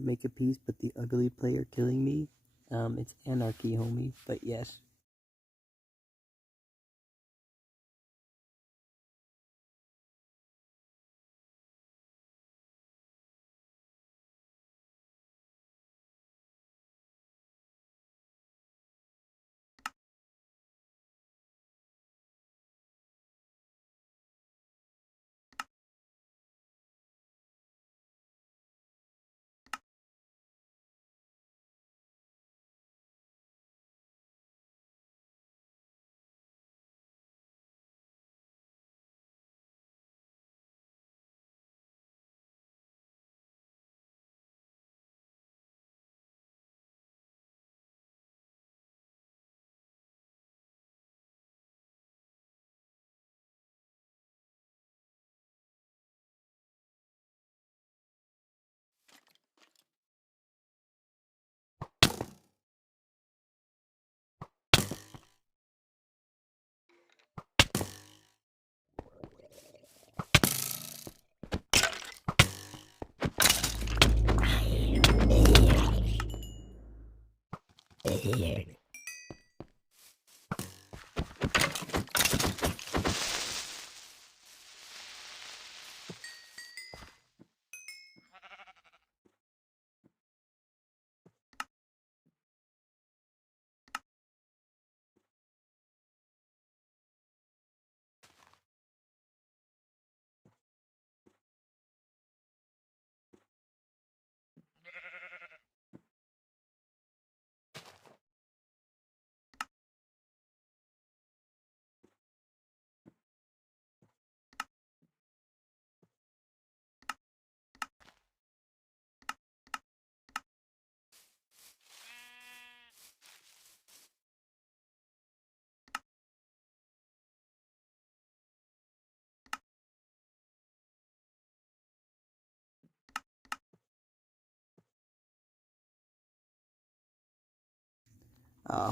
make a piece, but the ugly player killing me. It's anarchy, homie, but yes.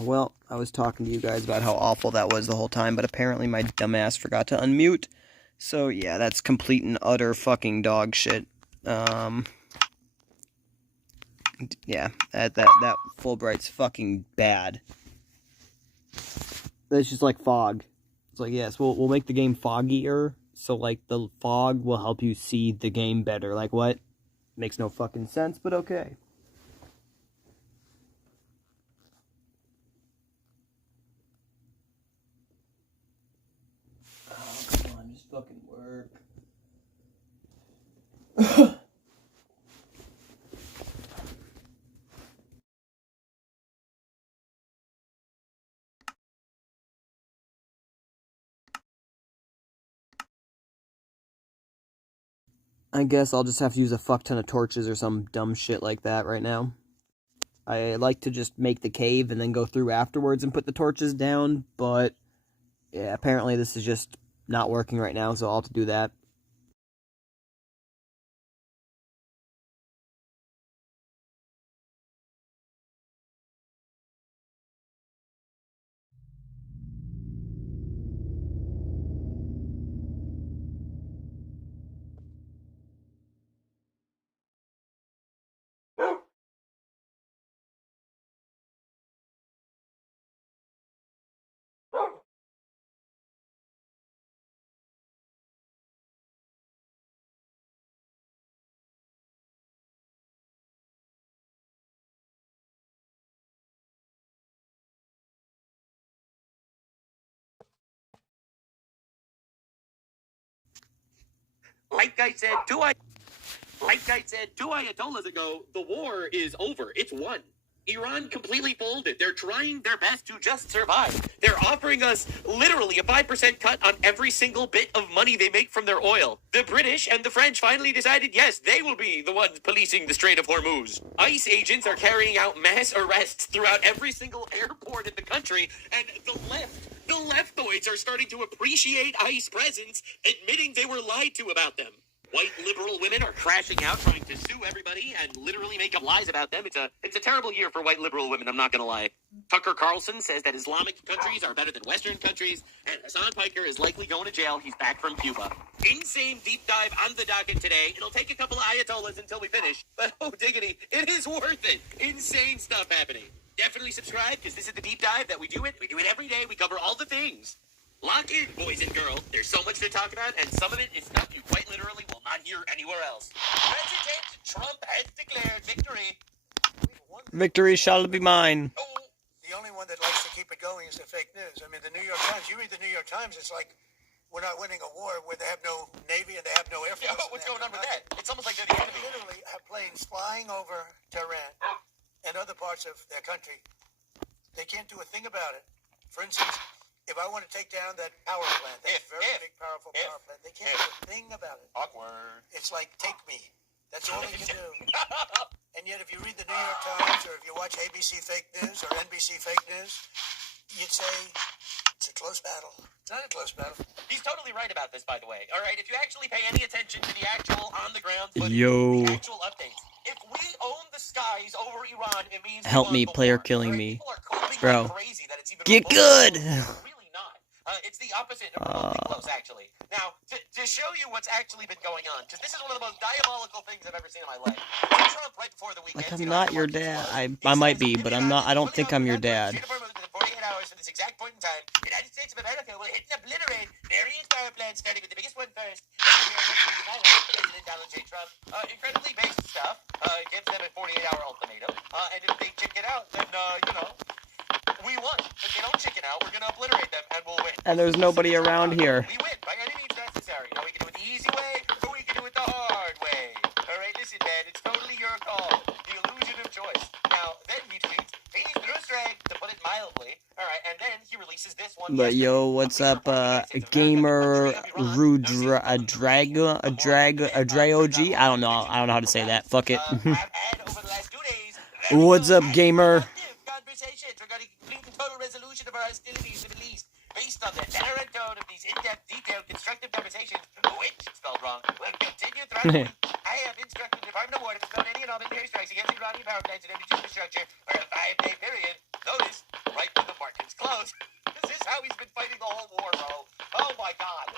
Well, I was talking to you guys about how awful that was the whole time, but apparently my dumbass forgot to unmute. So yeah, that's complete and utter fucking dog shit. Yeah, that Fulbright's fucking bad. That's just like fog. It's like, yes, we'll make the game foggier, so like the fog will help you see the game better. Like what? Makes no fucking sense, but okay. Oh, come on, just fucking work. I guess I'll just have to use a fuck ton of torches or some dumb shit like that right now. I like to just make the cave and then go through afterwards and put the torches down, but yeah, apparently this is just not working right now, so I'll have to do that. Like I said two Ayatollahs ago, the war is over. It's won. Iran completely folded. They're trying their best to just survive. They're offering us literally a 5% cut on every single bit of money they make from their oil. The British and the French finally decided, yes, they will be the ones policing the Strait of Hormuz. ICE agents are carrying out mass arrests throughout every single airport in the country, and the leftoids are starting to appreciate ICE presence, admitting they were lied to about them. White liberal women are crashing out, trying to sue everybody and literally make up lies about them. It's a terrible year for white liberal women, I'm not gonna lie. Tucker Carlson says that Islamic countries are better than Western countries, and Hassan Piker is likely going to jail. He's back from Cuba. insane deep dive on the docket today. It'll take a couple of Ayatollahs until we finish, but oh diggity, it is worth it. Insane stuff happening. Definitely subscribe, because this is the deep dive that we do it. We do it every day. We cover all the things. Lock in, boys and girls. There's so much to talk about, and some of it is stuff you quite literally will not hear anywhere else. President Trump has declared victory. Victory shall be mine. The only one that likes to keep it going is the fake news. I mean, the New York Times, you read the New York Times, it's like we're not winning a war where they have no Navy and they have no Air Force. Yeah, what's going on with that? It's almost like they're the enemy. They literally have planes flying over Tehran and other parts of their country. They can't do a thing about it. For instance, if I want to take down that power plant, that very big, powerful power plant, they can't do a thing about it. Awkward. It's like, take me. That's all they can do. And yet, if you read the New York Times or if you watch ABC fake news or NBC fake news, you'd say it's a close battle. It's not a close battle. He's totally right about this, by the way. All right, if you actually pay any attention to the actual on-the-ground footage, Yo. the actual updates, if we own the skies over Iran, it means Help we me, won the player war. killing All me. People are coping Bro. like crazy that it's even Get remotely good. close. It's really not. It's the opposite of remotely close, actually. Now, to show you what's actually been going on, because this is one of the most diabolical things I've ever seen in my life. Trump, right before the weekend, Like, I'm not your dad. I might be, but I'm not. I don't think I'm your dad. 48 hours from this exact point in time, the United States of America will hit and obliterate various power plants, starting with the biggest one first. President Donald J. Trump. Incredibly basic stuff. Gives them a 48-hour ultimatum. And if they chicken out, then, we won. If they don't chicken out, we're going to obliterate them, and we'll win. And there's nobody around here. We win by any means necessary. Now, we can do it the easy way, or we can do it the hard way. All right, listen, man, it's totally your call. The illusion of choice. Now, then he tweets, he's through strike, to put it mildly. All right, and then he releases this one. But yo, what's up, gamer DragoG? I don't know how to say that. Fuck it. What's up, gamer? Conversations regarding complete and total resolution of our hostilities in the Middle East, based on the tenor and tone of these in-depth, detailed, constructive conversations, which, spelled wrong, will continue throughout the week. I have instructed the Department of War to suspend any and all military strikes against Iranian power plants and energy infrastructure for a 5-day period. Notice, right when the market's closed. This is how he's been fighting the whole war, bro. Oh my God.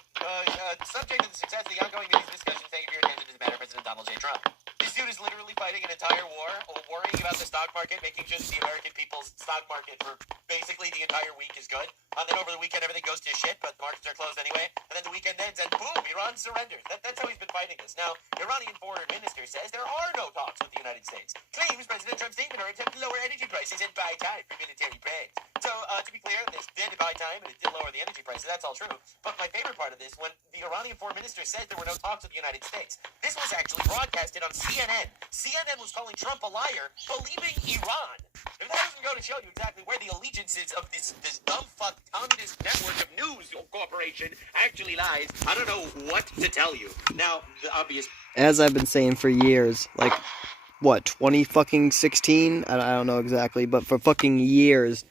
Subject to the success of the ongoing meetings discussions, thank you for your attention to the matter, President Donald J. Trump. This dude is literally fighting an entire war, worrying about the stock market, making sure that the American people's stock market for basically the entire week is good. And then over the weekend, everything goes to shit, but the markets are closed anyway. And then the weekend ends, and boom, Iran surrenders. That's how he's been fighting this. Now, Iranian foreign minister says there are no talks with the United States. Claims President Trump's statement are attempt to lower energy prices and buy time for military breaks. So, to be clear, this did buy time, and it did lower the energy prices. That's all true. But my favorite part of this, when the Iranian foreign minister said there were no talks with the United States, this was actually broadcasted on CNN. CNN was calling Trump a liar, believing Iran. If that doesn't go to show you exactly where the allegiances of this dumb fuck communist network of news corporation actually lies, I don't know what to tell you. Now, the obvious... As I've been saying for years, like, what, 2016? I don't know exactly, but for fucking years,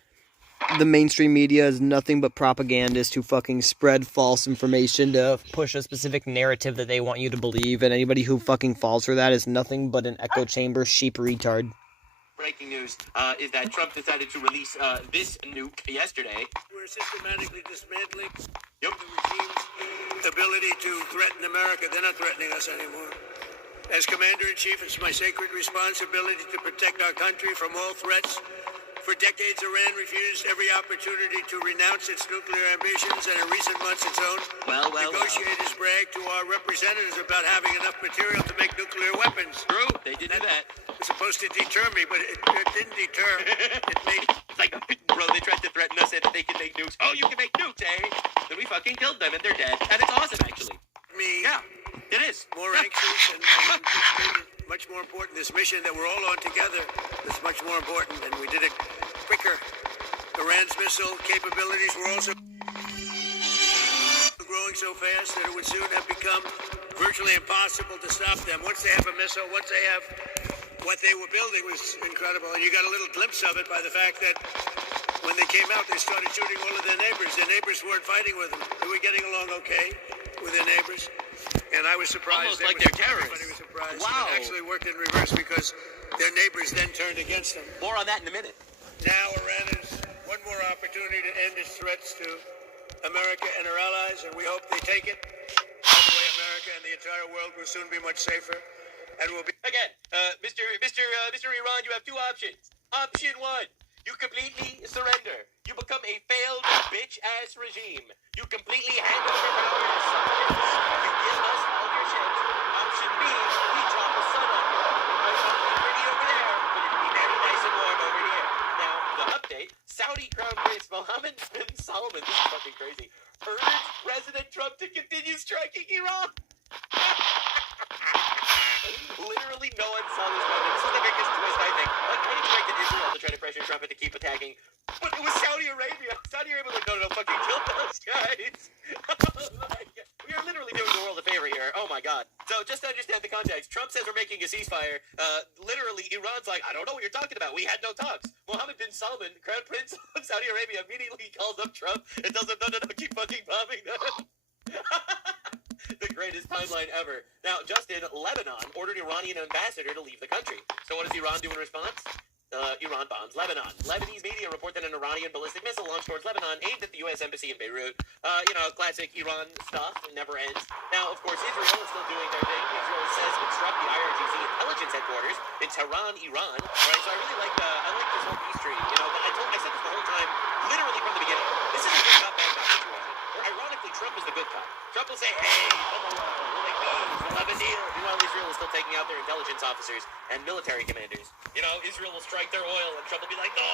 the mainstream media is nothing but propagandists who fucking spread false information to push a specific narrative that they want you to believe, and anybody who fucking falls for that is nothing but an echo chamber sheep retard. Breaking news is that Trump decided to release this nuke yesterday. We're systematically dismantling Yep. the regime's ability to threaten America. They're not threatening us anymore. As Commander-in-Chief, it's my sacred responsibility to protect our country from all threats. For decades, Iran refused every opportunity to renounce its nuclear ambitions, and in recent months, its own negotiators bragged to our representatives about having enough material to make nuclear weapons. True, they did do that. It was supposed to deter me, but it didn't deter. It made... It's like, bro, they tried to threaten us that they can make nukes. Oh, you can make nukes, eh? Then we fucking killed them, and they're dead. And it's awesome, actually. me Yeah, it is. more anxious and much more important. This mission that we're all on together is much more important, and we did it quicker. Iran's missile capabilities were also growing so fast that it would soon have become virtually impossible to stop them. Once they have a missile, once they have what they were building was incredible, and you got a little glimpse of it by the fact that when they came out, they started shooting all of their neighbors. Their neighbors weren't fighting with them. They were getting along okay with their neighbors. And I was surprised. Almost like they're terrorists. Everybody was surprised. Wow. It actually worked in reverse because their neighbors then turned against them. More on that in a minute. Now Iran has one more opportunity to end its threats to America and her allies, and we hope they take it. As the way America and the entire world will soon be much safer, and will be... Again, Mr. Iran, you have two options. Option one, you completely surrender. You become a failed bitch-ass regime. You completely hand over power to someone else. You give us all your shit. Option B, we drop a sun on you. It might be pretty over there, but it'll be very nice and warm over here. Now, the update, Saudi Crown Prince Mohammed bin Salman, this is fucking crazy, urged President Trump to continue striking Iran. Literally no one saw this coming. This is the biggest twist, I think. Like, I expected Israel to try to pressure Trump into keep attacking, but it was Saudi Arabia. Saudi Arabia was like, no, fucking kill those guys. We are literally doing the world a favor here. Oh my god. So just to understand the context, Trump says we're making a ceasefire. Literally, Iran's like, I don't know what you're talking about. We had no talks. Mohammed bin Salman, Crown Prince of Saudi Arabia, immediately calls up Trump and tells him, no, keep fucking bombing them. The greatest timeline ever. Now, Justin, Lebanon ordered Iranian ambassador to leave the country. So what does Iran do in response? Iran bombs Lebanon. Lebanese media report that an Iranian ballistic missile launched towards Lebanon aimed at the U.S. Embassy in Beirut. Classic Iran stuff. It never ends. Now, of course, Israel is still doing their thing. Israel says construct the IRGC intelligence headquarters in Tehran, Iran. Right, so I really like this whole peace treaty. I said this the whole time, literally from the beginning. This is a good cop, bad cop situation. Where ironically, Trump is the good cop. Trump will say, hey, we'll make peace, we'll have a deal. Meanwhile, Israel is still taking out their intelligence officers and military commanders. Israel will strike their oil, and Trump will be like, no,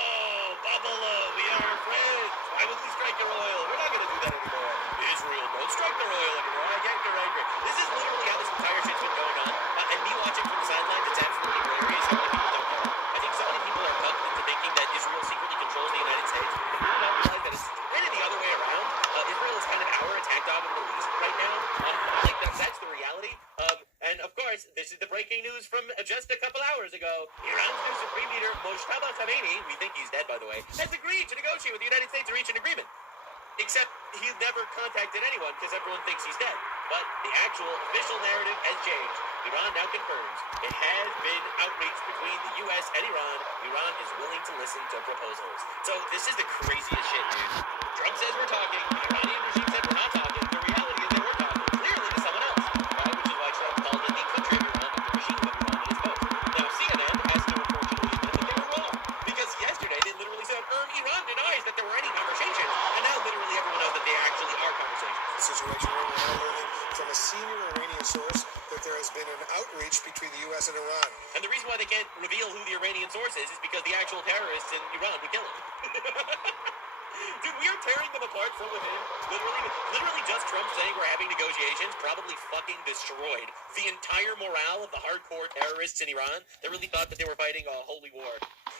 Babala, we are friends. Why would we strike your oil? We're not going to do that anymore. Israel, don't strike their oil anymore. I get you're angry. This is literally how this entire shit's been going on. And me watching from the sidelines, it's absolutely hilarious how many people don't know. I think so many people are hooked into thinking that Israel secretly controls the United States. And people don't realize that it's kind of the other way around. Israel is kind of our attack dog in the Middle East right now. That's the reality. And of course, this is the breaking news from just a couple hours ago. Iran's new Supreme Leader, Mojtaba Khamenei, we think he's dead by the way, has agreed to negotiate with the United States to reach an agreement. Except he never contacted anyone because everyone thinks he's dead. But the actual official narrative has changed. Iran now confirms it has been outreach between the U.S. and Iran. Iran is willing to listen to proposals. So this is the craziest shit, dude. Trump says we're talking. The Iranian regime said we're not talking. The reality is that we're talking. Clearly to someone else. Right? Which is why Trump called it the country of Iran and the regime of Iran in his book. Now CNN has to unfortunately admit that they were wrong. Because yesterday they literally said, Iran denies that there were any conversations. And now literally everyone knows that they actually are conversations. The situation where we're now learning from a senior Iranian source that there has been an outreach between the U.S. and Iran. And the reason why they can't reveal who the Iranian source is because the actual terrorists in Iran would kill him. Dude, we are tearing them apart from within. Literally just Trump saying we're having negotiations probably fucking destroyed the entire morale of the hardcore terrorists in Iran that really thought that they were fighting a holy war.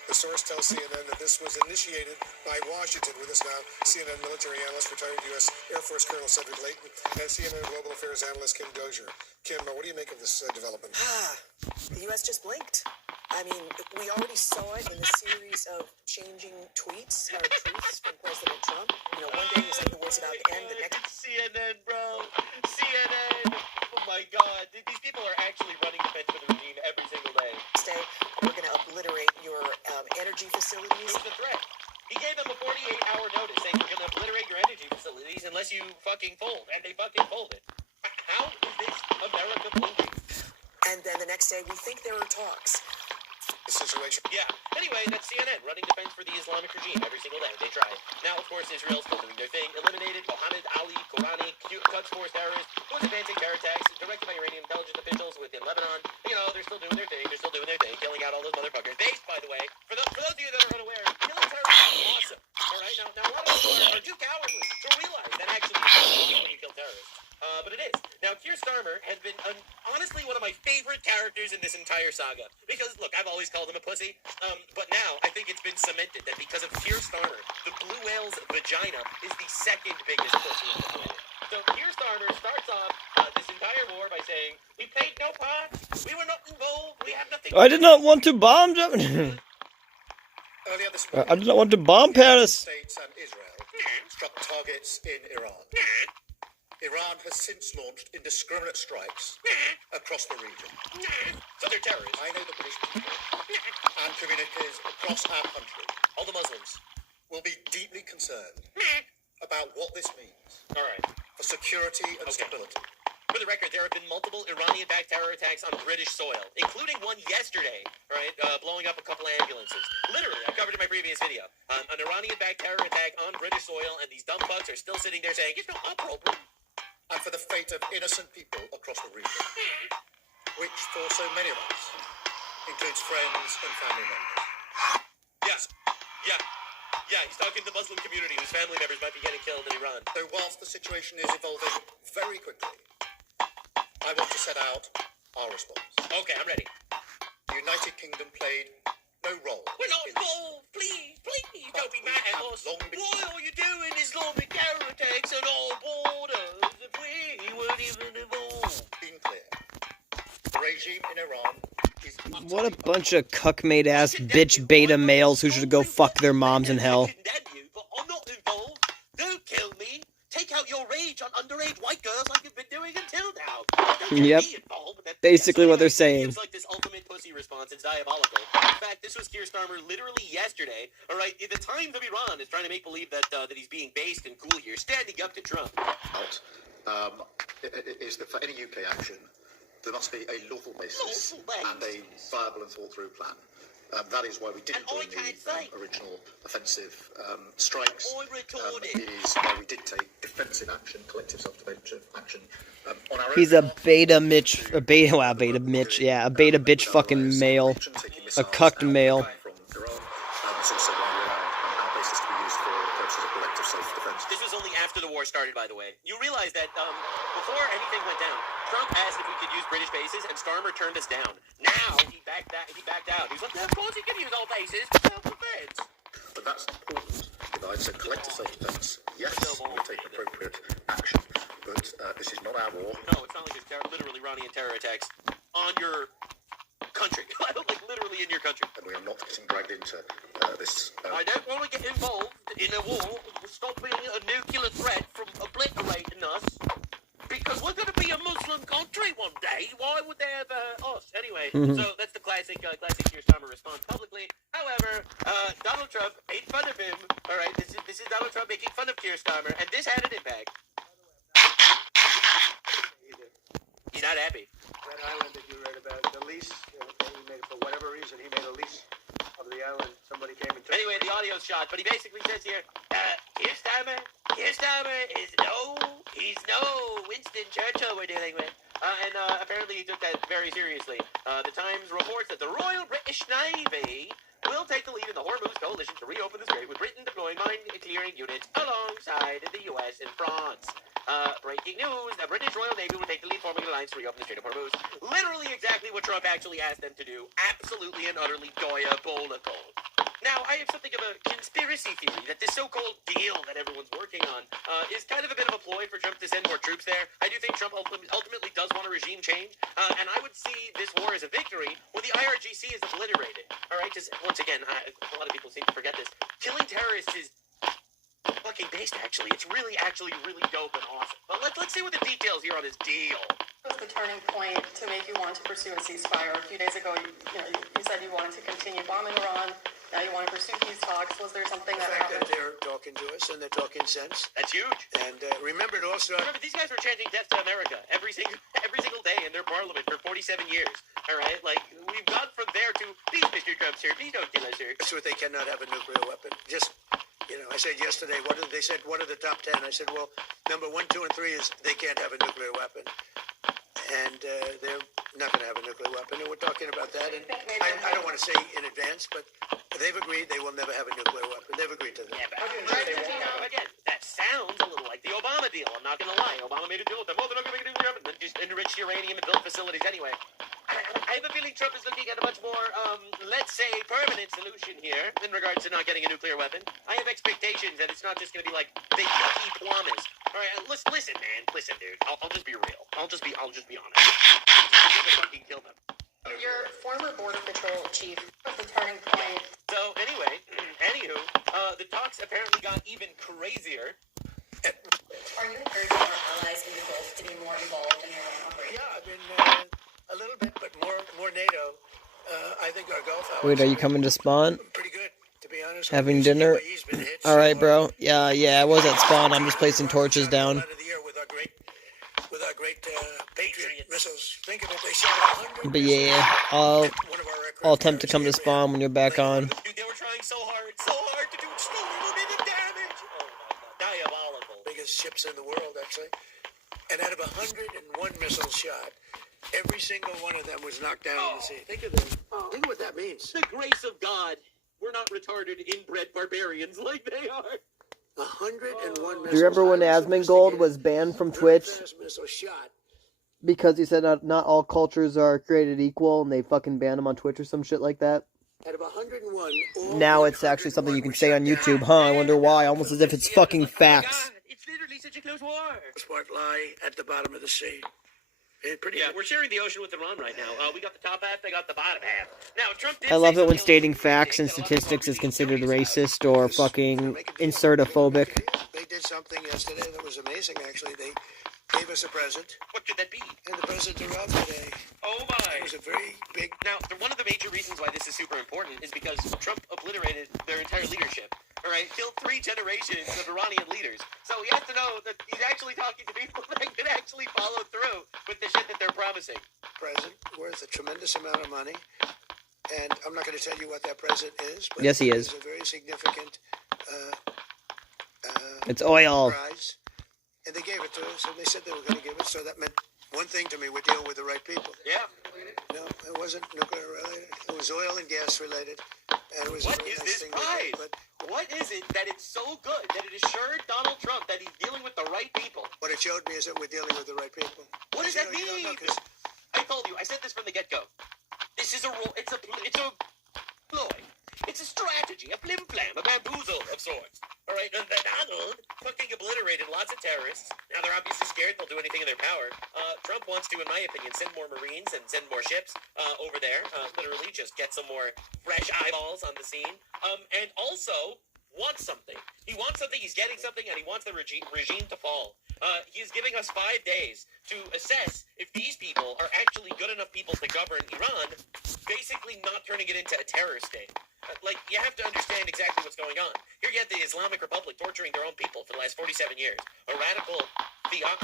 The source tells CNN that this was initiated by Washington. With us now, CNN military analyst, retired U.S. Air Force Colonel Cedric Leighton, and CNN global affairs analyst Kim Dozier. Kim, what do you make of this development? The U.S. just blinked. I mean, we already saw it in the series of changing tweets or truths from President Trump. One day he said the words about the end, the next... CNN, bro. CNN. Oh my god. These people are actually running defense for the regime every single day. day, we're going to obliterate your energy facilities. It was a threat. He gave them a 48-hour notice saying we're going to obliterate your energy facilities unless you fucking fold. And they fucking folded. How is this America blinking? And then the next day, we think there are talks. Situation. Yeah. Anyway, that's CNN running defense for the Islamic regime every single day. They try. Now, of course, Israel's still doing their thing. Eliminated Mohammed Ali Kourani, Quds Force terrorist, who was advancing terror attacks directed by Iranian intelligence officials within Lebanon. They're still doing their thing. They're still doing their thing, killing out all those motherfuckers. Based, by the way, for those of you that are unaware, killing terrorists is awesome. All right. Now a lot of people are too cowardly to realize that actually it's awesome when you kill terrorists. But it is. Now, Keir Starmer has been honestly one of my favorite characters in this entire saga. Because, look, I've always called him a pussy. But now, I think it's been cemented that because of Keir Starmer, the blue whale's vagina is the second biggest pussy on the planet. So Keir Starmer starts off this entire war by saying, we played no part, we were not involved, we have nothing... I did not want to bomb Germany. Earlier this morning, I did not want to bomb Paris. States and Israel struck targets in Iran. Iran has since launched indiscriminate strikes across the region. So they're terrorists. I know the British people and communities across our country All the Muslims. will be deeply concerned about what this means All right. for security and stability For the record, there have been multiple Iranian-backed terror attacks on British soil, including one yesterday, right, blowing up a couple of ambulances. Literally, I covered it in my previous video. An Iranian-backed terror attack on British soil, and these dumb fucks are still sitting there saying, it's not our problem. And for the fate of innocent people across the region, which for so many of us includes friends and family members. Yes. Yeah, he's talking to the Muslim community whose family members might be getting killed in Iran. So whilst the situation is evolving very quickly, I want to set out our response. Okay, I'm ready. The United Kingdom played no role. We're not involved, please, don't be mad at us. Why are you doing Islamic terror attacks at all borders if we weren't even involved? Been clear. The regime in Iran is... What a bunch of cuck-made ass bitch beta males who should go fuck their moms in hell. But I'm not involved. Don't kill me. Take out your rage on underage white girls like you've been doing until now. Don't get Yep. me involved, but that's Basically what they're saying. It's like this ultimate pussy response. It's diabolical. In fact, this was Keir Starmer literally yesterday. All right, the Times of Iran is trying to make believe that that he's being based and cool here, standing up to Trump. Is that for any UK action, there must be a lawful basis and a viable and thought-through plan. That is why we didn't join the original offensive strikes. It is why we did take defensive action, collective self-defensive action. On our He's a beta bitch fucking male. A cucked male. From Iran. It's also why we allow our basis to be used for purposes of collective self-defense. This was only after the war started, by the way. You realize that before anything went down, Trump asked if we could use British bases, and Starmer turned us down. Now he backed out. He's like, yeah, of course he can use all bases for self-defense. But that's important. I said collective self-defense. Yes, we'll take appropriate action. But this is not our war. No, it's not like there's literally Iranian terror attacks on your country. Like literally in your country. And we are not getting dragged into this. I don't want to get involved in a war stopping a nuclear threat from obliterating us. Because we're going to be a Muslim country one day. Why would they have us? Anyway, so that's the classic Keir Starmer response publicly. However, Donald Trump made fun of him. All right, this is Donald Trump making fun of Keir Starmer, and this had an impact. He's not happy. That island that you read about, the lease, he made, for whatever reason, he made a lease of the island. Somebody came and took Anyway, the audio's shot, but he basically says here, Keir Starmer is he's no Winston Churchill we're dealing with. And apparently he took that very seriously. The Times reports that the Royal British Navy will take the lead in the Hormuz coalition to reopen the strait, with Britain deploying mine-clearing units alongside the US and France. Breaking news, the British Royal Navy will take the lead, forming an alliance to reopen the Strait of Hormuz. Literally exactly what Trump actually asked them to do. Absolutely and utterly diabolical. Now, I have something of a conspiracy theory that this so-called deal that everyone's working on is kind of a bit of a ploy for Trump to send more troops there. I do think Trump ultimately does want a regime change, and I would see this war as a victory when the IRGC is obliterated. All right, because once again, a lot of people seem to forget this. Killing terrorists is fucking based, actually. It's really dope and awesome. But let's see what the details here on this deal. What was the turning point to make you want to pursue a ceasefire? A few days ago, you said you wanted to continue bombing Iran. Now you want to pursue peace talks. Was there something the that fact that happened? they're talking to us and they're talking sense. That's huge. And remember also, These guys were chanting "Death to America" every single day in their parliament for 47 years. All right, like we've gone from there to please, Mr. Trump, sir, please don't kill us, sir. that's what they cannot have a nuclear weapon. Just, I said yesterday, they said, what are the top 10? I said, well, number 1, 2, and 3 is they can't have a nuclear weapon. And they're not going to have a nuclear weapon. And we're talking about that. And I don't want to say in advance, but they've agreed they will never have a nuclear weapon. They've agreed to that. Yeah, but again, that sounds a little like the Obama deal. I'm not going to lie. Obama made a deal with them. Oh, they're not going to make a nuclear weapon. Then just enrich uranium and build facilities anyway. I have a feeling Trump is looking at a much more, let's say, permanent solution here in regards to not getting a nuclear weapon. I have expectations that it's not just going to be like the yucky promise. All right, listen, man. Listen, dude. I'll just be real. I'll just be honest. I'm going to fucking kill them. Your former Border Patrol chief was the turning point. So anyway, the talks apparently got even crazier. Are you encouraging our allies in the Gulf to be more involved in their own operation? Yeah, I've been a little bit, but more NATO. I think our Gulf allies Wait, are you coming to spawn? pretty good, to be honest. Having dinner? He's been hit, Alright, bro. Yeah, I was at spawn. I'm just placing torches down. Out of the year with our our great Patriot missiles. Think of it, they shot 100 But yeah, I'll attempt to come to spawn when you're back on. Dude, they were trying so hard to do just a little bit of damage. Oh my god, diabolical. Biggest ships in the world, actually. And out of 101 missiles shot, every single one of them was knocked down in the sea. Think of what that means. The grace of God. We're not retarded, inbred barbarians like they are. 101 missiles. Do you remember when Asmongold was banned from Twitch missile shot. because he said not all cultures are created equal, and they fucking banned him on Twitch or some shit like that? Out of 101, Now it's actually something you can say on YouTube. Huh, I wonder why. Almost as if it's fucking facts. It's literally such a close war. Smart lie at the bottom of the sea. Yeah, we're sharing the ocean with Iran right now. We got the top half, they got the bottom half. Now, Trump did I love say it when something stating else facts and that a lot of statistics is people considered really racist or fucking insertophobic. They did something yesterday that was amazing, actually. They gave us a present, What could that be? and the present arrived today. Oh It my. was a very big... Now, one of the major reasons why this is super important is because Trump obliterated their entire leadership. All right, killed 3 generations of Iranian leaders. So he has to know that he's actually talking to people that can actually follow through with the shit that they're promising. present worth a tremendous amount of money, and I'm not going to tell you what that present is, but Yes, he is. it's a very significant It's oil. prize, and they gave it to us, and they said they were going to give it, so that meant one thing to me: we're dealing with the right people. Yeah. No, it wasn't nuclear related. It was oil and gas related, and it was. What a really is nice this thing they did, prize? but What is it that it's so good that it assured Donald Trump that he's dealing with the right people? what it showed me is that we're dealing with the right people. What does You that know, you don't know, mean? 'cause I told you, I said this from the get-go. This is a rule. It's a ploy. It's a strategy, a flim-flam, a bamboozle of sorts. All right, and Donald fucking obliterated lots of terrorists. Now they're obviously scared they'll do anything in their power. Trump wants to, in my opinion, send more Marines and send more ships over there. Literally, just get some more fresh eyeballs on the scene. And also wants something. He wants something. He's getting something, and he wants the regime to fall. He's giving us 5 days to assess if these people are actually good enough people to govern Iran, basically not turning it into a terror state. You have to understand exactly what's going on. Here you have the Islamic Republic torturing their own people for the last 47 years. A radical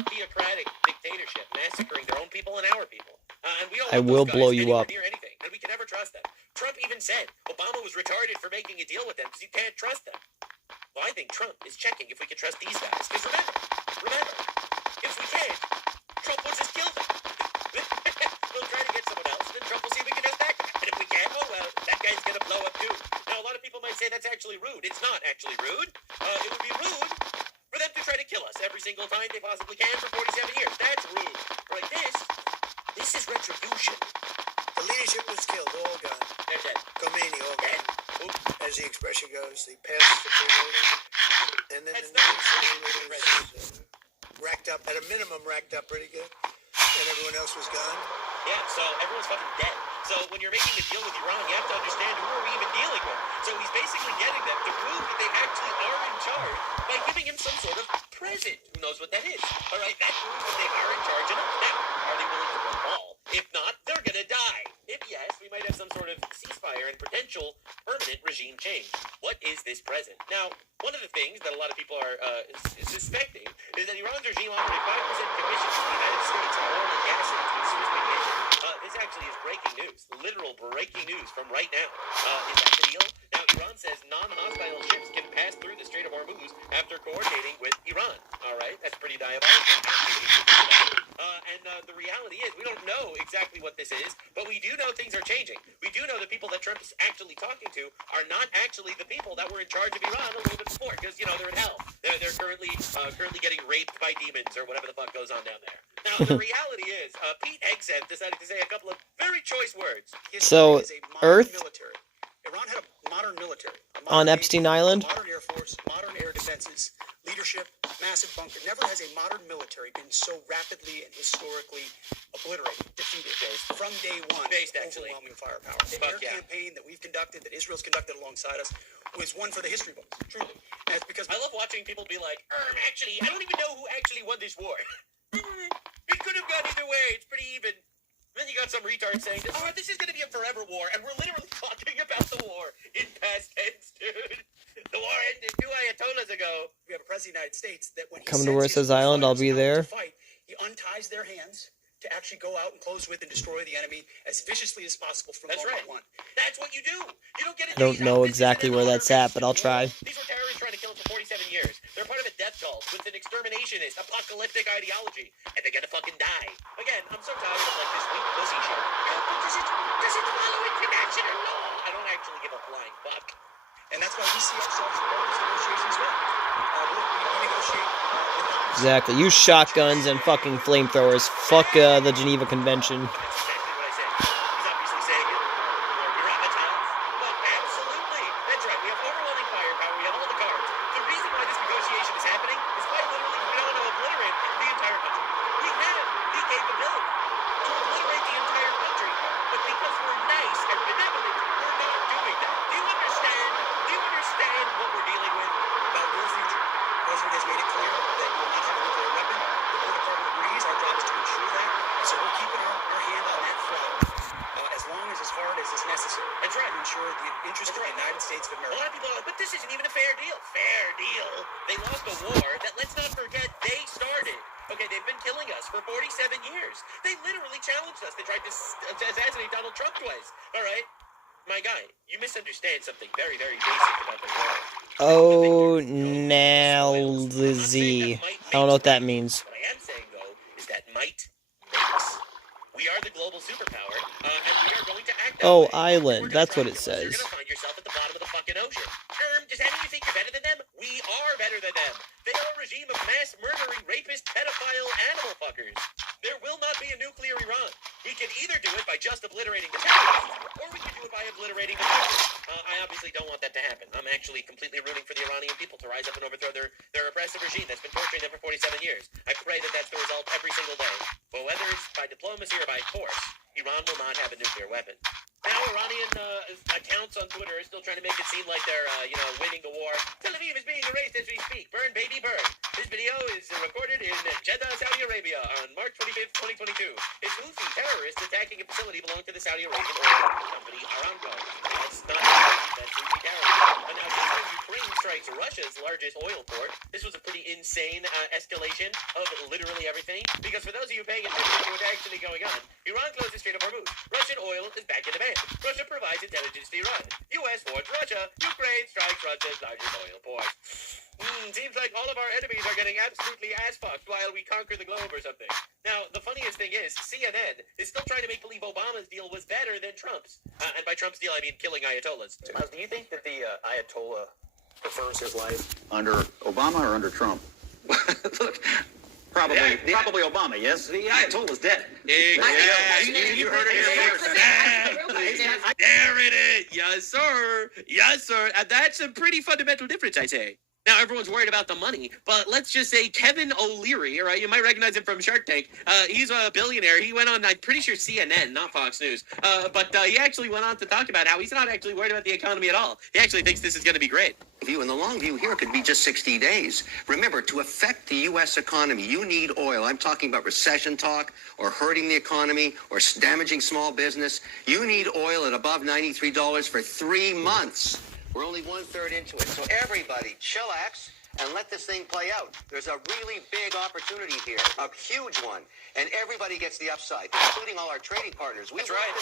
theocratic dictatorship massacring their own people and our people. And we don't I want will those blow guys you anywhere up. near anything. And we can never trust them. Trump even said Obama was retarded for making a deal with them because you can't trust them. Well, I think Trump is checking if we can trust these guys. Because remember, if we can't, Trump will just kill them. We'll try to get someone else, then Trump will see if we can trust that guy. And if we can't, oh well, that guy's going to blow up too. Now, a lot of people might say that's actually rude. It's not actually rude. It would be rude for them to try to kill us every single time they possibly can for 47 years. That's rude. Like this is retribution. the leadership was killed, all gone. They're dead. Khomeini, all Dead. gone. As the expression goes, the past is the and then That's the not new was racked up, at a minimum, racked up pretty good, and everyone else was gone. Yeah, so everyone's fucking dead. So when you're making a deal with Iran, you have to understand who are we even dealing with. So he's basically getting them to prove that they actually are in charge by giving him some sort of present. Who knows what that is? All right, that proves that they are in charge enough. Now, are they willing to burn all? If not, they're gonna die. If yes, we might have some sort of ceasefire and potential permanent regime change. What is this present? Now, one of the things that a lot of people are suspecting is that Iran's regime offered a 5% commission to the United States on oil and gas into its Suez mediation. This actually is breaking news, literal breaking news from right now. Is that the deal? Now, Iran says non-hostile ships can pass through the Strait of Hormuz after coordinating with Iran. All right, that's pretty diabolical. The reality is we don't know exactly what this is, but we do know things are changing. We do know the people that Trump is actually talking to are not actually the people that were in charge of Iran a little bit before, because, they're in hell. They're currently getting raped by demons or whatever the fuck goes on down there. Now, the reality is, Pete Hegseth decided to say a couple of very choice words. So, Earth Iran had a modern military. on Epstein Island? Modern Air Force, modern air defenses, leadership, massive bunker. Never has a modern military been so rapidly and historically obliterated, defeated from day one. Based, actually. Overwhelming firepower. The Fuck air yeah. campaign that we've conducted, that Israel's conducted alongside us, was one for the history books, truly. And it's because I love watching people be like, actually, I don't even know who actually won this war. It could have gone either way. It's pretty even. Then you got some retard saying, this is going to be a forever war, and we're literally talking about the war in past tense, dude. The war ended 2 Ayatollahs ago. we have a president of the United States that when he Come to sends where it his says island, I'll fighters be out there. to fight, he unties their hands to actually go out and close with and destroy the enemy as viciously as possible from moment one. That's what you do. You don't get I don't know exactly where that's at, but I'll try. These were terrorists trying to kill us for 47 years. They're part of a death cult with an exterminationist, apocalyptic ideology, and they're gonna fucking die. Again, I'm so tired of like this weak pussy shit. But does it follow international law? I don't actually give a flying fuck. And that's why we see ourselves as part of this negotiation as well. We negotiate with them. Exactly. Use shotguns and fucking flamethrowers. Fuck the Geneva Convention. That's exactly what I said. He's obviously saying it. You're on the top. Well, absolutely. That's right. We have overwhelming firepower. We have all the cards. The reason why this negotiation is happening is quite literally we don't want to obliterate the entire country. We have the capability to obliterate the entire country, but because we're nice and benevolent, we're not doing that. Do you understand? Do you understand what we're dealing with? About your future. The president has made it clear that you will not have a nuclear weapon. The War Department agrees. Our job is to ensure that. So we're keeping our hand on that throttle as long as hard as is necessary. That's right. To ensure the interest of the United States of A America. lot of people are like, but this isn't even a fair deal. Fair deal. They lost a war that, let's not forget, they started. Okay, they've been killing us for 47 years. They literally challenged us. They tried to assassinate Donald Trump twice. All right? My guy, you misunderstand something very, very basic about the war. Oh, Nalzy. I don't know what that means. What I am saying, though, is that might makes. We are the global superpower, and we are going to act that Oh, way. island. That's what it You're says. going to find yourself at the bottom of the fucking ocean. Does any of you think you're better than them? We are better than them. They are a regime of mass murdering, rapist, pedophile, animal fuckers. There will not be a nuclear Iran. We can either do it by just obliterating the terrorists, or we can do it by obliterating the country. I obviously don't want that to happen. I'm actually completely rooting for the Iranian people to rise up and overthrow their oppressive regime that's been torturing them for 47 years. I pray that that's the result every single day. But whether it's by diplomacy or by force, Iran will not have a nuclear weapon. Now, Iranian accounts on Twitter are still trying to make it seem like they're, winning the war. Tel Aviv is being erased as we speak. Burn, baby, burn. This video is recorded in Jeddah, Saudi Arabia on March 25th, 2022. It's Houthi terrorists attacking a facility belonging to the Saudi Arabian oil company Aramco. That's not that's Houthi terrorists. But now, just when Ukraine strikes Russia's largest oil port, this was a pretty insane escalation of literally everything. Because for those of you paying attention to what's actually going on, Iran closes Strait of Hormuz. Russian oil is back in demand. Russia provides intelligence to Iran. U.S. warns Russia. Ukraine strikes Russia's largest oil port. Seems like all of our enemies are getting absolutely ass-fucked while we conquer the globe or something. Now, the funniest thing is, CNN is still trying to make believe Obama's deal was better than Trump's. And by Trump's deal, I mean killing Ayatollahs. Miles, do you think that the Ayatollah prefers his life Under Obama or under Trump? Look, probably Obama, yes? The Ayatollah's dead. Exactly. You heard it here first. There it is. Yes, sir. Yes, sir. And that's a pretty fundamental difference, I say. Now, everyone's worried about the money, but let's just say Kevin O'Leary, all right? You might recognize him from Shark Tank. He's a billionaire. He went on, I'm pretty sure CNN, not Fox News. But he actually went on to talk about how he's not actually worried about the economy at all. He actually thinks this is going to be great. View and the long view here could be just 60 days. Remember, to affect the U.S. economy, you need oil. I'm talking about recession talk or hurting the economy or damaging small business. You need oil at above $93 for 3 months. We're only 1/3 into it. So everybody, chillax and let this thing play out. There's a really big opportunity here, a huge one. And everybody gets the upside, including all our trading partners. That's right.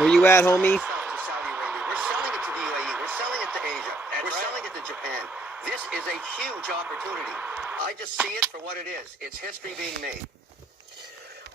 Where you at, homie? To Saudi Arabia. We're selling it to the UAE. We're selling it to Asia. We're selling it to Japan. This is a huge opportunity. I just see it for what it is. It's history being made.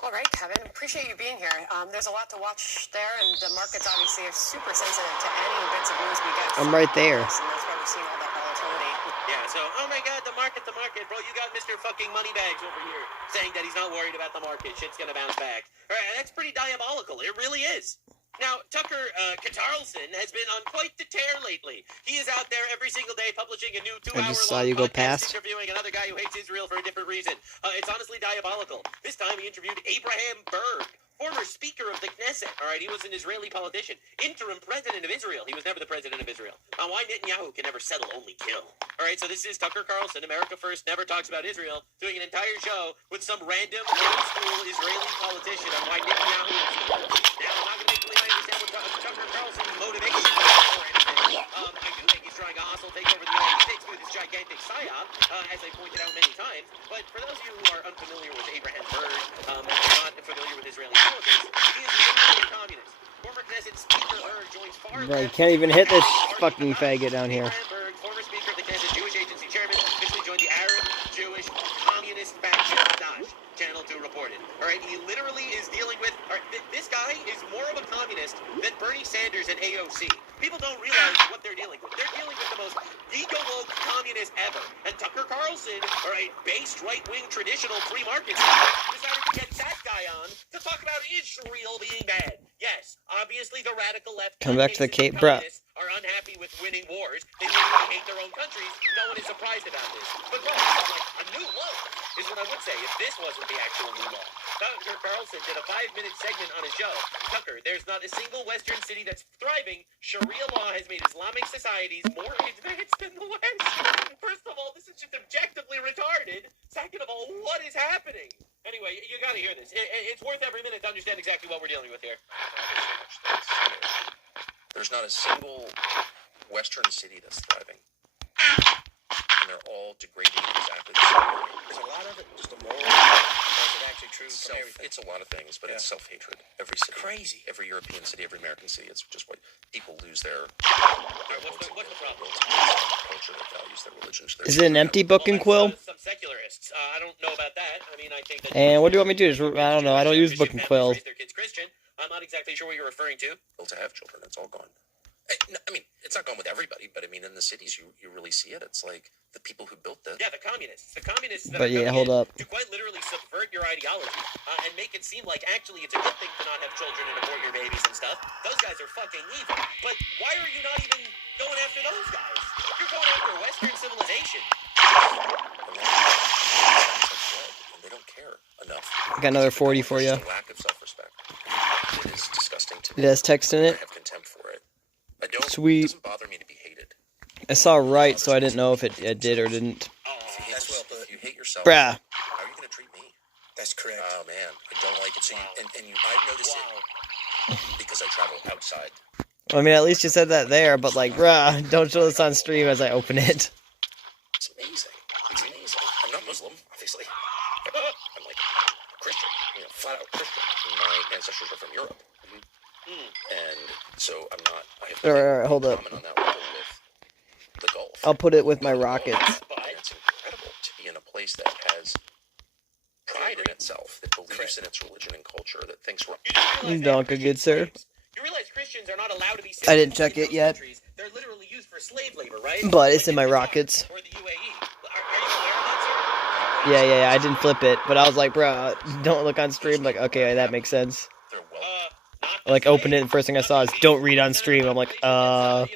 All right, Kevin, appreciate you being here. There's a lot to watch there, and the markets obviously are super sensitive to any bits of news we get. I'm right there. And that's why we've seen all that volatility. Yeah, so, oh my God, the market. Bro, you got Mr. fucking Moneybags over here saying that he's not worried about the market. Shit's gonna bounce back. All right, that's pretty diabolical. It really is. Now, Tucker Carlson has been on quite the tear lately. He is out there every single day publishing a new 2-hour-long I just saw you go past. interviewing another guy who hates Israel for a different reason. It's honestly diabolical. This time he interviewed Abraham Berg, former Speaker of the Knesset. All right, he was an Israeli politician, interim president of Israel. He was never the president of Israel. Why Netanyahu can never settle, only kill. All right, so this is Tucker Carlson, America First, never talks about Israel, doing an entire show with some random old-school Israeli politician on why Netanyahu is evil. Now, I'm not going to make believe I understand what Tucker Carlson's motivation is or anything. I do think he's trying to hostile take over the United States through this gigantic psyop, as I pointed out many times. But for those of you who are unfamiliar with Abraham Berg, If you're not familiar with Israeli politics, he is literally a communist. Former Knesset Speaker Berg joins far Bro, you left. can't even hit this fucking faggot down here. Berg, former Speaker of the Knesset Jewish Agency Chairman, officially joined the Arab Jewish Communist faction Daesh. Channel 2 reported. Alright, he literally is dealing with... this guy is more of a communist than Bernie Sanders and AOC. People don't realize what they're dealing with. They're dealing with the most ego-woke communist ever. And Tucker Carlson, alright, based right-wing traditional free market decided to get that guy on to talk about Israel being bad. Yes, obviously the radical left... Come back to the Cape, bruh. ...are unhappy with winning wars. They literally hate their own countries. No one is surprised about this. But bro, like, a new law is what I would say if this wasn't the actual new law. Tucker Carlson did a 5-minute segment on his show. Tucker, there's not a single Western city that's thriving. Sharia law has made Islamic societies more advanced than the West. First of all, this is just objectively retarded. Second of all, what is happening? Anyway, you gotta hear this. It's worth every minute to understand exactly what we're dealing with here. There's not a single Western city that's thriving. And they're all degrading exactly the same way. There's a lot of it just a moral, or is it actually true from everything? It's a lot of things, but it's self-hatred. Every city. Crazy. Every European city, every American city. It's just what people lose their What's the problem? culture, their values, their religions. Is it an empty book in Quill? Some secularists. I don't know about that. I mean, I think that... And what do you want me to do? I don't know. I don't use book in Quill. Their kids Christian. I'm not exactly sure what you're referring to. To have children, it's all gone. I mean, it's not gone with everybody, but I mean, in the cities, you really see it. It's like the people who built this. Yeah, the communists. The communists that But are yeah, coming hold up. to quite literally subvert your ideology and make it seem like actually it's a good thing to not have children and abort your babies and stuff. Those guys are fucking evil. But why are you not even going after those guys? You're going after Western civilization. And they don't care enough. I got another 40 for you. There's a lack of self-respect. It is disgusting to me. It has text in it. I have contempt for it. I don't. Sweet. It doesn't bother me to be hated. I saw right, so I didn't know if it did or didn't. If you hate yourself, Bruh. how are you going to treat me? That's correct. Oh man, I don't like it. So I notice it because I travel outside. I mean, at least you said that there, but like, bruh, don't show this on stream as I open it. It's amazing. It's amazing. I'm not Muslim, obviously. I'm like Christian, flat out Christian. My ancestors are from Europe. And so I'm not. I have Alright, hold up. comment on that level with the Gulf. I'll put it with my rockets. And it's incredible to be in a place that has pride in itself, that believes in its religion and culture, that thinks we're... Donka, good sir. You realize Christians are not allowed to be... I didn't check it yet. They're literally used for slave labor, right? But it's in my rockets. Or the UAE. Are you aware of that, sir? Yeah, I didn't flip it, but I was like, bruh, don't look on stream. Like, okay, that makes sense. I like opened it and first thing I saw is don't read on stream. I'm like, but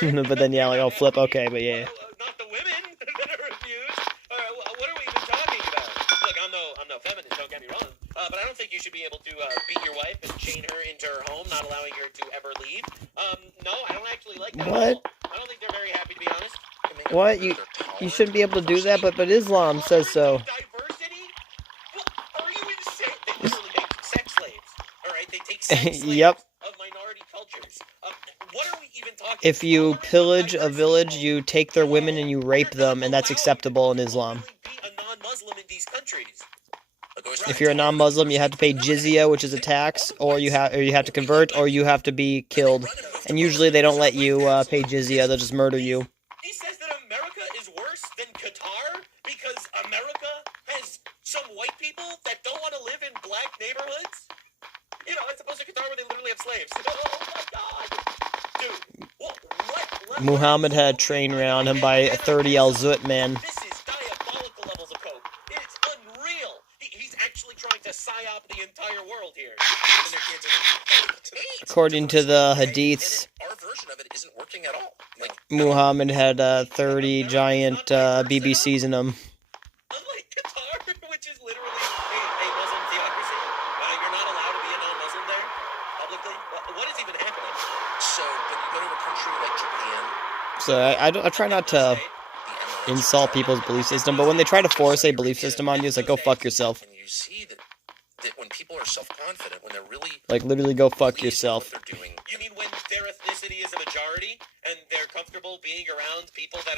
then yeah, like, I'll flip, okay, but yeah. Not the women that are abused. What are we even talking about? Look, I'm no feminist, don't get me wrong. But I don't think you should be able to beat your wife and chain her into her home, not allowing her to ever leave. No, I don't actually like that. What? I don't think they're very happy, to be honest. What? You shouldn't be able to do that, but Islam says so. Diversity? What? Are you insane? They literally make sex slaves. Alright, they take sex slaves Yep. of minority cultures. What are we even talking about? If you pillage a village, you take their women and you rape them, and that's acceptable in Islam. Be a non-Muslim in these countries. If you're a non-Muslim, you have to pay jizya, which is a tax, or you have to convert, or you have to be killed. And usually they don't let you pay jizya; they'll just murder you. He says that America is worse than Qatar because America has some white people that don't want to live in black neighborhoods. As opposed to Qatar where they literally have slaves. Oh my god, dude! What? Muhammad had a train around him by a 30 Al Zut man. This is diabolical levels of coke. It's unreal. He's actually trying to psyop the entire world here. According to the hadiths, Our version of it isn't working at all. Like, Muhammad had 30 giant BBCs in him. Unlike Qatar, which is literally a Muslim theocracy, you're not allowed to be a non-Muslim there publicly. What is even happening? so, but you go to a country like Japan. So I try not to insult people's belief system, but when they try to force a belief system on you, it's like, go fuck yourself. And you see that when people are self-confident, when they're really Like, literally go fuck believe in yourself. what they're doing, You mean when their ethnicity is a majority and they're comfortable being around people that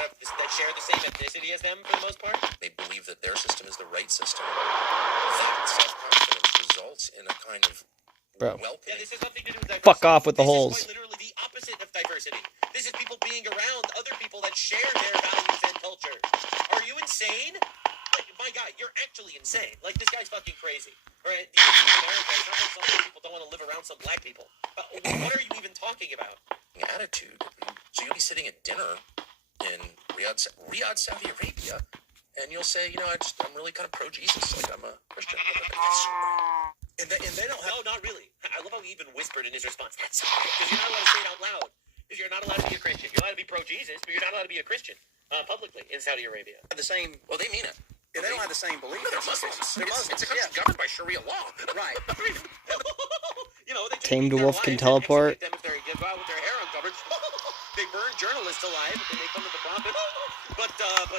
share the same ethnicity as them for the most part? they believe that their system is the right system. That self-confidence kind of Bro. welcoming. This has nothing to do with diversity. Fuck off with the This holes. is quite literally the opposite of diversity. This is people being around other people that share their values and culture. Are you insane? Like, my God, you're actually insane. Like, this guy's fucking crazy. Right? The issue in America is not that some people don't want to live around some black people. What are you even talking about? Attitude. So you'll be sitting at dinner in Riyadh, Saudi Arabia, and you'll say, you know, I'm really kind of pro-Jesus. Like, I'm a Christian. And they don't have... No, not really. I love how he even whispered in his response. That's because you're not allowed to say it out loud. Because you're not allowed to be a Christian. You're allowed to be pro-Jesus, but you're not allowed to be a Christian publicly in Saudi Arabia. The same. Well, they mean it. Yeah, they don't have the same belief. No, they're Muslims. They're Muslims. It's a country governed by Sharia law. Right. You know, they Tamed wolf can teleport. Them if they go out with their hair uncovered. They burn journalists alive, and they make fun of the prophet. But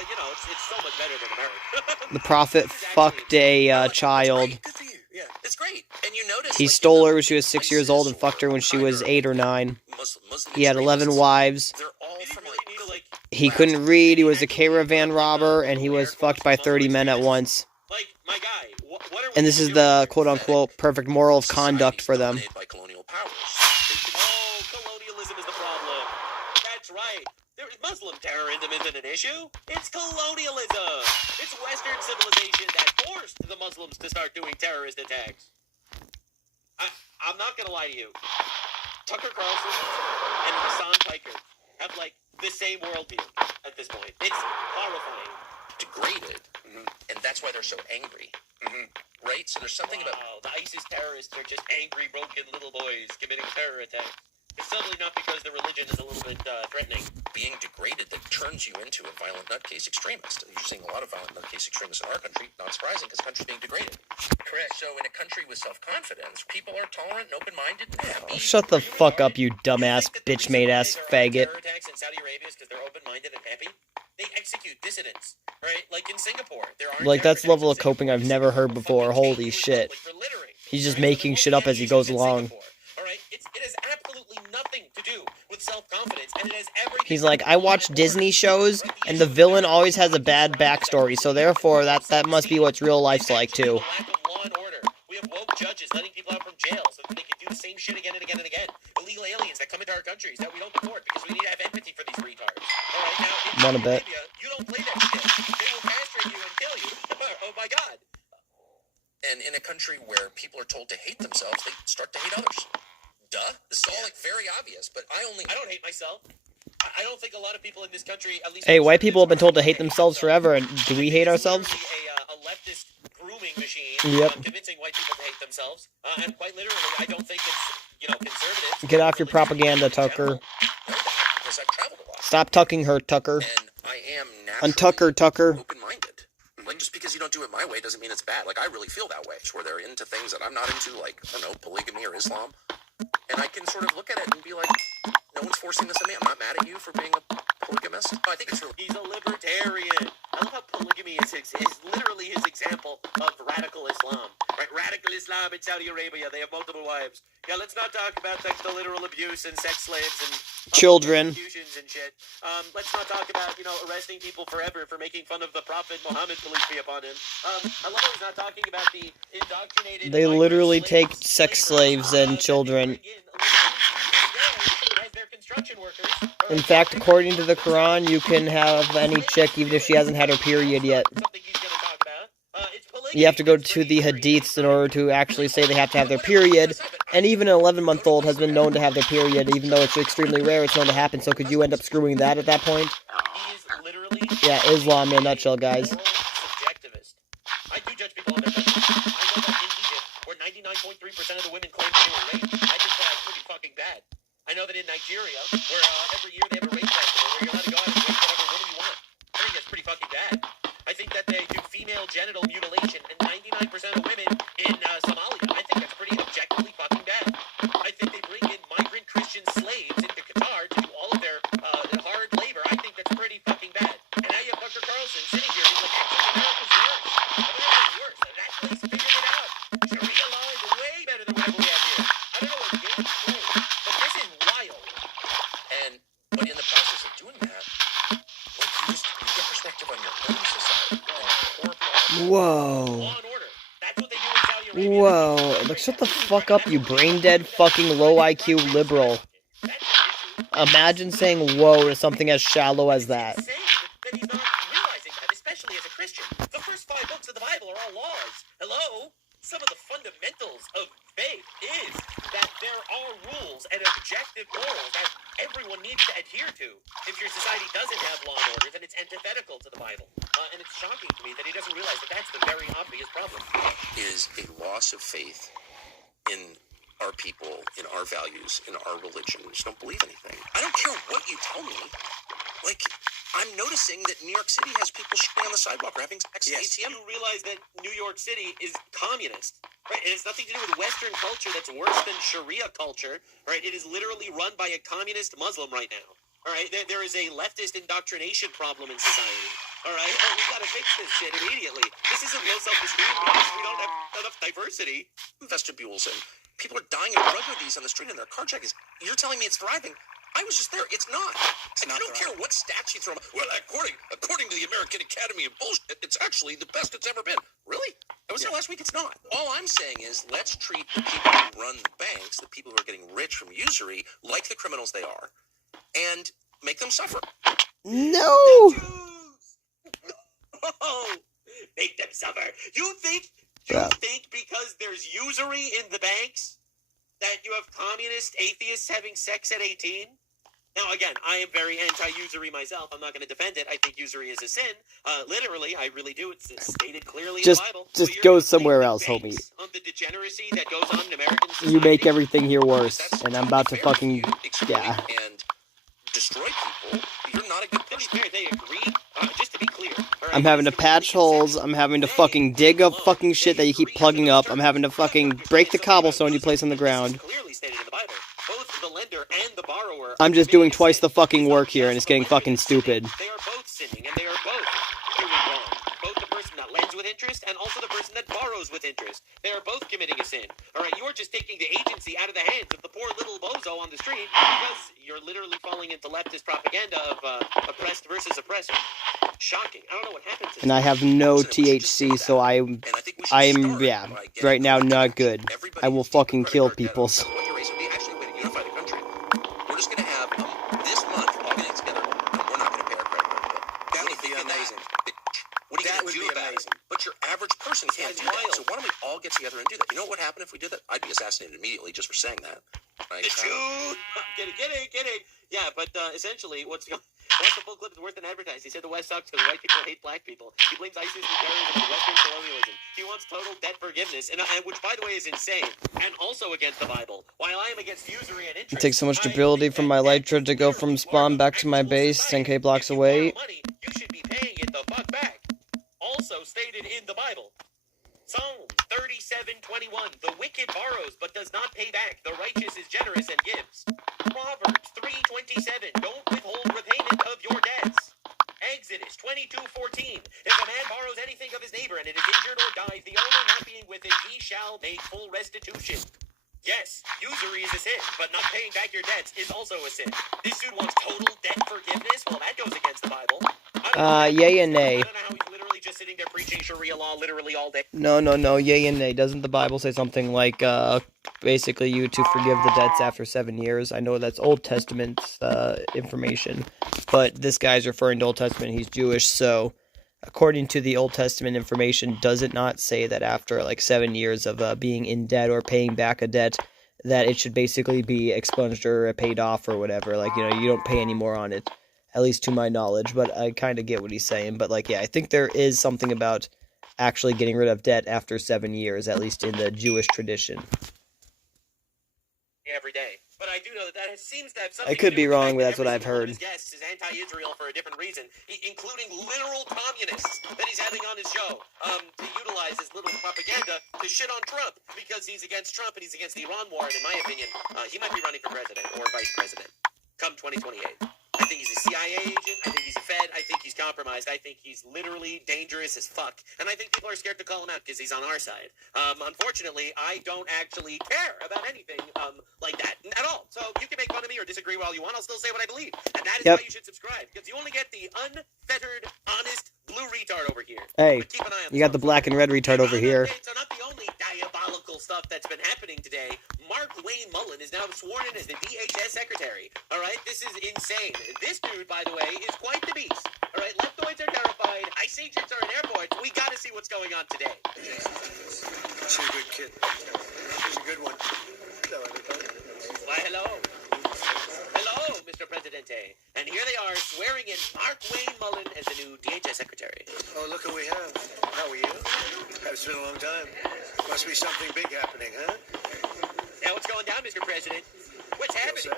you know, it's so much better than America. The prophet fucked a child. Good for you. Yeah. It's great. And you notice He like, stole in her the when she was 6 years old and fucked her when she was 8 or 9. Muslim He had 11 extremists, wives. They're all from like He couldn't read. He was a caravan robber, and he was fucked by 30 men at once. Like, my guy, what are we And this is doing the here? quote-unquote perfect moral of conduct for them. dominated by colonial powers. Oh, colonialism is the problem. That's right. Muslim terrorism isn't an issue. It's colonialism. It's Western civilization that forced the Muslims to start doing terrorist attacks. I'm not going to lie to you. Tucker Carlson and Hassan Piker have, like, the same worldview at this point. It's horrifying. Degraded, and that's why they're so angry. Right? So there's something about the ISIS terrorists are just angry, broken little boys committing terror attacks. It's certainly not because the religion is a little bit threatening. being degraded that turns you into a violent nutcase extremist. You're seeing a lot of violent nutcase extremists in our country. Not surprising, because the country's being degraded. Correct. So in a country with self-confidence, people are tolerant and open-minded and happy. Shut the fuck up, you dumbass, bitch-made-ass faggot. Terror attacks in Saudi Arabia is because they're open-minded and happy. They execute dissidents, right? Like in Singapore, there are Like, that's level of coping I've never heard before. Holy shit. He's just making shit up as he goes along. It has absolutely nothing to do with self-confidence, and it has everything. He's like, I watch Disney shows, and the villain always has a bad backstory, so therefore that must be what real life's like, too. Lack of law and order. We have woke judges letting people out from jail so that they can do the same shit again and again and again. Illegal aliens that come into our countries that we don't deport because we need to have empathy for these retards. All right, now, in Wanna bet? Arabia, you don't play that shit. They will castrate you and kill you. Oh my God. And in a country where people are told to hate themselves, they start to hate others. Duh. This is all like very obvious, but I don't hate myself. I don't think a lot of people in this country, at least. Hey, white people have been told to hate themselves forever, and do we hate ourselves? A leftist grooming machine. Yep. Convincing white people to hate themselves. And quite literally, I don't think it's conservative. Get off your propaganda, Tucker. because I've traveled a lot. Stop tucking her, Tucker. And I am naturally Untucker, Tucker. open-minded. Like, just because you don't do it my way doesn't mean it's bad. Like, I really feel that way. It's where they're into things that I'm not into, like, I don't know, polygamy or Islam. And I can sort of look at it and be like, no one's forcing this on me. I'm not mad at you for being a polygamist. I think it's really... He's a libertarian. I love how polygamy is literally his example of radical Islam. Right? Radical Islam in Saudi Arabia. They have multiple wives. Yeah, let's not talk about the literal abuse and sex slaves and... children. And shit. Let's not talk about, arresting people forever for making fun of the Prophet Muhammad, police be upon him. I love how he's not talking about the indoctrinated... They literally take sex slaves and children. In fact, according to the Quran, you can have any chick even if she hasn't had her period yet. You have to go to the hadiths in order to actually say they have to have their period. And even an 11-month-old has been known to have their period, even though it's extremely rare, it's known to happen. So could you end up screwing that at that point? Yeah, Islam in a nutshell, guys. I do judge people on their country. I know that in Egypt, where 99.3% of the women claim they were raped, I think that's pretty fucking bad. I know that in Nigeria, where every year they have a rape festival, where you're allowed to go out and rape whatever woman you want. I think that's pretty fucking bad. I think that they do female genital mutilation, and 99% of women in Somalia. I think that's pretty objectively fucking bad. I think they bring in migrant Christian slaves into Qatar to do all of their hard labor. I think that's pretty fucking bad. And now you have Tucker Carlson sitting here, he's like, actually, America's worse. America's worse. And that place figured it out. Sharia law is way better than whatever we have here. I don't know what game he's playing, but this is wild. But in the process of doing that, like, you get perspective on your own society. Whoa. Law and order. That's what they do in Saudi Whoa, like, shut the fuck up, you brain-dead fucking low-IQ liberal. Imagine saying whoa to something as shallow as that. It's insane that he's not realizing that, especially as a Christian. The first 5 books of the Bible are all laws. Hello? Some of the fundamentals of faith is that there are rules and objective morals that everyone needs to adhere to. If your society doesn't have law and order, then it's antithetical to the Bible. And it's shocking to me that he doesn't realize that that's the very obvious problem. Is a loss of faith in our people, in our values, in our religion. We just don't believe anything. I don't care what you tell me. Like, I'm noticing that New York City has people shitting on the sidewalk or having sex at ATM. You realize that New York City is communist, right? It has nothing to do with Western culture that's worse than Sharia culture, right? It is literally run by a communist Muslim right now, all right? There is a leftist indoctrination problem in society, all right? We gotta fix this shit immediately. This isn't low self-esteem because we don't have enough diversity. Vestibules and people are dying of drug abuse on the street and their car check is, you're telling me it's thriving? I was just there. It's not. I don't care what stats you throw. Well, according to the American Academy of Bullshit, it's actually the best it's ever been. Really? I was there last week. It's not. All I'm saying is let's treat the people who run the banks, the people who are getting rich from usury, like the criminals they are, and make them suffer. No! Oh, make them suffer. You think because there's usury in the banks that you have communist atheists having sex at 18? Now, again, I am very anti-usury myself. I'm not going to defend it. I think usury is a sin. Literally, I really do. It's stated clearly in the Bible. Just go somewhere else, homie. On the degeneracy that goes on in American society. You make everything here worse, and I'm about to fucking... Yeah. And destroy people. You're not a good person. They agree. Just to be clear. I'm having to patch holes. I'm having to fucking dig up fucking shit that you keep plugging up. I'm having to fucking break the cobblestone you place on the ground. Clearly stated in the Bible. Both the lender and the borrower. I'm just doing twice the fucking work here, and it's getting fucking stupid. They are both sinning, and they are both doing wrong. Both the person that lends with interest and also the person that borrows with interest. They are both committing a sin. All right, you are just taking the agency out of the hands of the poor little bozo on the street because you're literally falling into leftist propaganda of oppressed versus oppressor. Shocking. I don't know what happened to And I have no THC, so I'm yeah, right now not good. I will fucking kill people. So. Unify the country. We're just going to have this month all getting together. We're not going to pay our credit card bill. That would be amazing. What are you going to do about it? But your average person can't do that. So why don't we all get together and do that? You know what would happen if we did that? I'd be assassinated immediately just for saying that. Right? Kidding. Yeah, but essentially, what's the full clip is worse than advertised. He said the West sucks because white people hate black people. He blames ISIS and terrorism and Western colonialism. He wants total debt forgiveness, and which, by the way, is insane, and also against the Bible. While I am against usury and interest, It takes so much stability from my Elytra to go from spawn back to my base, 10k blocks away. Money, you should be paying it the fuck back. Also stated in the Bible. Psalm 37:21. The wicked borrows but does not pay back. The righteous is generous and gives. Proverbs 3:27. Don't withhold repayment of your debts. Exodus 22:14. If a man borrows anything of his neighbor and it is injured or dies, the owner not being with it, he shall make full restitution. Yes, usury is a sin, but not paying back your debts is also a sin. This dude wants total debt forgiveness? Well, that goes against the Bible. Yay and nay. I don't know how he's literally just sitting there preaching Sharia law literally all day. No, yay and nay. Doesn't the Bible say something like, basically you to forgive the debts after 7 years? I know that's Old Testament information, but this guy's referring to Old Testament. He's Jewish, so according to the Old Testament information, does it not say that after like 7 years of being in debt or paying back a debt, that it should basically be expunged or paid off or whatever? Like, you know, you don't pay any more on it. At least to my knowledge, but I kind of get what he's saying. But, like, yeah, I think there is something about actually getting rid of debt after 7 years, at least in the Jewish tradition. Every day. But I do know that seems to have something I could to do be with wrong, the but fact that's what that I've heard. every single one of his guests is anti-Israel for a different reason, including literal communists that he's having on his show to utilize his little propaganda to shit on Trump because he's against Trump and he's against the Iran war. And in my opinion, he might be running for president or vice president come 2028. I think he's a CIA agent. I think he's a Fed. I think he's compromised. I think he's literally dangerous as fuck. And I think people are scared to call him out because he's on our side. Unfortunately, I don't actually care about anything like that at all. So you can make fun of me or disagree all you want. I'll still say what I believe. And that is why you should subscribe. Because you only get the unfettered, honest, blue retard over here. Hey, keep an eye on you got the black and red retard over here. So not the only diabolical stuff that's been happening today, Mark Wayne Mullen is now sworn in as the DHS secretary. All right, this is insane. This dude, by the way, is quite the beast. All right, leftoids are terrified. Ice agents are in airports. We got to see what's going on today. She's a good kid. She's a good one. Hello, everybody. Why, hello. Hello, Mr. Presidente. And here they are swearing in Mark Wayne Mullen as the new DHS secretary. Oh, look who we have. How are you? It's been a long time. Must be something big happening, huh? Yeah, what's going down, Mr. President? What's happening?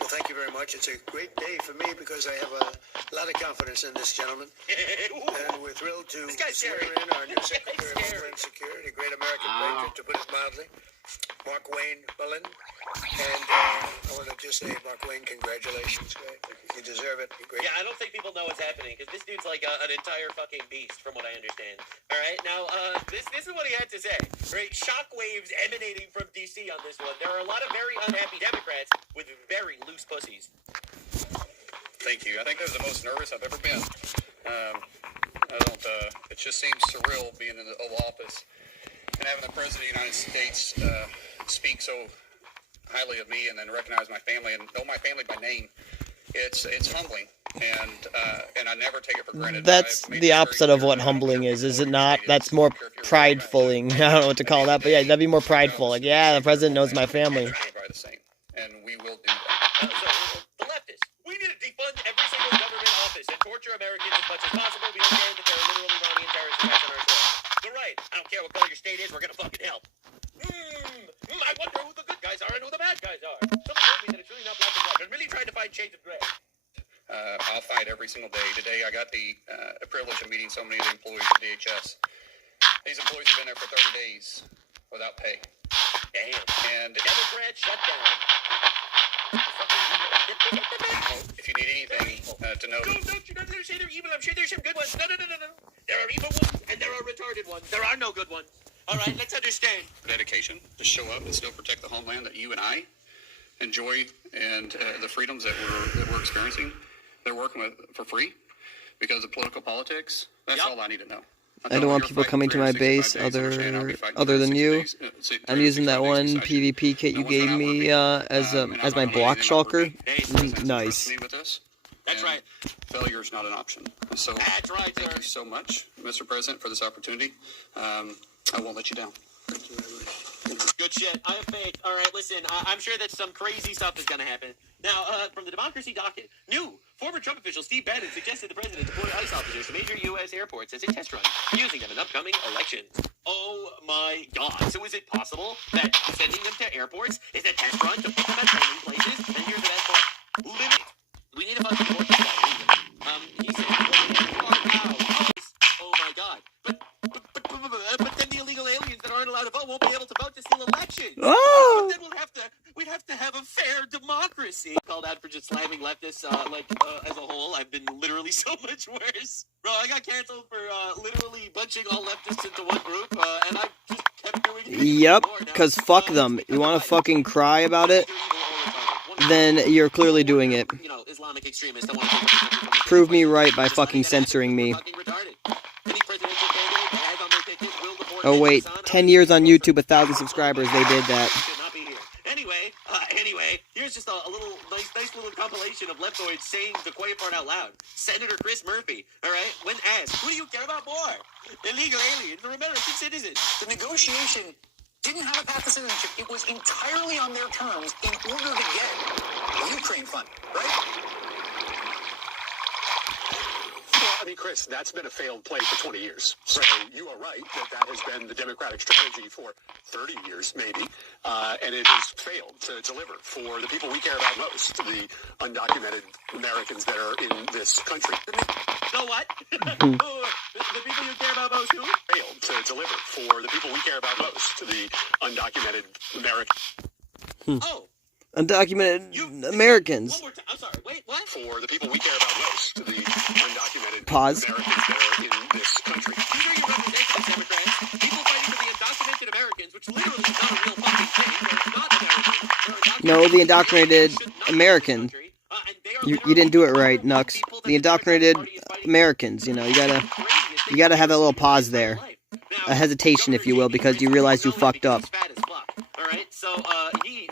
Well, thank you very much. It's a great day for me because I have a lot of confidence in this gentleman. And we're thrilled to swear in our new Secretary of Homeland Security, great American patriot, to put it mildly, Mark Wayne Mullen. And I want to just say, Mark Wayne, congratulations. You deserve it. You're great. Yeah, I don't think people know what's happening because this dude's like an entire fucking beast, from what I understand. All right, now this is what he had to say. Right, shockwaves emanating from DC on this one. There are a lot of very unhappy Democrats with very loose pussies. Thank you. I think this is the most nervous I've ever been. It just seems surreal being in the Oval Office and having the President of the United States speak so highly of me and then recognize my family and know my family by name. It's humbling, and I never take it for granted. That's the opposite of what humbling is it not? That's more pridefulling. I don't know what to call that, but yeah, that'd be more prideful. Like, yeah, the president knows my family. And we will do that. So, the leftists, we need to defund every single government office and torture Americans as much as possible. We don't care that they're literally running terrorist attacks on our soil. The right, I don't care what color your state is, we're gonna fucking help. I wonder who the good guys are and who the bad guys are. Someone told me that it's really not black and white. I'm really trying to find shades of gray. I'll fight every single day. Today I got the privilege of meeting so many of the employees at DHS. These employees have been there for 30 days without pay. Damn. And Democrats shut down. If you need anything to know... Don't say they're evil. I'm sure there's some good ones. No. There are evil ones and there are retarded ones. There are no good ones. All right, let's understand. Dedication to show up and still protect the homeland that you and I enjoy and the freedoms that we're experiencing. They're working with for free because of political politics. That's all I need to know. I don't want people coming to my base other than you. I'm using that one PvP kit you gave me as my block shulker. Nice. That's right. Failure is not an option. So that's right, thank you so much, Mr. President, for this opportunity. I won't let you down. Good shit. I have faith. All right, listen, I'm sure that some crazy stuff is going to happen. Now, from the Democracy docket, former Trump official Steve Bannon suggested the president deploy ICE officers to major U.S. airports as a test run, using them in upcoming elections. Oh my God. So is it possible that sending them to airports is a test run to put them at polling places? And here's the best part. Limit. We need a bunch of more people. He said, oh my God. But then the illegal aliens that aren't allowed to vote won't be able to vote to steal elections. Oh! But then we'd have to have a fair democracy. Called out for just slamming leftists, as a whole. I've been literally so much worse. Bro, I got canceled for literally bunching all leftists into one group, and I just kept doing it. Yep, because fuck them. You want to fucking cry about it? Then you're clearly doing it. You know, Islamic extremists. Prove me right by fucking censoring me. Oh wait, 10 years on YouTube, 1,000 subscribers, they did that. Anyway, here's just a little nice little compilation of leftoids saying the quiet part out loud. Senator Chris Murphy, all right, when asked, who do you care about more? Illegal aliens or American citizens? The negotiation didn't have a path to citizenship. It was entirely on their terms in order to get the Ukraine fund, right? Well, I mean, Chris, that's been a failed play for 20 years. So you are right that has been the Democratic strategy for 30 years, maybe, and it has failed to deliver for the people we care about most, the undocumented Americans that are in this country. So what? The people you care about most who? Failed to deliver for the people we care about most, the undocumented Americans. Oh. Undocumented Americans. One more time. I'm sorry. Wait, what? For the people we care about most, the undocumented Pause. Americans that are in this country. These are your representatives, Democrats. People fighting for the undocumented Americans, which literally is not a real fucking thing. They're not Americans. No, the indoctrinated Americans. You didn't do it right, Nux. The indoctrinated Americans. You know, you gotta have that little pause there. Now, a hesitation, if you will, because you realize you fucked up. He's fat as fuck. Alright, so, he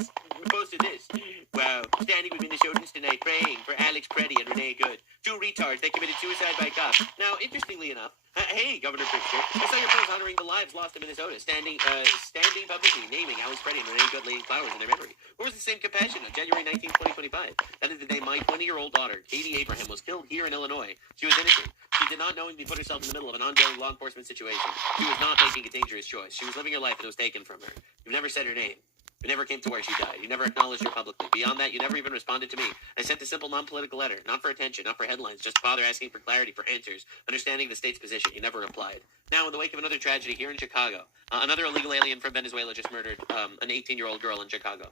posted this. Wow, standing with Minnesotans tonight praying for Alex Preddy and Renee Good. 2 retards that committed suicide by cop. Now, interestingly enough, hey, Governor Pritzker, I saw your post honoring the lives lost in Minnesota, standing publicly naming Alex Preddy and Renee Good laying flowers in their memory. Where was the same compassion on January 19, 2025? That is the day my 20-year-old daughter, Katie Abraham, was killed here in Illinois. She was innocent. She did not knowingly put herself in the middle of an ongoing law enforcement situation. She was not making a dangerous choice. She was living her life and it was taken from her. You've never said her name. You never came to where she died. You never acknowledged her publicly. Beyond that, you never even responded to me. I sent a simple non-political letter, not for attention, not for headlines, just a father asking for clarity, for answers, understanding the state's position. You never replied. Now, in the wake of another tragedy here in Chicago, another illegal alien from Venezuela just murdered an 18-year-old girl in Chicago.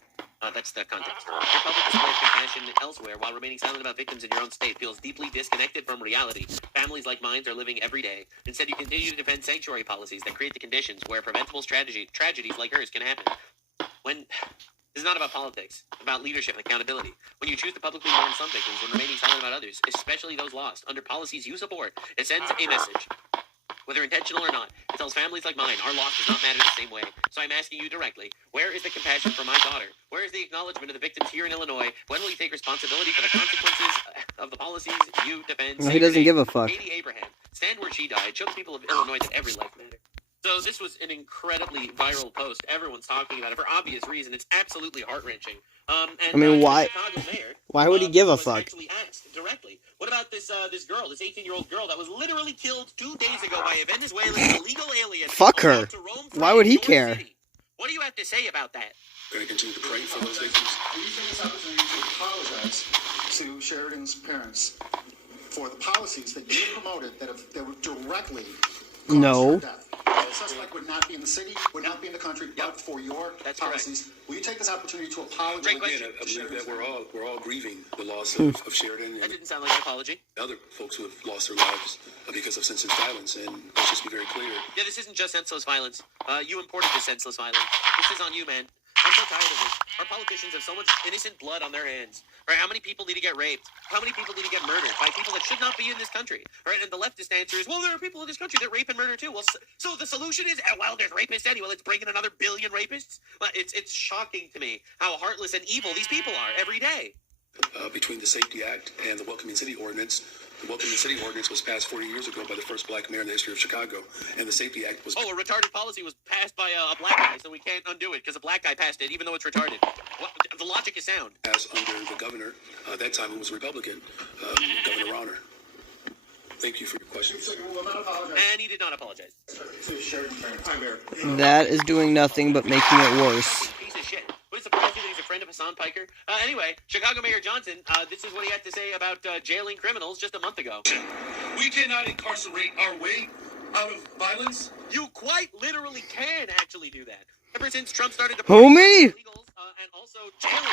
That's the context. Your public display of compassion elsewhere while remaining silent about victims in your own state feels deeply disconnected from reality. Families like mine are living every day. Instead, you continue to defend sanctuary policies that create the conditions where preventable tragedies like hers can happen. When this is not about politics, it's about leadership and accountability. When you choose to publicly mourn some victims and remaining silent about others, especially those lost, under policies you support, it sends a message. Whether intentional or not, it tells families like mine our loss does not matter the same way. So I'm asking you directly, where is the compassion for my daughter? Where is the acknowledgement of the victims here in Illinois? When will you take responsibility for the consequences of the policies you defend? Well, he doesn't give a fuck. Katie Abraham, stand where she died, show the people of Illinois that every life matters. So this was an incredibly viral post. Everyone's talking about it for obvious reason. It's absolutely heart-wrenching. I mean, why? Why would he give a fuck? Actually asked directly, what about this girl, this 18-year-old girl that was literally killed 2 days ago by a Venezuelan illegal alien? Fuck her. Why would he care? City? What do you have to say about that? We're going to continue to pray for those victims. Will you take this opportunity to apologize to Sheridan's parents for the policies that you promoted that were directly No. The suspect would not be in the city, would not be in the country, but for your policies. Correct. Will you take this opportunity to apologize? Again, I believe that we're all grieving the loss of Sheridan That and didn't sound like an apology. other folks who have lost their lives because of senseless violence. And let's just be very clear. Yeah, this isn't just senseless violence. You imported this senseless violence. This is on you, man. I'm so tired of this. Our politicians have so much innocent blood on their hands. Right? How many people need to get raped? How many people need to get murdered by people that should not be in this country? Right? And the leftist answer is, well, there are people in this country that rape and murder too. Well, so the solution is, well, there's rapists anyway. Let's bring in another billion rapists. Well, it's shocking to me how heartless and evil these people are every day. Between the Safety Act and the Welcoming City Ordinance. The Welcoming City Ordinance was passed 40 years ago by the first black mayor in the history of Chicago. And the Safety Act was... Oh, a retarded policy was passed by a black guy, so we can't undo it because a black guy passed it, even though it's retarded. The logic is sound. Passed under the governor, at that time, who was Republican, Governor Rauner. Thank you for your question. And he did not apologize. That is doing nothing but making it worse. Piece of shit. Would it surprise you that he's a friend of Hassan Piker? Anyway, Chicago Mayor Johnson, this is what he had to say about jailing criminals just a month ago. We cannot incarcerate our way out of violence. You quite literally can actually do that. Ever since Trump started to Homie! illegals and also jailing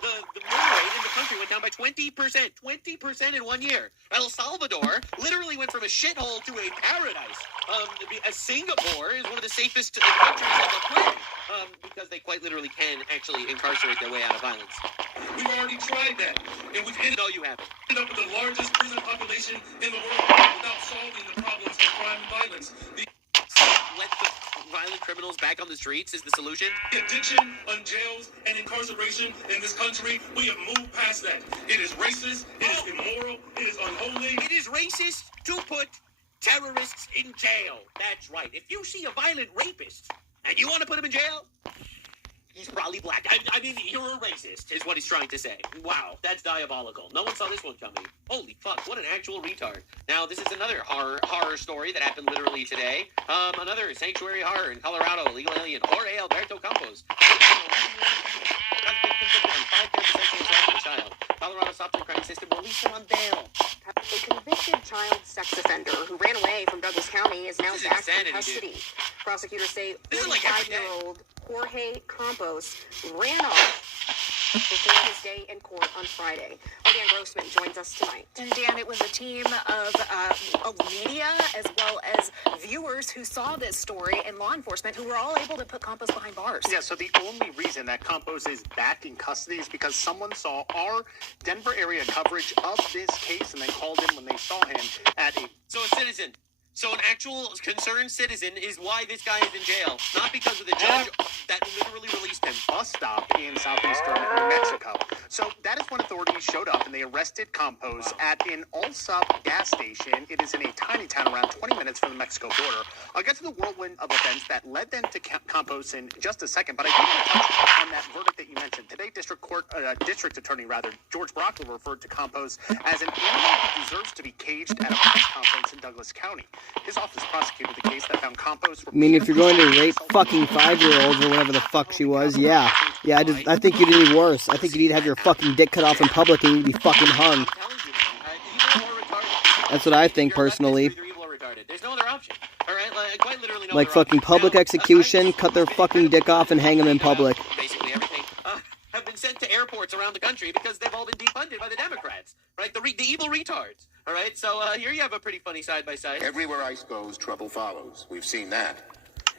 them, the murder rate in the country went down by 20%. 20% in 1 year. El Salvador literally went from a shithole to a paradise. Singapore is one of the safest countries on the planet because they quite literally can actually incarcerate their way out of violence. We've already tried that, and we've ended No, you haven't. up with the largest prison population in the world without solving the problems of crime and violence. Let the violent criminals back on the streets is the solution? The addiction on jails and incarceration in this country, we have moved past that. It is racist, it is immoral, it is unholy. It is racist to put terrorists in jail. That's right. If you see a violent rapist and you want to put him in jail, he's probably black. I mean, you're a racist, is what he's trying to say. Wow, that's diabolical. No one saw this one coming. Holy fuck, what an actual retard. Now, this is another horror story that happened literally today. Another sanctuary horror in Colorado, illegal alien Jorge Alberto Campos. Colorado stopped the crime system, released him on bail. A convicted child sex offender who ran away from Douglas County is now back in custody. Dude. Prosecutors say This is like every day. 45-year-old Jorge Campos ran off before his day in court on Friday. Dan Grossman joins us tonight. And Dan, it was a team of media as well as viewers who saw this story and law enforcement who were all able to put Campos behind bars. Yeah, so the only reason that Campos is back in custody is because someone saw our Denver area coverage of this case and then called in when they saw him at a... So a citizen So an actual concerned citizen is why this guy is in jail, not because of the judge that literally released him. Bus stop in southeastern New Mexico. So that is when authorities showed up and they arrested Campos at an Allsup gas station. It is in a tiny town around 20 minutes from the Mexico border. I'll get to the whirlwind of events that led them to Campos in just a second, but I do want to touch on that verdict that you mentioned. Today, District Attorney George Brockler referred to Campos as an animal who deserves to be caged at a press conference in Douglas County. His office prosecuted the case that found Campos. I mean, if you're going to rape fucking 5-year-olds or whatever the fuck she was, yeah, I think you need worse. I think you need to have your fucking dick cut off in public and you need to be fucking hung. That's what I think personally. There's no other option. All right, quite literally no like other fucking option. public execution, cut their fucking dick off and hang them in public. Basically everything have been sent to airports around the country because they've all been defunded by the Democrats, right? The evil retards. All right, so here you have a pretty funny side-by-side. Everywhere ICE goes, trouble follows. We've seen that.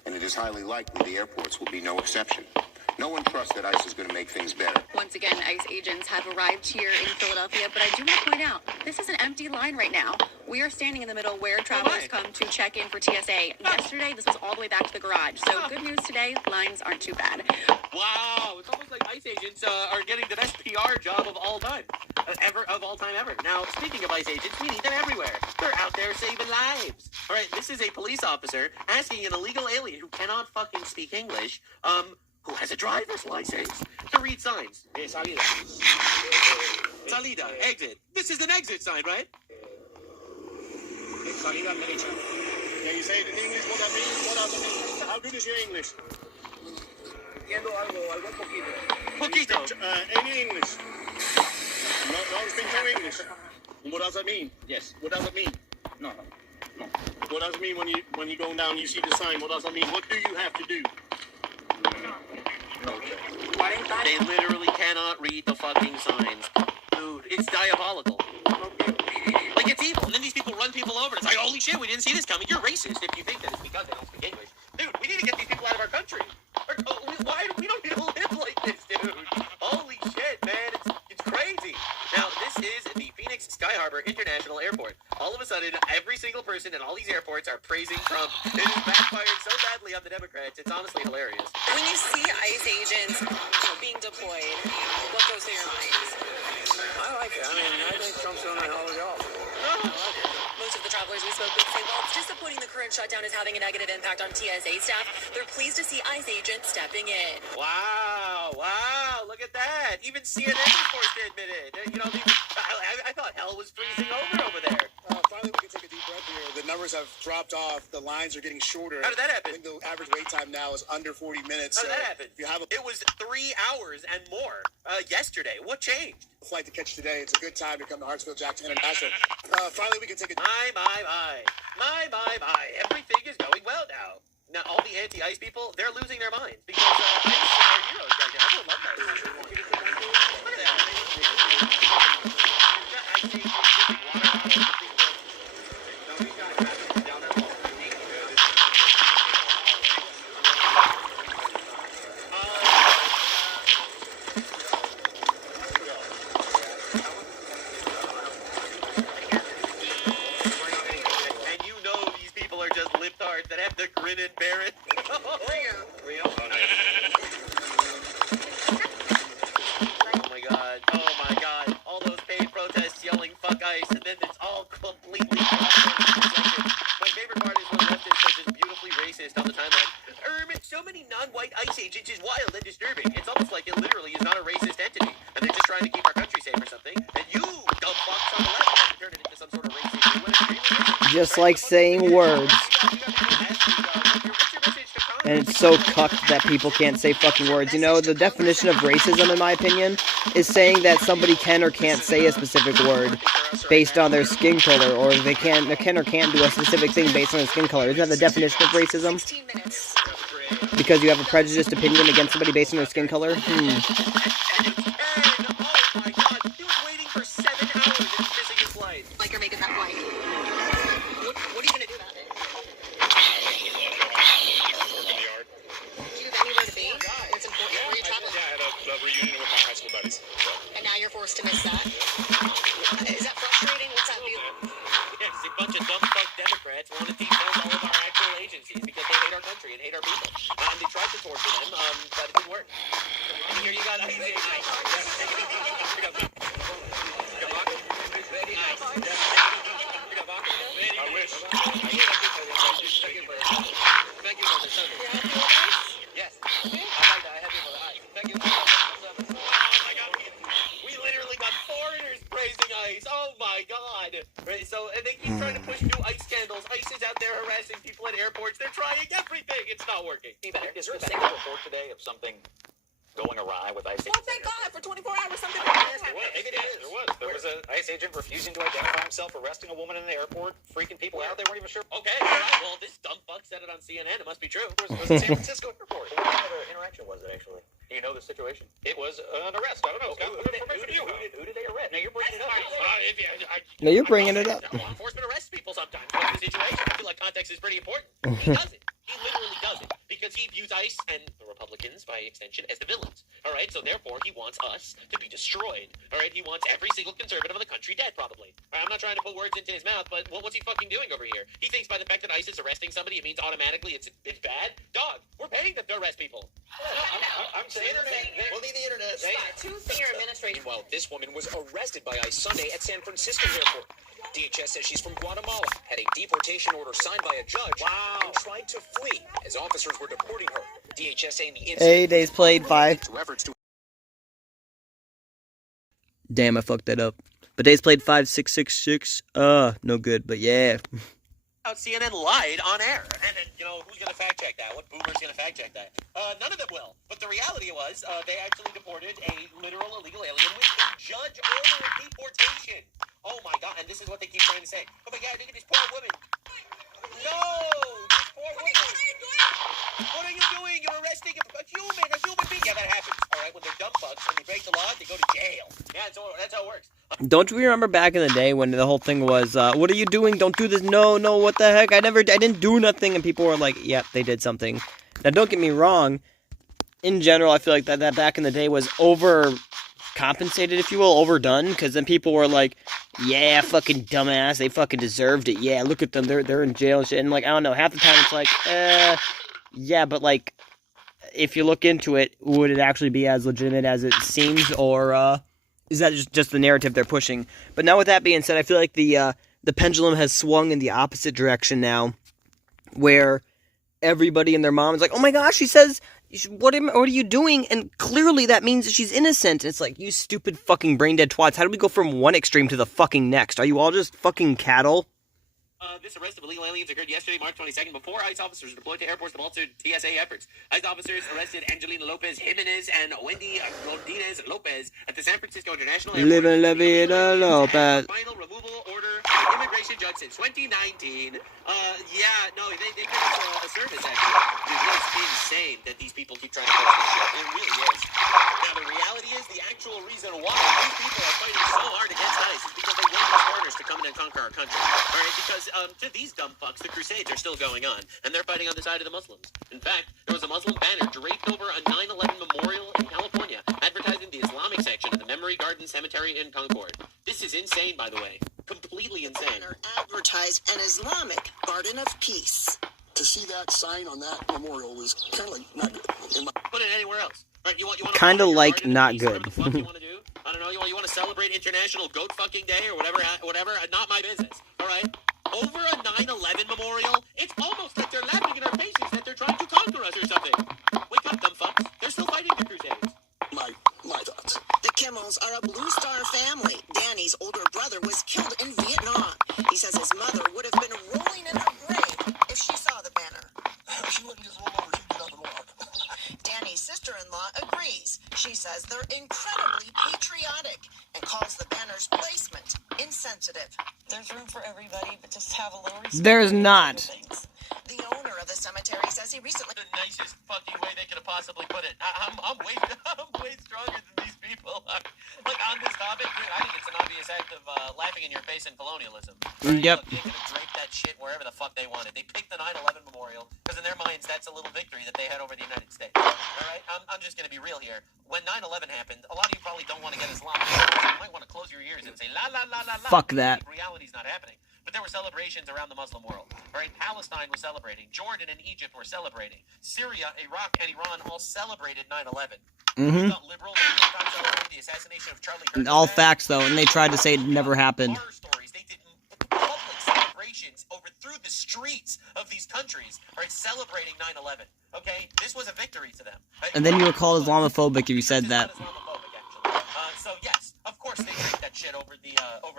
And it is highly likely the airports will be no exception. No one trusts that ICE is going to make things better. Once again, ICE agents have arrived here in Philadelphia, but I do want to point out, this is an empty line right now. We are standing in the middle where travelers come to check in for TSA. Yesterday, this was all the way back to the garage. So good news today, lines aren't too bad. Wow, it's almost like ICE agents are getting the best PR job of all time, of all time ever. Now, speaking of ICE agents, we need them everywhere. They're out there saving lives. All right, this is a police officer asking an illegal alien who cannot fucking speak English, who has a driver's license, to read signs. Salida. Salida, exit. This is an exit sign, right? Salida derecha. Can you say it in English what that means? What does it mean? How good is your English? Entiendo algo poquito. Poquito. Any English? No, speak no English. What does that mean? Yes. What does it mean? No. What does it mean when you go down, you see the sign? What does that mean? What do you have to do? They literally cannot read the fucking signs. Dude, it's diabolical. Like, it's evil. And then these people run people over. It's like, holy shit, we didn't see this coming. You're racist if you think that it's because they don't speak English. Dude, we need to get these people out of our country. Why we don't need to live like this, dude? Holy shit, man. It's crazy. Now, this is the Phoenix Sky Harbor International Airport. All of a sudden, every single person in all these airports are praising Trump. It has backfired so badly on the Democrats. It's honestly hilarious. When you see ICE agents being deployed, what goes through your mind? I like it. I think Trump's doing a hell of a job. Most of the travelers we spoke with say, while it's disappointing the current shutdown is having a negative impact on TSA staff, they're pleased to see ICE agents stepping in. Wow, look at that. Even CNN is forced to admit it. You know, I thought hell was freezing over there. Finally, we can take a deep breath here. The numbers have dropped off. The lines are getting shorter. How did that happen? I think the average wait time now is under 40 minutes. How did that happen? It was 3 hours and more yesterday. What changed? Flight to catch today. It's a good time to come to Hartsfield Jackson International. Finally, we can take a... My. Everything is going well now. Now, all the anti-ICE people, they're losing their minds because ICE are heroes right now. Everyone loves ICE. Look at that. ICE agents dripping water on people. That have the grin and bear it. Rio. Oh my god. All those paid protests yelling fuck ICE, and then it's all completely My favorite part is when leftists are just beautifully racist on the timeline. So many non-white ICE agents is wild and disturbing. It's almost like it literally is not a racist entity, and they're just trying to keep our country safe or something. And you, dumb fucks on the left, have to turn it into some sort of racist. Just like saying words. And it's so cucked that people can't say fucking words. You know, the definition of racism, in my opinion, is saying that somebody can or can't say a specific word based on their skin color, or they can or can't do a specific thing based on their skin color. Isn't that the definition of racism? Because you have a prejudiced opinion against somebody based on their skin color? Like you're making that white. What are you going to do about it? Do you have anywhere to be? It's important where you're traveling. Yeah, I had a reunion with my high school buddies. And now you're forced to miss that? Is that frustrating? What's that feel? Yeah, it's a bunch of dumb fuck Democrats want to report today of something going awry with ICE? Well, thank God for 24 hours something. There was an ICE agent refusing to identify himself, arresting a woman in the airport, freaking people out. They weren't even sure. Okay, all right. Well, this dumb fuck said it on CNN. It must be true. It was in San Francisco airport. What kind of an interaction was it, actually? Do you know the situation? It was an arrest. I don't know. Who did they arrest? Now, you're bringing it up. No, you're bringing it up. Law enforcement arrests people sometimes. What's the situation? I feel like context is pretty important. He doesn't. He literally doesn't. Because he views ICE and the Republicans, by extension, as the villains. All right? So, therefore, he wants us to be destroyed. All right? He wants every single conservative in the country dead, probably. All right, I'm not trying to put words into his mouth, but what's he fucking doing over here? He thinks by the fact that ICE is arresting somebody, it means automatically it's bad? Dog, we're paying them to arrest people. I'm saying we'll need the internet. Two senior administrators. Meanwhile, this woman was arrested by ICE Sunday at San Francisco airport. DHS says she's from Guatemala, had a deportation order signed by a judge, and tried to flee as officers were deporting her. DHS saying the incident... Hey, days played 5. Damn, I fucked that up. But days played 5666. No good, but yeah. CNN lied on air. And then, who's going to fact check that? What boomer's going to fact check that? None of them will. But the reality was, they actually deported a literal illegal alien with a judge-ordered deportation. Oh my God. And this is what they keep trying to say. Oh my God, look at this poor woman. No! This poor woman. What are you doing? You're arresting a human being. Yeah, that happens. All right, when they're dumb fucks and they break the law, they go to jail. Yeah, that's how it works. Don't we remember back in the day when the whole thing was, what are you doing? Don't do this. No, what the heck? I didn't do nothing. And people were like, yep, they did something. Now, don't get me wrong. In general, I feel like that back in the day was overcompensated, if you will, overdone. Because then people were like, yeah, fucking dumbass. They fucking deserved it. Yeah, look at them. They're in jail and shit. And like, I don't know. Half the time it's like, yeah, but like, if you look into it, would it actually be as legitimate as it seems? Or, is that just the narrative they're pushing? But now with that being said, I feel like the pendulum has swung in the opposite direction now, where everybody and their mom is like, oh my gosh, she says, what are you doing? And clearly that means that she's innocent. And it's like, you stupid fucking brain dead twats. How do we go from one extreme to the fucking next? Are you all just fucking cattle? This arrest of illegal aliens occurred yesterday, March 22nd, before ICE officers were deployed to airports to bolster TSA efforts. ICE officers arrested Angelina Lopez Jimenez and Wendy Godinez Lopez at the San Francisco International Airport. Living La Vida Lopez. Final removal order from the immigration judge since 2019. They give us a service, actually. Dude, it's insane that these people keep trying to push this shit. It really is. Now, the reality is the actual reason why these people are fighting so hard against ICE is because they want the foreigners to come in and conquer our country. All right, because to these dumb fucks, the Crusades are still going on, and they're fighting on the side of the Muslims. In fact, there was a Muslim banner draped over a 9/11 memorial in California, advertising the Islamic section of the Memory Garden Cemetery in Concord. This is insane, by the way. Completely insane. Banner advertised an Islamic garden of peace. To see that sign on that memorial was kind of like not good. Put it anywhere else. Right, you want kind of like not good. What the fuck you want to do? I don't know. You want to celebrate International Goat Fucking Day or whatever? Not my business. All right. Over a 9/11 memorial, it's almost like they're laughing in our faces that they're trying to conquer us or something. Wake up, dumb fucks. They're still fighting the Crusades. My thoughts. The Kimmels are a Blue Star family. Danny's older brother was killed in Vietnam. He says his mother would have been rolling in her grave if she saw the banner. She wouldn't just roll over. She'd get up and walk. Danny's sister-in-law agrees. She says they're incredibly patriotic and calls the banner's placement insensitive. There's room for everybody, but just have a little respect. There's not. The owner of the cemetery says he recently... The nicest fucking way they could have possibly put it. I'm way stronger than these people are. Like, on this topic, dude, I think it's an obvious act of laughing in your face and colonialism. Right? Yep. Look, they could have draped that shit wherever the fuck they wanted. They picked the 9/11 memorial, because in their minds, that's a little victory that they had over the United States. All right? I'm just going to be real here. When 9/11 happened, a lot of you probably don't want to get Islam. You might want to close your ears and say, la, la, la, la, la. Fuck that. Reality's not happening. But there were celebrations around the Muslim world. Right? Palestine was celebrating. Jordan and Egypt were celebrating. Syria, Iraq, and Iran all celebrated 9/11. Mm-hmm. Liberal, the assassination of Charlie Kirk. All facts, though, and they tried to say it never happened. Horror stories. They did public celebrations through the streets of these countries, right, celebrating 9/11. Okay? This was a victory to them. And then you were called Islamophobic if you said that. So yes, of course they did that shit over a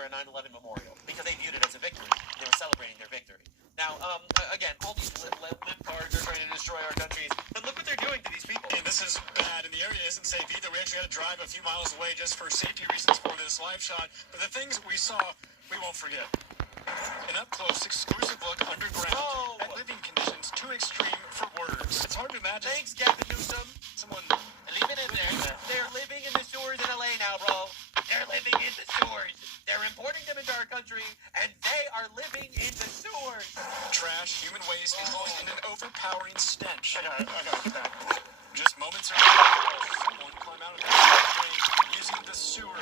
9/11 memorial because they viewed it as a victory. They were celebrating their victory. Now, again, all these libtards are trying to destroy our countries, and look what they're doing to these people. And this is bad, and the area isn't safe either. We actually had to drive a few miles away just for safety reasons for this live shot. But the things we saw, we won't forget. An up-close, exclusive look underground at living conditions too extreme for words. It's hard to imagine. Thanks, Gavin Newsom. Someone leave it in there. They're living in the sewers in LA now, bro. They're living in the sewers. They're importing them into our country, and they are living in the sewers. Trash, human waste, involving in an overpowering stench. I gotta get back. Just moments ago, someone climb out of that drain using the sewer.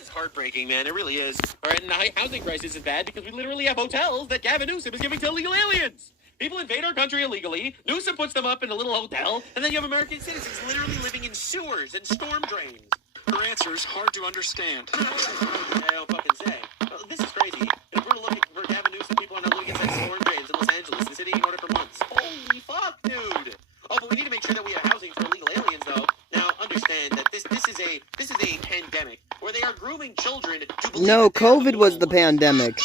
It's heartbreaking, man. It really is. All right, and the housing crisis is bad because we literally have hotels that Gavin Newsom is giving to illegal aliens. People invade our country illegally. Newsom puts them up in a little hotel, and then you have American citizens literally living in sewers and storm drains. Her answer's hard to understand. I don't fucking say. This is crazy. If we're looking for Gavin Newsom, people are not looking inside storm drains in Los Angeles, the city ignored it for months. Holy fuck, dude. Oh, but we need to make sure that we have housing for illegal aliens, though. Now, understand that this is a pandemic where they are grooming children to believe No, COVID was the pandemic.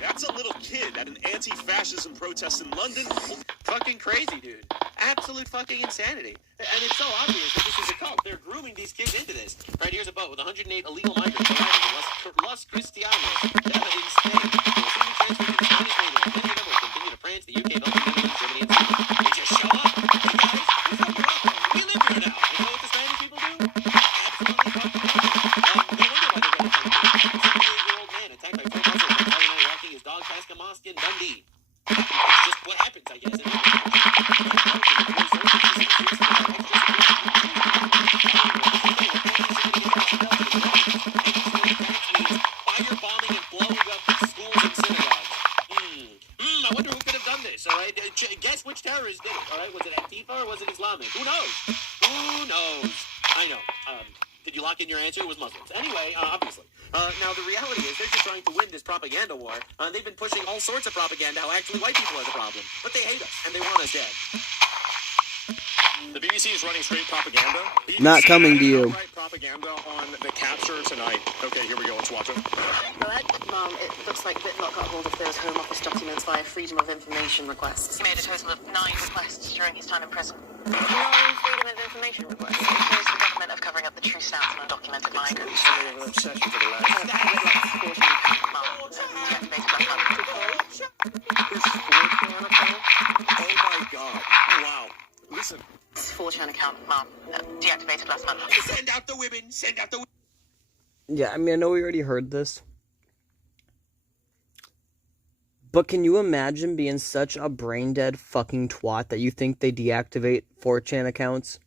That's a little kid at an anti-fascism protest in London. Fucking crazy, dude. Absolute fucking insanity. And it's so obvious that this is a cult. They're grooming these kids into this. Right, here's a boat with 108 illegal migrants arriving in Los Cristianos, in Spain. They'll soon be transferred to the Spanish mainland. Many of them will continue to France, the UK, Belgium, Netherlands, Germany, and Sweden. They just show up. Hey guys, what's up with us? We live here now. You know what the Spanish people do? Absolutely fucking no wonder why they're going to a 78-year-old man attacked by 4 Muslims on Friday night walking his dog past a mosque in Dundee. It's just what happens, I guess. Firebombing and blowing up schools and synagogues. I wonder who could have done this, all right? Guess which terrorist did it, all right? Was it Antifa or was it Islamic? Who knows? Who knows? I know. Did you lock in your answer? It was Muslims. Anyway, obviously. Now, the reality is they're just trying to win this propaganda war. They've been pushing all sorts of propaganda how actually white people are the problem. But they hate us, and they want us dead. The BBC is running straight propaganda. Not coming to you. Propaganda on the capture tonight. Okay, here we go. Let's watch it. Mom, it looks like Bitlock got hold of those Home Office documents via Freedom of Information requests. He made a total of 9 requests during his time in prison. 9 Freedom of Information requests? It accused the government of covering up the true stance on undocumented migrants. An obsession for the last. Oh my god. Wow. Listen. 4chan account, Mom, deactivated last month. Send out the women! Send out the women! Yeah, I mean, I know we already heard this. But can you imagine being such a brain-dead fucking twat that you think they deactivate 4chan accounts?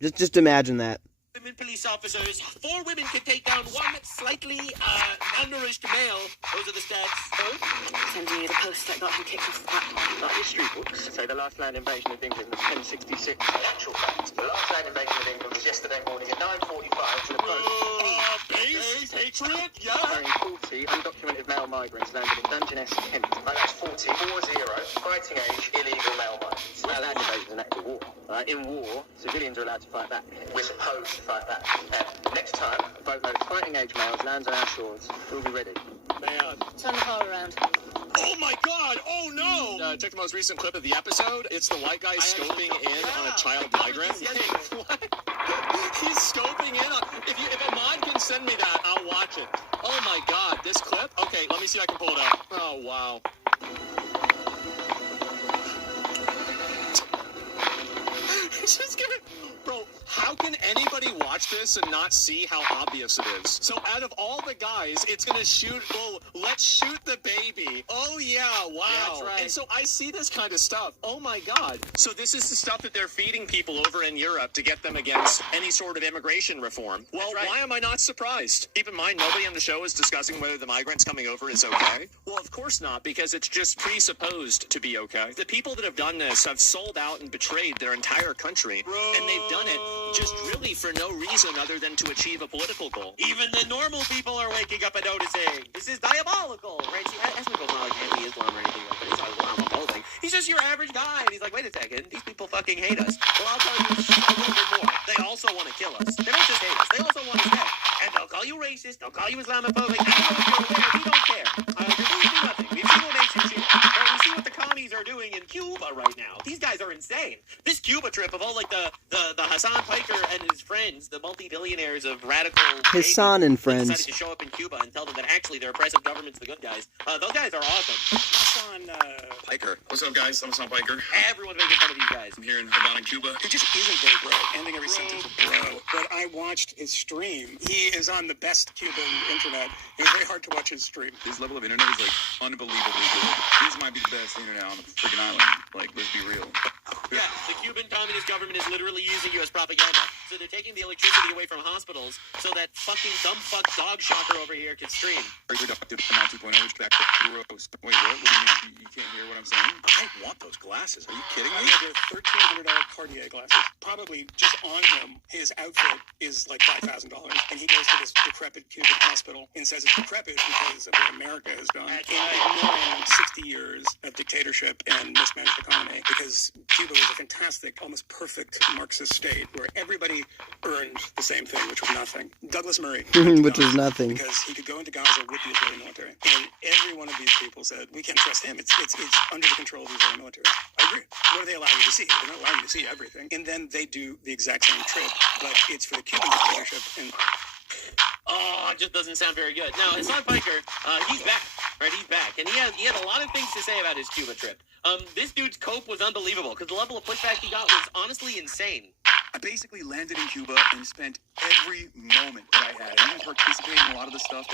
Just imagine that. Women police officers. 4 women can take down 1 slightly malnourished male. Those are the stats. Sending you the post that got him kicked off the platform. Like history books say the last land invasion of England was 1066. Actual fact. The last land invasion of England was yesterday morning at 9:45 to the post. Base hatred? Yeah. Carrying 40 undocumented male migrants landed in Dungeness, Kent. That's 40, 40, fighting age, illegal male migrants. Now, land invasion is an act of war. In war, civilians are allowed to fight back. We're supposed to fight back. Next time, a boatload of fighting age males lands on our shores. We'll be ready. Turn the car around. Oh my god! Oh no! Check the most recent clip of the episode. It's the white guy scoping in on a child migrant. What? He's scoping in on... If a mod can send me that, I'll watch it. Oh my god, this clip? Okay, let me see if I can pull it up. Oh, wow. He's just giving... Bro, how can anybody watch this and not see how obvious it is? So out of all the guys, it's gonna shoot, well, let's shoot the baby. Oh yeah, wow. Yeah, that's right. And so I see this kind of stuff. Oh my god. So this is the stuff that they're feeding people over in Europe to get them against any sort of immigration reform. Well, right. Why am I not surprised? Keep in mind, nobody on the show is discussing whether the migrants coming over is okay. Well, of course not, because it's just presupposed to be okay. The people that have done this have sold out and betrayed their entire country, and they've done it just really for no reason other than to achieve a political goal. Even the normal people are waking up and noticing. This is diabolical, right? See, Esmico's not like anti-Islam or anything like that. He's not Islamophobic. He's just your average guy, and he's like, wait a second, these people fucking hate us. Well, I'll tell you a little bit more. They also want to kill us. They don't just hate us. They also want us dead. And they'll call you racist, they'll call you Islamophobic. I don't know if you're aware, we don't care. You're going to do nothing. We've seen what makes you shit. We see what the commies are doing in Cuba right now. These guys are insane. This Cuba trip of all like the Hassan Piker and his friends, the multi-billionaires of radical Hassan and friends decided to show up in Cuba and tell them that actually their oppressive government's the good guys. Those guys are awesome. Hassan Piker. What's up, guys? I'm Hassan Piker. Everyone's making fun of these guys. I'm here in Havana, Cuba. He just isn't very bro. Ending every sentence with bro. But I watched his stream. He is on the best Cuban internet. It was very hard to watch his stream. His level of internet is like unbelievably good. This might be the best internet on the freaking island. Like, let's be real. Yeah, the Cuban Communist government is literally using you as propaganda. So they're taking the electricity away from hospitals so that fucking dumb fuck dog shocker over here can stream. Very productive amount 2.0, which back to gross. Wait, what? What do you mean? You can't hear what I'm saying? I want those glasses. Are you kidding me? They're $1,300 Cartier glasses. Probably just on him, his outfit is like $5,000. And he goes to this decrepit Cuban hospital and says it's decrepit because of what America has done. In 60 years of dictatorship and mismanaged economy, because Cuba was a fantastic, almost perfect Marxist state where everybody earned the same thing, which was nothing. Douglas Murray. which is nothing. Because he could go into Gaza with the Israeli military. And every one of these people said, we can't trust him. It's under the control of the Israeli military. I agree. What do they allow you to see? They're not allowing you to see everything. And then they do the exact same trip, but it's for the Cuban dictatorship. And oh, it just doesn't sound very good. Now, Hassan Piker, he's back, right? He's back. And he had a lot of things to say about his Cuba trip. This dude's cope was unbelievable, because the level of pushback he got was honestly insane. I basically landed in Cuba and spent every moment that I had. I didn't participate in a lot of the stuff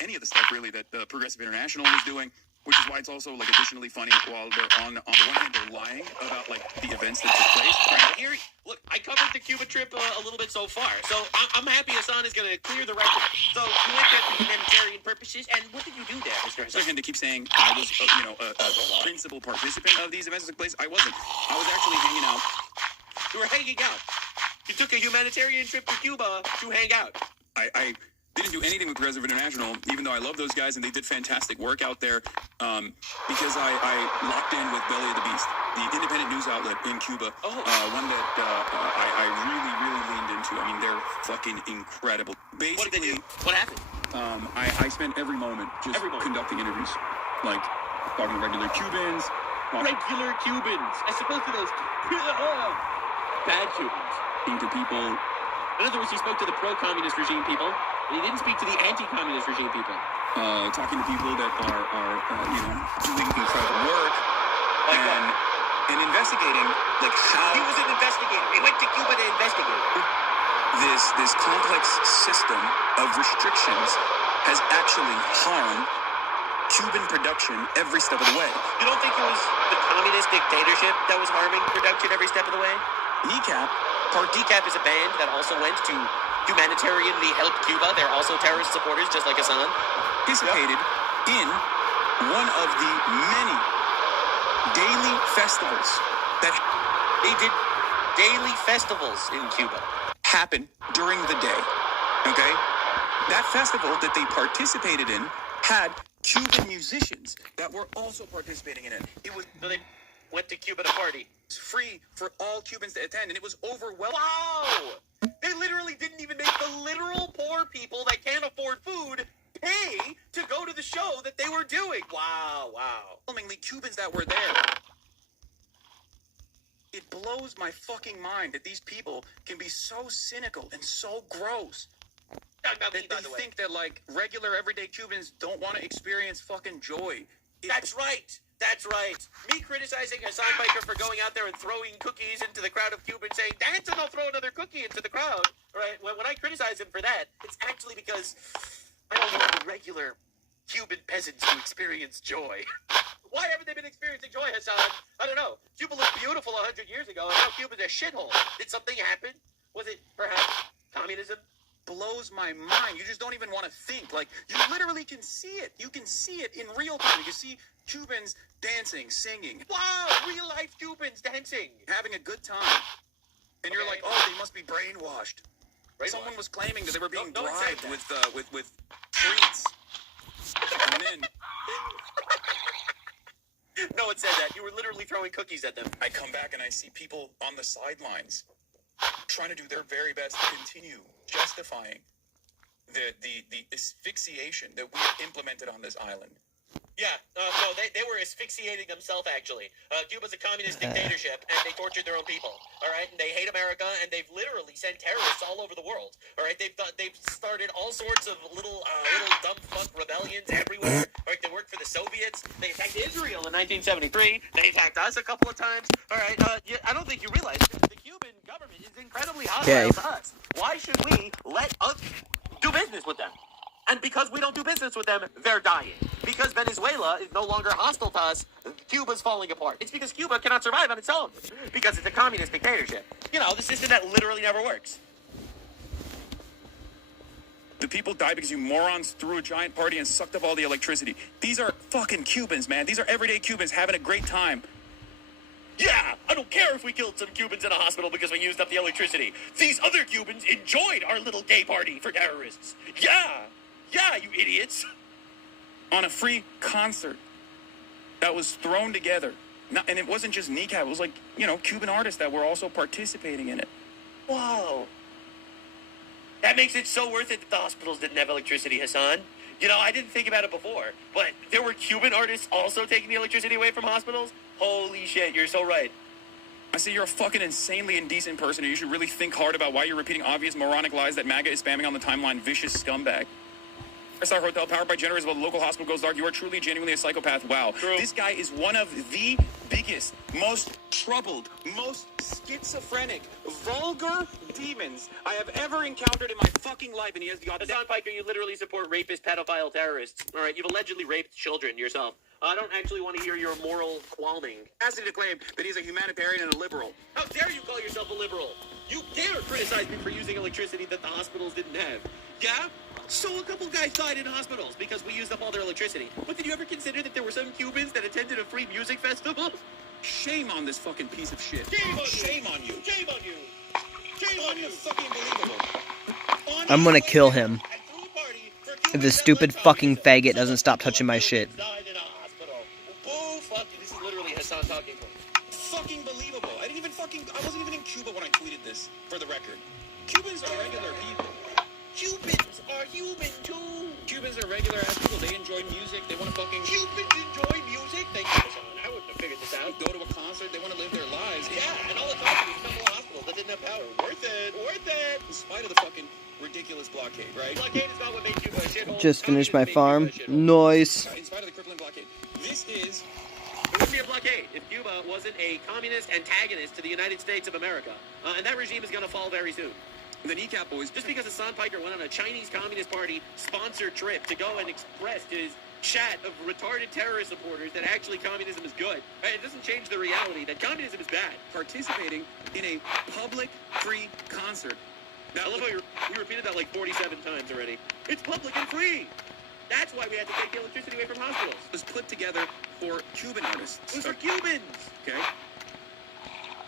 any of the stuff really that the Progressive International was doing, which is why it's also like additionally funny while they're on the one hand they're lying about like the events that took place. Here, look, I covered the Cuba trip a little bit so far, so I'm happy Hassan is going to clear the record. So you went there for humanitarian purposes, and what did you do there, Mr. Hassan? And to keep saying I was, a principal participant of these events that took place, I wasn't. I was actually hanging out. You were hanging out. You took a humanitarian trip to Cuba to hang out. I didn't do anything with Progressive International, even though I love those guys and they did fantastic work out there, because I locked in with Belly of the Beast, the independent news outlet in Cuba, one that I really, really leaned into. I mean, they're fucking incredible. Basically, what did they do? What happened? I spent every moment just conducting interviews, like talking to regular Cubans. Regular Cubans, as opposed to those bad Cubans. To people. In other words, you spoke to the pro-communist regime people, and you didn't speak to the anti-communist regime people. Talking to people that are doing incredible work and investigating, like how he was an investigator. He went to Cuba to investigate. This complex system of restrictions has actually harmed Cuban production every step of the way. You don't think it was the communist dictatorship that was harming production every step of the way? DCAP is a band that also went to humanitarianly help Cuba. They're also terrorist supporters, just like Hassan. Participated in one of the many daily festivals that they did. Daily festivals in Cuba happen during the day. Okay, that festival that they participated in had Cuban musicians that were also participating in it. It was so they went to Cuba to party. It's free for all Cubans to attend, and it was overwhelming. Wow! They literally didn't even make the literal poor people that can't afford food pay to go to the show that they were doing. Wow. Overwhelmingly Cubans that were there. It blows my fucking mind that these people can be so cynical and so gross. That they think that like regular everyday Cubans don't want to experience fucking joy. That's right. Me criticizing Hassan Piker for going out there and throwing cookies into the crowd of Cubans, saying, dance and I'll throw another cookie into the crowd. Right? When I criticize him for that, it's actually because I don't want the regular Cuban peasants to experience joy. Why haven't they been experiencing joy, Hassan? I don't know. Cuba looked beautiful 100 years ago, and now Cuba's a shithole. Did something happen? Was it perhaps communism? Blows my mind. You just don't even want to think. Like, you literally can see it. You can see it in real time. You can see Cubans dancing, singing. Wow, real life Cubans dancing, having a good time. And you're like, oh, they must be brainwashed. Someone was claiming that they were being bribed with treats. And then no one said that. You were literally throwing cookies at them. I come back and I see people on the sidelines trying to do their very best to continue justifying the asphyxiation that we implemented on this island. Yeah, no, they were asphyxiating themselves, actually. Cuba's a communist dictatorship, and they tortured their own people, all right? And they hate America, and they've literally sent terrorists all over the world, all right? They've started all sorts of little dumb fuck rebellions everywhere, all right? They worked for the Soviets. They attacked Israel in 1973. They attacked us a couple of times, all right? I don't think you realize the Cuban government is incredibly hostile to us. Why should we let us do business with them? And because we don't do business with them, they're dying. Because Venezuela is no longer hostile to us, Cuba's falling apart. It's because Cuba cannot survive on its own. Because it's a communist dictatorship. You know, the system that literally never works. The people died because you morons threw a giant party and sucked up all the electricity. These are fucking Cubans, man. These are everyday Cubans having a great time. Yeah, I don't care if we killed some Cubans in a hospital because we used up the electricity. These other Cubans enjoyed our little gay party for terrorists. Yeah, you idiots. On a free concert that was thrown together. And it wasn't just kneecap. It was like, Cuban artists that were also participating in it. Whoa. That makes it so worth it that the hospitals didn't have electricity, Hassan. I didn't think about it before, but there were Cuban artists also taking the electricity away from hospitals? Holy shit, you're so right. I say you're a fucking insanely indecent person, and you should really think hard about why you're repeating obvious moronic lies that MAGA is spamming on the timeline, vicious scumbag. Star Hotel, powered by generators, while the local hospital goes dark. You are truly, genuinely a psychopath. Wow. True. This guy is one of the biggest, most troubled, most schizophrenic, vulgar demons I have ever encountered in my fucking life, and he has the Hassan Piker, you literally support rapist, pedophile terrorists. All right, you've allegedly raped children yourself. I don't actually want to hear your moral qualming. audacity to claim that he's a humanitarian and a liberal. How dare you call yourself a liberal? You dare criticize me for using electricity that the hospitals didn't have. Yeah? So a couple guys died in hospitals because we used up all their electricity. But did you ever consider that there were some Cubans that attended a free music festival? Shame on this fucking piece of shit. Shame on you. Shame on you. Shame on you. Fucking unbelievable. I'm gonna kill him if this stupid fucking faggot doesn't stop touching my shit. This is literally Hassan talking. Fucking believable. I wasn't even in Cuba when I tweeted this, for the record. Cubans are regular people. Cubans are human too. Cubans are regular ass people. They enjoy music. They want to fucking... Cubans enjoy music? Thank you, Hassan. I wouldn't have figured this out. Go to a concert. They want to live their lives. Yeah, and all the time was a couple of hospitals that didn't have power. Worth it. Worth it. In spite of the fucking ridiculous blockade, right? Blockade is not what made Cuba a shithole. Just finished my farm. Nice. In spite of the crippling blockade. It wouldn't be a blockade if Cuba wasn't a communist antagonist to the United States of America. And that regime is going to fall very soon. The kneecap boys. Just because Hassan Piker went on a Chinese Communist Party sponsored trip to go and express to his chat of retarded terrorist supporters that actually communism is good, it doesn't change the reality that communism is bad. Participating in a public free concert. I love how you repeated that like 47 times already. It's public and free. That's why we had to take the electricity away from hospitals. It was put together for Cuban artists. It was for Cubans. Okay.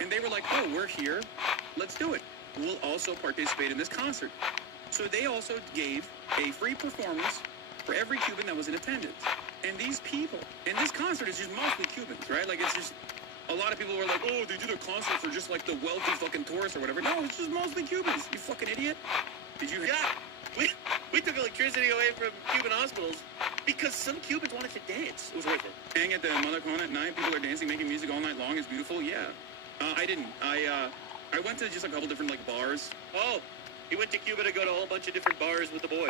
And they were like, oh, we're here. Let's do it. We'll also participate in this concert. So they also gave a free performance for every Cuban that was in attendance. And these people, and this concert is just mostly Cubans, right? Like, it's just, a lot of people were like, oh, they did a concert for just like the wealthy fucking tourists or whatever. No, it's just mostly Cubans. You fucking idiot. Did you? Yeah. We took electricity away from Cuban hospitals because some Cubans wanted to dance. It was worth it. Hang at the Mothercon at night. People are dancing, making music all night long. It's beautiful. Yeah. I didn't. I went to just a couple different, like, bars. Oh, you went to Cuba to go to a whole bunch of different bars with the boys.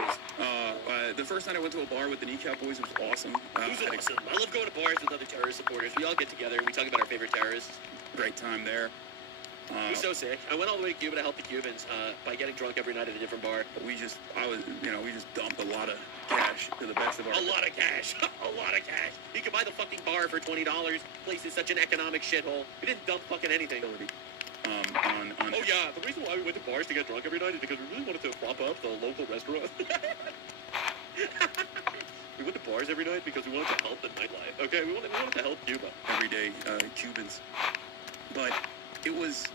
The first night I went to a bar with the kneecap boys. It was awesome. It was awesome. I love going to bars with other terrorist supporters. We all get together and we talk about our favorite terrorists. Great time there. It was so sick. I went all the way to Cuba to help the Cubans by getting drunk every night at a different bar. We just dumped a lot of cash to the best of our... A lot of cash. A lot of cash. You could buy the fucking bar for $20. Place is such an economic shithole. We didn't dump fucking anything. Oh yeah, the reason why we went to bars to get drunk every night is because we really wanted to prop up the local restaurant. We went to bars every night because we wanted to help the nightlife. Okay, we wanted to help Cuba. Everyday Cubans. But it was,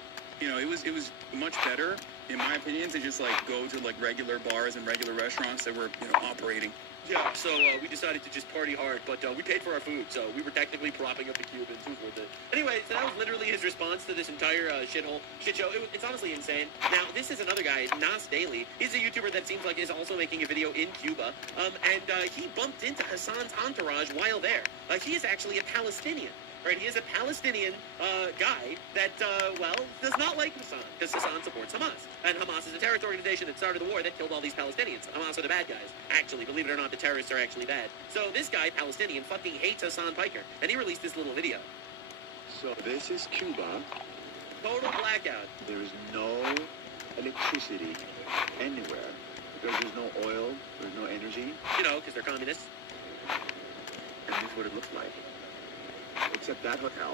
it was much better, in my opinion, to just like go to like regular bars and regular restaurants that were, operating. Yeah, so we decided to just party hard, but we paid for our food, so we were technically propping up the Cubans. Who's worth it? Anyway, so that was literally his response to this entire shit show. It's honestly insane. Now, this is another guy, Nas Daily. He's a YouTuber that seems like is also making a video in Cuba, and he bumped into Hassan's entourage while there. He is actually a Palestinian. Right, he is a Palestinian guy that, does not like Hassan, because Hassan supports Hamas. And Hamas is a terrorist organization that started the war that killed all these Palestinians. Hamas are the bad guys. Actually, believe it or not, the terrorists are actually bad. So this guy, Palestinian, fucking hates Hassan Piker, and he released this little video. So this is Cuba. Total blackout. There is no electricity anywhere, because there's no oil, there's no energy. You know, because they're communists. And this is what it looks like. Except that hotel,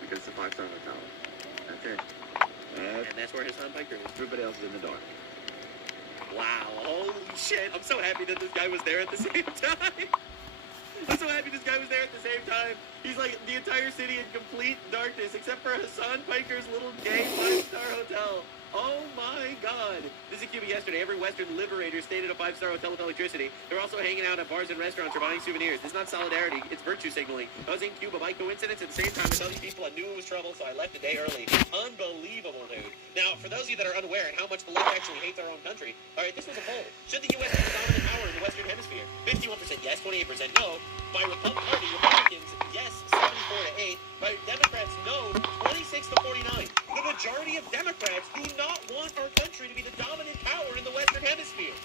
because it's a 5-star hotel. That's it. And that's where Hassan Piker is. Everybody else is in the dark. Wow, holy shit. I'm so happy that this guy was there at the same time. I'm so happy this guy was there at the same time. He's like the entire city in complete darkness, except for Hassan Piker's little gay 5-star hotel. Oh my god. This is Cuba yesterday. Every Western liberator stayed at a 5-star hotel with electricity. They're also hanging out at bars and restaurants or buying souvenirs. This is not solidarity. It's virtue signaling. I was in Cuba by coincidence at the same time as all these people. I knew it was trouble, so I left a day early. Unbelievable, dude. Now, for those of you that are unaware and how much the left actually hates our own country, all right, this was a poll. Should the U.S. be the dominant power in the Western Hemisphere? 51% yes, 28% no. By Republicans, yes, 74-8. By Democrats, no, 26-49. The majority of Democrats do not want our country to be the dominant power in the Western Hemisphere.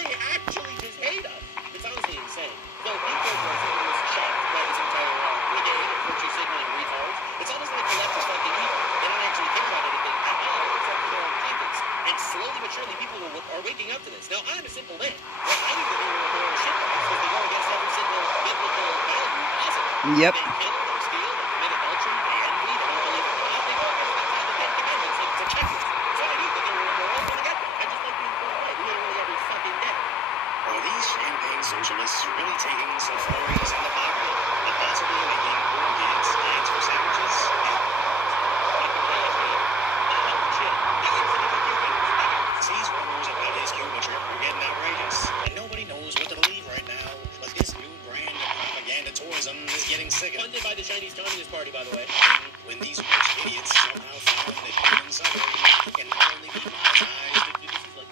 They actually just hate us. It's honestly insane. So, people was shocked by this entire brigade of virtue signaling retards. It's almost like the left is fucking evil. They don't actually care about anything at all except for their own pockets. And slowly but surely, people are waking up to this. Now, I'm a simple man. Well, I knew that they were more shitbags because they go against every single biblical value possible. Yep. They kill, they steal, they commit adultery, they envy, they don't believe in God. They go against the Ten Commandments. It's a checklist. So I knew that they were immoral from the get-go. I just like being thrown away literally every fucking day. Are these champagne socialists really taking safaris in the pocket and possibly making organic snacks for sandwiches? These rumors about his Cuba trip are getting outrageous, and nobody knows what to believe right now. But this new brand of propaganda tourism is getting sick. Funded by the Chinese Communist Party, by the way. When these rich idiots somehow found that COKTilYouDrop can only be monetized.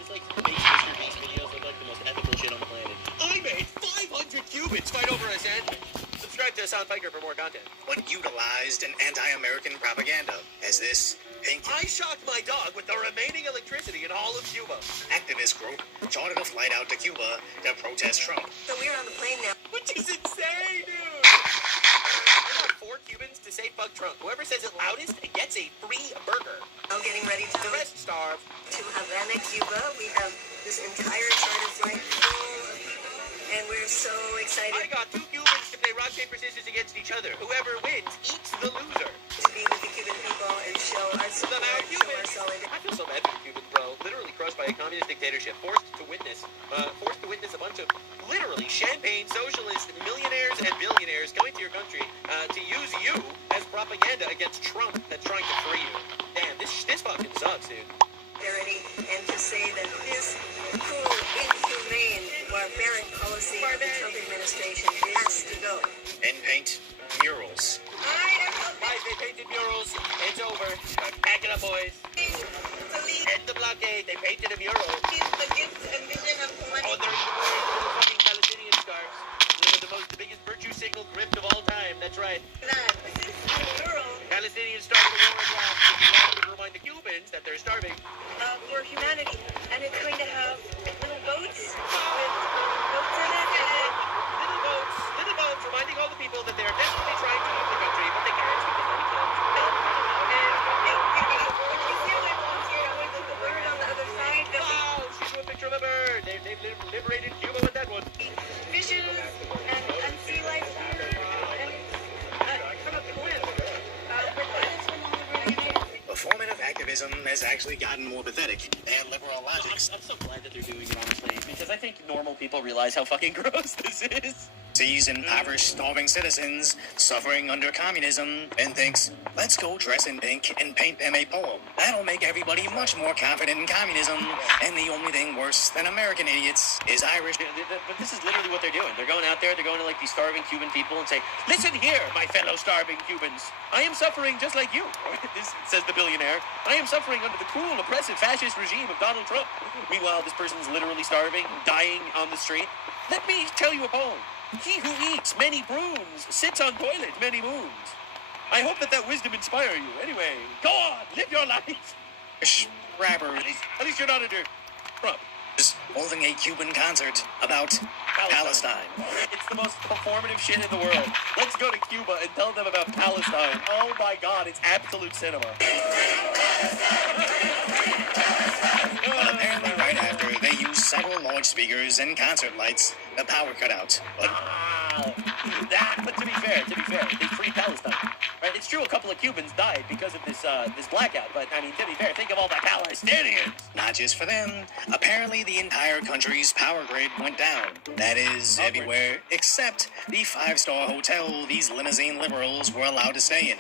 It's like fake Mr. Beast videos look like the most ethical shit on the planet. I made 500 Cubans fight over a cent. Subscribe to Hassan Piker for more content. When utilized in anti-American propaganda as this pink. I shocked my dog with the remaining electricity in all of Cuba. Activist group chartered a flight out to Cuba to protest Trump. So we're on the plane now. Which is insane, dude. I want 4 Cubans to say fuck Trump. Whoever says it loudest gets a free burger. Oh, getting ready to The rest starve. To Havana, Cuba. We have this entire charter flight full, and we're so excited. I got 2 Cubans to play rock, paper, scissors against each other. Whoever wins eats the loser. To be with the Cuban people and show our support, show our solidarity. I feel so bad for the Cubans, bro. Literally crushed by a communist dictatorship, forced to witness a bunch of literally champagne socialist millionaires and billionaires coming to your country to use you as propaganda against Trump that's trying to free you. Damn, this fucking sucks, dude. And to say that this cruel, inhumane, barbaric policy of the Trump administration has to go. And paint murals. Guys, they painted murals. It's over. Pack it up, boys. End the blockade. They painted a mural. Oh, they're even wearing little fucking Palestinian scarves. The biggest virtue signal grift of all time. That's right. Palestinians started a war in Iraq to remind the Cubans that they're starving. For humanity. And it's going to have little boats with boats in it. Little boats reminding all the people that they're desperately trying to leave the country, but they can't because they'll be killed. Oh, she drew a picture of a bird. They've liberated Cuba with that one. Fishes and sea life here. And from a blimp. But that is when we were united. Performative activism has actually gotten more pathetic. And liberal logics. I'm so glad that they're doing it, honestly, because I think normal people realize how fucking gross this is. sees impoverished, starving citizens suffering under communism and thinks, let's go dress in pink and paint them a poem. That'll make everybody much more confident in communism, and the only thing worse than American idiots is Irish. But this is literally what they're doing. They're going out there, they're going to like these starving Cuban people and say, listen here, my fellow starving Cubans. I am suffering just like you. This says the billionaire. I am suffering under the cruel, oppressive, fascist regime of Donald Trump. Meanwhile, this person's literally starving, dying on the street. Let me tell you a poem. He who eats many prunes sits on toilet many moons. I hope that wisdom inspire you. Anyway, go on, live your life. Rapper. At least you're not under Trump. Is holding a Cuban concert about Palestine. It's the most performative shit in the world. Let's go to Cuba and tell them about Palestine. Oh my God, it's absolute cinema. But apparently right after, they used several large speakers and concert lights, the power cut out. But to be fair, they freed Palestine. Right? It's true a couple of Cubans died because of this blackout, but I mean, to be fair, think of all the Palestinians. Not just for them. Apparently the entire country's power grid went down. That is, everywhere, except the 5-star hotel these limousine liberals were allowed to stay in.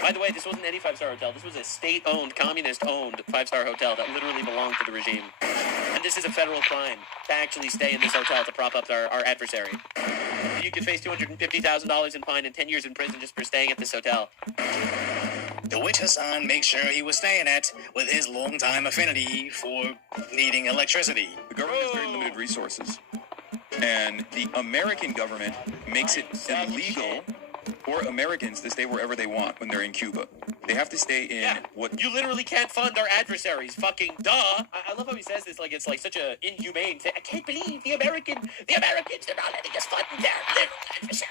By the way, this wasn't any 5-star hotel. This was a state-owned, communist-owned 5-star hotel that literally belonged to the regime. And this is a federal crime to actually stay in this hotel to prop up our adversary. You could face $250,000 in fine and 10 years in prison just for staying at this hotel. To which Hassan makes sure he was staying at with his long-time affinity for needing electricity. The government has very limited resources. And the American government makes it illegal for Americans to stay wherever they want when they're in Cuba. They have to stay in what... You literally can't fund our adversaries. Fucking duh. I love how he says this like it's like such a inhumane thing. I can't believe the Americans are not letting us fund their adversaries.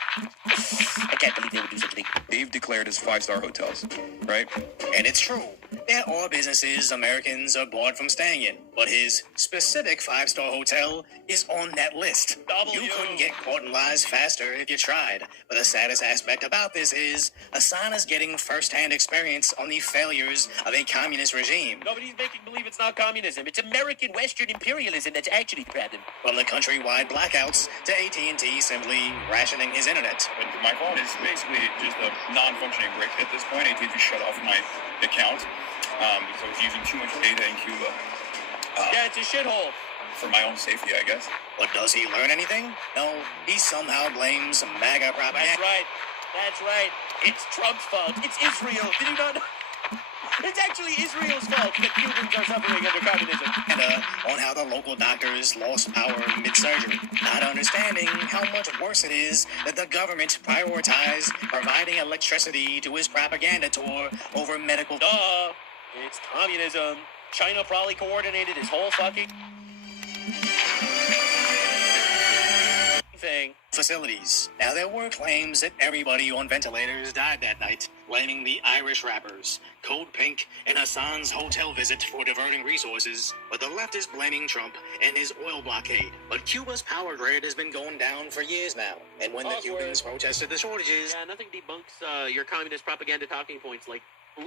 I can't believe they would do such a thing. They've declared as 5-star hotels, right? And it's true. There are businesses Americans are barred from staying in, but his specific 5-star hotel is on that list. You couldn't get caught in lies faster if you tried. But the saddest aspect about this is Hassan is getting first-hand experience on the failures of a communist regime. Nobody's making believe it's not communism. It's American Western imperialism that's actually the problem. From the countrywide blackouts to AT&T simply rationing his internet. But my phone is basically just a non-functioning brick at this point. AT&T shut off my account because I was using too much data in Cuba. Yeah, it's a shithole. For my own safety, I guess. But does he learn anything? No, he somehow blames MAGA propaganda. That's right. It's Trump's fault. It's Israel. Did you not know? It's actually Israel's fault that Cubans are suffering under communism. And on how the local doctors lost power mid-surgery, not understanding how much worse it is that the government prioritized providing electricity to his propaganda tour over medical... Duh! It's communism. China probably coordinated his whole fucking... thing. Facilities. Now, there were claims that everybody on ventilators died that night, blaming the Irish rappers, Code Pink, and Hassan's hotel visit for diverting resources. But the left is blaming Trump and his oil blockade. But Cuba's power grid has been going down for years now. And when the Cubans protested the shortages... Yeah, nothing debunks your communist propaganda talking points like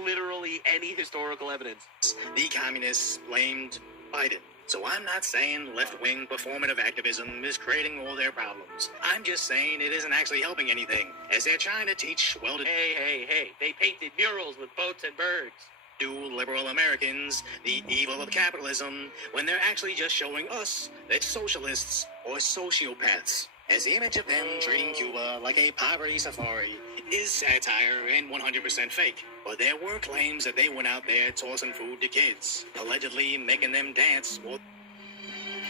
literally any historical evidence. The communists blamed Biden. So I'm not saying left-wing performative activism is creating all their problems. I'm just saying it isn't actually helping anything, as they're trying to teach Hey, they painted murals with boats and birds. Do liberal Americans the evil of capitalism when they're actually just showing us that socialists are sociopaths. As the image of them treating Cuba like a poverty safari is satire and 100% fake. But there were claims that they went out there tossing food to kids, allegedly making them dance or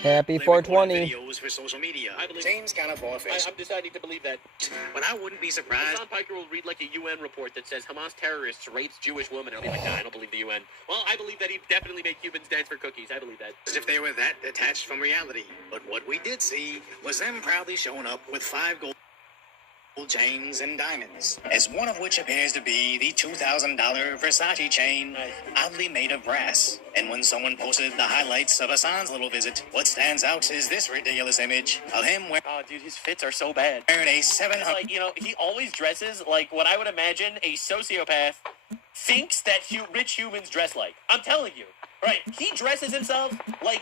Happy 420. videos for social media. Seems kind of far-fetched. I'm deciding to believe that. But I wouldn't be surprised. Hassan Piker will read like a UN report that says Hamas terrorists raped Jewish women. I'll be like, nah, I don't believe the UN. Well, I believe that he definitely made Cubans dance for cookies. I believe that. As if they were that detached from reality. But what we did see was them proudly showing up with 5 gold chains and diamonds, as one of which appears to be the $2,000 Versace chain, oddly made of brass. And when someone posted the highlights of Hassan's little visit, what stands out is this ridiculous image of him wearing... Oh, dude, his fits are so bad. Wearing a 700... Like, you know, he always dresses like what I would imagine a sociopath thinks that rich humans dress like. I'm telling you. Right? He dresses himself like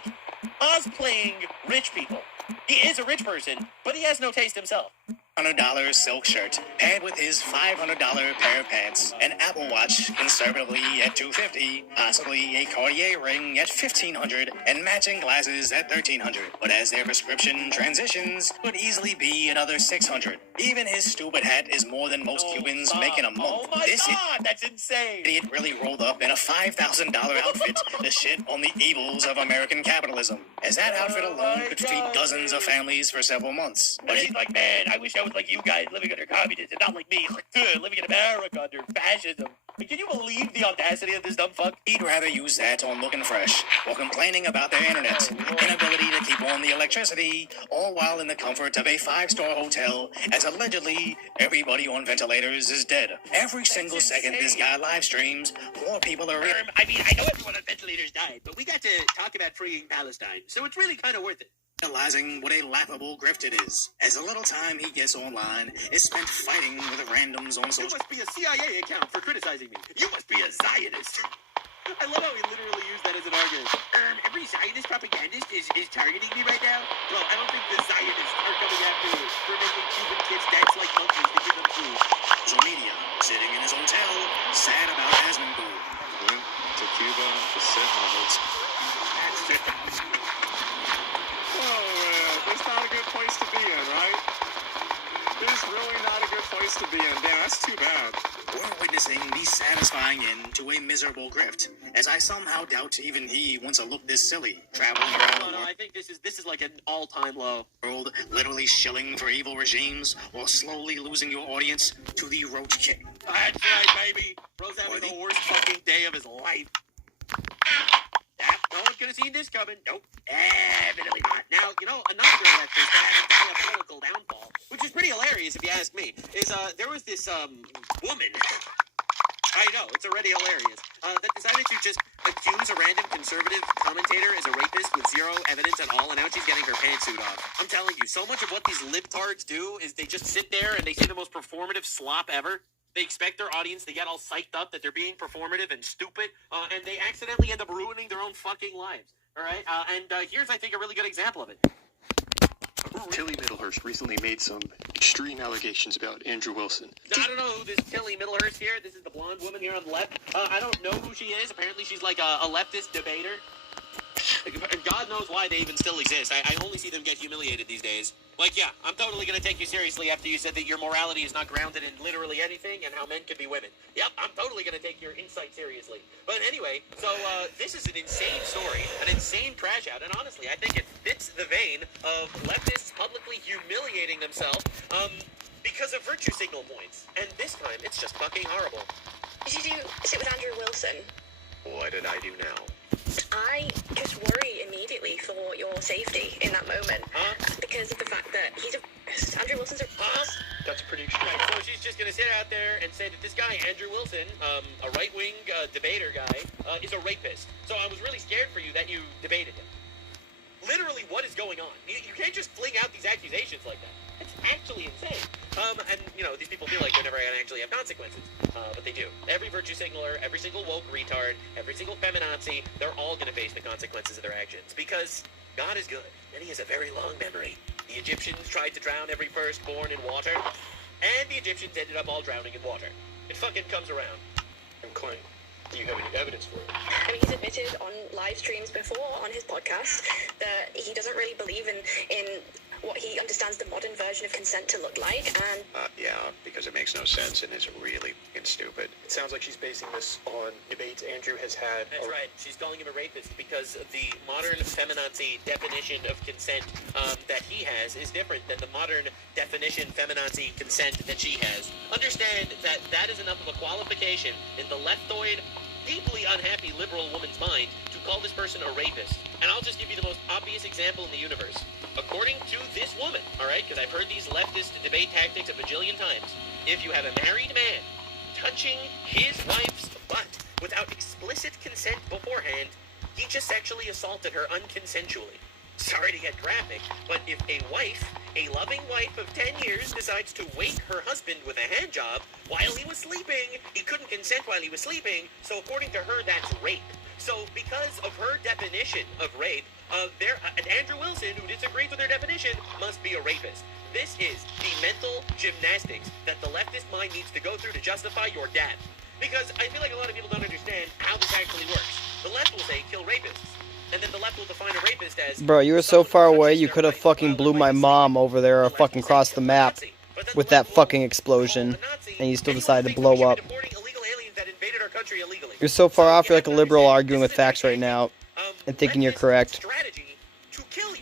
cosplaying rich people. He is a rich person, but he has no taste himself. $100 silk shirt, paired with his $500 pair of pants, an Apple Watch conservatively at $250, possibly a Cartier ring at $1,500, and matching glasses at $1,300. But as their prescription transitions, would easily be another $600. Even his stupid hat is more than most Cubans make in a month. Oh my God, that's insane. Idiot really rolled up in a $5,000 outfit to shit on the evils of American capitalism, as that outfit alone could feed dozens of families for several months. But he's like, man, I wish I was like you guys living under communism, not like me, living in America under fascism. Can you believe the audacity of this dumb fuck? He'd rather use that on Looking Fresh, while complaining about their internet, inability to keep on the electricity, all while in the comfort of a 5-star hotel, as allegedly everybody on ventilators is dead. Every single second this guy live streams, more people are... I mean, I know everyone on ventilators died, but we got to talk about freeing Palestine, so it's really kind of worth it. Realizing what a laughable grift it is, as the little time he gets online is spent fighting with randoms on social... You must be a CIA account for criticizing me. You must be a Zionist. I love how he literally used that as an argument. Every Zionist propagandist is targeting me right now? Well, I don't think the Zionists are coming after me for making Cuban kids dance like monkeys to give them food. Social media, sitting in his hotel, sad about Asmongold. Went to Cuba to sit in a hotel. That's it. Oh, man, it's not a good place to be in, right? It's really not a good place to be in. Damn, that's too bad. We're witnessing the satisfying end to a miserable grift, as I somehow doubt even he wants to look this silly, traveling around No, I think this is like an all-time low. World, literally shilling for evil regimes, while slowly losing your audience to the Roach King. That's right, baby. Bro's having the worst fucking day of his life. No one could have seen this coming. Nope. Evidently not. Now, you know, another girl actress that had a diabolical downfall, which is pretty hilarious if you ask me, is there was this woman. I know, it's already hilarious. That decided to just accuse a random conservative commentator as a rapist with zero evidence at all, and now she's getting her pantsuit off. I'm telling you, so much of what these libtards do is they just sit there and they say the most performative slop ever. They expect their audience to get all psyched up that they're being performative and stupid, and they accidentally end up ruining their own fucking lives. All right? Here's, I think, a really good example of it. Tilly Middlehurst recently made some extreme allegations about Andrew Wilson. I don't know who this Tilly Middlehurst here. This is the blonde woman here on the left. I don't know who she is. Apparently she's like a leftist debater. God knows why they even still exist. I only see them get humiliated these days. Like, yeah, I'm totally going to take you seriously after you said that your morality is not grounded in literally anything and how men can be women. Yep, I'm totally going to take your insight seriously. But anyway, so this is an insane story, an insane crash out, and honestly, I think it fits the vein of leftists publicly humiliating themselves because of virtue signal points. And this time, it's just fucking horrible. Did you sit with Andrew Wilson? What did I do now? I just worry immediately for your safety in that moment because of the fact that Andrew Wilson's a... That's pretty extreme. Right, so she's just going to sit out there and say that this guy, Andrew Wilson, a right-wing debater guy, is a rapist. So I was really scared for you that you debated him. Literally, what is going on? You can't just fling out these accusations like that. It's actually insane. And, you know, these people feel like they're never going to actually have consequences. But they do. Every virtue signaler, every single woke retard, every single feminazi, they're all going to face the consequences of their actions. Because God is good, and he has a very long memory. The Egyptians tried to drown every firstborn in water, and the Egyptians ended up all drowning in water. It fucking comes around. And Clint, do you have any evidence for it? I mean, he's admitted on live streams before on his podcast that he doesn't really believe in what he understands the modern version of consent to look like, and... Yeah, because it makes no sense and is really stupid. It sounds like she's basing this on debates Andrew has had. That's right. She's calling him a rapist because the modern feminazi definition of consent that he has is different than the modern definition feminazi consent that she has. Understand that that is enough of a qualification in the leftoid, deeply unhappy liberal woman's mind to call this person a rapist. And I'll just give you the most obvious example in the universe. According to this woman, all right, because I've heard these leftist debate tactics a bajillion times, if you have a married man touching his wife's butt without explicit consent beforehand, he just sexually assaulted her unconsensually. Sorry to get graphic, but if a wife, a loving wife of 10 years, decides to wake her husband with a handjob while he was sleeping, he couldn't consent while he was sleeping, so according to her, that's rape. So because of her definition of rape, Andrew Wilson, who disagrees with her definition, must be a rapist. This is the mental gymnastics that the leftist mind needs to go through to justify your dad. Because I feel like a lot of people don't understand how this actually works. The left will say, kill rapists. And then the left will define a rapist as... Bro, you were so far away, you could have fucking blew my mom over there or fucking crossed the map with that fucking explosion. And you still decided to blow up. You're so far off, you're like a liberal arguing with facts right now. And thinking you're correct.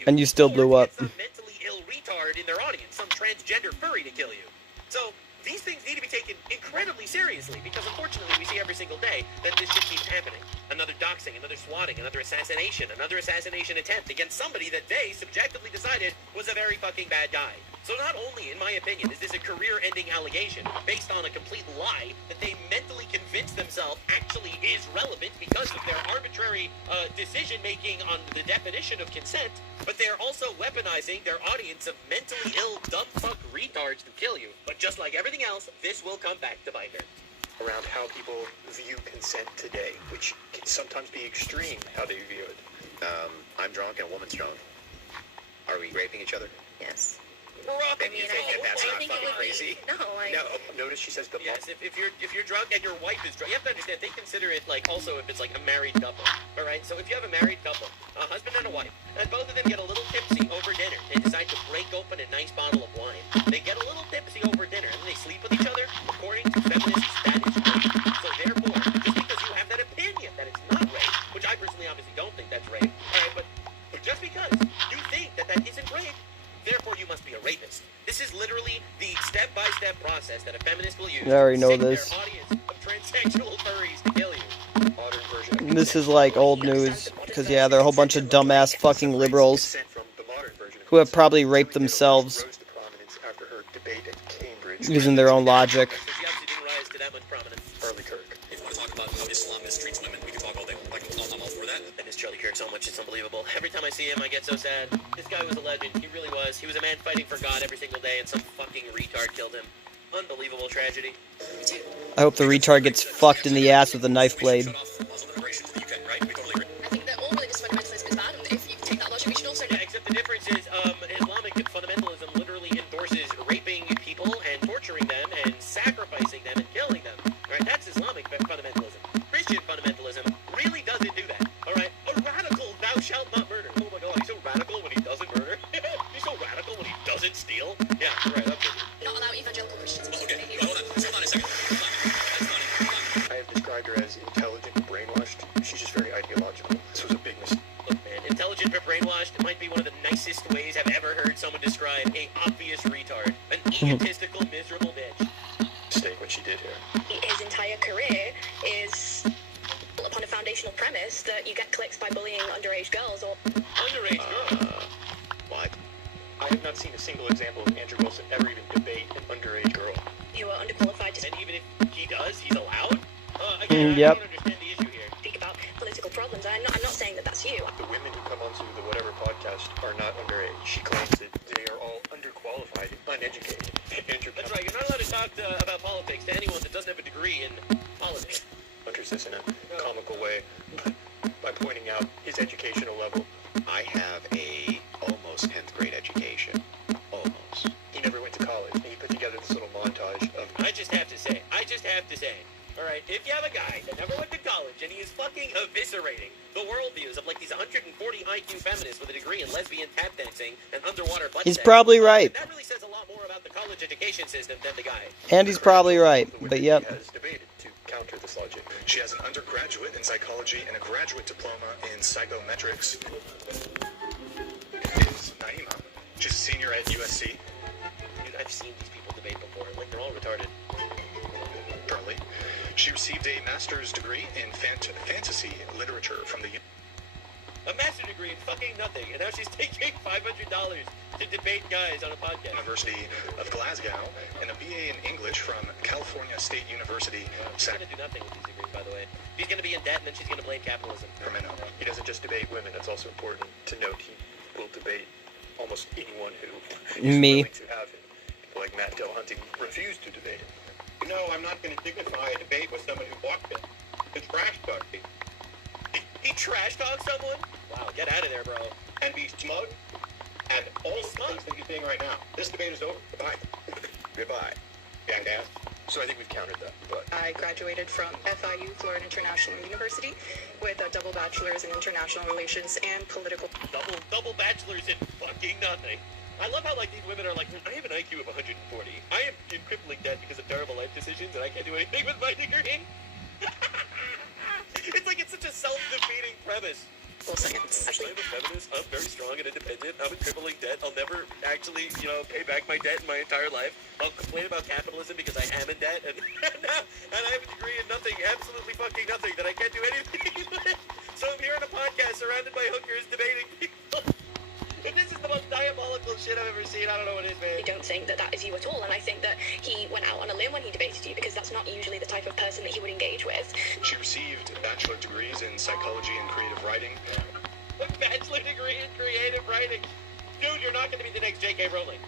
And you still blew up. Some mentally ill retard in their audience, some transgender furry to kill you. So these things need to be taken incredibly seriously, because unfortunately we see every single day that this just keeps happening. Another doxing, another swatting, another assassination attempt against somebody that they subjectively decided was a very fucking bad guy. So not only, in my opinion, is this a career-ending allegation based on a complete lie that they mentally convinced themselves actually is relevant because of their arbitrary decision-making on the definition of consent, but they're also weaponizing their audience of mentally ill, dumb fuck retards to kill you. But just like everything else, this will come back to bite her. Around how people view consent today, which can sometimes be extreme how they view it. I'm drunk and a woman's drunk. Are we raping each other? Yes. I mean, that's not fucking crazy. No, Notice she says the yes. If you're drunk and your wife is drunk, you have to understand they consider it like also if it's like a married couple. All right. So if you have a married couple, a husband and a wife, and both of them get a little tipsy over dinner, they decide to break open a nice bottle of wine. They get a little tipsy over dinner, and then they sleep with each other. According to feminists, that is rape. So therefore, just because you have that opinion that it's not rape, which I personally obviously don't think that's rape, all right, but just because you think that isn't rape, therefore you must be a rapist. This is literally the step-by-step process that a feminist will use. I already know to this. their audience of transsexual furries to kill you. Modern version. This is like old news. Because, yeah, there are a whole bunch of dumbass fucking liberals who have probably raped themselves using their own logic. She obviously didn't rise to that much prominence. Charlie Kirk. If you want to talk about how Islam mistreats women, we can talk all day. I'm all for that. I miss Charlie Kirk so much, it's unbelievable. Every time I see him, I get so sad. This guy was a legend. He really was. He was a man fighting for God every single day, and some fucking retard killed him. Unbelievable tragedy. I hope the retard gets fucked in the ass with a knife blade. I think that all religious fundamentalism is bad, and if you take that logic, we should also... Yeah, except the difference is Islamic fundamentalism literally endorses raping people and torturing them and sacrificing them and killing them. Right? That's Islamic fundamentalism. Christian fundamentalism really doesn't do that. All right? A radical, thou shalt not murder. Oh my God, he's so radical when he doesn't murder. He's so radical when he doesn't steal. Yeah, right. Okay. Not allow evangelical Christians to Okay, hold on a second. I have described her as intelligent but brainwashed. She's just very ideological. This was a big mistake. Look, man, intelligent but brainwashed might be one of the nicest ways I've ever heard someone describe a obvious retard. An egotistical, miserable bitch. Mistake what she did here. His entire career is upon a foundational premise that you get clicks by bullying underage girls or... Underage girls? What? I have not seen a single example of Andrew Wilson ever even debate an underage girl. Who are underqualified to... And even if he does, he's allowed? Again, yep. I don't understand the issue here. Speak about political problems. I'm not saying that that's you. The women who come onto the whatever podcast are not underage. She claims that they are all underqualified, uneducated. That's right. You're not allowed to talk about politics to anyone that doesn't have a degree in politics. Counters this in a comical way by pointing out his educational level. I have a almost 10th grade education. Almost. He never went to college, and he put together this little montage of... I just have to say, all right, if you have a guy that never went to college and he is fucking eviscerating the worldviews of like these 140 IQ feminists with a degree in lesbian tap dancing and underwater butt He's sex, probably right. that really says a lot more about the college education system than the guy. And he's probably right, but yep. Has debated to counter this logic. She has an undergraduate in psychology and a graduate diploma in psychometrics. Is Naima. She's a senior at USC. Dude, I've seen these people debate before. Like, they're all retarded. Charlie. She received a master's degree in fantasy literature from the... A master's degree in fucking nothing, and now she's taking $500 to debate guys on a podcast. University of Glasgow, and a BA in English from California State University. She's going to do nothing with these degrees, by the way. She's going to be in debt, and then she's going to blame capitalism. He doesn't just debate women. That's also important to note. He will debate almost anyone who is willing to have him. People like Matt Dillhunting refuse to debate him. No, I'm not going to dignify a debate with someone who walked it. The trash talking. He trash talks someone? Wow, get out of there, bro. And be smug. And all the things that you're doing right now. This debate is over. Goodbye. Goodbye. Jackass. So I think we've countered that. But I graduated from FIU, Florida International University, with a double bachelor's in international relations and political. Double bachelors in fucking nothing. I love how, like, these women are like, I have an IQ of 140. I am in crippling debt because of terrible life decisions, and I can't do anything with my degree. It's like it's such a self-defeating premise. Science. I'm a feminist. I'm very strong and independent. I'm in crippling debt. I'll never actually, pay back my debt in my entire life. I'll complain about capitalism because I am in debt, and I have a degree in nothing, absolutely fucking nothing, that I can't do anything with. So I'm here on a podcast surrounded by hookers debating people. And this is the most diabolical shit I've ever seen. I don't know what it is, man. I don't think that is you at all, and I think that he went out on a limb when he debated you, because that's not usually the type of person that he would engage with. she received bachelor degrees in psychology and creative writing. A bachelor degree in creative writing. Dude, you're not going to be the next J.K. Rowling.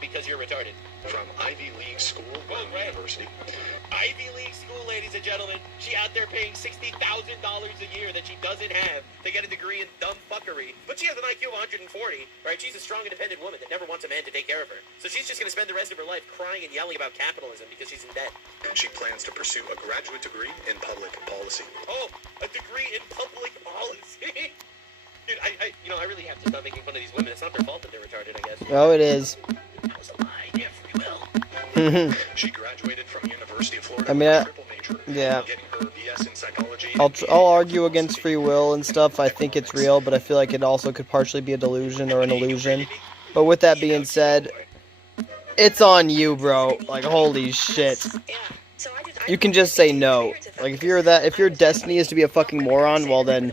Because you're retarded. From Ivy League school, University. Ivy League school, ladies and gentlemen. She out there paying $60,000 a year that she doesn't have to get a degree in dumb fuckery. But she has an IQ of 140, right? She's a strong, independent woman that never wants a man to take care of her. So she's just going to spend the rest of her life crying and yelling about capitalism because she's in debt. And she plans to pursue a graduate degree in public policy. Oh, a degree in public policy. Dude, I really have to stop making fun of these women. It's not their fault that they're retarded, I guess. Oh, it is. That was a lie, yeah, free will. She graduated from University of Florida I mean, with a triple major, yeah. getting her BS in psychology. I'll argue against free will and stuff. I think it's real, but I feel like it also could partially be a delusion or an illusion. But with that being said, it's on you, bro. Like, holy shit. You can just say no. Like, if your destiny is to be a fucking moron, well then,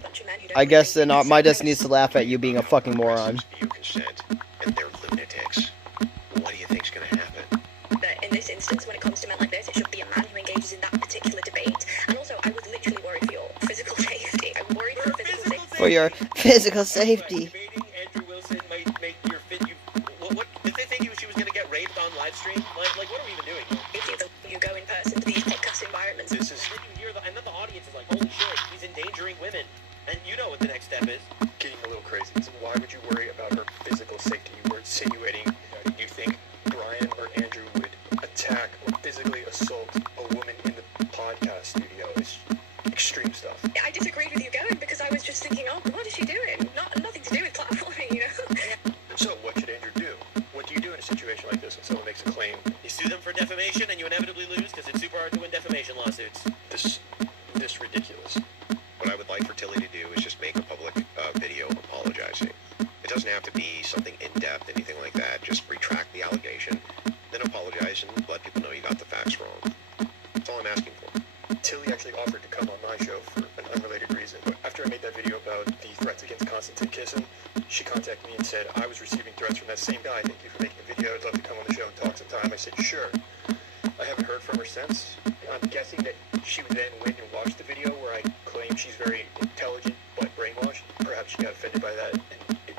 I guess then my destiny is to laugh at you being a fucking moron. You consent, and they're lunatics. What do you think's going to happen? But in this instance, when it comes to men like this, it should be a man who engages in that particular debate. And also, I was literally worried for your physical safety. I'm worried for your physical safety. For your physical safety. Debating Andrew Wilson might make your fit. What did they think she was going to get raped on live stream? Like, what are we even doing? You go in person to these podcast environments. And then the audience is like, holy shit, he's endangering women. And you know what the next step is. Getting a little crazy. So why would you worry about her physical safety? You were insinuating you think Brian or Andrew would attack or physically assault a woman in the podcast studio. It's extreme stuff. I disagreed with you going because I was just thinking, oh, what is she doing? Nothing to do with platforming, you know? So what should Andrew do? What do you do in a situation like this when someone makes a claim? You sue them for defamation and you inevitably lose because it's super hard to win defamation lawsuits. This ridiculous. What I would like for Tilly to do is just make a public video apologizing. It doesn't have to be something in-depth, anything like that. Just retract the allegation, then apologize and let people know you got the facts wrong. That's all I'm asking for. Tilly actually offered to come on my show for an unrelated reason. But after I made that video about the threats against Constantine Kissin, she contacted me and said, I was receiving threats from that same guy. Thank you for making the video. I'd love to come on the show and talk sometime. I said, sure. I haven't heard from her since. I'm guessing that she would then went and watched the video where I claim she's very intelligent but brainwashed. Perhaps she got offended by that and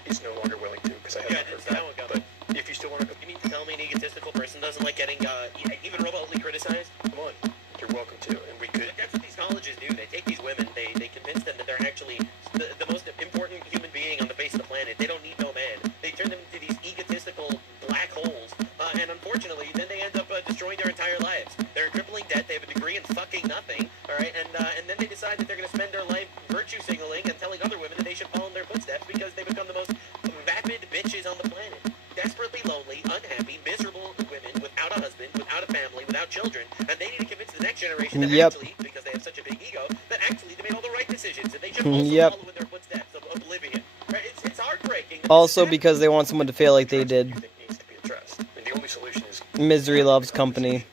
is no longer willing to because I haven't heard that. But if you still want to... You mean to tell me an egotistical person doesn't like getting even remotely criticized? Come on. You're welcome to. And we could... That's what these colleges do. They take these women, they convince them that they're actually the most important human being on the face of the planet. They don't need no man. They turn them into these egotistical black holes. And unfortunately, then they end up destroying their entire lives. They're in crippling debt. They have a degree in fucking nothing. All right, and then they decide that they're going to spend their life virtue signaling and telling other women that they should follow in their footsteps because they become the most vapid bitches on the planet. Desperately lonely, unhappy, miserable women without a husband, without a family, without children, and they need to convince the next generation that actually, because they have such a big ego, that actually they made all the right decisions and they should also follow in their footsteps of oblivion. Right? It's heartbreaking. Also because they want someone to feel like they did. Needs to be addressed. And the only solution is... Misery loves company.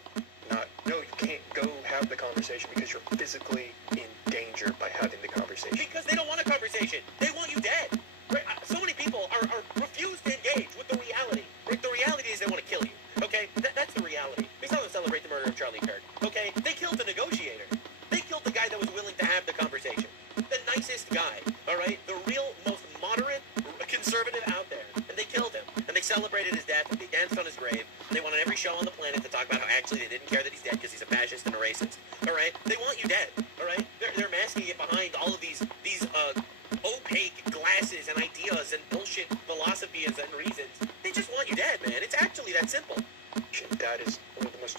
No, you can't go have the conversation because you're physically in danger by having the conversation. Because they don't want a conversation. They want you dead. Right? So many people are refuse to engage with the reality. Right? The reality is they want to kill you. Okay? That's the reality. We saw them celebrate the murder of Charlie Kirk. Okay? They killed the negotiator. They killed the guy that was willing to have the conversation. The nicest guy. All right? The real most moderate conservative out there. And they killed him. And they celebrated his death. And they danced on his grave. And they wanted every show on the planet to talk about how actually they didn't care that he's dead because he's a fascist and a racist. All right? They want you dead. All right? They're masking it behind all of these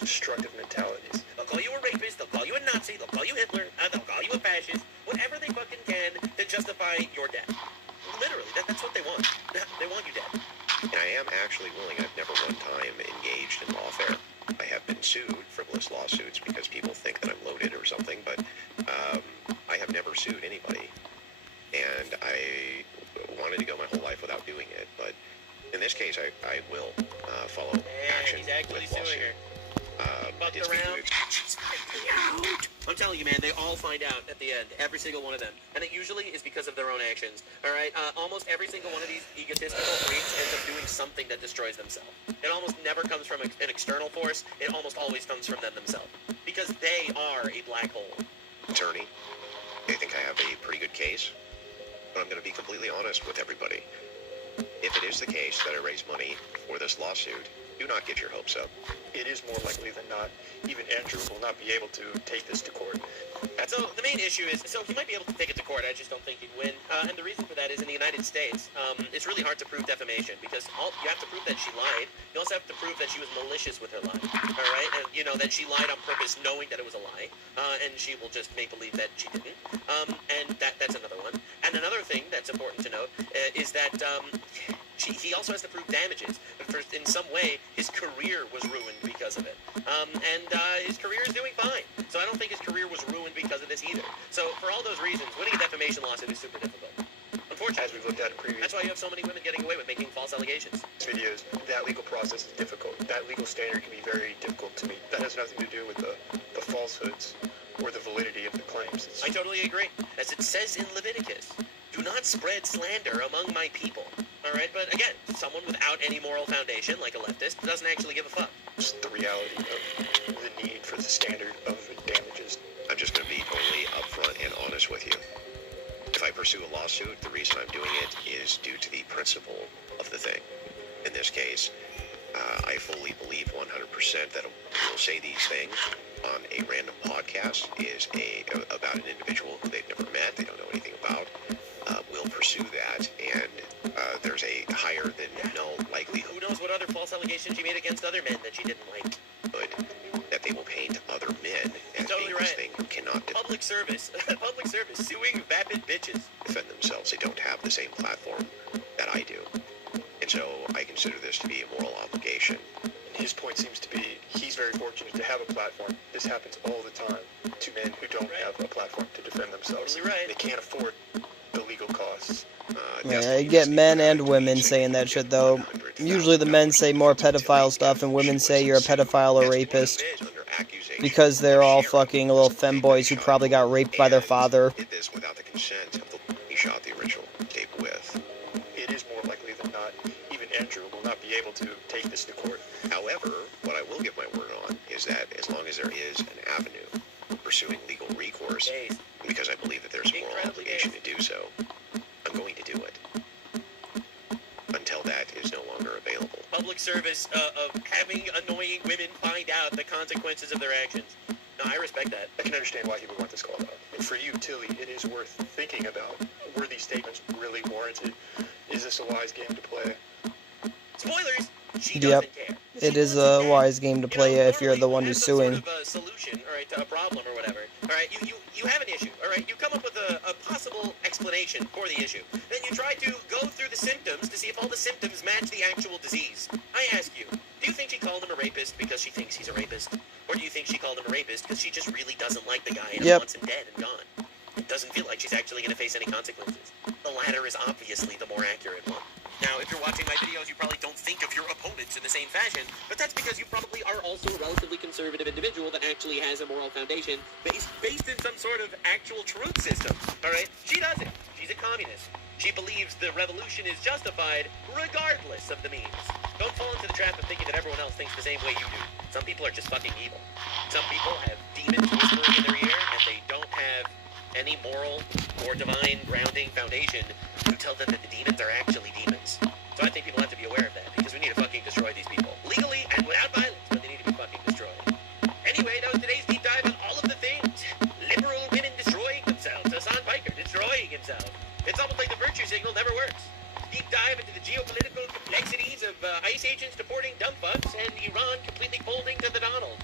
destructive mentalities. They'll call you a rapist, they'll call you a Nazi, they'll call you Hitler, they'll call you a fascist, whatever they fucking can to justify your death. Literally, that's what they want. They want you dead. And I am actually willing. I've never one time engaged in lawfare. I have been sued, frivolous lawsuits, because people think that I'm loaded or something, but I have never sued anybody. And I wanted to go my whole life without doing it, but in this case, I will follow action He's actually with suing lawsuit. her. I'm telling you, man, they all find out at the end, every single one of them. And it usually is because of their own actions. All right? Almost every single one of these egotistical freaks ends up doing something that destroys themselves. It almost never comes from an external force. It almost always comes from them themselves. Because they are a black hole. Attorney, I think I have a pretty good case, but I'm going to be completely honest with everybody. If it is the case that I raise money for this lawsuit, do not get your hopes up. It is more likely than not, even Andrew will not be able to take this to court. So the main issue is, so he might be able to take it to court, I just don't think he'd win. And the reason for that is in the United States, it's really hard to prove defamation because you have to prove that she lied. You also have to prove that she was malicious with her lie. All right? And, you know, that she lied on purpose knowing that it was a lie. And she will just make believe that she didn't. And that's another one. And another thing that's important to note is that he also has to prove damages. In some way, his career was ruined because of it. And his career is doing fine. So I don't think his career was ruined because of this either. So for all those reasons, winning a defamation lawsuit is super difficult. Unfortunately, as we've looked at in previous, that's why you have so many women getting away with making false allegations. Videos, that legal process is difficult. That legal standard can be very difficult to meet. That has nothing to do with the falsehoods or the validity of the claims. I totally agree. As it says in Leviticus, do not spread slander among my people. All right, but again, someone without any moral foundation, like a leftist, doesn't actually give a fuck. It's the reality of the need for the standard of damages. I'm just going to be totally upfront and honest with you. If I pursue a lawsuit, the reason I'm doing it is due to the principle of the thing. In this case, I fully believe 100% that will say these things on a random podcast is about an individual who they've never met, they don't know anything about, will pursue that, and there's a higher than null likelihood. Who knows what other false allegations she made against other men that she didn't like. That they will paint other men as being this thing who cannot Public service, suing vapid bitches. Defend themselves. They don't have the same platform that I do. And so I consider this to be a moral obligation. His point seems to be he's very fortunate to have a platform. This happens all the time to men who don't have a platform to defend themselves. They can't afford the legal costs. Yeah, you get men and women saying that shit, though. Usually the men say more pedophile stuff, and women say you're a pedophile or rapist. Because they're all fucking little femboys who probably got raped by their father. Did this without the consent of the he shot the original tape with. It is more likely than not, even Andrew will not be able to take this to court. However, what I will give my word on is that as long as there is an avenue for pursuing legal recourse, because I believe that there's a moral obligation to do so, I'm going to do it. Until that is no longer available. Public service of having annoying women find out the consequences of their actions. No, I respect that. I can understand why he would want this called out. And for you, Tilly, it is worth thinking about. Were these statements really warranted? Is this a wise game to play? Spoilers! She Yep. doesn't care. It is a wise game to play if you're the one who's suing. Sort of a solution, all right, to a problem or whatever. All right, you have an issue, all right? You come up with a possible explanation for the issue. Then you try to go through the symptoms to see if all the symptoms match the actual disease. I ask you, do you think she called him a rapist because she thinks he's a rapist? Or do you think she called him a rapist because she just really doesn't like the guy and wants him dead and gone? It doesn't feel like she's actually going to face any consequences. The latter is obviously the more accurate one. Now, if you're watching my videos, you probably don't think of your opponents in the same fashion, but that's because you probably are also a relatively conservative individual that actually has a moral foundation based in some sort of actual truth system, all right? She doesn't. She's a communist. She believes the revolution is justified regardless of the means. Don't fall into the trap of thinking that everyone else thinks the same way you do. Some people are just fucking evil. Some people have demons whispering in their ear, and they don't have any moral or divine grounding foundation to tell them that the demons are actually demons. So I think people have to be aware of that, because we need to fucking destroy these people. Legally and without violence, but they need to be fucking destroyed. Anyway, that was today's deep dive on all of the things. Liberal women destroying themselves. Hassan Piker destroying himself. It's almost like the virtue signal never works. Deep dive into the geopolitical complexities of ICE agents deporting dumb fucks and Iran completely folding to the Donald.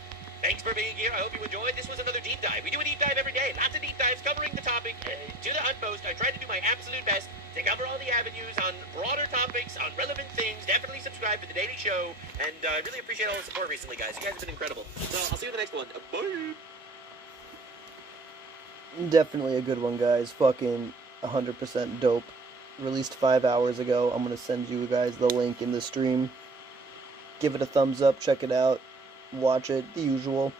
for being here. I hope you enjoyed. This was another deep dive. We do a deep dive every day. Lots of deep dives covering the topic to the utmost. I tried to do my absolute best to cover all the avenues on broader topics, on relevant things. Definitely subscribe to The Daily Show. And I really appreciate all the support recently, guys. You guys have been incredible. So I'll see you in the next one. Bye. Definitely a good one, guys. Fucking 100% dope. Released 5 hours ago. I'm gonna send you guys the link in the stream. Give it a thumbs up, check it out, watch it, the usual.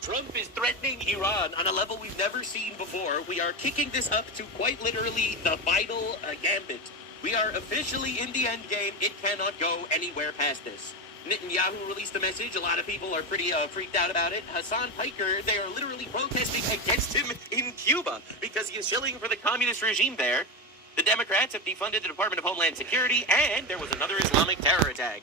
Trump is threatening Iran on a level we've never seen before. We are kicking this up to quite literally the final gambit. We are officially in the end game. It cannot go anywhere past this. Netanyahu released a message. A lot of people are pretty freaked out about it. Hassan Piker, they are literally protesting against him in Cuba because he is shilling for the communist regime there. The Democrats have defunded the Department of Homeland Security, and there was another Islamic terror attack.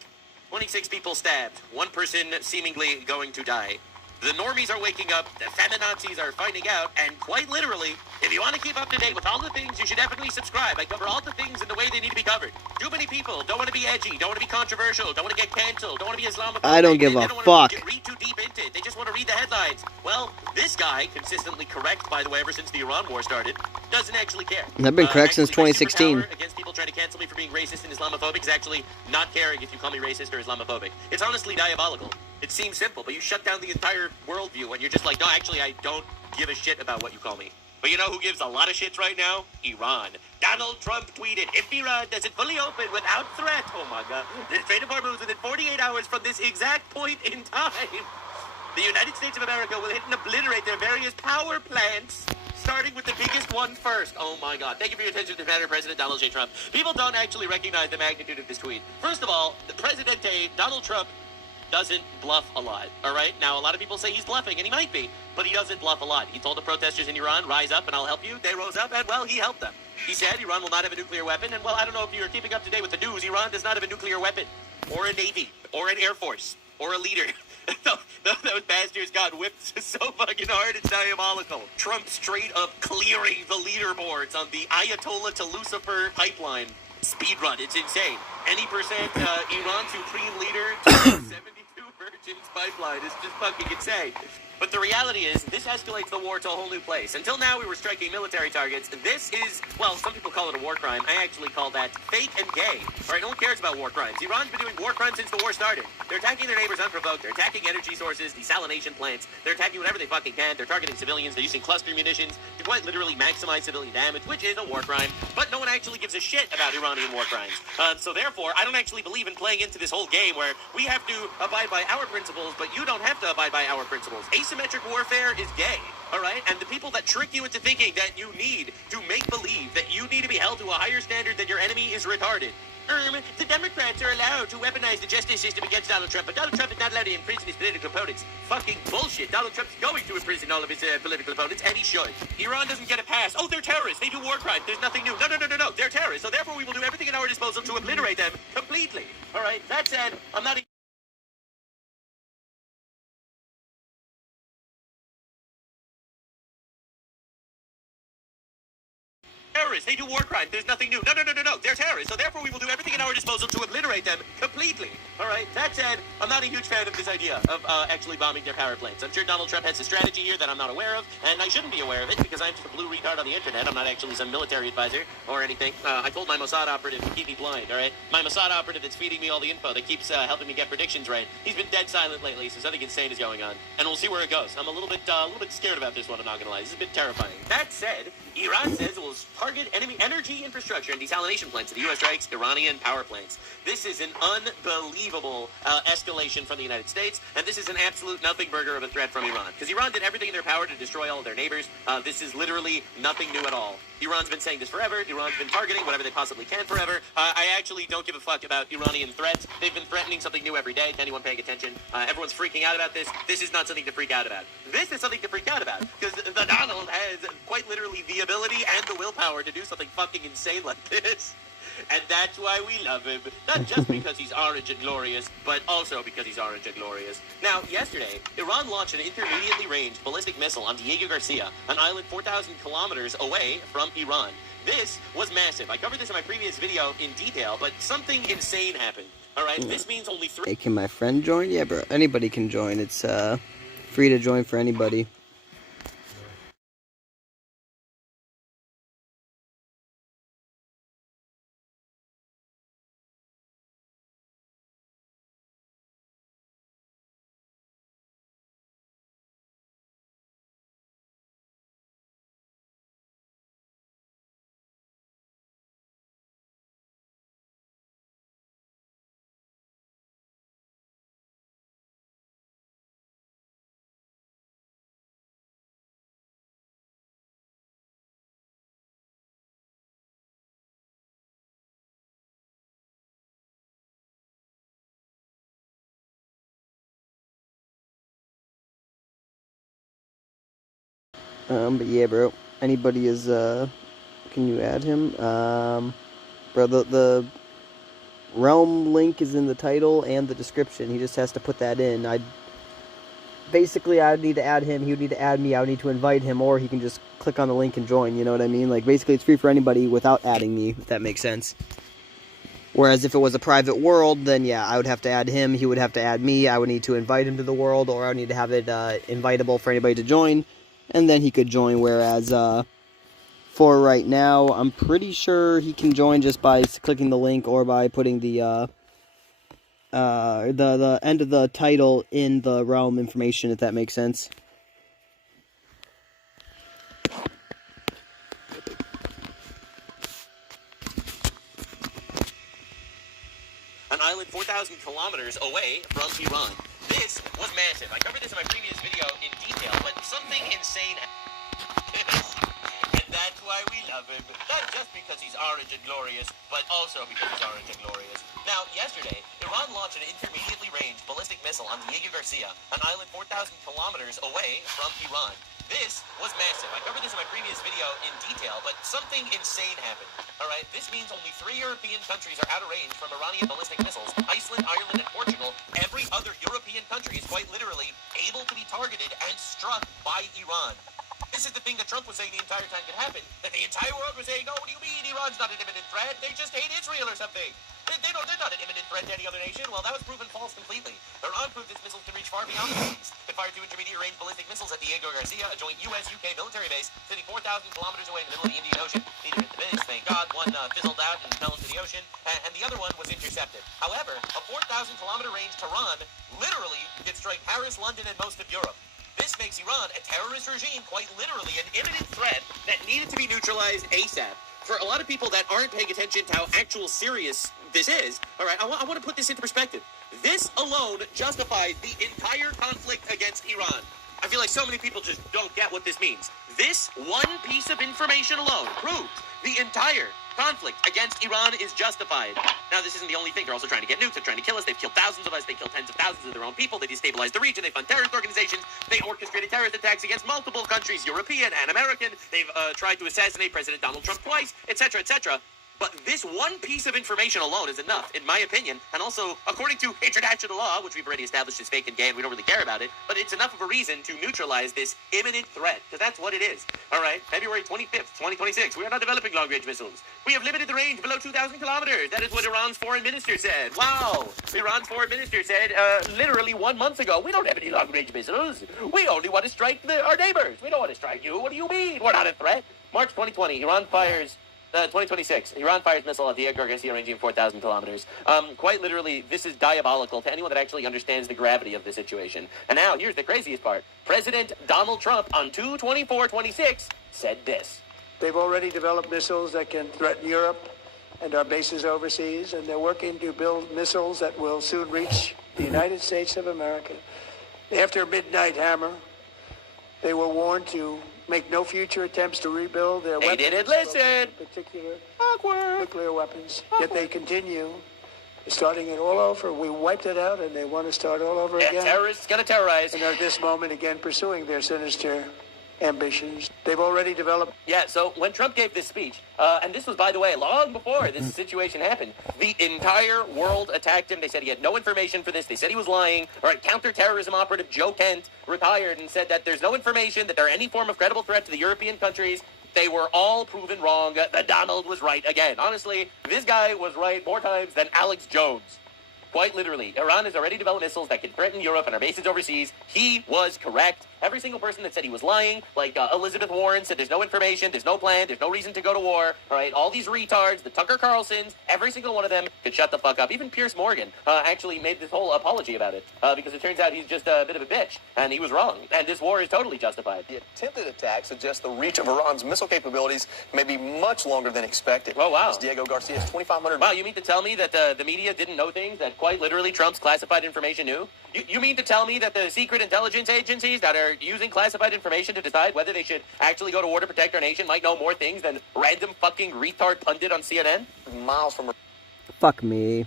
26 people stabbed, one person seemingly going to die. The normies are waking up, the feminazis are finding out, and quite literally, if you want to keep up to date with all the things, you should definitely subscribe. I cover all the things in the way they need to be covered. Too many people don't want to be edgy, don't want to be controversial, don't want to get canceled, don't want to be Islamophobic. I don't give a fuck. Read too deep into it. They just want to read the headlines. Well, this guy, consistently correct, by the way, ever since the Iran war started, doesn't actually care. I've been correct since 2016. Against people trying to cancel me for being racist and Islamophobic is actually not caring if you call me racist or Islamophobic. It's honestly diabolical. It seems simple, but you shut down the entire worldview and you're just like, no, actually, I don't give a shit about what you call me. But you know who gives a lot of shits right now? Iran. Donald Trump tweeted, if Iran doesn't fully open without threat, oh my god, the Strait of Hormuz within 48 hours from this exact point in time, the United States of America will hit and obliterate their various power plants, starting with the biggest one first. Oh my god. Thank you for your attention to President Donald J. Trump. People don't actually recognize the magnitude of this tweet. First of all, the Presidente Donald Trump doesn't bluff a lot, all right? Now, a lot of people say he's bluffing, and he might be, but he doesn't bluff a lot. He told the protesters in Iran, rise up and I'll help you. They rose up, and, well, he helped them. He said Iran will not have a nuclear weapon, and, well, I don't know if you're keeping up to date with the news. Iran does not have a nuclear weapon, or a navy, or an air force, or a leader. Those bastards got whipped so fucking hard, it's diabolical. Trump straight up clearing the leaderboards on the Ayatollah to Lucifer pipeline speedrun. It's insane. Any percent Iran supreme leader to 72 Virgins pipeline is just fucking insane. But the reality is, this escalates the war to a whole new place. Until now, we were striking military targets. This is, well, some people call it a war crime. I actually call that fake and gay. All right, no one cares about war crimes. Iran's been doing war crimes since the war started. They're attacking their neighbors unprovoked. They're attacking energy sources, desalination plants. They're attacking whatever they fucking can. They're targeting civilians. They're using cluster munitions to quite literally maximize civilian damage, which is a war crime. But no one actually gives a shit about Iranian war crimes. So therefore, I don't actually believe in playing into this whole game where we have to abide by our principles, but you don't have to abide by our principles. Asymmetric warfare is gay, all right? And the people that trick you into thinking that you need to make believe that you need to be held to a higher standard than your enemy is retarded. The Democrats are allowed to weaponize the justice system against Donald Trump, but Donald Trump is not allowed to imprison his political opponents. Fucking bullshit. Donald Trump's going to imprison all of his political opponents, and he should. Iran doesn't get a pass. Oh, they're terrorists. They do war crimes. There's nothing new. No. They're terrorists. So therefore, we will do everything at our disposal to obliterate them completely. All right? That said, I'm not... terrorists. They do war crimes. There's nothing new. No. They're terrorists. So therefore, we will do everything at our disposal to obliterate them completely. All right? That said, I'm not a huge fan of this idea of actually bombing their power plants. I'm sure Donald Trump has a strategy here that I'm not aware of, and I shouldn't be aware of it because I'm just a blue retard on the internet. I'm not actually some military advisor or anything. I told my Mossad operative to keep me blind, all right? My Mossad operative that's feeding me all the info, that keeps helping me get predictions right, he's been dead silent lately, so something insane is going on. And we'll see where it goes. I'm a little bit scared about this one, I'm not gonna lie. This is a bit terrifying. That said, Iran says it will target target enemy energy infrastructure and desalination plants. The U.S. strikes Iranian power plants. This is an unbelievable escalation from the United States, and this is an absolute nothing burger of a threat from Iran. Because Iran did everything in their power to destroy all of their neighbors. This is literally nothing new at all. Iran's been saying this forever. Iran's been targeting whatever they possibly can forever. I actually don't give a fuck about Iranian threats. They've been threatening something new every day to anyone paying attention. Everyone's freaking out about this. This is not something to freak out about. This is something to freak out about. Because the Donald has quite literally the ability and the willpower to do something fucking insane like this. And that's why we love him. Not just because he's orange and glorious, but also because he's orange and glorious. Now, yesterday, Iran launched an intermediately ranged ballistic missile on Diego Garcia, an island 4,000 kilometers away from Iran. This was massive. I covered this in my previous video in detail, but something insane happened. Alright, this means only 3... Hey, can my friend join? Yeah, bro. Anybody can join. It's free to join for anybody. But yeah, bro. Anybody is, can you add him? Bro, the realm link is in the title and the description. He just has to put that in. Basically, I would need to add him, he would need to add me, I would need to invite him, or he can just click on the link and join, you know what I mean? Like, basically, it's free for anybody without adding me, if that makes sense. Whereas if it was a private world, then yeah, I would have to add him, he would have to add me, I would need to invite him to the world, or I would need to have it invitable for anybody to join, and then he could join, whereas for right now, I'm pretty sure he can join just by clicking the link or by putting the end of the title in the realm information, if that makes sense. An island 4,000 kilometers away from Iran. This was massive. I covered this in my previous video in detail, but something insane happened. And that's why we love him. Not just because he's orange and glorious, but also because he's orange and glorious. Now, yesterday, Iran launched an intermediately ranged ballistic missile on Diego Garcia, an island 4,000 kilometers away from Iran. This was massive. I covered this in my previous video in detail, but something insane happened. Alright, this means only 3 European countries are out of range from Iranian ballistic missiles. Iceland, Ireland, and Portugal. Every other European country is quite literally able to be targeted and struck by Iran. This is the thing that Trump was saying the entire time could happen. That the entire world was saying, oh, what do you mean Iran's not an imminent threat? They just hate Israel or something. They're not an imminent threat to any other nation. Well, that was proven false completely. Iran proved its missiles can reach far beyond the seas. It fired 2 intermediate-range ballistic missiles at Diego Garcia, a joint U.S.-UK military base, sitting 4,000 kilometers away in the middle of the Indian Ocean. Neither hit the base, thank God. One fizzled out and fell into the ocean, and the other one was intercepted. However, a 4,000-kilometer range Tehran literally could strike Paris, London, and most of Europe. This makes Iran, a terrorist regime, quite literally an imminent threat that needed to be neutralized ASAP. For a lot of people that aren't paying attention to how actual serious this is, all right, I want to put this into perspective. This alone justifies the entire conflict against Iran. I feel like so many people just don't get what this means. This one piece of information alone proves the entire conflict against Iran is justified. Now, this isn't the only thing. They're also trying to get nukes. They're trying to kill us. They've killed thousands of us. They killed tens of thousands of their own people. They destabilized the region. They fund terrorist organizations. They orchestrated terrorist attacks against multiple countries, European and American. They've tried to assassinate President Donald Trump twice, etc., etc. But this one piece of information alone is enough, in my opinion, and also, according to international law, which we've already established is fake and gay, and we don't really care about it, but it's enough of a reason to neutralize this imminent threat, because that's what it is. All right, February 25th, 2026, we are not developing long-range missiles. We have limited the range below 2,000 kilometers. That is what Iran's foreign minister said. Wow! Iran's foreign minister said, literally 1 month ago, we don't have any long-range missiles. We only want to strike our neighbors. We don't want to strike you. What do you mean? We're not a threat. March 2020, Iran fires... 2026, Iran fires missile at Diego Garcia ranging 4,000 kilometers. Quite literally, this is diabolical to anyone that actually understands the gravity of the situation. And now, here's the craziest part. President Donald Trump on 2/24/26 said this. They've already developed missiles that can threaten Europe and our bases overseas, and they're working to build missiles that will soon reach the United States of America. After Midnight Hammer, they were warned to make no future attempts to rebuild their weapons. They didn't listen. In particular, nuclear weapons. Yet they continue, starting it all over. We wiped it out, and they want to start all over again. Terrorists gonna terrorize. And at this moment, again, pursuing their sinister ambitions. They've already developed... Yeah, so when Trump gave this speech, and this was, by the way, long before this situation happened, the entire world attacked him. They said he had no information for this. They said he was lying. All right, counterterrorism operative Joe Kent retired and said that there's no information, that there are any form of credible threat to the European countries. They were all proven wrong. That Donald was right again. Honestly, this guy was right more times than Alex Jones. Quite literally, Iran has already developed missiles that can threaten Europe and our bases overseas. He was correct. Every single person that said he was lying, like Elizabeth Warren said there's no information, there's no plan, there's no reason to go to war, all right? All these retards, the Tucker Carlsons, every single one of them could shut the fuck up. Even Piers Morgan actually made this whole apology about it because it turns out he's just a bit of a bitch, and he was wrong. And this war is totally justified. The attempted attack suggests the reach of Iran's missile capabilities may be much longer than expected. Oh, wow. As Diego Garcia's 2,500... Wow, you mean to tell me that the media didn't know things that quite literally Trump's classified information knew? You mean to tell me that the secret intelligence agencies that are using classified information to decide whether they should actually go to war to protect our nation might know more things than random fucking retard pundit on CNN? Miles from... Fuck me.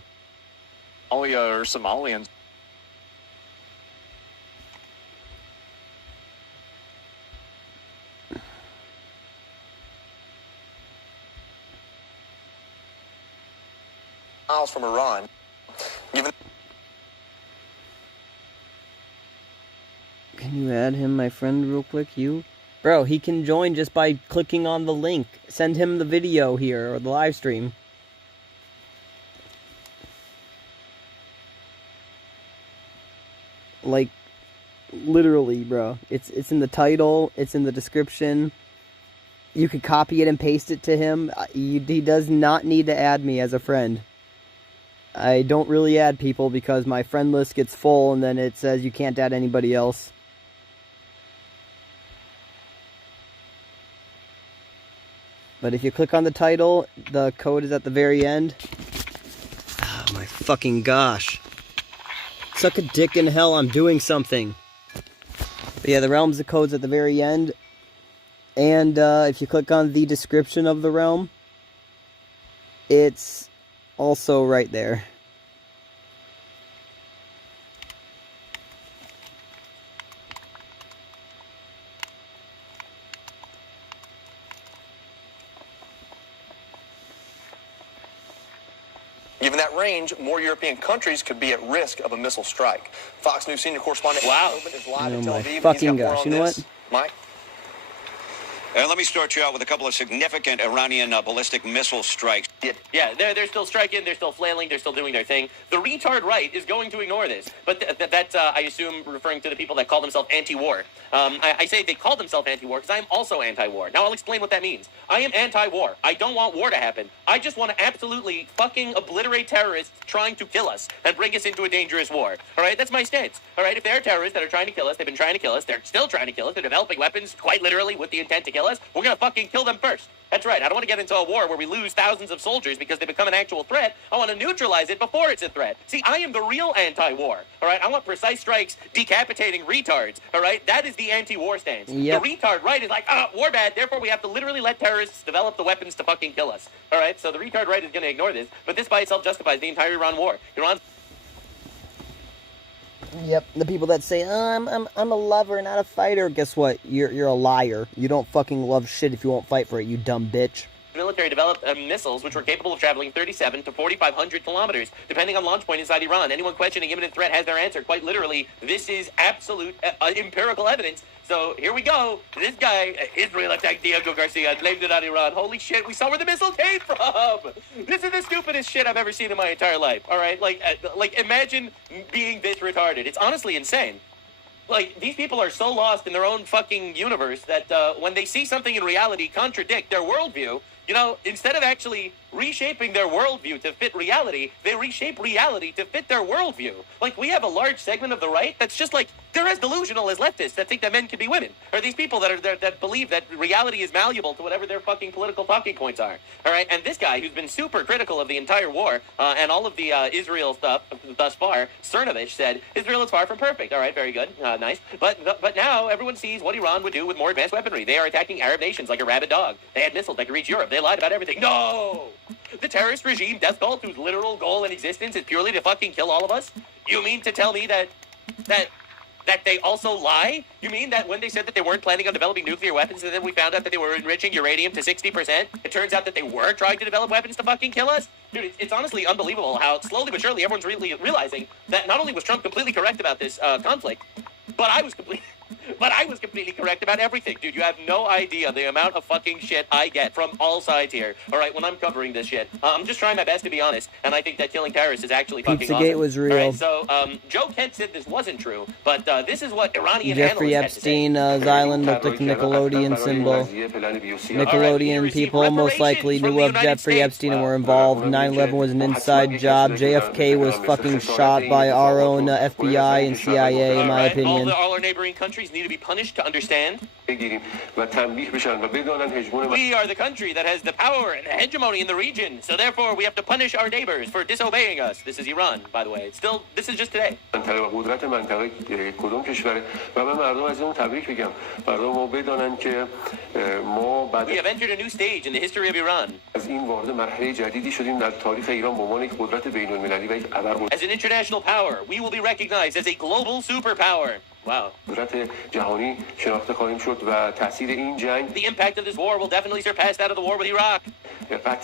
Only Somalians. Miles from Iran. Given... Can you add him, my friend, real quick? Bro, he can join just by clicking on the link. Send him the video here, or the live stream. Like, literally, bro. It's in the title, it's in the description. You could copy it and paste it to him. He does not need to add me as a friend. I don't really add people because my friend list gets full and then it says you can't add anybody else. But if you click on the title, the code is at the very end. Oh my fucking gosh. Suck a dick in hell, I'm doing something. But yeah, the realm's the code's at the very end. And if you click on the description of the realm, it's also right there. Given that range, more European countries could be at risk of a missile strike. Fox News senior correspondent is live in Tel Aviv. Fucking gosh, you know what? Mike? Let me start you out with a couple of significant Iranian ballistic missile strikes. Yeah, they're still striking, they're still flailing, they're still doing their thing. The retard right is going to ignore this. But that's, I assume, referring to the people that call themselves anti-war. I say they call themselves anti-war because I'm also anti-war. Now I'll explain what that means. I am anti-war. I don't want war to happen. I just want to absolutely fucking obliterate terrorists trying to kill us and bring us into a dangerous war. All right, that's my stance. All right, if there are terrorists that are trying to kill us, they've been trying to kill us, they're still trying to kill us, they're developing weapons quite literally with the intent to kill us, we're going to fucking kill them first. That's right. I don't want to get into a war where we lose thousands of soldiers because they become an actual threat. I want to neutralize it before it's a threat. See, I am the real anti-war. All right? I want precise strikes decapitating retards. All right? That is the anti-war stance. Yep. The retard right is like, war bad, therefore we have to literally let terrorists develop the weapons to fucking kill us. All right? So the retard right is going to ignore this, but this by itself justifies the entire Iran war. Iran's... Yep, the people that say, I'm a lover, not a fighter. Guess what? You're a liar. You don't fucking love shit if you won't fight for it, you dumb bitch. Military developed missiles which were capable of traveling 37 to 4,500 kilometers, depending on launch point inside Iran. Anyone questioning imminent threat has their answer. Quite literally, this is absolute empirical evidence. So here we go. This guy, Israel attacked Diego Garcia and blamed it on Iran. Holy shit, we saw where the missile came from. This is the stupidest shit I've ever seen in my entire life. All right, like imagine being this retarded. It's honestly insane. Like, these people are so lost in their own fucking universe that when they see something in reality contradict their worldview, you know, instead of actually reshaping their worldview to fit reality, they reshape reality to fit their worldview. Like, we have a large segment of the right that's just like, they're as delusional as leftists that think that men can be women. Or these people that believe that reality is malleable to whatever their fucking political talking points are. All right, and this guy who's been super critical of the entire war and all of the Israel stuff thus far, Cernovich, said, Israel is far from perfect. All right, very good, nice. But now everyone sees what Iran would do with more advanced weaponry. They are attacking Arab nations like a rabid dog. They had missiles that could reach Europe. They lied about everything. No! The terrorist regime, death cult, whose literal goal in existence is purely to fucking kill all of us? You mean to tell me that they also lie? You mean that when they said that they weren't planning on developing nuclear weapons and then we found out that they were enriching uranium to 60%, it turns out that they were trying to develop weapons to fucking kill us? Dude, it's honestly unbelievable how slowly but surely everyone's really realizing that not only was Trump completely correct about this conflict, but I was completely correct about everything. Dude, you have no idea the amount of fucking shit I get from all sides here. All right, when I'm covering this shit. I'm just trying my best to be honest, and I think that killing terrorists is actually fucking awesome. Pizzagate was real. All right, so Joe Kent said this wasn't true, but this is what Iranian Jeffrey analysts had to say. Epstein's island with the Nickelodeon symbol. Nickelodeon people most likely knew of Jeffrey Epstein and were involved. 9/11 was an inside job. JFK was fucking shot by our own FBI and CIA, in my opinion. All our neighboring countries need to be punished to understand. We are the country that has the power and the hegemony in the region, so therefore we have to punish our neighbors for disobeying us. This is Iran, by the way. This is just today. We have entered a new stage in the history of Iran. As an international power, we will be recognized as a global superpower. Wow. The impact of this war will definitely surpass that of the war with Iraq. And I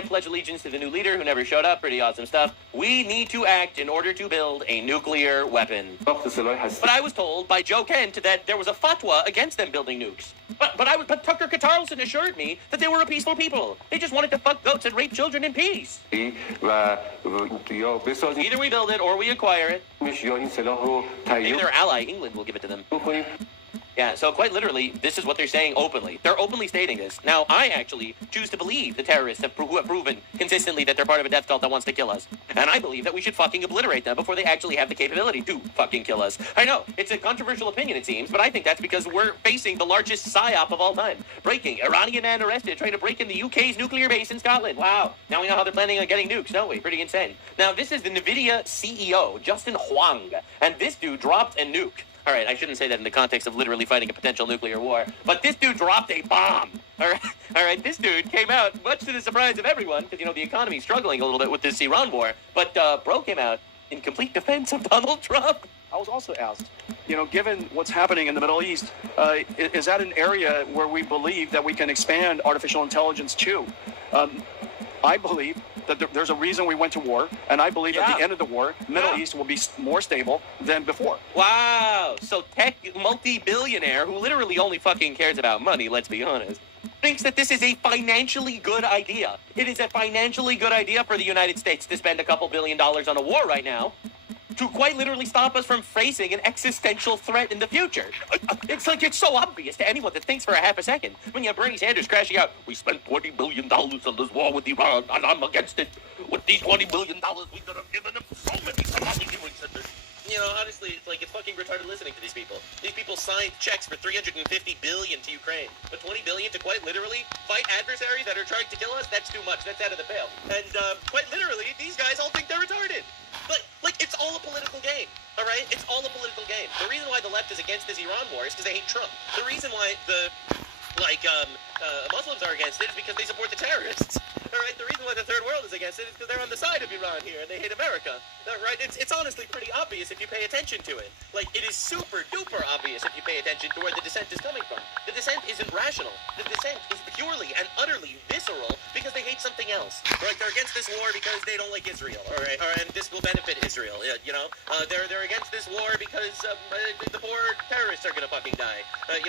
pledge allegiance to the new leader who never showed up. Pretty awesome stuff. We need to act in order to build a nuclear weapon. But I was told by Joe Kent that there was a fatwa against them building nukes. But Tucker Carlson assured me that they were a peaceful people. They just wanted to fuck goats and rape children in peace. Either we build it or we acquire it. Maybe their ally, England, will give it to them. Yeah, so quite literally, this is what they're saying openly. They're openly stating this. Now, I actually choose to believe the terrorists who have proven consistently that they're part of a death cult that wants to kill us. And I believe that we should fucking obliterate them before they actually have the capability to fucking kill us. I know, it's a controversial opinion, it seems, but I think that's because we're facing the largest psyop of all time. Breaking, Iranian man arrested trying to break in the UK's nuclear base in Scotland. Wow, now we know how they're planning on getting nukes, don't we? Pretty insane. Now, this is the NVIDIA CEO, Justin Huang, and this dude dropped a nuke. All right, I shouldn't say that in the context of literally fighting a potential nuclear war, but this dude dropped a bomb. All right, this dude came out, much to the surprise of everyone, because, the economy's struggling a little bit with this Iran war, but Bro came out in complete defense of Donald Trump. I was also asked, given what's happening in the Middle East, is that an area where we believe that we can expand artificial intelligence to? I believe that there's a reason we went to war, and I believe at the end of the war, Middle East will be more stable than before. Wow. So tech multi-billionaire who literally only fucking cares about money, let's be honest, thinks that this is a financially good idea. It is a financially good idea for the United States to spend a couple $1 billion on a war right now to quite literally stop us from facing an existential threat in the future. It's like it's so obvious to anyone that thinks for a half a second. When you have Bernie Sanders crashing out, we spent $20 billion on this war with Iran, and I'm against it. With these $20 billion, we could have given them so many Somali healing centers. Honestly, it's fucking retarded listening to these people. These people signed checks for $350 billion to Ukraine, but $20 billion to quite literally fight adversaries that are trying to kill us, that's too much. That's out of the pale. And quite literally, these guys all think they're retarded. But, it's all a political game, all right? It's all a political game. The reason why the left is against this Iran war is because they hate Trump. The reason why Muslims are against it is because they support the terrorists. All right, the reason why the third world is against it is because they're on the side of Iran here and they hate America. Right? It's honestly pretty obvious if you pay attention to it. It is super duper obvious if you pay attention to where the dissent is coming from. The dissent isn't rational. The dissent is purely and utterly visceral because they hate something else. Right? They're against this war because they don't like Israel. All right, and this will benefit Israel. They're against this war because the poor terrorists are gonna fucking die. And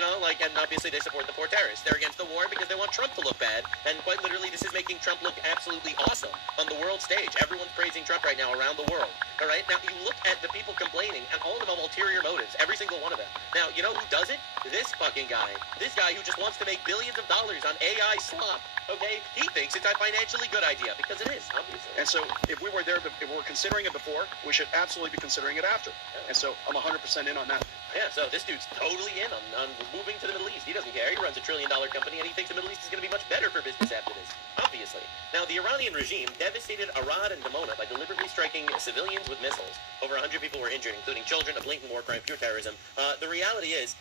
obviously they support the poor terrorists. They're against the war because they want Trump to look bad, and quite literally this is making Trump Trump look absolutely awesome on the world stage. Everyone's praising Trump right now around the world. All right? Now, you look at the people complaining, and all of them have ulterior motives, every single one of them. Now, you know who does it? This fucking guy. This guy who just wants to make billions of dollars on AI slop. Okay? He thinks it's a financially good idea, because it is, obviously. And so, if we were considering it before, we should absolutely be considering it after. And so, I'm 100% in on that. Yeah, so this dude's totally in on moving to the Middle East. He doesn't care. He runs $1 trillion company, and he thinks the Middle East is going to be much better for business after this, obviously. Now, the Iranian regime devastated Arad and Dimona by deliberately striking civilians with missiles. Over 100 people were injured, including children, a blatant war crime, pure terrorism. The reality is,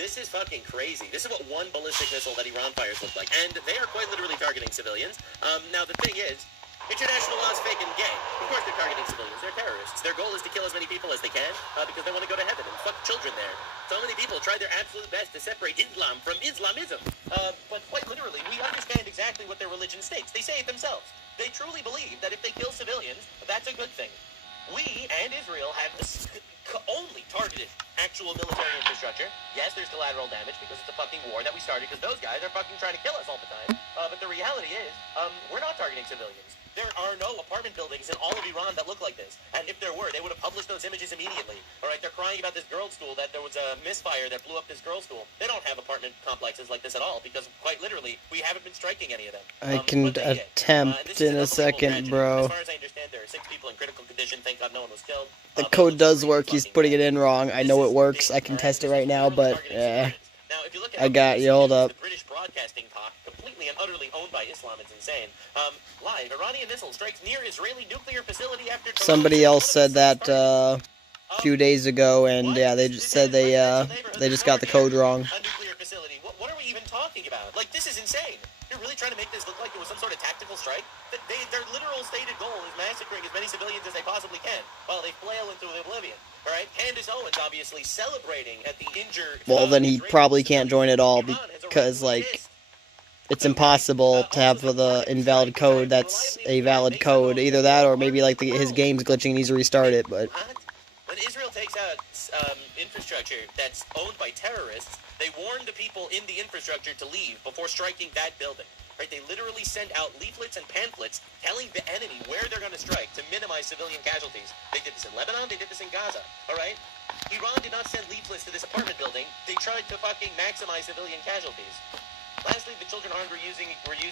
this is fucking crazy. This is what one ballistic missile that Iran fires looked like, and they are quite literally targeting civilians. Now, the thing is, international law is fake and gay. Of course they're targeting civilians. They're terrorists. Their goal is to kill as many people as they can because they want to go to heaven and fuck children there. So many people try their absolute best to separate Islam from Islamism. But quite literally, we understand exactly what their religion states. They say it themselves. They truly believe that if they kill civilians, that's a good thing. We and Israel have only targeted actual military infrastructure. Yes, there's collateral damage because it's a fucking war that we started because those guys are fucking trying to kill us all the time. But the reality is, we're not targeting civilians. There are no apartment buildings in all of Iran that look like this. And if there were, they would have published those images immediately. All right, they're crying about this girls' school, that there was a misfire that blew up this girls' school. They don't have apartment complexes like this at all because, quite literally, we haven't been striking any of them. I can attempt in a second, bro. As far as I understand, there are 6 people in critical condition. Thank God no one was killed. The code does work. He's putting it in wrong. I know it works. I can test it right now, but I got you. Hold up. The British broadcasting talk, completely and utterly owned by Islam. It's insane. Live, Iranian missile strikes near Israeli nuclear facility after... Somebody else said that a few days ago, and yeah, they just said they just got the code wrong. A nuclear facility. What are we even talking about? Like, this is insane. You're really trying to make this look like it was some sort of tactical strike? Their literal stated goal is massacring as many civilians as they possibly can while they flail into oblivion. All right? Candace Owens obviously celebrating at the injured... Well, then he probably can't join at all because, like, it's impossible to have the invalid code that's a valid code. Either that or maybe, like, his game's glitching and needs to restart it, but... When Israel takes out infrastructure that's owned by terrorists, they warn the people in the infrastructure to leave before striking that building. Right? They literally send out leaflets and pamphlets telling the enemy where they're going to strike to minimize civilian casualties. They did this in Lebanon, they did this in Gaza. All right? Iran did not send leaflets to this apartment building. They tried to fucking maximize civilian casualties. Lastly, the children harmed were used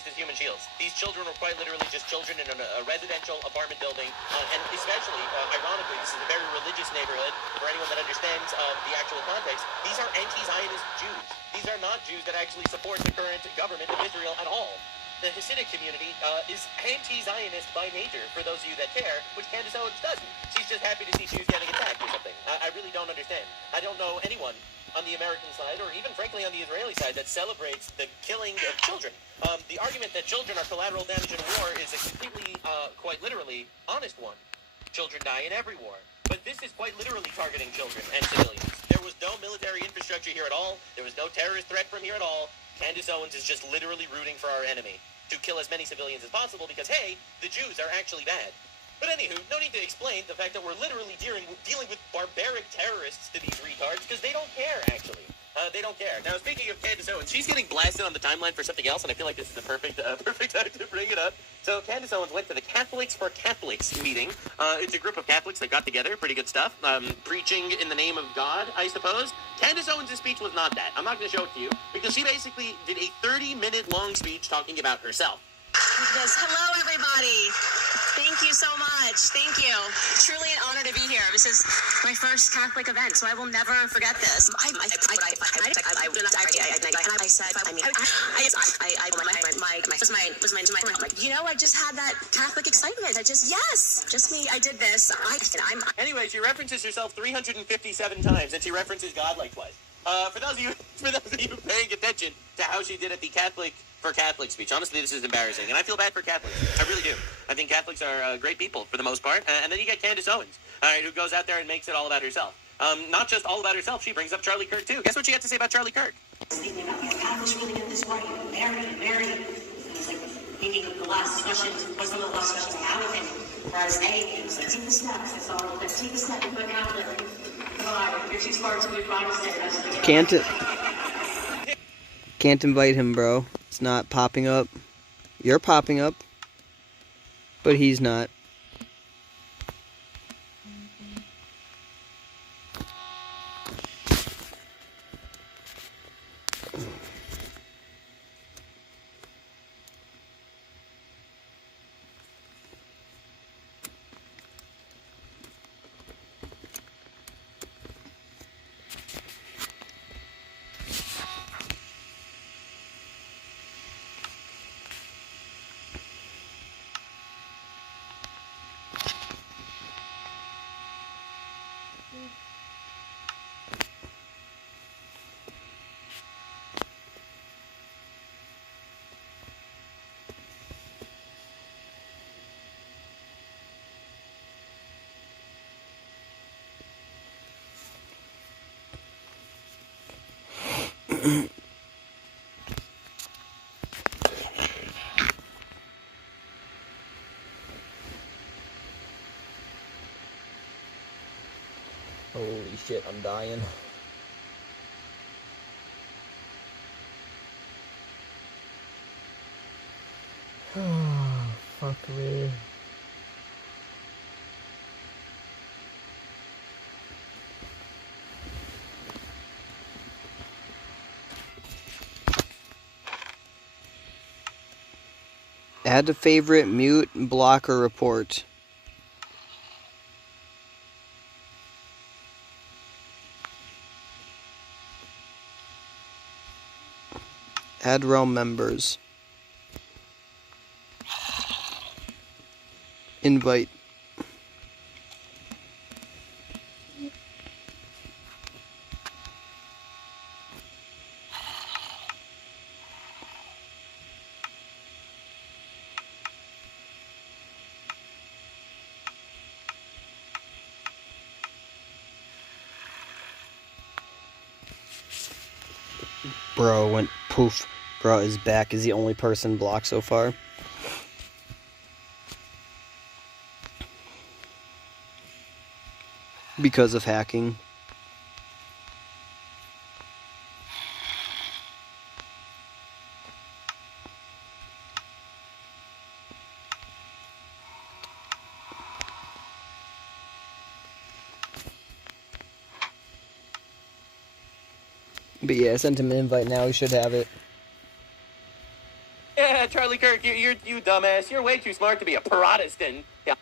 as human shields. These children were quite literally just children in a residential apartment building, and especially, ironically, this is a very religious neighborhood. For anyone that understands the actual context, these are anti-Zionist Jews. These are not Jews that actually support the current government of Israel at all. The Hasidic community is anti-Zionist by nature, for those of you that care, which Candace Owens doesn't. She's just happy to see Jews getting attacked or something. I really don't understand. I don't know anyone on the American side, or even frankly on the Israeli side, that celebrates the killing of children. The argument that children are collateral damage in war is a completely, quite literally, honest one. Children die in every war. But this is quite literally targeting children and civilians. There was no military infrastructure here at all. There was no terrorist threat from here at all. Candace Owens is just literally rooting for our enemy to kill as many civilians as possible because, hey, the Jews are actually bad. But anywho, no need to explain the fact that we're literally dealing with barbaric terrorists to these retards because they don't care, actually. They don't care. Now, speaking of Candace Owens, she's getting blasted on the timeline for something else, and I feel like this is the perfect time to bring it up. So, Candace Owens went to the Catholics for Catholics meeting. It's a group of Catholics that got together. Pretty good stuff. Preaching in the name of God, I suppose. Candace Owens' speech was not that. I'm not going to show it to you, because she basically did a 30-minute long speech talking about herself. Yes. Hello, everybody. Thank you so much. Thank you. Truly an honor to be here. This is my first Catholic event, so I will never forget this. You know, I just had that Catholic excitement. Just me. I did this. Anyway, she references herself 357 times, and she references God like twice. For those of you paying attention to how she did at the Catholic for Catholic speech, honestly, this is embarrassing, and I feel bad for Catholics. I really do. I think Catholics are great people for the most part, and then you get Candace Owens, all right, who goes out there and makes it all about herself. Not just all about herself, she brings up Charlie Kirk too. Guess what she had to say about Charlie Kirk? God was really get this right. Mary. He's like thinking of the last discussions. What's some of the last discussions I had with him? Whereas he was like, take the steps. It's all. Let's take the step and put Catholic. You're too smart to be Protestant. Can't invite him, bro. It's not popping up. You're popping up, but he's not. Holy shit, I'm dying. Oh, fuck me. Add to favorite, mute, block, or report. Add realm members. Invite. Bro went poof. Bro is back is the only person blocked so far. Because of hacking. But yeah, I sent him an invite now, he should have it. Yeah, Charlie Kirk, you dumbass. You're way too smart to be a Protestant. Yeah.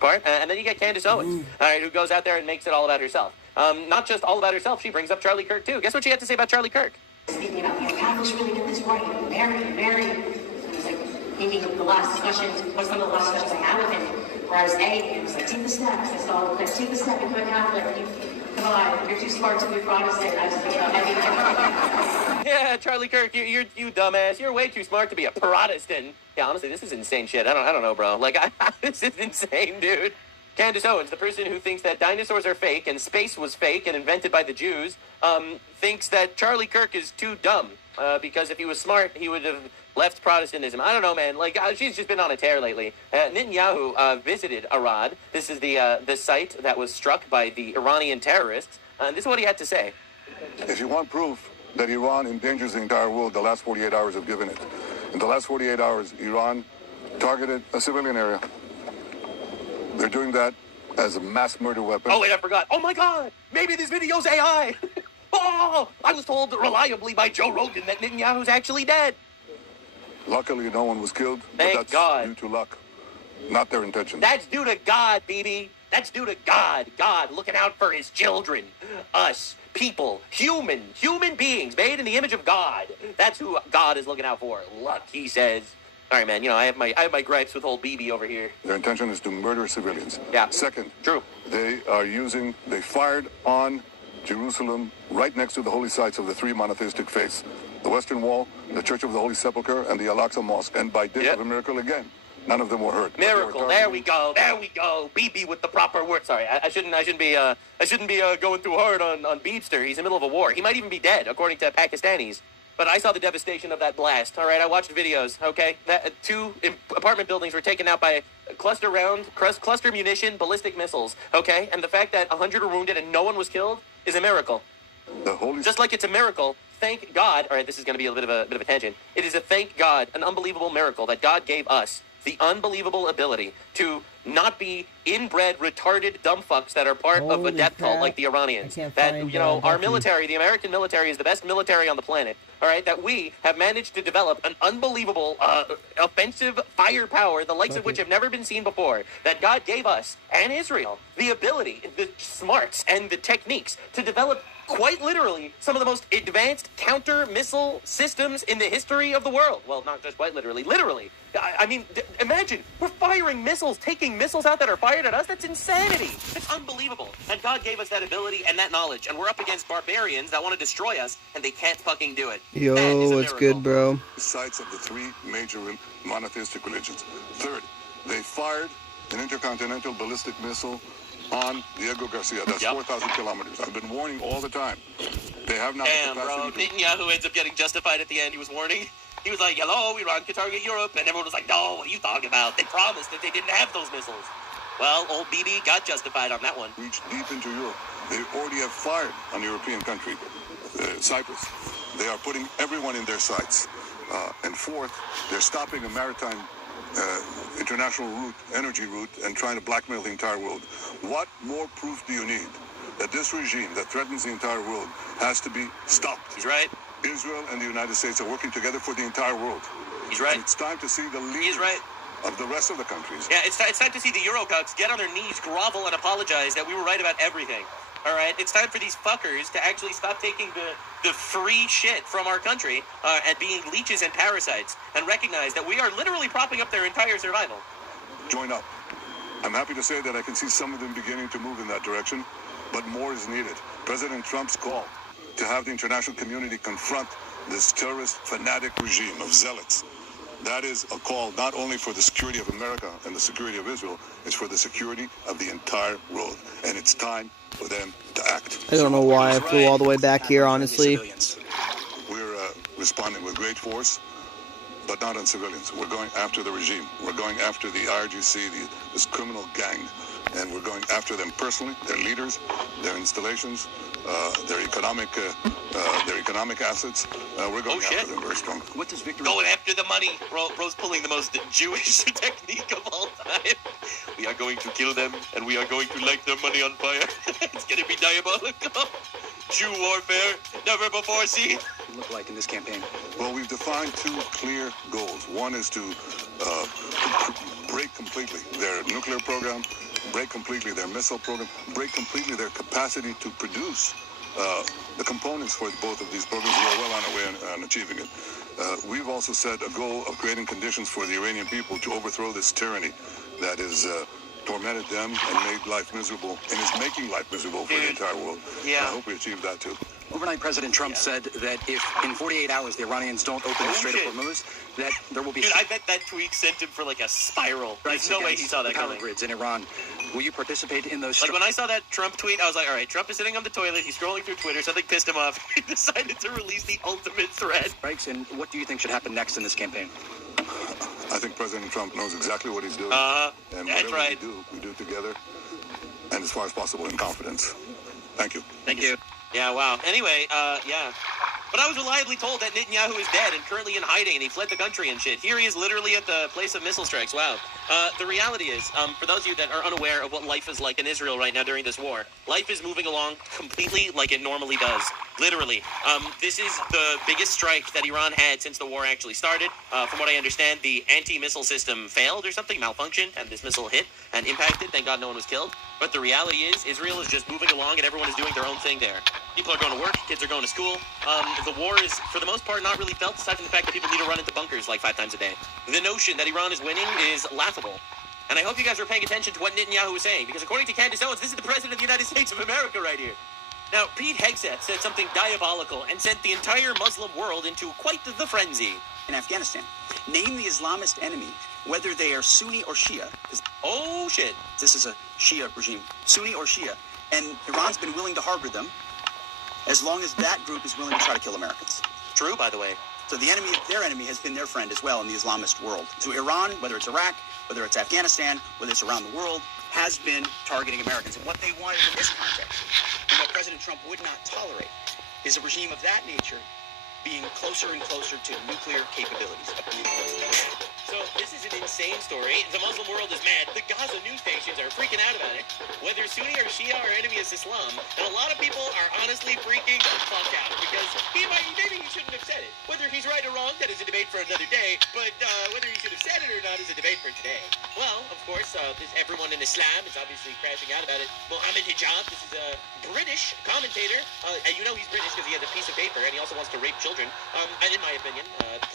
Part, and then you get Candace Owens, all right, who goes out there and makes it all about herself. Not just all about herself, she brings up Charlie Kirk too. Guess what she had to say about Charlie Kirk? Speaking about, God was really get this right. Mary. I was like thinking of the last discussions, what's some of the last discussions I had with him, where I was A, and was like, take the steps. I saw the clips, take the step, become a Catholic. Come on, you're too smart to be Protestant. I just, Yeah, Charlie Kirk, you dumbass. You're way too smart to be a Protestant. Yeah, honestly, this is insane shit. I don't know, bro. Like, this is insane, dude. Candace Owens, the person who thinks that dinosaurs are fake and space was fake and invented by the Jews, thinks that Charlie Kirk is too dumb. Because if he was smart, he would have left Protestantism. I don't know, man. Like, she's just been on a tear lately. Netanyahu visited Arad. This is the site that was struck by the Iranian terrorists. And this is what he had to say. If you want proof that Iran endangers the entire world, the last 48 hours have given it. In the last 48 hours, Iran targeted a civilian area. They're doing that as a mass murder weapon. Oh, wait, I forgot. Oh, my God. Maybe this video's AI. Oh, I was told reliably by Joe Rogan that Netanyahu's actually dead. Luckily, no one was killed. Thank but that's God. due to luck, not their intention. That's due to God, BB. That's due to God. God looking out for his children. Us, people, human beings made in the image of God. That's who God is looking out for. Luck, he says. All right, man, you know, I have my gripes with old BB over here. Their intention is to murder civilians. Yeah. Second, true. They fired on Jerusalem right next to the holy sites of the three monotheistic faiths. The Western Wall, the Church of the Holy Sepulchre, and the Al-Aqsa Mosque. And by dint of a miracle again, none of them were hurt. Miracle. There we go. BB with the proper word. Sorry, I shouldn't be going too hard on Beebster. He's in the middle of a war. He might even be dead, according to Pakistanis. But I saw the devastation of that blast. All right, I watched videos. Okay, two apartment buildings were taken out by cluster munition ballistic missiles. Okay, and the fact that 100 were wounded and no one was killed is a miracle. The holy. Just like it's a miracle thank God. All right, this is going to be a bit of a tangent. It is a thank God, an unbelievable miracle that God gave us the unbelievable ability to not be inbred, retarded dumb fucks that are part of a death cult like the Iranians. That, you know, our military, the American military, is the best military on the planet. All right, that we have managed to develop an unbelievable offensive firepower, the likes of which have never been seen before. That God gave us and Israel the ability, the smarts, and the techniques to develop quite literally some of the most advanced counter-missile systems in the history of the world. Well, not just quite literally, literally. I mean, imagine, we're firing missiles, taking missiles out that are fired at us. That's insanity. It's unbelievable. And God gave us that ability and that knowledge. And we're up against barbarians that want to destroy us, and they can't fucking do it. Yo, what's good, bro? Sites of the three major monotheistic religions. Third, they fired an intercontinental ballistic missile on Diego Garcia. That's 4,000 kilometers. I've been warning all the time. They have not. Damn, bro. Netanyahu ends up getting justified at the end. He was warning. He was like, hello, Iran could target Europe. And everyone was like, no, what are you talking about? They promised that they didn't have those missiles. Well, old Bibi got justified on that one. Reached deep into Europe. They already have fired on the European country, Cyprus. They are putting everyone in their sights. And fourth, they're stopping a maritime international route, energy route, and trying to blackmail the entire world. What more proof do you need that this regime that threatens the entire world has to be stopped? He's right. Israel and the United States are working together for the entire world. He's right. And it's time to see the leaders of the rest of the countries. Yeah, it's time to see the Eurocucks get on their knees, grovel, and apologize that we were right about everything. All right, it's time for these fuckers to actually stop taking the free shit from our country and being leeches and parasites, and recognize that we are literally propping up their entire survival. Join up. I'm happy to say that I can see some of them beginning to move in that direction, but more is needed. President Trump's call to have the international community confront this terrorist fanatic regime of zealots. That is a call not only for the security of America and the security of Israel, it's for the security of the entire world. And it's time for them to act. I don't know why I flew all the way back here, honestly. We're responding with great force, but not on civilians. We're going after the regime. We're going after the IRGC, this criminal gang, and we're going after them personally, their leaders, their installations, their economic assets. We're going after them very strongly. What does victory? Going after the money. Bro's pulling the most Jewish technique of all time. We are going to kill them, and we are going to light their money on fire. It's going to be diabolical. Jew warfare, never before seen. Look like in this campaign? Well, we've defined two clear goals. One is to break completely their nuclear program, break completely their missile program, break completely their capacity to produce the components for both of these programs. We are well on our way on achieving it. We've also set a goal of creating conditions for the Iranian people to overthrow this tyranny that is tormented them and made life miserable, and is making life miserable for the entire world. Yeah. I hope we achieve that too. Overnight, President Trump said that if in 48 hours the Iranians don't open the Strait of Hormuz, that there will be... Dude, I bet that tweet sent him for like a spiral. There's no way he saw that coming. Power grids in Iran. Will you participate in those... Like when I saw that Trump tweet, I was like, all right, Trump is sitting on the toilet, he's scrolling through Twitter, something pissed him off. He decided to release the ultimate threat. Strikes, and what do you think should happen next in this campaign? I think President Trump knows exactly what he's doing. And that's whatever right. we do together, and as far as possible in confidence. Thank you. Thank you. Yeah, wow. Anyway, yeah. But I was reliably told that Netanyahu is dead and currently in hiding, and he fled the country and shit. Here he is literally at the place of missile strikes. Wow. The reality is, for those of you that are unaware of what life is like in Israel right now during this war, life is moving along completely like it normally does. Literally. This is the biggest strike that Iran had since the war actually started. From what I understand, the anti-missile system failed or something, malfunctioned, and this missile hit and impacted. Thank God no one was killed. But the reality is, Israel is just moving along and everyone is doing their own thing there. People are going to work, kids are going to school. The war is, for the most part, not really felt, aside from the fact that people need to run into bunkers like 5 times a day. The notion that Iran is winning is laughable. And I hope you guys are paying attention to what Netanyahu was saying, because according to Candace Owens, this is the President of the United States of America right here. Now, Pete Hegseth said something diabolical and sent the entire Muslim world into quite the frenzy. In Afghanistan, name the Islamist enemy, whether they are Sunni or Shia. Oh, shit. This is a Shia regime, Sunni or Shia. And Iran's been willing to harbor them as long as that group is willing to try to kill Americans. True, by the way. So the enemy, their enemy, has been their friend as well in the Islamist world. So Iran, whether it's Iraq, whether it's Afghanistan, whether it's around the world, has been targeting Americans. And what they wanted in this context, and what President Trump would not tolerate, is a regime of that nature being closer and closer to nuclear capabilities. So this is an insane story. The Muslim world is mad. The Gaza news stations are freaking out about it. Whether Sunni or Shia or enemy is Islam, and a lot of people are honestly freaking the fuck out because maybe he shouldn't have said it. Whether he's right or wrong, that is a debate for another day. But whether he should have said it or not is a debate for today. Well, of course, everyone in Islam is obviously crashing out about it. Mohammed Hijab, this is a British commentator. And you know he's British because he has a piece of paper and he also wants to rape children. In my opinion,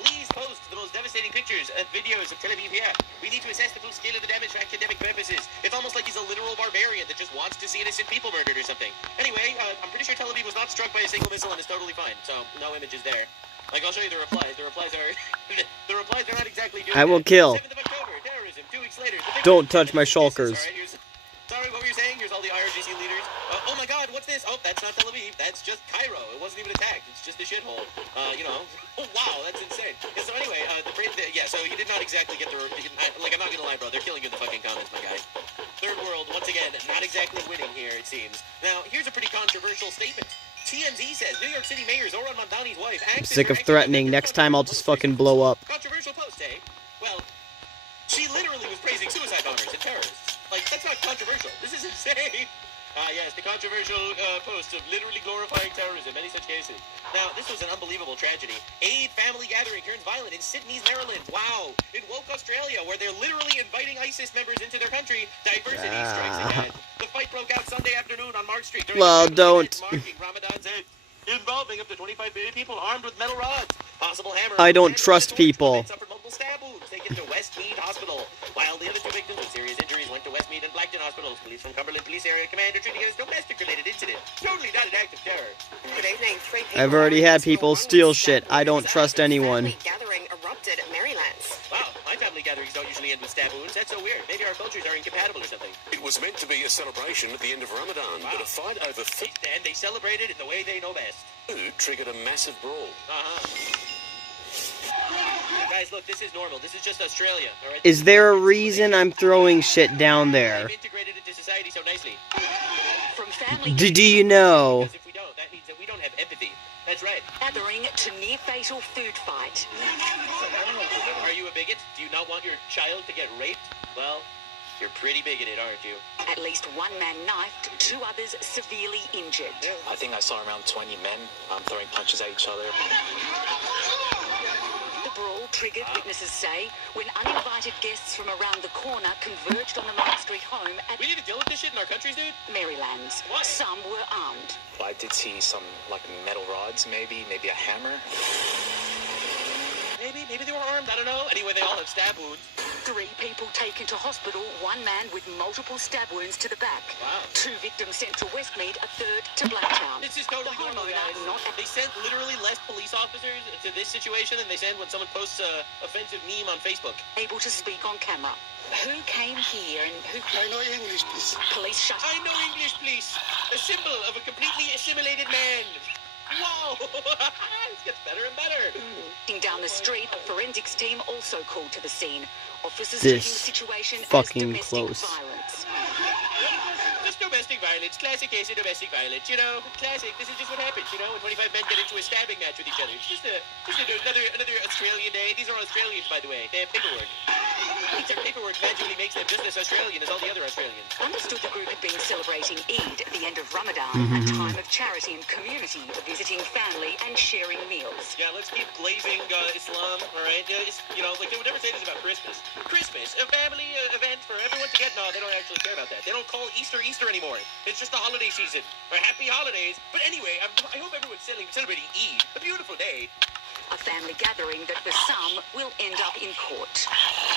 please post the most devastating pictures and videos of Tel Aviv here. We need to assess the full scale of the damage for academic purposes. It's almost like he's a literal barbarian that just wants to see innocent people murdered or something. Anyway, I'm pretty sure Tel Aviv was not struck by a single missile and is totally fine. So no images there. Like, I'll show you the replies. The replies are the replies are not exactly doing I will kill. 7th of October, terrorism. 2 weeks later. Don't touch my shulkers. Sorry, what were you saying? Here's all the IRGC leaders. Oh my God, what's this? Oh, that's not Tel Aviv. That's just Cairo. It wasn't even attacked. It's just a shithole. Oh wow, that's insane. Yeah, so anyway, so you did not exactly get the. Like, I'm not gonna lie, bro. They're killing you in the fucking comments, my guy. Third world, once again, not exactly winning here, it seems. Now, here's a pretty controversial statement. TMZ says New York City Mayor Zoran Mamdani's wife. Sick of threatening. Next time I'll just fucking blow up. Controversial post, eh? Well, she literally was praising suicide bombers and terrorists. Like, that's not controversial. This is insane. Yes, the controversial post of literally glorifying terrorism, many such cases. Now, this was an unbelievable tragedy. A family gathering turns violent in Sydney, Maryland. Wow. In woke Australia, where they're literally inviting ISIS members into their country, diversity strikes again. The fight broke out Sunday afternoon on Mark Street. Well, don't. Marking Ramadan's end, involving up to 25 people armed with metal rods. Possible hammer. I don't trust people. Suffered multiple stab wounds taken to Westmead Hospital, while the other 2 victims with serious injuries went to Westmead and Blackton Hospitals. Police from Cumberland Police Area Command are treating it as a domestic-related incident. Totally not an act of terror. Good evening. 3 people I've already had people steal shit. I don't trust anyone. gathering erupted at Maryland's. Wow, my family gatherings don't usually end with stab wounds. That's so weird. Maybe our cultures are incompatible or something. It was meant to be a celebration at the end of Ramadan, but a fight over food And they celebrated in the way they know best. triggered a massive brawl. Guys, look, this is normal. This is just Australia, all right? Is there a reason I'm throwing shit down there? They've integrated into society so nicely. From family Do you know? Because if we don't, that means that we don't have empathy. That's right. gathering to near-fatal food fight. Are you a bigot? Do you not want your child to get raped? Well, you're pretty bigoted, aren't you? At least 1 man knifed, 2 others severely injured. I think I saw around 20 men throwing punches at each other. The brawl triggered, witnesses say, when uninvited guests from around the corner converged on the Mark Street home at We need to deal with this shit in our countries, dude? Maryland's. What? Some were armed. I did see some like metal rods, maybe a hammer. Maybe they were armed. I don't know. Anyway, they all have stab wounds. 3 people taken to hospital, 1 man with multiple stab wounds to the back. Wow. 2 victims sent to Westmead, a 3rd to Blacktown. This is totally normal, guys. They sent literally less police officers to this situation than they send when someone posts a offensive meme on Facebook. Able to speak on camera. Who came here and who... I know English, please. Police shut... I know English, please. A symbol of a completely assimilated man. Whoa! This gets better and better. Down the street, a forensics team also called to the scene. Officers This treating the situation fucking as domestic close. Anarchy. Just domestic violence. Classic case of domestic violence. You know, classic. This is just what happens, you know, when 25 men get into a stabbing match with each other. It's just another Australian day. These are Australians, by the way. They have paperwork. Their paperwork magically makes them just as Australian as all the other Australians. Understood the group had been celebrating Eid at the end of Ramadan, a time of charity and community, visiting family and sharing meals. Yeah, let's keep glazing Islam, all right? You know, like, they would never say this about Christmas. Christmas, a family event for everyone to get... No, they don't actually care about that. They don't call Easter anymore. It's just the holiday season. Or happy holidays. But anyway, I hope everyone's celebrating Eid. A beautiful day. A family gathering that for some will end up in court.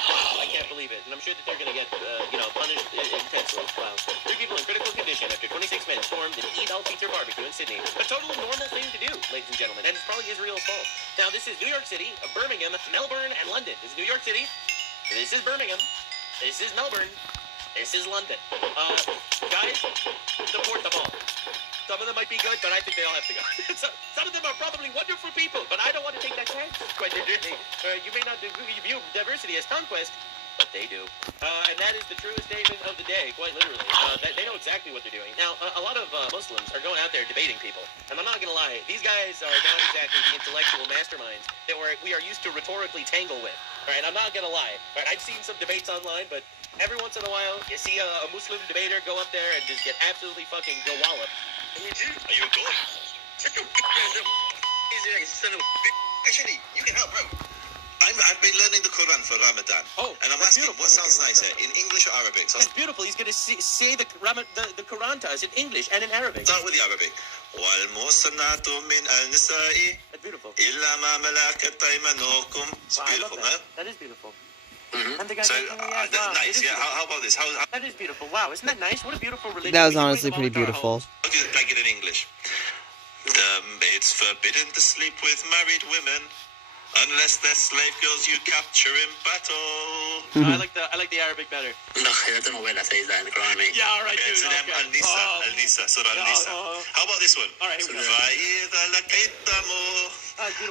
Wow, I can't believe it. And I'm sure that they're going to get, punished intensely. Wow. 3 people in critical condition after 26 men stormed an Eid al-Fitr barbecue in Sydney. A total normal thing to do, ladies and gentlemen. And it's probably Israel's fault. Now, this is New York City, Birmingham, Melbourne, and London. This is New York City. This is Birmingham. This is Melbourne. This is London. Guys, deport them all. Some of them might be good, but I think they all have to go. Some of them are probably wonderful people, but I don't want to take that chance. Quite literally. You may not view diversity as conquest, but they do. And that is the truest statement of the day, quite literally. They know exactly what they're doing. Now, a lot of Muslims are going out there debating people. And I'm not going to lie, these guys are not exactly the intellectual masterminds that we are used to rhetorically tangle with. All right, I'm not going to lie. All right, I've seen some debates online, but every once in a while, you see a Muslim debater go up there and just get absolutely fucking walloped. Are you a goy? Shut your big ass up. Son of a bitch. Actually, you can help, bro. I've been learning the Quran for Ramadan. Oh, and I'm asking, what sounds nicer, in English or Arabic? So that's beautiful. He's going to say the Quran to us in English and in Arabic. Start with the Arabic. وَالْمُحْصَنَاتُ مِنْ النِّسَاءِ That's beautiful. إِلَّا مَا مَلَكَتْ أَيْمَانُكُمْ. It's beautiful, no? That is beautiful. Mm-hmm. So, that's nice, yeah. How about this? That is beautiful. Wow, isn't that nice? What a beautiful religion. That was honestly pretty beautiful. How do you like it in English? It's forbidden to sleep with married women unless they're slave girls you capture in battle. I like the Arabic better. No, I don't know where that says that in the Quran, mate. Yeah, all right, okay, dude. Al-Nisa, Surah Al-Nisa. How about this one? All right, here we go. فَإِذَا لَقَيْتَمُوا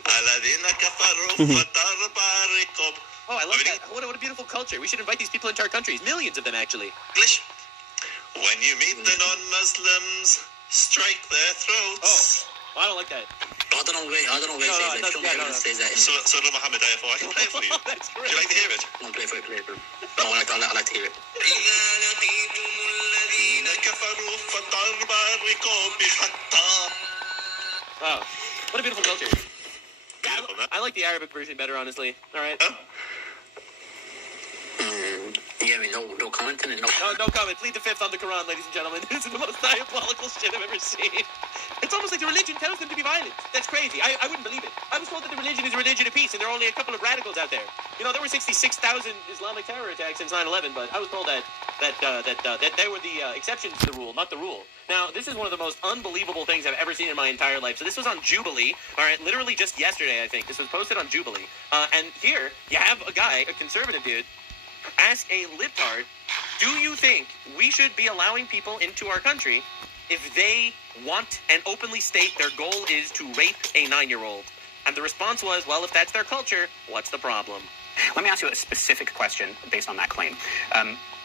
الَّذِينَ كَفَرُوا فَضَرْبَ الرِّقَابِ. Oh, I love that. What a beautiful culture. We should invite these people into our countries. Millions of them, actually. English. When you meet the non-Muslims, strike their throats. Oh, I don't like that. I don't know where it says that. Surah Muhammad ayah 4. I can play it for you. That's great. Would you like to hear it? No, play it. No, I like to hear it. إِذَا لَقِيتُمُ الَّذِينَ كَفَرُوا فَضَرْبَ الرِّقَابِ حَتَّى. Wow, what a beautiful culture. Yeah, I like the Arabic version better, honestly. All right. Huh? Yeah, I mean, no comment. No comment. Plead the fifth on the Quran, ladies and gentlemen. This is the most diabolical shit I've ever seen. It's almost like the religion tells them to be violent. That's crazy. I wouldn't believe it. I was told that the religion is a religion of peace, and there are only a couple of radicals out there. You know, there were 66,000 Islamic terror attacks since 9/11, but I was told that they were the exceptions to the rule, not the rule. Now, this is one of the most unbelievable things I've ever seen in my entire life. So this was on Jubilee, all right, literally just yesterday, I think. This was posted on Jubilee. And here, you have a guy, a conservative dude, ask a libtard, do you think we should be allowing people into our country if they want and openly state their goal is to rape a 9-year-old? And the response was, well, if that's their culture, what's the problem? Let me ask you a specific question based on that claim.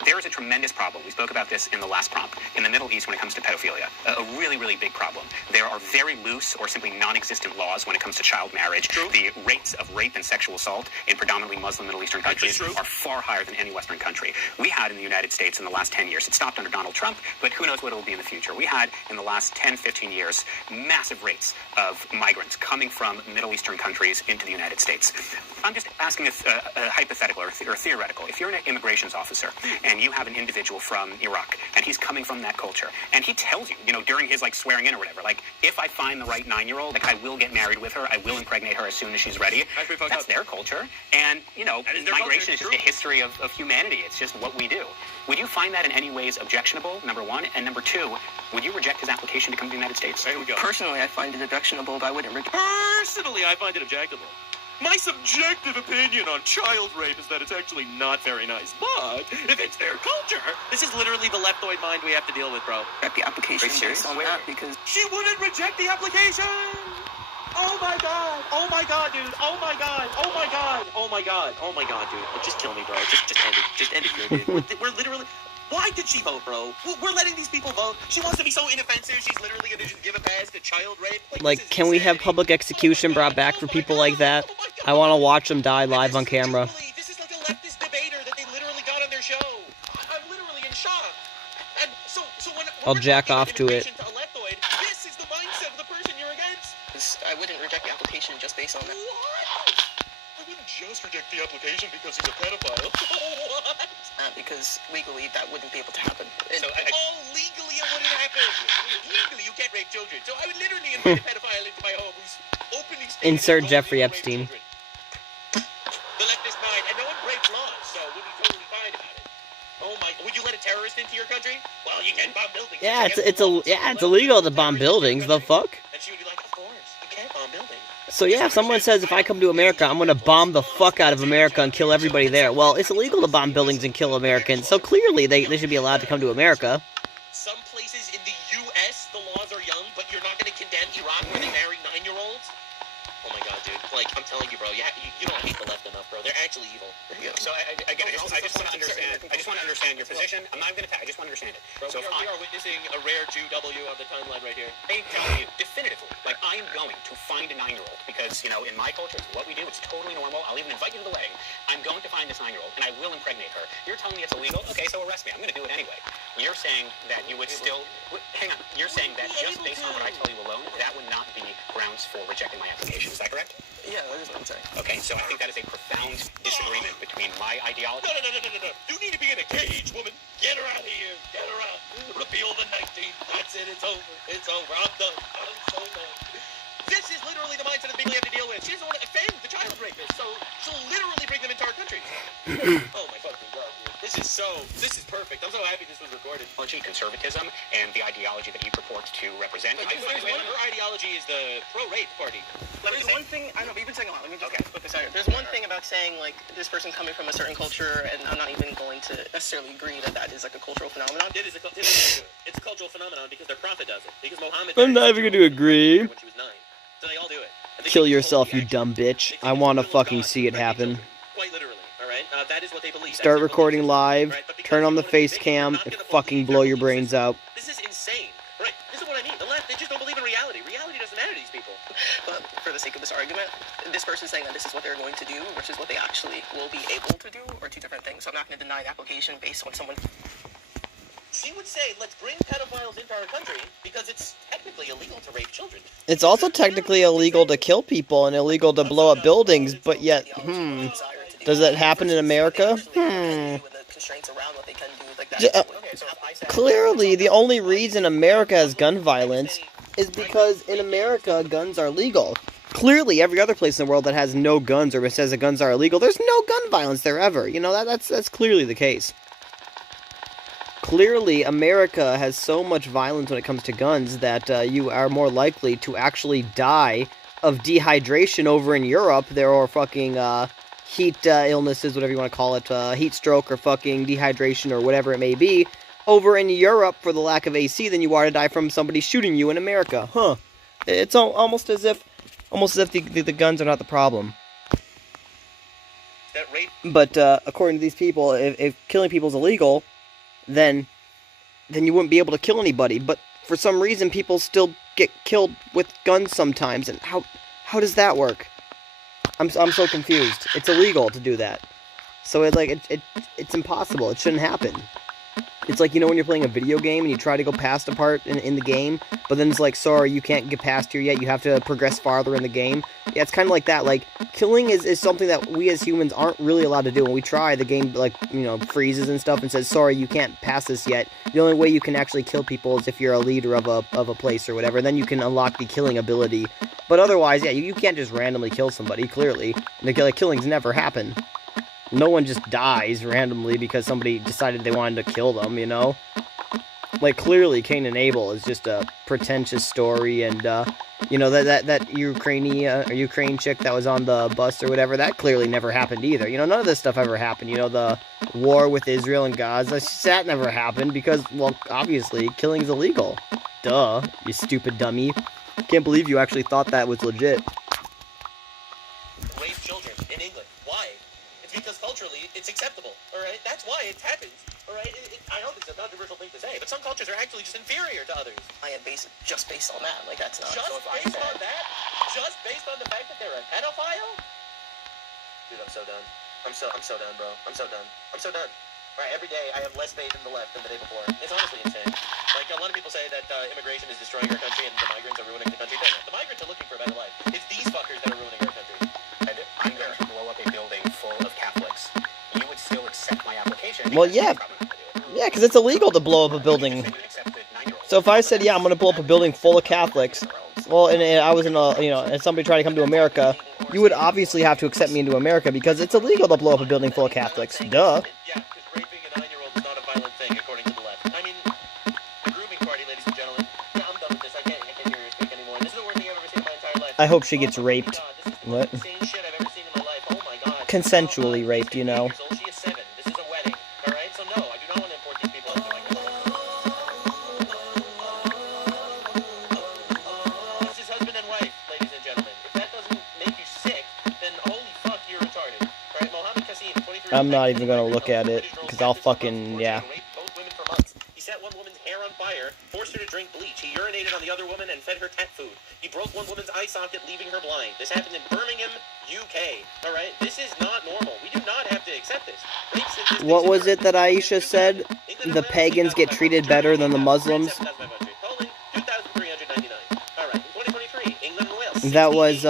There is a tremendous problem. We spoke about this in the last prompt. In the Middle East when it comes to pedophilia, a really, really big problem. There are very loose or simply non-existent laws when it comes to child marriage. True. The rates of rape and sexual assault in predominantly Muslim Middle Eastern countries are far higher than any Western country. We had in the United States in the last 10 years, it stopped under Donald Trump, but who knows what it will be in the future. We had in the last 10, 15 years, massive rates of migrants coming from Middle Eastern countries into the United States. I'm just asking a hypothetical or theoretical. If you're an immigrations officer and you have an individual from Iraq and he's coming from that culture and he tells you, during his swearing in or whatever, if I find the right 9-year-old, I will get married with her, I will impregnate her as soon as she's ready. That's their culture. And, migration is just a history of humanity. It's just what we do. Would you find that in any ways objectionable, number one? And number two, would you reject his application to come to the United States? There we go. Personally, I find it objectionable, but I wouldn't reject. Personally, I find it objectable. My subjective opinion on child rape is that it's actually not very nice. But if it's their culture, this is literally the leftoid mind we have to deal with, bro. The application based on that because she wouldn't reject the application. Oh my god! Oh my god, dude! Oh my god! Oh my god! Oh my god! Oh my god, dude! Just kill me, bro. Just end it. Just end it here, dude. We're literally. Why did she vote, bro? We're letting these people vote. She wants to be so inoffensive. She's literally going to just give a pass to child rape. Can we have public execution brought back for people like that? I want to watch them die live on camera. This is like a leftist debater that they literally got on their show. I'm literally in shock. And so when I'll jack off to it. To a leftoid, this is the mindset of the person you're against. I wouldn't reject the application just based on that. What? I wouldn't just reject the application because he's a pedophile. What? Because legally that wouldn't be able to happen. Legally it wouldn't happen. Legally you can't rape children. So I would literally invite a pedophile into my home who's openly stated Insert Jeffrey Epstein. The leftist mind, and no one breaks laws, so we'd be totally fine about it. Oh my! Would you let a terrorist into your country? Well, you can bomb buildings. Yeah, it's illegal to bomb buildings. The fuck? And she would be like, of course, you can't bomb buildings. So yeah, if someone says if I come to America, I'm gonna bomb the fuck out of America and kill everybody there. Well, it's illegal to bomb buildings and kill Americans, so clearly they should be allowed to come to America. Some places in the U.S. the laws are young, but you're not gonna condemn Iraq where they marry 9-year-olds. Oh my god, dude. Like, I'm telling you, bro, you don't hate the left enough, bro. They're actually evil. So, again, I just want to understand. I just want to understand your position. I'm not going to attack. I just want to understand it. Bro, So, we are witnessing a rare Jew W on the timeline right here. I tell you definitively, like, I am going to find a 9-year-old because, you know, in my culture, it's what we do. It's totally normal. I'll even invite you to the wedding. I'm going to find this 9-year-old, and I will impregnate her. You're telling me it's illegal? Okay, so arrest me. I'm going to do it anyway. You're saying that you would still... Hang on. You're saying that just based on what I tell you alone, that would not be grounds for rejecting my application. Is that correct? Yeah, that is what I'm saying. Okay, so I think that is a profound disagreement between my ideology... No. You need to be in a cage, woman. Get her out of here. Get her out. Repeal the 19th. That's it. It's over. It's over. I'm done. I'm so done. This is literally the mindset of the people we have to deal with. She doesn't want to offend the child rapist, so she'll literally bring them into our country. Oh my fucking god, dude. This is perfect. I'm so happy this was recorded. Conservatism and the ideology that you purport to represent. Her ideology is the pro-rape party. There's one thing, I know, but you've been saying a lot. Let me just put this out here. There's one thing about saying, like, this person coming from a certain culture, and I'm not even going to necessarily agree that that is, like, a cultural phenomenon. It's a cultural phenomenon because their prophet does it. Because Muhammad... I'm not even going to agree. When she was 9. So they all do it. Kill yourself, you dumb bitch. I want to fucking see it happen. Quite literally, alright? That is what they believe. Start recording live, turn on the face cam, and fucking blow your brains out. This is insane. Right? This is what I mean. The left, they just don't believe in reality. Reality doesn't matter to these people. But for the sake of this argument, this person saying that this is what they're going to do versus what they actually will be able to do are two different things. So I'm not going to deny the application based on someone... She would say, let's bring pedophiles into our country because it's technically illegal to rape children. It's also technically illegal to kill people and illegal to blow up buildings, but yet, does that happen in America? Clearly, the only reason America has gun violence is because in America, guns are legal. Clearly, every other place in the world that has no guns or says that guns are illegal, there's no gun violence there ever. You know, that's clearly the case. Clearly, America has so much violence when it comes to guns that you are more likely to actually die of dehydration over in Europe. There are fucking heat illnesses, whatever you want to call it, heat stroke or fucking dehydration or whatever it may be, over in Europe for the lack of AC than you are to die from somebody shooting you in America. Huh. It's almost as if the guns are not the problem. But according to these people, if killing people is illegal, then you wouldn't be able to kill anybody. But for some reason, people still get killed with guns sometimes. And how does that work? I'm so confused. It's illegal to do that. So it's impossible. It shouldn't happen. It's like, you know, when you're playing a video game and you try to go past a part in the game, but then it's like, sorry, you can't get past here yet, you have to progress farther in the game. Yeah, it's kind of like that. Like, killing is something that we as humans aren't really allowed to do. When we try, the game, like, you know, freezes and stuff and says, sorry, you can't pass this yet. The only way you can actually kill people is if you're a leader of a place or whatever, and then you can unlock the killing ability. But otherwise, yeah, you can't just randomly kill somebody, clearly. Like, killings never happen. No one just dies randomly because somebody decided they wanted to kill them, you know? Like, clearly, Cain and Abel is just a pretentious story, and, you know, that Ukraine chick that was on the bus or whatever, that clearly never happened either. You know, none of this stuff ever happened. You know, the war with Israel and Gaza, that never happened because, well, obviously, killing's illegal. Duh, you stupid dummy. Can't believe you actually thought that was legit. Rape children in England. Why? It's because culturally it's acceptable, alright? That's why it happens, alright? I know this is a controversial thing to say, but some cultures are actually just inferior to others. I am just based on that. Like, that's not... Just based on that? Just based on the fact that they're a pedophile? Dude, I'm so done. I'm so done, bro. I'm so done. Alright, every day I have less faith in the left than the day before. It's honestly insane. Like, a lot of people say that immigration is destroying our country and the migrants are ruining the country. No, the migrants are looking for a better life. It's these fuckers that are ruining our country. And I'm going to blow up a building full of Catholics. You would still accept my application? Well, yeah. Yeah, because it's illegal to blow up a building. So if I said, yeah, I'm going to blow up a building full of Catholics, well, and I was in a, you know, and somebody tried to come to America, you would obviously have to accept me into America because it's illegal to blow up a building full of Catholics. Duh. Yeah, because raping a 9-year-old is not a violent thing, according to the left. I mean, the grooming party, ladies and gentlemen. Yeah, I'm done with this. I can't hear you speak anymore. This is the worst thing I've ever seen in my entire life. I hope she gets raped. What? Insane shit I've ever seen in my life. Oh my god. Consensually raped, you know. She is 7. This is a wedding. Alright? So no, I do not want to import these people into my country. This is husband and wife, ladies and gentlemen. If that doesn't I'm not even gonna look at it, because I'll fucking, yeah. Both women for months. He set one woman's hair on fire, forced her to drink bleach. He urinated on the other woman and fed her cat food. He broke one woman's eye socket, leaving her blind. This happened in Birmingham, UK. Alright? This is not normal. We do not have to accept this. What was it that Aisha said? The pagans get treated better than the Muslims? That was,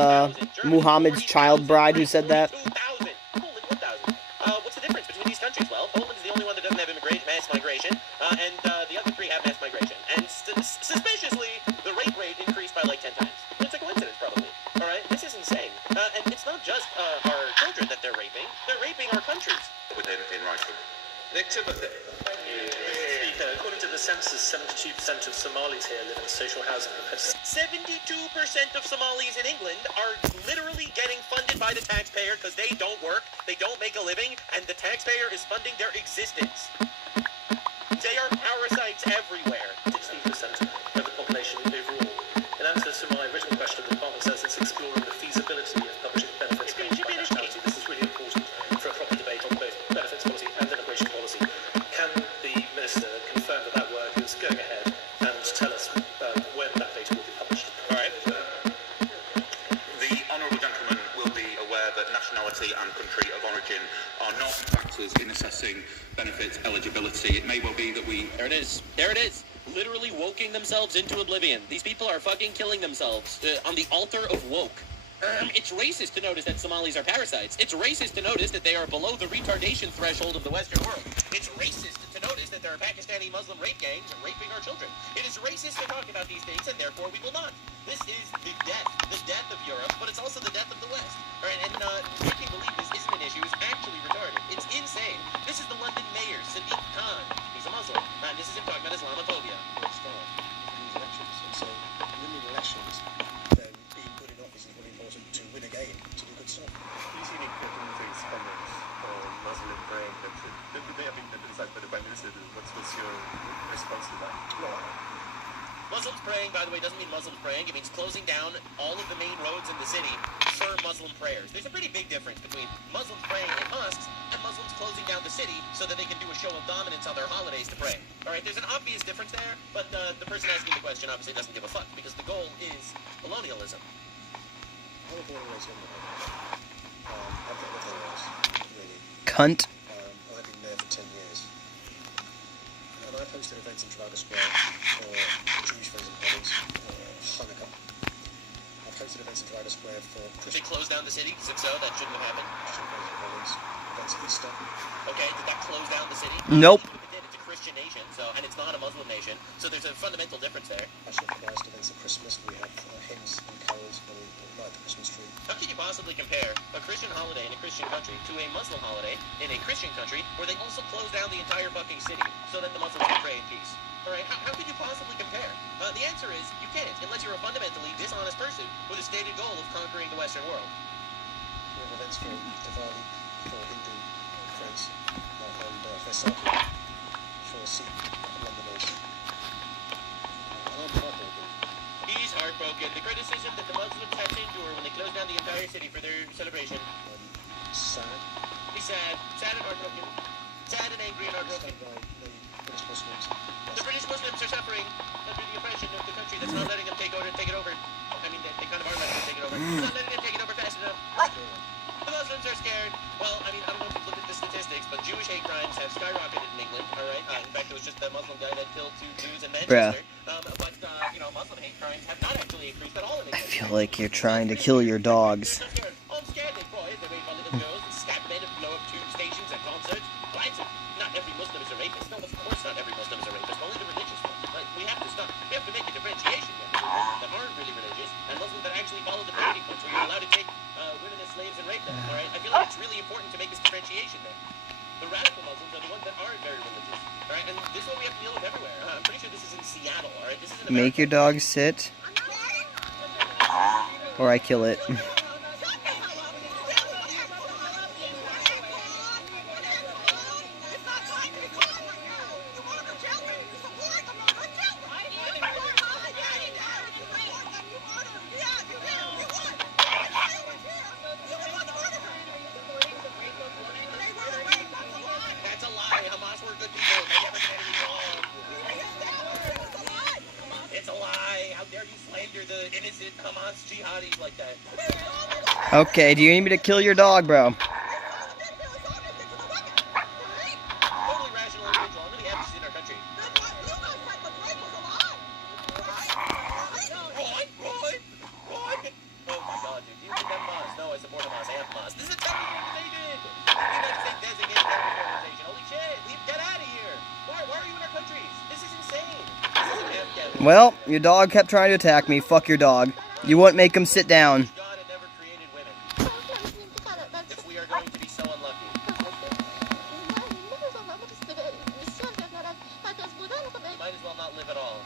Muhammad's child bride who said that. What's the difference between these countries? Well, Poland is the only one that doesn't have mass migration, and the other three have mass migration. And suspiciously, the rape rate increased by like 10 times. It's a coincidence, probably. Alright? This is insane. And it's not just our children that they're raping our countries. In writing. Nick Timothy. According to the census, 72% of Somalis here live in social housing. 72% of Somalis in England are literally getting funded by the taxpayer because they don't work, they don't make a living, and the taxpayer is funding their existence. They are parasites everywhere. 16% of the population overall. In answer to my written question, the department says it's exploring the feasibility of publishing benefits paid by nationality. This is really important for a proper debate on both benefits policy and immigration policy. Can the minister confirm that that work is going ahead and tell us when that data will be published? All right. The honourable gentleman will be aware that nationality and country of origin are not factors in assessing benefits eligibility. It may well be that we... There it is. There it is. Literally woking themselves into oblivion. These people are fucking killing themselves on the altar of woke. It's racist to notice that Somalis are parasites. It's racist to notice that they are below the retardation threshold of the Western world. It's racist to notice that there are Pakistani Muslim rape gangs raping our children. It is racist to talk about these things, and therefore we will not. This is the death of Europe, but it's also the death of the West. All right, and making believe this isn't an issue is actually retarded. It's insane. This is the London mayor, Sadiq Khan. He's a Muslim, and this is him talking about Islamophobia. These elections, and so winning elections, then being good enough isn't really important to win a game, to do good stuff. Do you see any comments on Muslim praying that they have been decided by the Prime Minister? What's your response to that? No. Muslims praying, by the way, doesn't mean Muslims praying. It means closing down all of the main roads in the city for Muslim prayers. There's a pretty big difference between Muslims praying in mosques and Muslims closing down the city so that they can do a show of dominance on their holidays to pray. All right, there's an obvious difference there, but the person asking the question obviously doesn't give a fuck because the goal is colonialism. I was born and raised in I've got nothing else, really. Cunt. I've been there for 10 years. And I've hosted events in Trafalgar Square for Jewish friends and colleagues, Hanukkah. I've hosted events in Trafalgar Square for Did they close down the city? Because if so, that shouldn't have happened. Christian friends and colleagues, events at Easter. Okay, did that close down the city? Nope. It's a Christian nation, and it's not a Muslim nation, so there's a fundamental difference there. Actually, for Christ events at Christmas, we have hymns and carols when we light the Christmas tree. How can you possibly compare a Christian holiday in a Christian country to a Muslim holiday in a Christian country where they also close down the entire fucking city so that the Muslims can pray in peace? Alright, how could you possibly compare? The answer is you can't, unless you're a fundamentally dishonest person with a stated goal of conquering the Western world. We have events for Diwali, for Hindu friends, and Vaisakhi for Sikh Londoners. And I'm heartbroken. He's heartbroken. The criticism that the Muslims have to endure when they close down the entire city for their celebration. Sad. He's sad. Sad and heartbroken. Sad and angry and heartbroken. The British Muslims. The British Muslims are suffering under the oppression of the country that's not letting them take it over. I mean, they kind of are letting them take it over. It's not letting them take it over fast enough. The Muslims are scared. Well, I mean, I don't know if you've looked at the statistics, but Jewish hate crimes have skyrocketed in England, alright? In fact, it was just that Muslim guy that killed 2 Jews in Manchester. But, Muslim hate crimes have not actually increased at all in England. I feel like you're trying to kill your dogs. I'm scared they boys, they rape our little girls and stab men and blow up tube stations at concerts. Right? Not every Muslim is a rapist. No, of course not every Muslim is a rapist. Only the religious ones. Like, we have to stop. We have to make a differentiation here. Muslims that aren't really religious and Muslims that actually follow the purity codes where you're allowed to take women as slaves and rape them. Alright? I feel like it's really important to make this differentiation there. The radical Muslims are the ones that aren't very religious. Alright? And this is what we have to deal with everywhere. I'm pretty sure this is in Seattle. Alright? This isn't Make your dog sit. Or I kill it. hey, how dare you slander the innocent Hamas jihadis like that? Okay, do you need me to kill your dog, bro? Totally rational individual. I'm really happy she's in our country. Right? Oh my god, dude. Do you think I'm Hamas? No, I support Hamas. I am Hamas. This is a terrorist organization! The United States designated terrorist organization. Holy shit! Get out of here! Why are you in our countries? This is insane. This is an Afghan. Well, your dog kept trying to attack me. Fuck your dog. You wouldn't make him sit down. God had never created women. If we are going to be so unlucky. You might as well not live at all.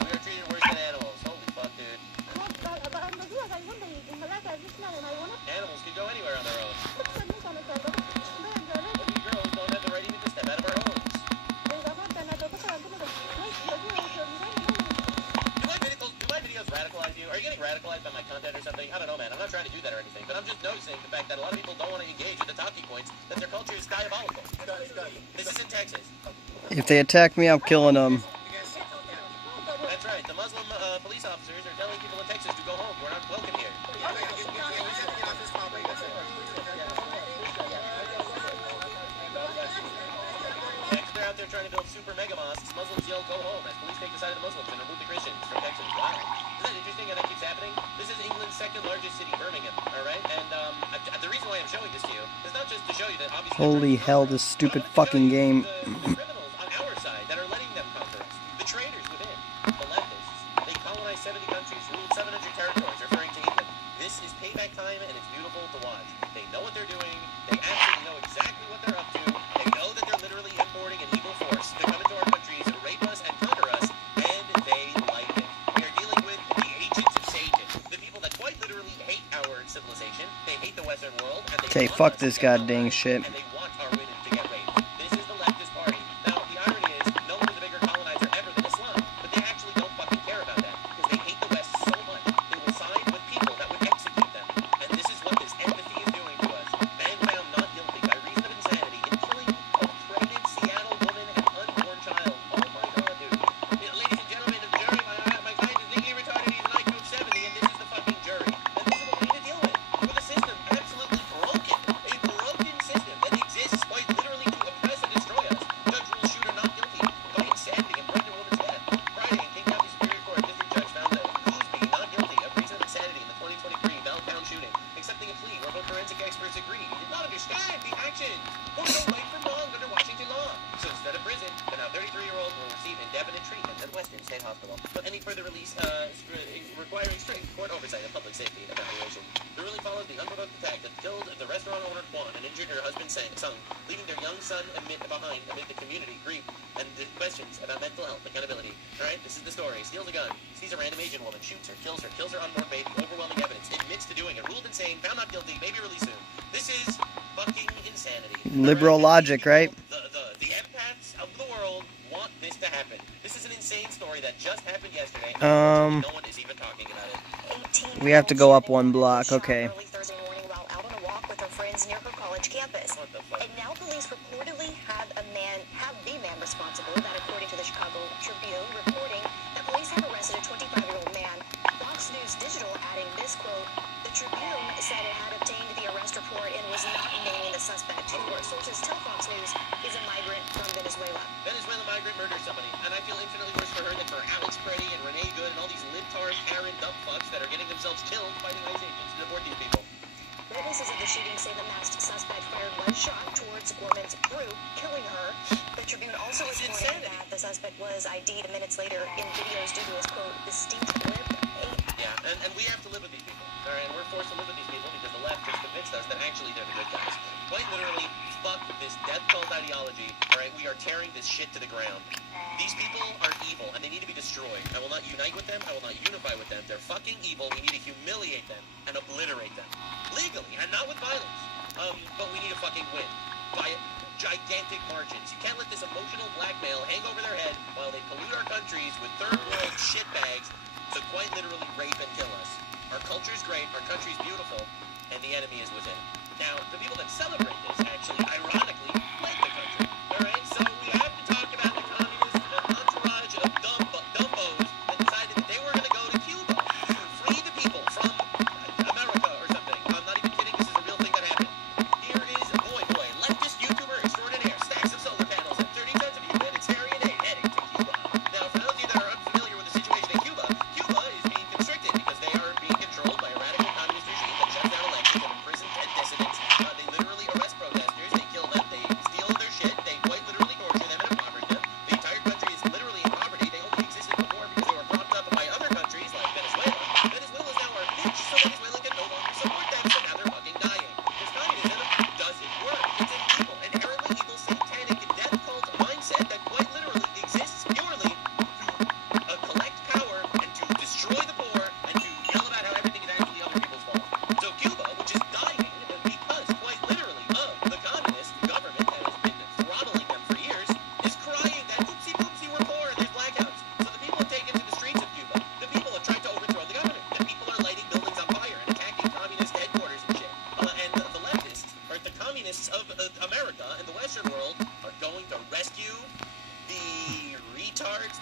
We are treated worse than animals. Holy fuck, dude. Animals can go anywhere on their own. We girls don't have the right even to step out of our homes. Do my videos radicalize you? Are you getting radicalized by my content or something? I don't know, man. I'm not trying to do that or anything, but I'm just noticing the fact that a lot of people don't want to engage with the talking points that their culture is diabolical. This is in Texas. If they attack me, I'm killing them. That's right. The Muslim police officers are telling people in Texas to go home. We're not welcome here. They're out there trying to build super mega mosques. Muslims yell, go home, as police take the side of the Muslims and remove the Christians from Texas. Wow. Isn't that interesting how that keeps happening? This is England's second largest city, Birmingham, alright? And the reason why I'm showing this to you is not just to show you that obviously... Holy hell, this stupid fucking game. The criminals on our side that are letting them conquer us. The traitors within. The leftists. They colonized 70 countries, ruled 700 territories, referring to England. This is payback time, and it's beautiful to watch. They know what they're doing. They absolutely know exactly what they're up to. They know that they're literally importing an evil force to come into our countries and rape us and conquer us, and they like it. We are dealing with the agents of Satan, the people that quite literally hate our civilization. They hate the Western world, and they Okay, fuck this goddamn shit. and they want our women to get raped. This is the leftist party. Now, the irony is, no one's a bigger colonizer ever than Islam, but they actually don't fucking care about that, because they hate the West so much. They will side with people that would execute them, and this is what this empathy is doing to us. Man found not guilty by reason of insanity in killing a pregnant Seattle woman and unborn child. Oh my god, dude. Ladies and gentlemen of the jury, my client is legally retarded, he's an IQ of 70, and this is the fucking jury. And this is what we need to deal with. With a system absolutely broken. A broken system that exists quite literally to oppress and destroy us. Judge rules shooter not guilty by insanity and pregnant woman's death. Friday, King County Superior Court district judge found that Coosby not guilty of reason of insanity in the 2023 Belltown shooting, accepting a plea where both forensic experts agreed he did not understand the action. Or know right from wrong under Washington law. So instead of prison, the now 33-year-old will receive indefinite treatment at Western State Hospital. But any further release requiring strict court oversight of public safety evaluation. The ruling followed the unprovoked attack that killed the restaurant owner Kwan and injured her husband Sung, leaving their young son behind amid the community grief and the questions about mental health accountability. Alright, this is the story. Steals a gun, sees a random Asian woman, shoots her, kills her unborn baby, overwhelming evidence, admits to doing it, ruled insane, found not guilty, maybe released soon. This is fucking insanity. Liberal logic, right? The empaths of the world want this to happen. This is an insane story that just happened yesterday. No one is even talking about it. We have to go up one block, okay. Early Thursday morning while out on a walk with her friends near her college campus. And now police reportedly have the man responsible. That according to the Chicago Tribune, reporting that police have arrested a 25-year-old man. Fox News Digital adding this quote, the Tribune said it had obtained the arrest report and was not naming the suspect, who sources tell Fox News is a migrant from Venezuela. Venezuelan migrant murdered somebody, and I feel infinitely worse for her than for Alex Preddy and Renee Good and all these libtard, Karen dumb fucks that are getting themselves killed fighting ICE agents to deport these people. Witnesses of the shooting say the masked suspect fired one shot towards Gorman's group, killing her. The Tribune also reported that the suspect was ID'd minutes later in videos due to his, quote, distinct lip. Yeah, and we have to live with these people. All right, and we're forced to live with these people because the left has convinced us that actually they're the good guys. Quite literally, fuck this death cult ideology. All right, we are tearing this shit to the ground. These people are evil, and they need to be destroyed. I will not unite with them. I will not unify with them. They're fucking evil. We need to humiliate them and obliterate them. Legally, and not with violence. But we need to fucking win. By gigantic margins. You can't let this emotional blackmail hang over their head while they pollute our countries with third world shitbags to quite literally rape and kill us. Our culture is great, our country is beautiful, and the enemy is within. Now, the people that celebrate this actually, ironically, like the country. Alright, so we have to talk about the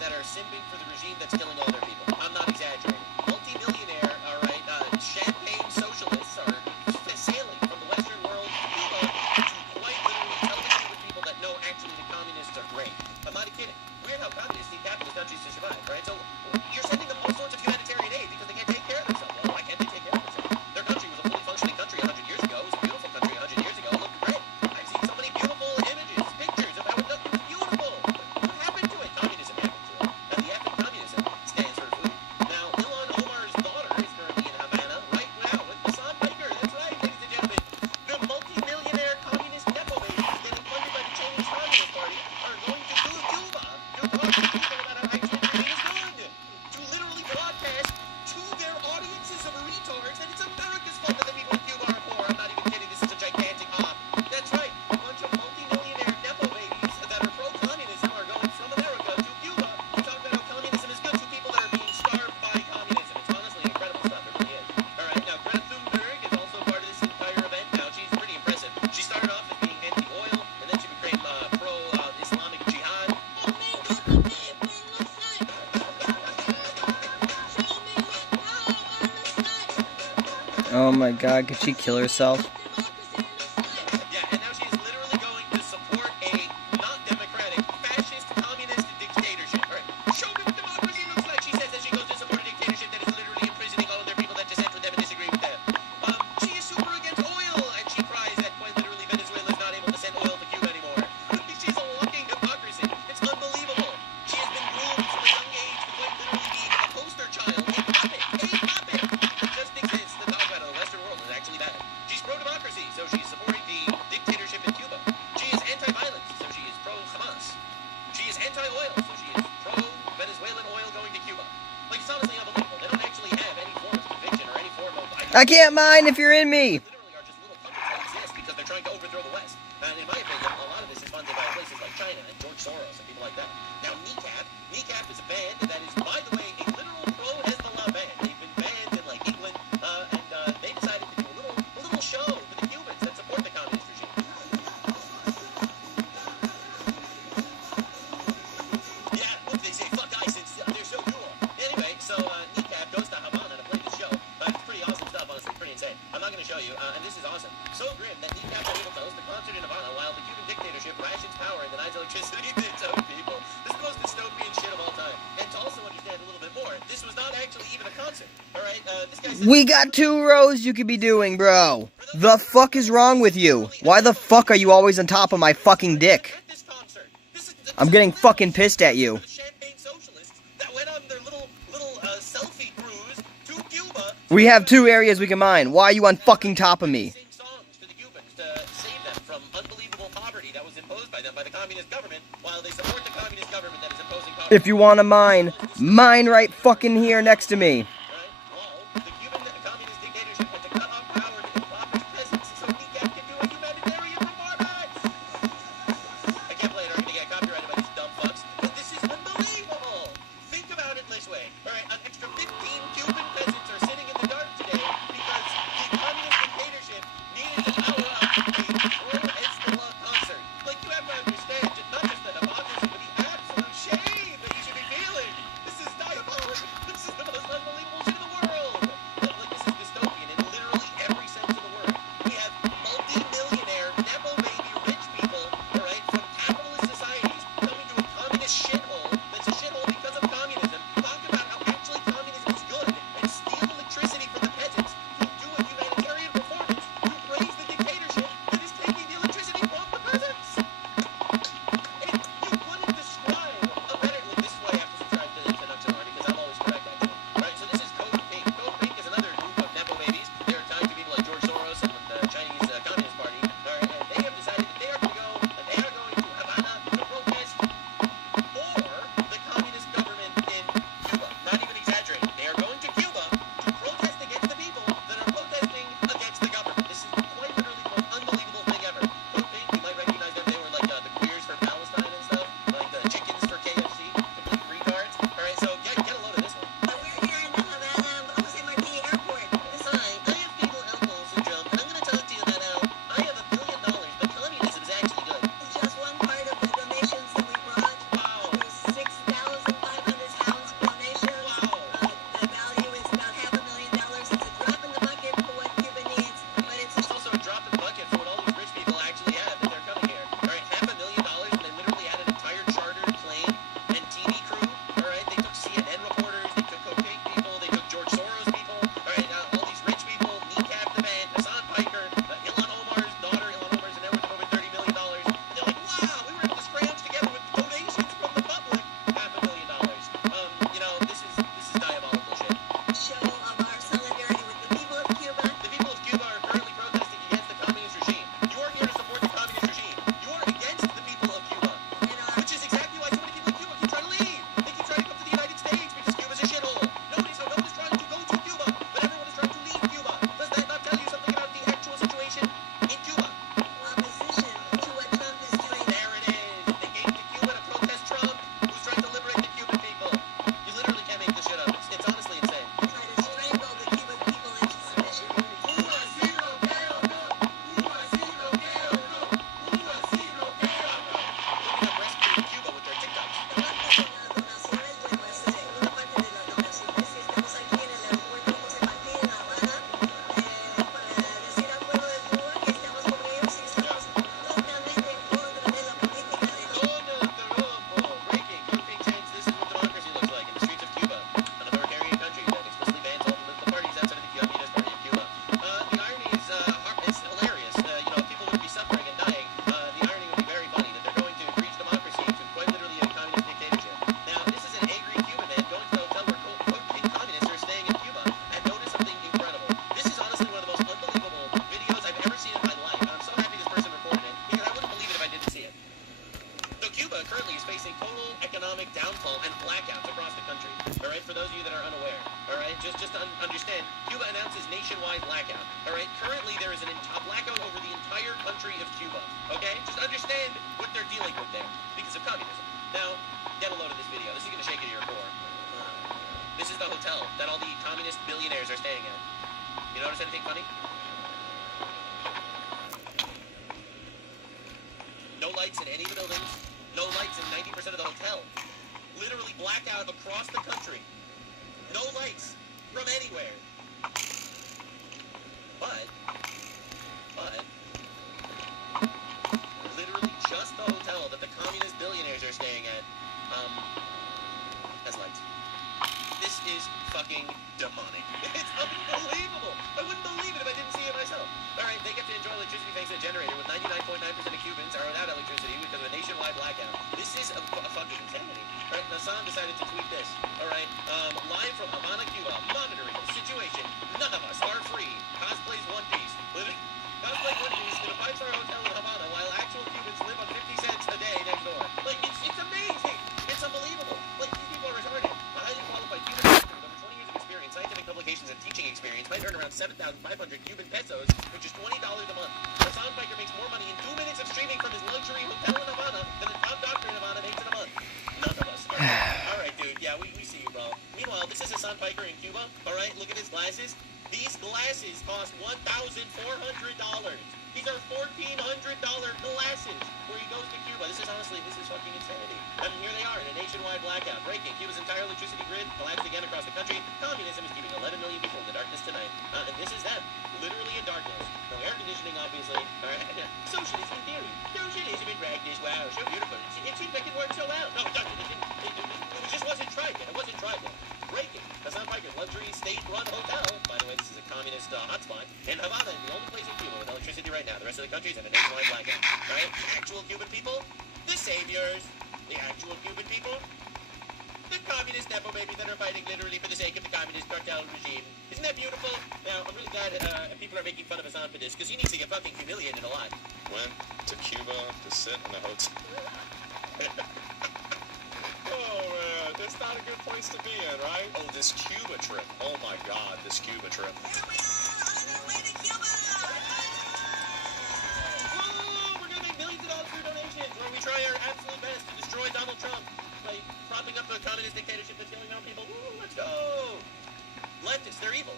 that are simping for the regime that's killing all their people. I'm not exaggerating. Multi-millionaire, all right, champagne socialists are sailing from the Western world to quite literally tell the Cuban people that no, actually the communists are great. I'm not kidding. Weird how communists need capitalist countries to survive, right? So you're sending them all sorts of humanitarian aid because they can't take care of themselves. Well, why can't they take care of themselves? Their country was a fully functioning country 100 years ago. It was a beautiful country 100 years ago. It looked great. I've seen so many beautiful images, pictures of how it looked. It was beautiful. What happened to it? Communism happened to it. Now, the F in communism stands for food. Now, Ilhan Omar's daughter is currently in Havana right now with Hassan Piker. That's right, ladies and gentlemen. The multi-millionaire communist nepo babies getting funded by the Chinese Communist Party are going to Cuba to talk to people about how actually everything is good. To literally broadcast to their audiences of retards that it's America's fault that the people in Cuba are poor. I'm not even kidding. This is a gigantic op. That's right. A bunch of multi-millionaire nepo babies that are pro-communism are going from America to Cuba to talk about how communism is good to people that are being starved by communism. It's honestly incredible stuff. It really is. All right. Now, Greta Thunberg is also part of this entire event. Now, she's pretty impressive. She started off as being anti-oil, and then she became pro-Islamic jihad. Oh my god, could she kill herself? Yeah, and now she is literally going to support a not democratic, fascist, communist dictatorship. All right, show me what democracy looks like, she says, as she goes to support a dictatorship that is literally imprisoning all of their people that dissent with them and disagree with them. She is super against oil, and she cries that quite literally Venezuela is not able to send oil to Cuba anymore. She's a walking hypocrisy. It's unbelievable. She has been groomed from a young age to quite literally be a poster child, a puppet that just exists. The talk about the Western world is actually bad. She's pro-democracy, so she's supporting the dictatorship in Cuba. She is anti-violence, so she is pro-Hamas. She is anti-oil, so she is pro-Venezuelan oil going to Cuba. Like, it's honestly unbelievable. They don't actually have any form of conviction or any form of... I can't mine if you're in me! Literally are just little puppets that exist because they're trying to overthrow the West. And in my opinion, a lot of this is funded by places like China and George Soros and people like that. Now, Kneecap is a band that is, by the way, a literal pro-Hezbollah band. They've been banned in, like, England, and they decided to do a little show for the Cubans that support the communist regime. Yeah, look, they say, fuck ISIS, they're so cool. Anyway, so Kneecap goes to Havana to play the show. It's pretty awesome stuff, honestly, pretty insane. I'm not going to show you, and this is awesome. So grim that Kneecap is able to host a concert in Havana while the Cuban dictatorship rations power and denies electricity to its own people. This is the most dystopian shit of all time. And to also understand a little bit more, this was not actually even a concert. Alright, this guy said... We got 2 rows you could be doing, bro. The fuck is wrong with you? Why the fuck are you always on top of my fucking dick? I'm getting fucking pissed at you. Champagne socialists that went on their little selfie cruise to Cuba. We have 2 areas we can mine. Why are you on fucking top of me? To the Cubans to save them from unbelievable poverty that was imposed by them by the communist government, while they support the communist government that is imposing poverty. If you want to mine right fucking here next to me. The Cuban communist dictatorship had to cut off power to impoverish peasants so Kneecap can do a humanitarian performance. I can't play it or I'm gonna get copyrighted by these dumb fucks. But this is unbelievable. Think about it this way. Alright, an extra 15 Cuban peasants are sitting in the dark today because the communist dictatorship needed to power up a pro-Hezbollah concert. Like, you have to understand, not just the hypocrisy, but the absolute shame that you should be feeling. This is diabolical. This is the most unbelievable downfall and blackouts across the country. All right, for those of you that are unaware. All right, just to understand, Cuba announces nationwide blackout. All right, currently there is a blackout over the entire country of Cuba. Okay, just understand what they're dealing with there because of communism. Now, get a load of this video. This is gonna shake you to your core. This is the hotel that all the communist billionaires are staying at. You notice anything funny? No lights in any of the buildings. No lights in 90% of the hotel. Literally blackout across the country. No lights from anywhere. But, literally just the hotel that the communist billionaires are staying at, has lights. This is fucking demonic. It's unbelievable. I wouldn't believe it if I didn't see it myself. All right, they get to enjoy electricity thanks to a generator with 99.9% of Cubans are without electricity because of a nationwide blackout. This is a fucking insanity. All right, Hassan decided to tweet this. All right, live from Havana, Cuba, monitoring the situation. None of us are free. Cosplays One Piece. Cosplay One Piece in a 5-star hotel in Havana while actual Cubans live on 50 cents a day next door. Like, it's amazing. It's unbelievable. Like, these people are retarded. A highly qualified Cuban doctor with over 20 years of experience, scientific publications, and teaching experience might earn around 7,500 Cuban pesos, which is $20 a month. Hassan Piker makes more money in 2 minutes of streaming from his luxury hotel in Havana than a top doctor in Havana makes in a month. None of us. Alright, dude. Yeah, we see you, bro. Meanwhile, this is Hassan Piker in Cuba. Alright, look at his glasses. These glasses cost $1,400. These are $1,400 glasses where he goes to Cuba. This is fucking insanity. And here they are in a nationwide blackout. Breaking. Cuba's entire electricity grid collapsed again across the country. Communism is keeping 11 million people in the darkness tonight. And this is them. Literally in darkness. No air conditioning, obviously. Alright. Socialism in theory. Socialism in practice. Wow, so beautiful. It seems like it worked so well. No, it doesn't. It just wasn't tried yet. It wasn't tried yet. Breaking. Hassan Piker's luxury state-run hotel. By the way, this is a communist hotspot. In Havana, the only place in Cuba with electricity right now. The rest of the country's in a nationwide blackout. Right? The actual Cuban people, the saviors. The actual Cuban people, the communist nepo babies that are fighting literally for the sake of the communist cartel regime. Isn't that beautiful? Now, I'm really glad people are making fun of Hassan for this, because he needs to get fucking humiliated a lot. Went to Cuba to sit in a hotel. Oh, man, that's not a good place to be in, right? Oh, this Cuba trip. Oh, my God, this Cuba trip. Here we are, on our way to Cuba! Whoa, we're going to make millions of dollars through donations, where we try our absolute best to destroy Donald Trump by propping up the communist dictatorship that's killing our people. Woo, let's go! Leftists, they're evil.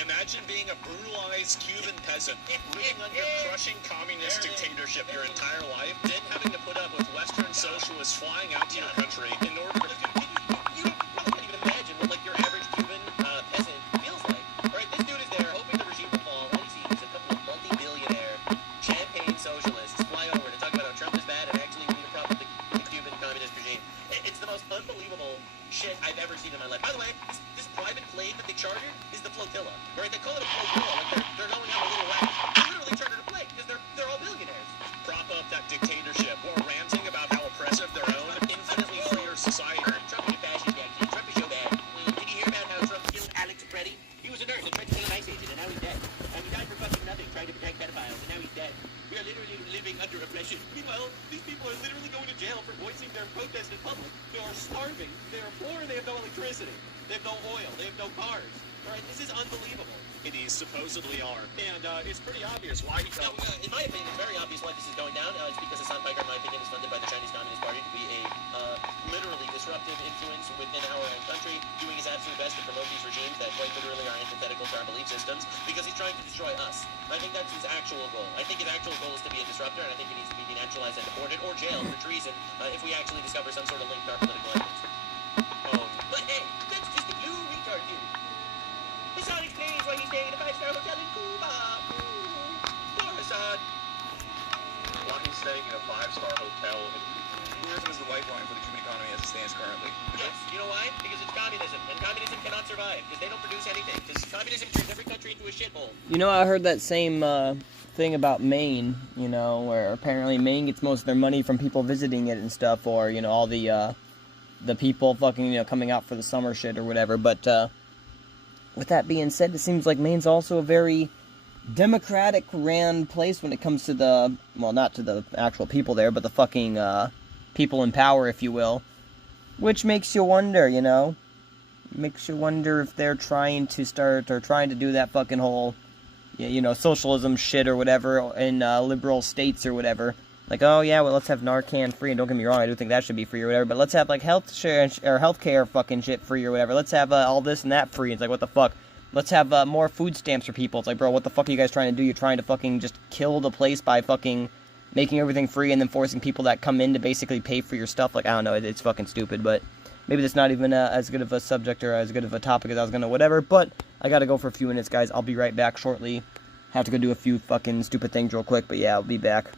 Imagine being a brutalized Cuban peasant, living under crushing communist dictatorship your entire life, then having to put up with Western socialists flying out to your country in order to... You probably can't even imagine what, like, your average Cuban peasant feels like. Right? This dude is there hoping the regime will fall. All he sees is a couple of multi-billionaire champagne socialists fly over to talk about how Trump is bad and actually we need to prop up the Cuban communist regime. It's the most unbelievable shit I've ever seen in my life. By the way, this private plane that they chartered is the flotilla. Right? They call it a flotilla. Like they're going on a little route. They literally chartered a plane because they're all billionaires. Prop up that dictatorship while ranting about how oppressive their own infinitely freer society. Trump is a fascist actually. Trump is so bad. Did you hear about how Trump killed Alex Preddy? He was a nurse that tried to kill an ICE agent and now he's dead. And he died for fucking nothing, trying to protect pedophiles, and now he's dead. We are literally living under oppression. Meanwhile, these people are literally going to jail for voicing their protest in public. They are starving. They are poor. They have no electricity. They have no oil. They have no cars. All right, this is unbelievable. It supposedly are. And it's pretty obvious why he felt... in my opinion, it's very obvious why this is going down. It's because Hassan Piker, in my opinion, is funded by the Chinese Communist Party to be a literally disruptive influence within our own country, doing his absolute best to promote these regimes that quite literally are antithetical to our belief systems, because he's trying to destroy us. I think that's his actual goal. I think his actual goal is to be a disruptor, and I think he needs to be denaturalized and deported or jailed for treason if we actually discover some sort of link to our political enemies. But hey, that's just a blue retard dude. Hassan explains why he's staying in a 5-star hotel in Cuba. Poor Hassan. Why he's staying in a 5-star hotel in tourism is the lifeline for the Cuban economy as it stands currently. Yes, you know why? Because it's communism, and communism cannot survive, because they don't produce anything, because communism turns every country into a shithole. You know, I heard that same thing about Maine, you know, where apparently Maine gets most of their money from people visiting it and stuff, or, you know, all the people fucking, you know, coming out for the summer shit or whatever, but, with that being said, it seems like Maine's also a very democratic-ran place when it comes to the, well, not to the actual people there, but the fucking, people in power, if you will. Which makes you wonder, you know? Makes you wonder if they're trying to start, or trying to do that fucking whole, you know, socialism shit or whatever in liberal states or whatever. Like, oh yeah, well, let's have Narcan free, and don't get me wrong, I do think that should be free or whatever, but let's have, like, healthcare fucking shit free or whatever. Let's have all this and that free. It's like, what the fuck? Let's have more food stamps for people. It's like, bro, what the fuck are you guys trying to do? You're trying to fucking just kill the place by fucking making everything free and then forcing people that come in to basically pay for your stuff. Like, I don't know, it's fucking stupid, but maybe that's not even as good of a subject or as good of a topic as I was gonna whatever, but I gotta go for a few minutes, guys. I'll be right back shortly. Have to go do a few fucking stupid things real quick, but yeah, I'll be back.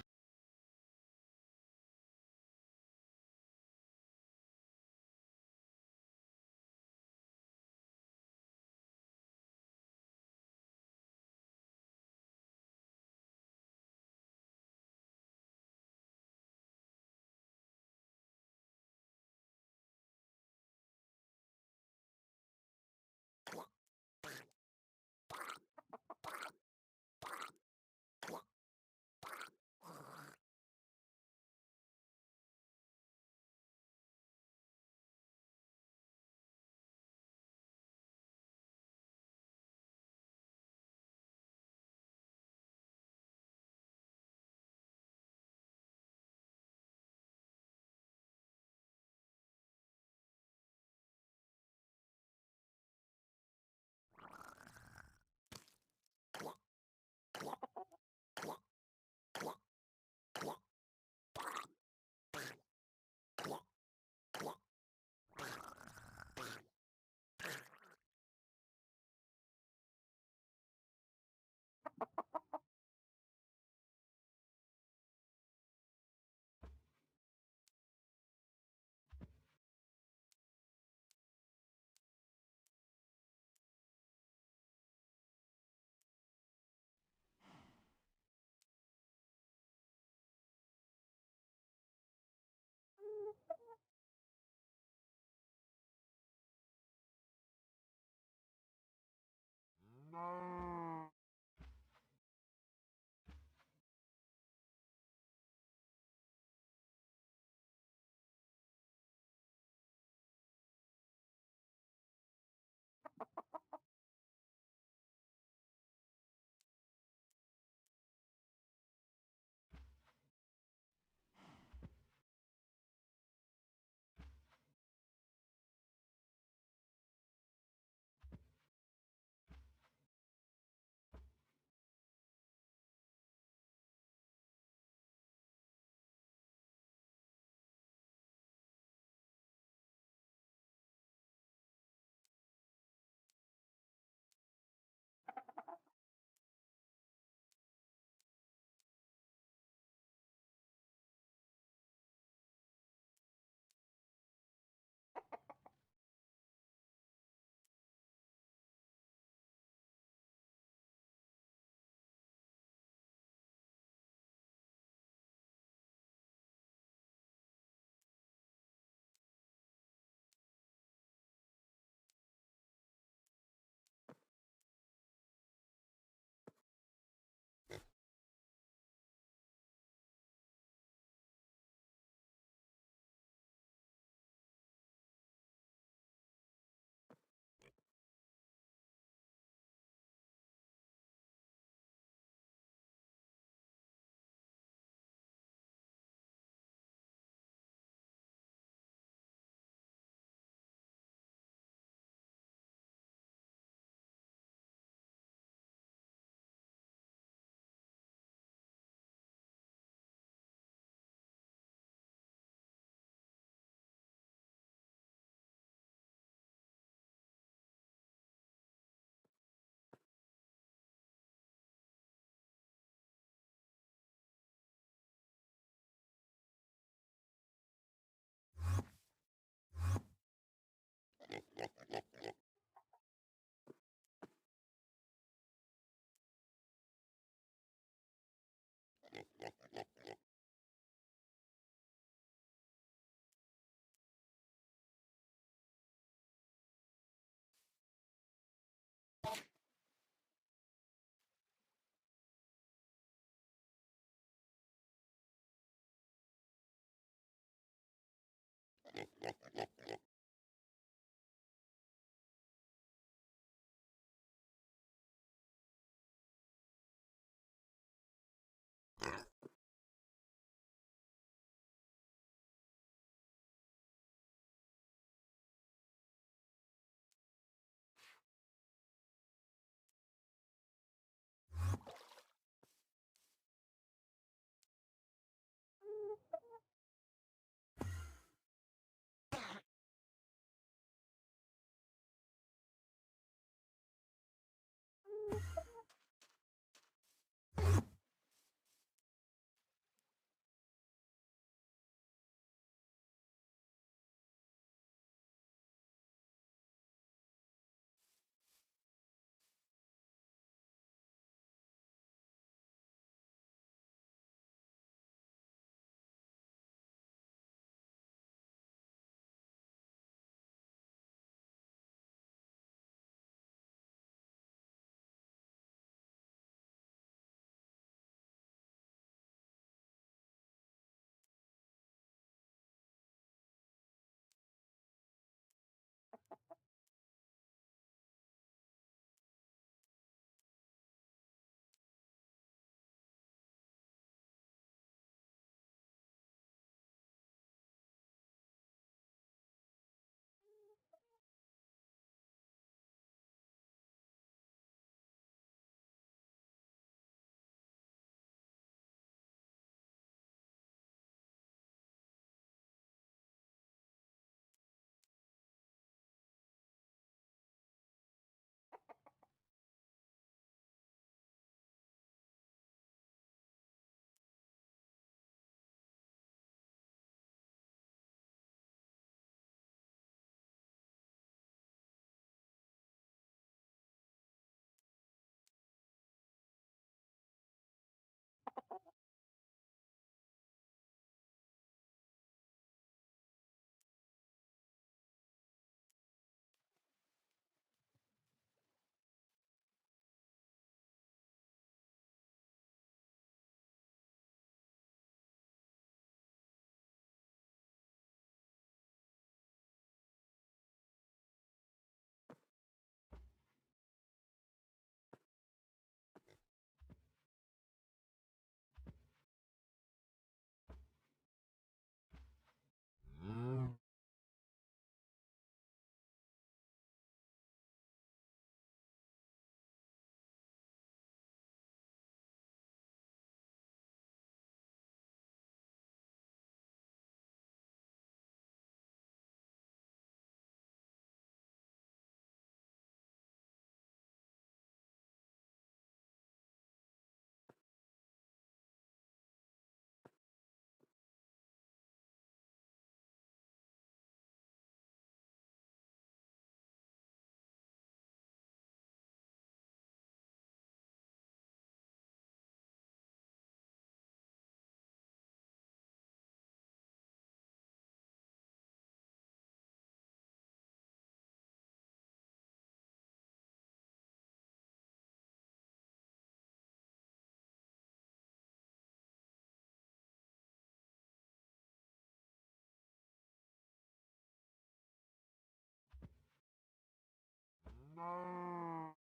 No.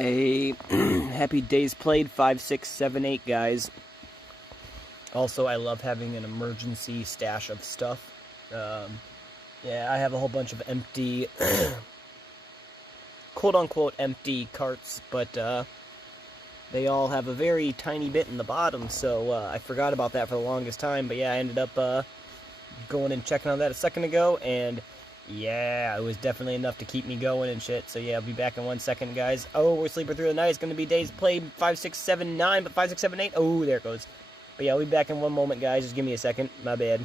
A happy days played 5, 6, 7, 8 guys. Also, I love having an emergency stash of stuff. Yeah, I have a whole bunch of empty, quote-unquote empty carts, but they all have a very tiny bit in the bottom, so I forgot about that for the longest time. But yeah, I ended up going and checking on that a second ago, and yeah, it was definitely enough to keep me going and shit. So yeah, I'll be back in 1 second, guys. Oh, we're sleeping through the night. It's going to be days played 5, 6, 7, 9, but 5, 6, 7, 8. Oh, there it goes. But yeah, I'll be back in one moment, guys. Just give me a second. My bad.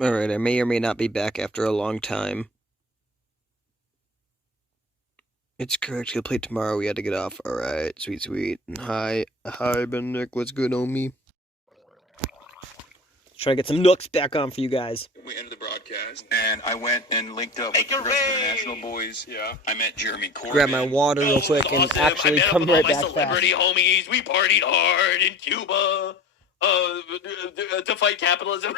Alright, I may or may not be back after a long time. It's correct, he'll play tomorrow, we had to get off. Alright, sweet. Hi, Ben Nick, what's good, homie? Try to get some nooks back on for you guys. We ended the broadcast, and I went and linked up with the rest of the International boys. Yeah. I met Jeremy Corbyn. Grab my water real quick and actually come right back fast. Celebrity homies, we partied hard in Cuba to fight capitalism.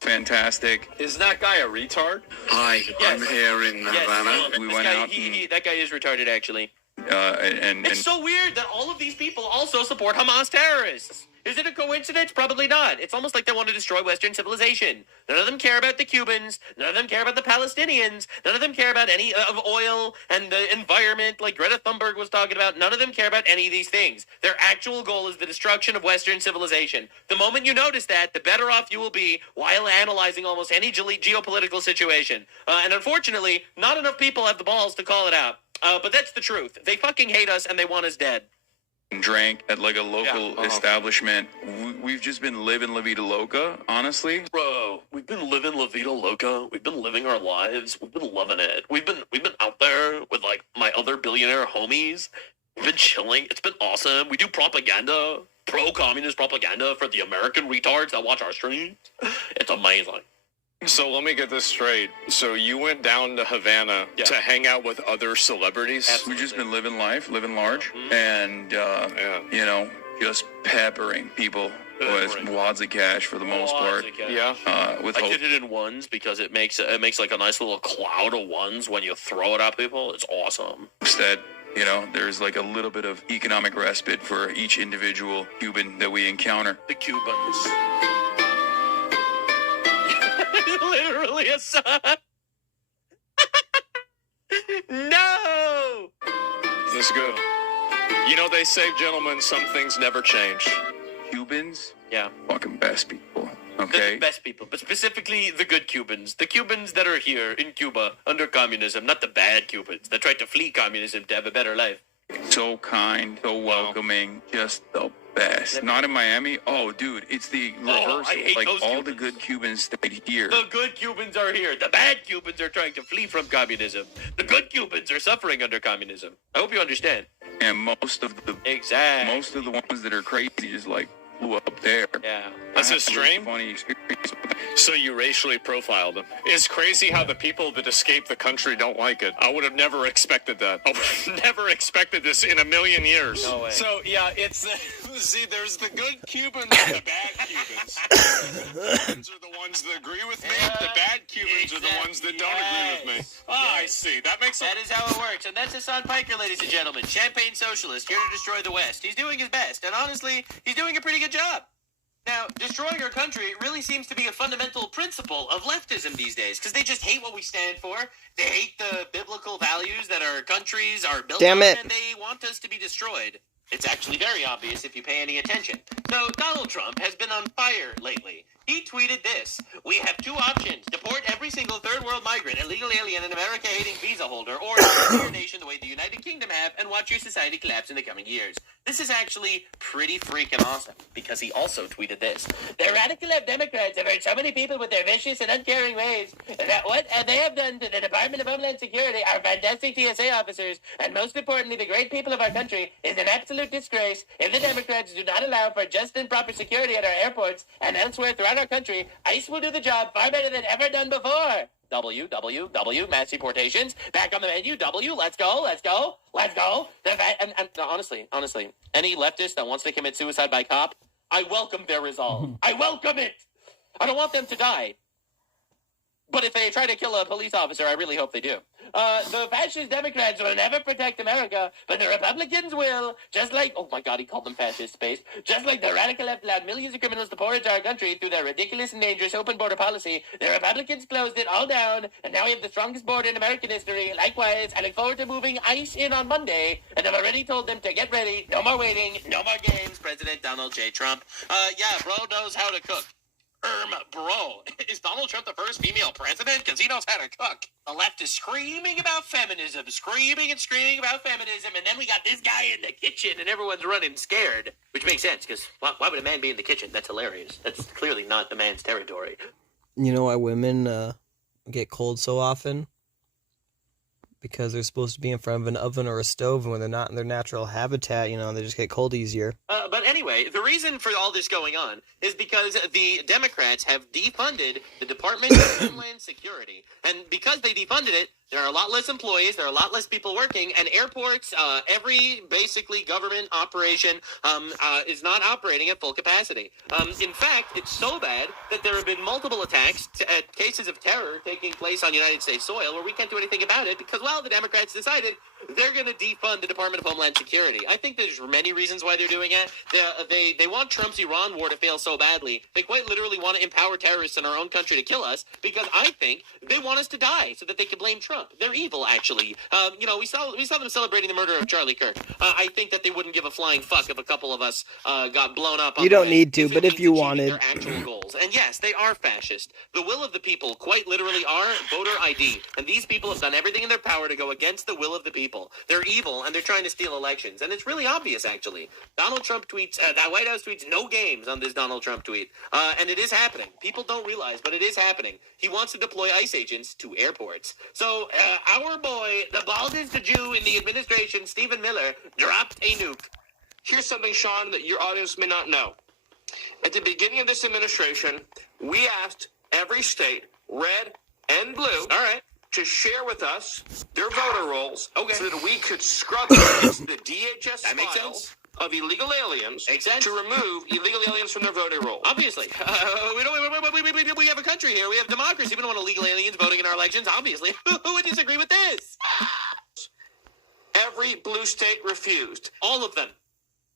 Fantastic. Is that guy a retard? Hi, Yes. I'm here in Havana. We went out that guy is retarded, actually. and It's so weird that all of these people also support Hamas terrorists. Is it a coincidence? Probably not. It's almost like they want to destroy Western civilization. None of them care about the Cubans. None of them care about the Palestinians. None of them care about any of oil and the environment like Greta Thunberg was talking about. None of them care about any of these things. Their actual goal is the destruction of Western civilization. The moment you notice that, the better off you will be while analyzing almost any geopolitical situation. And unfortunately, not enough people have the balls to call it out. But that's the truth. They fucking hate us and they want us dead. drank at like a local establishment. We've just been living La Vida Loca, honestly. Bro, we've been living La Vida Loca. We've been living our lives. We've been loving it. We've been out there with like my other billionaire homies. We've been chilling. It's been awesome. We do propaganda, pro-communist propaganda for the American retards that watch our streams. It's amazing. So let me get this straight. So you went down to Havana to hang out with other celebrities? Absolutely. We've just been living life, living large, and, you know, just peppering people with wads of cash for the most part. Yeah. With I did it in ones because it makes like a nice little cloud of ones when you throw it at people. It's awesome. that, you know, there's like a little bit of economic respite for each individual Cuban that we encounter. The Cubans. Literally a son. No. Let's go. You know, they say, gentlemen, some things never change. Cubans? Yeah. Fucking best people. They're Okay? the best people, but specifically the good Cubans. The Cubans that are here in Cuba under communism, not the bad Cubans that tried to flee communism to have a better life. So kind, so welcoming, just the best. Not in Miami? Oh, dude, it's the reversal. I hate like, those all Cubans. the good Cubans stayed here. The good Cubans are here. The bad Cubans are trying to flee from communism. The good Cubans are suffering under communism. I hope you understand. And most of the ones that are crazy just like flew up there. Yeah. That's a stream? Funny experience. So you racially profiled them. It's crazy how the people that escape the country don't like it. I would have never expected that. I would have never expected this in a million years. No way. So, yeah, it's see, there's the good Cubans and the bad Cubans. The good Cubans are the ones that agree with me. The bad Cubans are the ones that don't agree with me. Ah, I see. That makes sense. That is how it works. And that's Hassan Piker, ladies and gentlemen. Champagne socialist, here to destroy the West. He's doing his best. And honestly, he's doing a pretty good job. Now, destroying our country really seems to be a fundamental principle of leftism these days, because they just hate what we stand for. They hate the biblical values that our countries are built on, and they want us to be destroyed. It's actually very obvious if you pay any attention. So, Donald Trump has been on fire lately. He tweeted this: "We have two options: deport every single third world migrant, illegal alien, and America-hating visa holder, or live in your nation the way the United Kingdom have and watch your society collapse in the coming years." This is actually pretty freaking awesome, because he also tweeted this: "The radical left Democrats have hurt so many people with their vicious and uncaring ways that what they have done to the Department of Homeland Security, our fantastic TSA officers, and most importantly the great people of our country, is an absolute disgrace. If the Democrats do not allow for just and proper security at our airports and elsewhere throughout our country, ICE will do the job far better than ever done before. W, mass deportations, back on the menu, W, let's go. And honestly, any leftist that wants to commit suicide by cop, I welcome their resolve. I welcome it. I don't want them to die. But if they try to kill a police officer, I really hope they do. The fascist Democrats will never protect America, but the Republicans will. Just like, oh my God, he called them fascist space. Just like the radical left allowed millions of criminals to pour into our country through their ridiculous and dangerous open border policy, the Republicans closed it all down, and now we have the strongest border in American history. Likewise, I look forward to moving ICE in on Monday, and I've already told them to get ready. No more waiting, no more games. President Donald J. Trump. Yeah, bro knows how to cook. Bro, is Donald Trump the first female president? Because he knows how to cook. The left is screaming about feminism, screaming about feminism, and then we got this guy in the kitchen, and everyone's running scared. Which makes sense, because why would a man be in the kitchen? That's hilarious. That's clearly not the man's territory. You know why women get cold so often? Because they're supposed to be in front of an oven or a stove, and when they're not in their natural habitat, you know, they just get cold easier. But anyway, the reason for all this going on is because the Democrats have defunded the Department of Homeland Security. And because they defunded it, there are a lot less employees, there are a lot less people working, and airports, every basically government operation is not operating at full capacity. In fact, it's so bad that there have been multiple attacks, cases of terror taking place on United States soil where we can't do anything about it because, well, the Democrats decided they're going to defund the Department of Homeland Security. I think there's many reasons why they're doing it. They want Trump's Iran war to fail so badly. They quite literally want to empower terrorists in our own country to kill us because I think they want us to die so that they can blame Trump. They're evil, actually. You know, we saw them celebrating the murder of Charlie Kirk. I think that they wouldn't give a flying fuck if a couple of us got blown up. You don't need to, but if you wanted. Their actual goals. And yes, they are fascist. The will of the people quite literally are voter ID. And these people have done everything in their power to go against the will of the people. They're evil, and they're trying to steal elections. And it's really obvious, actually. Donald Trump tweets, that White House tweets no games on this Donald Trump tweet. And it is happening. People don't realize, but it is happening. He wants to deploy ICE agents to airports. So, our boy, the baldest Jew in the administration, Stephen Miller, dropped a nuke. Here's something, Sean, that your audience may not know. At the beginning of this administration, we asked every state, red and blue, all right, to share with us their voter rolls so that we could scrub against the DHS files of illegal aliens to remove illegal aliens from their voter roll. Obviously. We have a country here. We have democracy. We don't want illegal aliens voting in our elections, obviously. Who would disagree with this? Every blue state refused. All of them.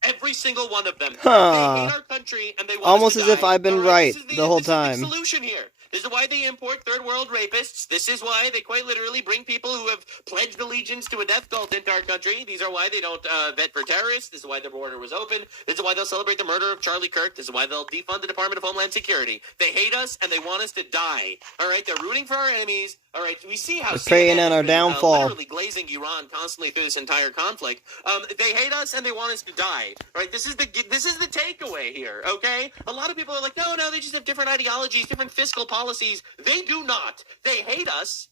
Every single one of them. Huh. They hate our country and they want Almost us as to if die. I've been right the whole time. This is the solution here. This is why they import third world rapists. This is why they quite literally bring people who have pledged allegiance to a death cult into our country. These are why they don't vet for terrorists. This is why their border was open. This is why they'll celebrate the murder of Charlie Kirk. This is why they'll defund the Department of Homeland Security. They hate us and they want us to die. All right, they're rooting for our enemies. All right, we see how they're preying on our downfall. Literally glazing Iran constantly through this entire conflict. They hate us and they want us to die. All right, this is the takeaway here. Okay, a lot of people are like, no, they just have different ideologies, different fiscal policies. They do not. They hate us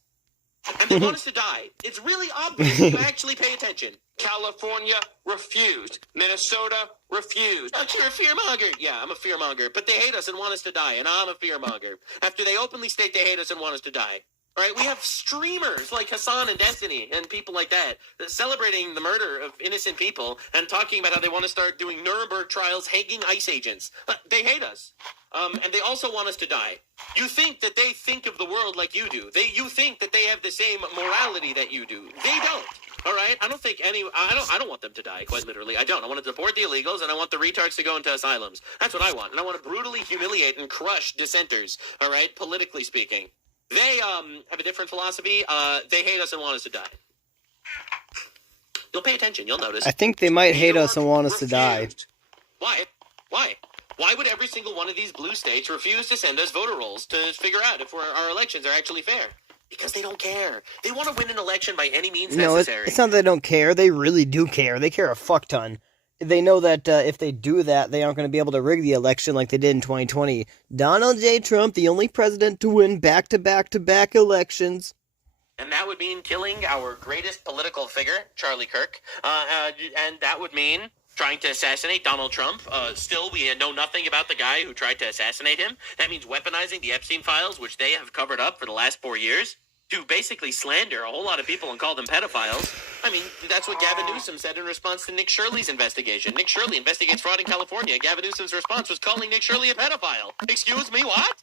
and they want us to die. It's really obvious if you actually pay attention. California refused. Minnesota refused. Oh, you're a fearmonger. Yeah, I'm a fearmonger. But they hate us and want us to die, and I'm a fearmonger. After they openly state they hate us and want us to die. All right, we have streamers like Hassan and Destiny and people like that celebrating the murder of innocent people and talking about how they want to start doing Nuremberg trials, hanging ICE agents. But they hate us. And they also want us to die. You think that they think of the world like you do. You think that they have the same morality that you do. They don't. All right? I don't think I don't want them to die, quite literally. I don't. I want to deport the illegals, and I want the retards to go into asylums. That's what I want. And I want to brutally humiliate and crush dissenters, all right, politically speaking. They have a different philosophy. They hate us and want us to die. You'll pay attention. You'll notice. I think they might hate us and want us to die. Why? Why would every single one of these blue states refuse to send us voter rolls to figure out if our elections are actually fair? Because they don't care. They want to win an election by any means necessary. It's not that they don't care. They really do care. They care a fuck ton. They know that if they do that, they aren't going to be able to rig the election like they did in 2020. Donald J. Trump, the only president to win back-to-back-to-back elections. And that would mean killing our greatest political figure, Charlie Kirk. And that would mean trying to assassinate Donald Trump. Still, we know nothing about the guy who tried to assassinate him. That means weaponizing the Epstein files, which they have covered up for the last 4 years, to basically slander a whole lot of people and call them pedophiles. I mean, that's what Gavin Newsom said in response to Nick Shirley's investigation. Nick Shirley investigates fraud in California. Gavin Newsom's response was calling Nick Shirley a pedophile. Excuse me, what?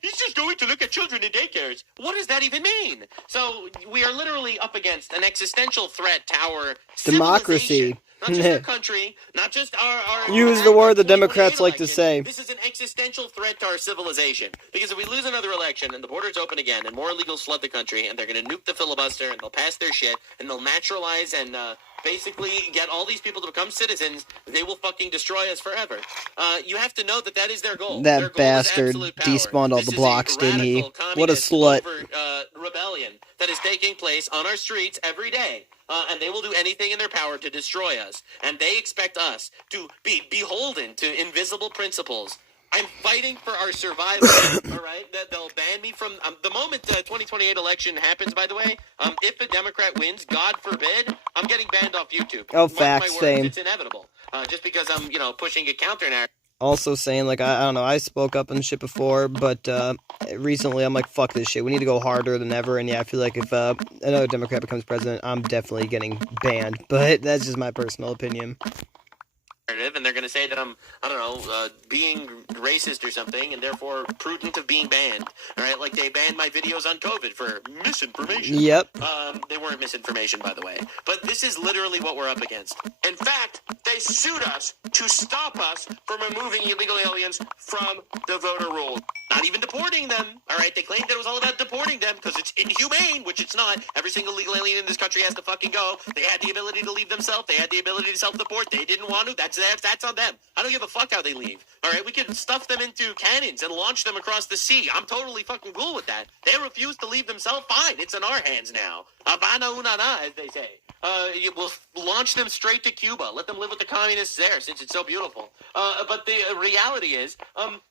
He's just going to look at children in daycares. What does that even mean? So we are literally up against an existential threat to our democracy. Not just our country, not just our Use the word the Democrats like to say. This is an existential threat to our civilization. Because if we lose another election and the borders open again and more illegals flood the country and they're going to nuke the filibuster and they'll pass their shit and they'll naturalize and basically get all these people to become citizens, they will fucking destroy us forever. You have to know that that is their goal. That their goal bastard despawned all the blocks, didn't he? What a slut. Rebellion that is taking place on our streets every day. And they will do anything in their power to destroy us. And they expect us to be beholden to invisible principles. I'm fighting for our survival. All right, they'll ban me from the moment the 2028 election happens. By the way, if a Democrat wins, God forbid, I'm getting banned off YouTube. Oh, facts, same. It's inevitable. Just because I'm, pushing a counter narrative. Also saying, like, I don't know, I spoke up on shit before, but recently I'm like, fuck this shit. We need to go harder than ever, and yeah, I feel like if another Democrat becomes president, I'm definitely getting banned. But that's just my personal opinion. And they're going to say that I'm, being racist or something, and therefore prudent of being banned. All right, like they banned my videos on COVID for misinformation. Yep. They weren't misinformation, by the way. But this is literally what we're up against. In fact, they sued us to stop us from removing illegal aliens from the voter rolls. Not even deporting them. All right, they claimed that it was all about deporting them because it's inhumane, which it's not. Every single legal alien in this country has to fucking go. They had the ability to leave themselves. They had the ability to self-deport. They didn't want to. That's on them. I don't give a fuck how they leave. All right, we can stuff them into cannons and launch them across the sea. I'm totally fucking cool with that. They refuse to leave themselves. Fine, it's in our hands now. Habana unana, as they say. We'll launch them straight to Cuba. Let them live with the communists there, since it's so beautiful. But the reality is,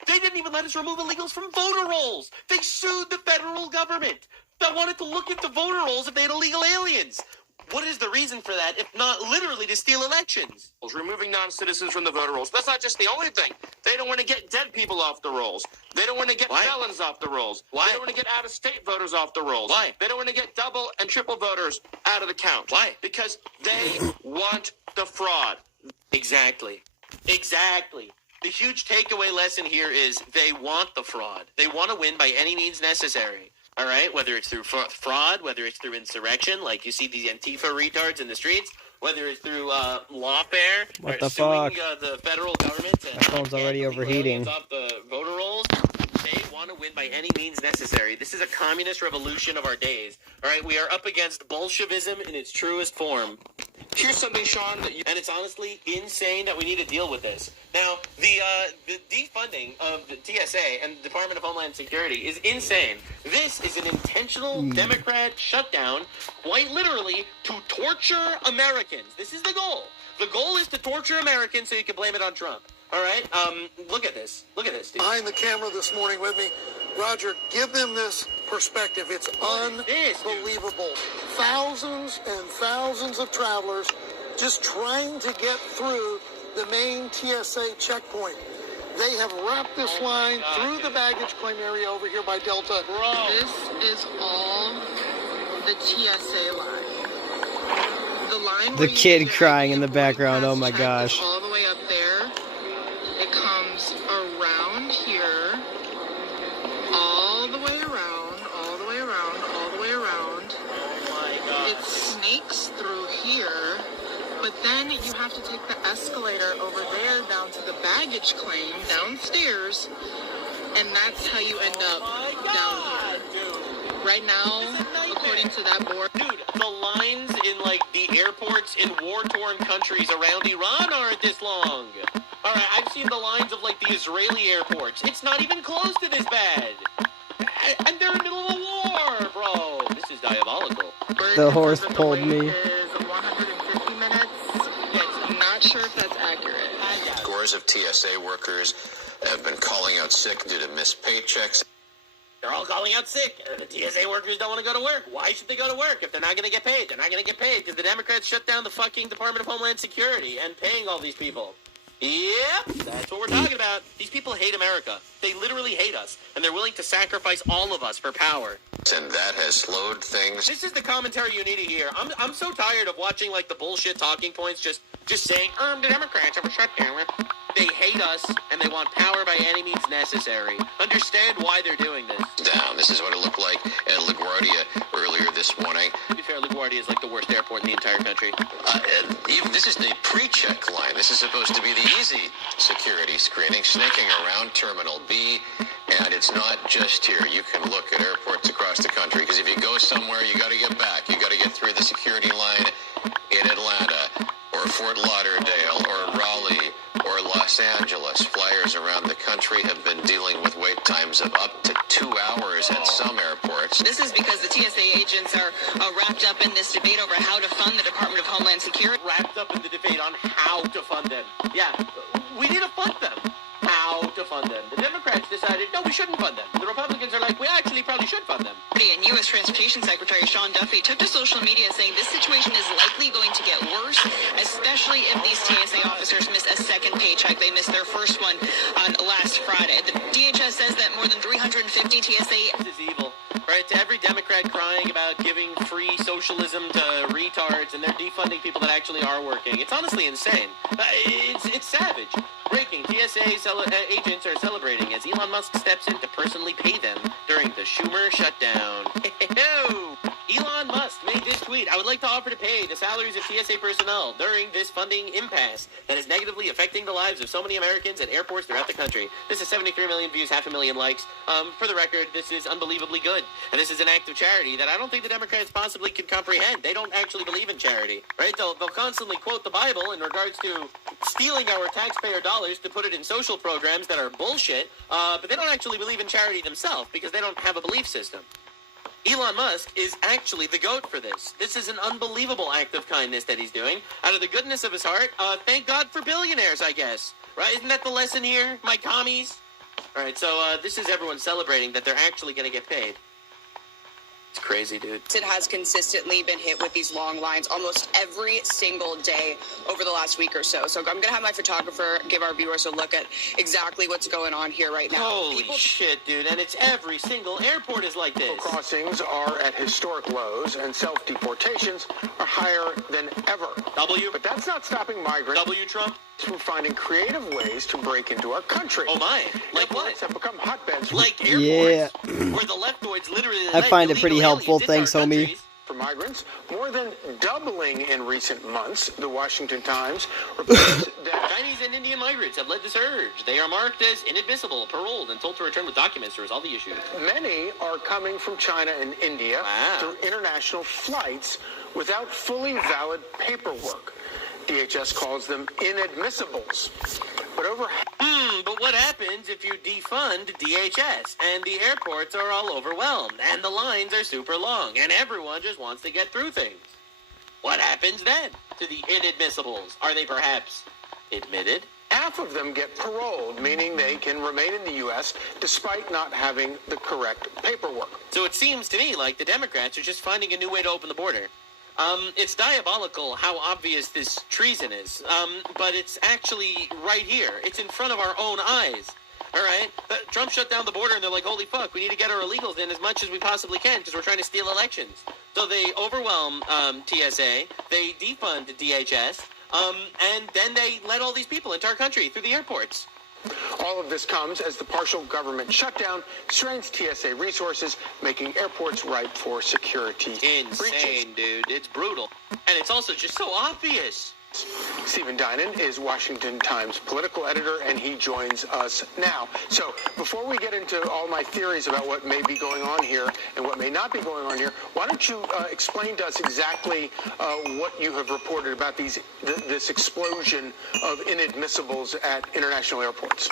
they didn't even let us remove illegals from voter rolls. They sued the federal government that wanted to look into voter rolls if they had illegal aliens. What is the reason for that, if not literally to steal elections? Removing non-citizens from the voter rolls. That's not just the only thing. They don't want to get dead people off the rolls. They don't want to get felons off the rolls. Why? They don't want to get out-of-state voters off the rolls. Why? They don't want to get double and triple voters out of the count. Why? Because they want the fraud. Exactly. The huge takeaway lesson here is they want the fraud. They want to win by any means necessary. All right, whether it's through fraud, whether it's through insurrection, like you see these Antifa retards in the streets, whether it's through lawfare, what the suing fuck? The federal government. My phone's already overheating. Off the voter rolls. They want to win by any means necessary. This is a communist revolution of our days. All right, we are up against Bolshevism in its truest form. Here's something, Sean, and it's honestly insane that we need to deal with this. Now, the defunding of the TSA and the Department of Homeland Security is insane. This is an intentional Democrat shutdown, quite literally, to torture Americans. This is the goal. The goal is to torture Americans so you can blame it on Trump. All right? Look at this. Look at this, dude. Behind the camera this morning with me, Roger, give them this perspective. It's unbelievable. Thousands and thousands of travelers just trying to get through the main TSA checkpoint. They have wrapped this line through the baggage claim area over here by Delta. This is all the TSA line. The line. The kid crying in the background. Oh my gosh. All the way up there. It comes around here. All the way around. All the way around. All the way around. Oh my god. It snakes through here. But then you have to take the escalator over there down to the baggage claim downstairs, and that's how you end up down here. Dude. Right now, according to that board, dude, the lines in like the airports in war-torn countries around Iran aren't this long. All right, I've seen the lines of like the Israeli airports. It's not even close to this bad, and they're in the middle of a war, bro. This is diabolical. The horse pulled me. Not sure if that's accurate. Scores of TSA workers have been calling out sick due to missed paychecks. They're all calling out sick. The TSA workers don't want to go to work. Why should they go to work if they're not going to get paid? They're not going to get paid because the Democrats shut down the fucking Department of Homeland Security and paying all these people. Yep, that's what we're talking about. These people hate America. They literally hate us, and they're willing to sacrifice all of us for power. And that has slowed things. This is the commentary you need to hear. I'm so tired of watching like the bullshit talking points just saying, the Democrats have a shutdown. They hate us, and they want power by any means necessary. Understand why they're doing this. Down. This is what it looked like at LaGuardia earlier this morning. To be fair, LaGuardia is like the worst airport in the entire country. Even this is the pre-check line. This is supposed to be the easy security screening, snaking around Terminal B. And it's not just here. You can look at airports across the country, because if you go somewhere, you got to get back. You got to get through the security line in Atlanta, or Fort Lauderdale, or Raleigh, or Los Angeles. Flyers around the country have been dealing with wait times of up to 2 hours at some airports. This is because the TSA agents are wrapped up in this debate over how to fund the Department of Homeland Security. Wrapped up in the debate on how to fund them. Yeah, we need to fund them. How to fund them. took to social media saying this situation is likely going to get worse, especially if these TSA officers miss a second paycheck. They missed their first one on last Friday. The DHS says that more than 350 TSA... This is evil. Right, to every Democrat crying about giving free socialism to retards, and they're defunding people that actually are working. It's honestly insane. It's savage. Breaking, TSA agents are celebrating as Elon Musk steps in to personally pay them during the Schumer shutdown. Elon Musk made this tweet. I would like to offer to pay the salaries of TSA personnel during this funding impasse that is negatively affecting the lives of so many Americans at airports throughout the country. This is 73 million views, 500,000 likes. For the record, this is unbelievably good. And this is an act of charity that I don't think the Democrats possibly can comprehend. They don't actually believe in charity, right? They'll constantly quote the Bible in regards to stealing our taxpayer dollars to put it in social programs that are bullshit, but they don't actually believe in charity themselves because they don't have a belief system. Elon Musk is actually the GOAT for this. This is an unbelievable act of kindness that he's doing. Out of the goodness of his heart, thank God for billionaires, I guess. Right? Isn't that the lesson here, my commies? All right, so this is everyone celebrating that they're actually going to get paid. It's crazy, dude. It has consistently been hit with these long lines almost every single day over the last week or so. So I'm going to have my photographer give our viewers a look at exactly what's going on here right now. Holy shit, dude. And it's every single airport is like this. Crossings are at historic lows, and self-deportations are higher than ever. W. But that's not stopping migrants. W, Trump. From finding creative ways to break into our country. Oh my! Like airports have become hotbeds. Like airports, where the leftoids literally. I find it pretty helpful. Thanks, homie. For migrants, more than doubling in recent months. The Washington Times reports that Chinese and Indian migrants have led the surge. They are marked as inadmissible, paroled, and told to return with documents to resolve the issue. Many are coming from China and India through international flights without fully valid paperwork. DHS calls them inadmissibles. But but what happens if you defund DHS and the airports are all overwhelmed and the lines are super long and everyone just wants to get through things? What happens then to the inadmissibles? Are they perhaps admitted? Half of them get paroled, meaning they can remain in the U.S. despite not having the correct paperwork. So it seems to me like the Democrats are just finding a new way to open the border. It's diabolical how obvious this treason is, but it's actually right here. It's in front of our own eyes, all right? Trump shut down the border, and they're like, holy fuck, we need to get our illegals in as much as we possibly can because we're trying to steal elections. So they overwhelm TSA, they defund DHS, and then they let all these people into our country through the airports. All of this comes as the partial government shutdown strains TSA resources, making airports ripe for security Insane, dude. It's brutal. And it's also just so obvious. Stephen Dinan is Washington Times political editor, and he joins us now. So before we get into all my theories about what may be going on here and what may not be going on here, why don't you explain to us exactly what you have reported about this explosion of inadmissibles at international airports?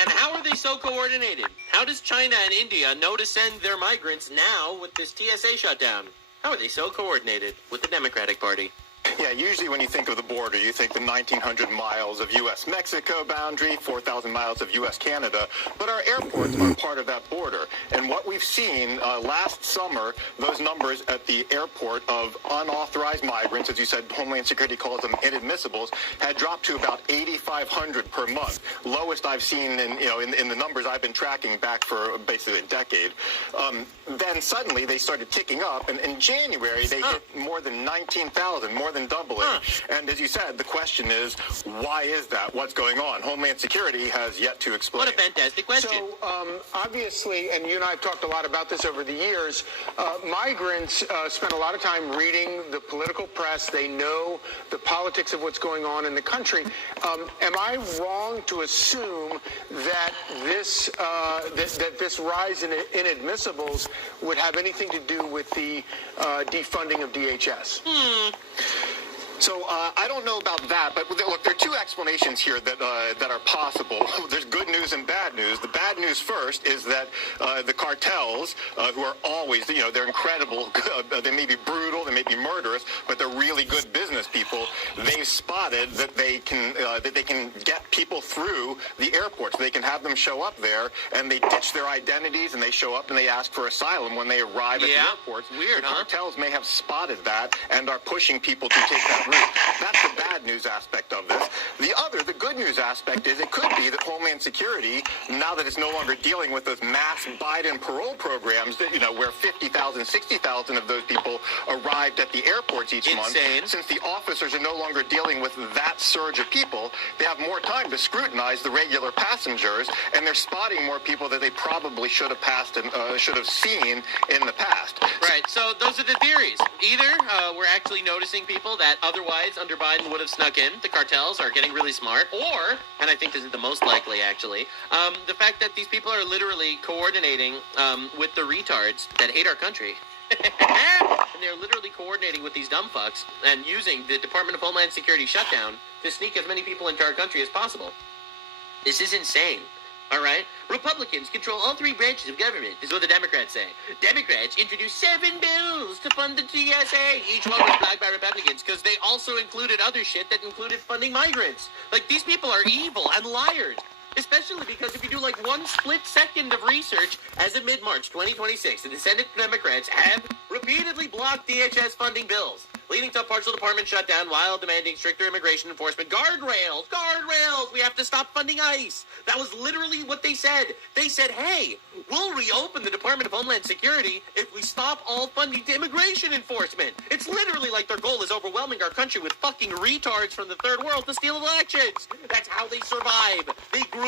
And how are they so coordinated? How does China and India know to send their migrants now with this TSA shutdown? How are they so coordinated with the Democratic Party? Yeah, usually when you think of the border, you think the 1,900 miles of U.S.-Mexico boundary, 4,000 miles of U.S.-Canada, but our airports are part of that border. And what we've seen last summer, those numbers at the airport of unauthorized migrants, as you said, Homeland Security calls them inadmissibles, had dropped to about 8,500 per month, lowest I've seen in the numbers I've been tracking back for basically a decade. Then suddenly they started ticking up, and in January they hit more than 19,000, more than doubling. And as you said, the question is, why is that? What's going on? Homeland Security has yet to explain. What a fantastic question. So, obviously, and you and I have talked a lot about this over the years, migrants spend a lot of time reading the political press. They know the politics of what's going on in the country. Am I wrong to assume that this this rise in inadmissibles would have anything to do with the defunding of DHS? So I don't know about that, but look, there are two explanations here that are possible. There's good news and bad news. The bad news first is that the cartels, who are always, they're incredible. They may be brutal, they may be murderous, but they're really good business people. They they've spotted that they can get people through the airports. They can have them show up there, and they ditch their identities, and they show up and they ask for asylum when they arrive at the airports. Weird, the cartels may have spotted that and are pushing people to take that route. That's the bad news aspect of this. The good news aspect is it could be that Homeland Security, now that it's no longer dealing with those mass Biden parole programs that, where 50,000, 60,000 of those people arrived at the airports each month. Since the officers are no longer dealing with that surge of people, they have more time to scrutinize the regular passengers, and they're spotting more people that they probably should have passed and should have seen in the past. Right, so those are the theories. Either we're actually noticing people that otherwise under Biden would have snuck in, the cartels are getting really smart, or, and I think this is the most likely actually, the fact that these people are literally coordinating with the retards that hate our country. And they're literally coordinating with these dumb fucks and using the Department of Homeland Security shutdown to sneak as many people into our country as possible. This is insane. All right? Republicans control all three branches of government, is what the Democrats say. Democrats introduced 7 bills to fund the TSA. Each one was flagged by Republicans because they also included other shit that included funding migrants. Like, these people are evil and liars. Especially because if you do like one split second of research, as of mid-March 2026, the Senate Democrats have repeatedly blocked DHS funding bills, leading to a partial department shutdown while demanding stricter immigration enforcement. Guardrails! We have to stop funding ICE! That was literally what they said. They said, hey, we'll reopen the Department of Homeland Security if we stop all funding to immigration enforcement. It's literally like their goal is overwhelming our country with fucking retards from the third world to steal elections. That's how they survive. They groom.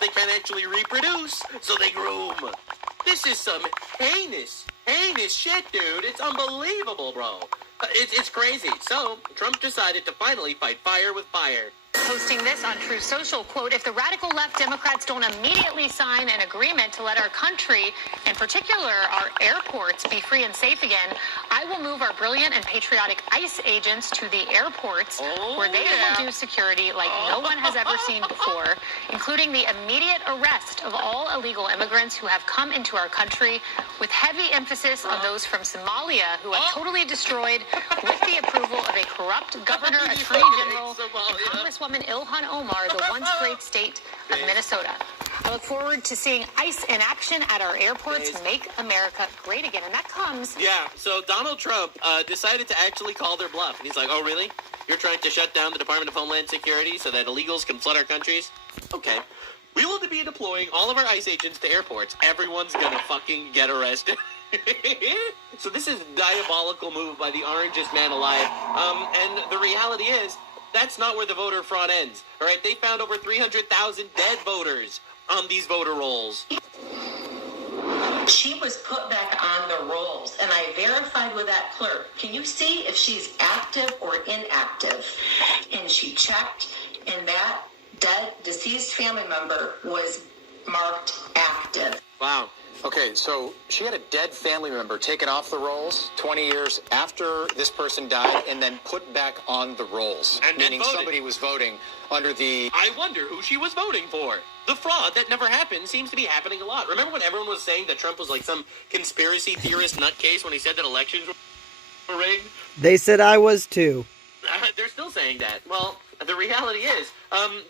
They can't actually reproduce, so they groom. This is some heinous shit, dude. It's unbelievable, bro. It's crazy. So, Trump decided to finally fight fire with fire. Posting this on Truth Social, quote, if the radical left Democrats don't immediately sign an agreement to let our country, in particular our airports, be free and safe again, I will move our brilliant and patriotic ICE agents to the airports where they will do security like no one has ever seen before, including the immediate arrest of all illegal immigrants who have come into our country, with heavy emphasis on those from Somalia who have totally destroyed, with the approval of a corrupt governor, attorney general, Congresswoman Ilhan Omar, the once great state of Minnesota. I look forward to seeing ICE in action at our airports. Make America great again. And that comes... Yeah, so Donald Trump decided to actually call their bluff. And he's like, oh, really? You're trying to shut down the Department of Homeland Security so that illegals can flood our countries? Okay. We will be deploying all of our ICE agents to airports. Everyone's gonna fucking get arrested. So this is a diabolical move by the orangest man alive. And the reality is, that's not where the voter fraud ends. All right, they found over 300,000 dead voters on these voter rolls. She was put back on the rolls, and I verified with that clerk. Can you see if she's active or inactive? And she checked, and that dead, deceased family member was marked active. Wow. Okay, so she had a dead family member taken off the rolls 20 years after this person died and then put back on the rolls. And meaning voted. Somebody was voting under the... I wonder who she was voting for. The fraud that never happened seems to be happening a lot. Remember when everyone was saying that Trump was like some conspiracy theorist nutcase when he said that elections were rigged? They said I was too. They're still saying that. Well, the reality is,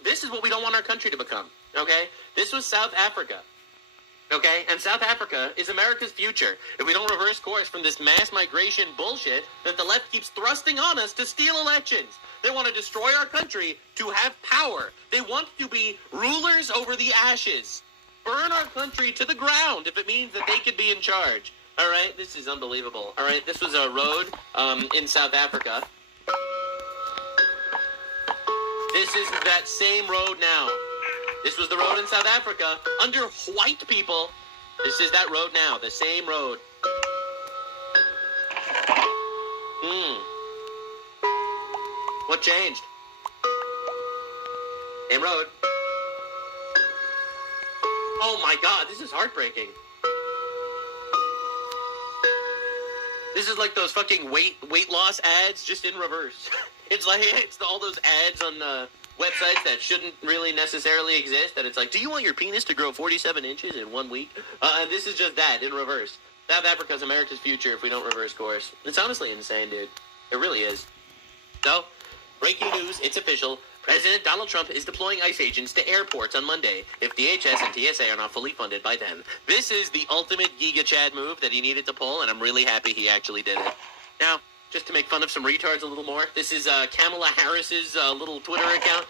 this is what we don't want our country to become, okay? This was South Africa. Okay, and South Africa is America's future if we don't reverse course from this mass migration bullshit that the left keeps thrusting on us to steal elections. They want to destroy our country to have power. They want to be rulers over the ashes. Burn our country to the ground if it means that they could be in charge. All right, this is unbelievable. All right, this was a road in South Africa. This is that same road now. This was the road in South Africa under white people. This is that road now, the same road. What changed? Same road. Oh my God, this is heartbreaking. This is like those fucking weight loss ads just in reverse. It's like all those ads on websites that shouldn't really necessarily exist, that it's like, do you want your penis to grow 47 inches in 1 week? And this is just that in reverse. South Africa's America's future if we don't reverse course. It's honestly insane, dude. It really is. So, Breaking news, it's official. President Donald Trump is deploying ICE agents to airports on Monday if DHS and TSA are not fully funded by then. This is the ultimate Giga Chad move that he needed to pull, and I'm really happy he actually did it. Now, just to make fun of some retards a little more, this is Kamala Harris's little Twitter account.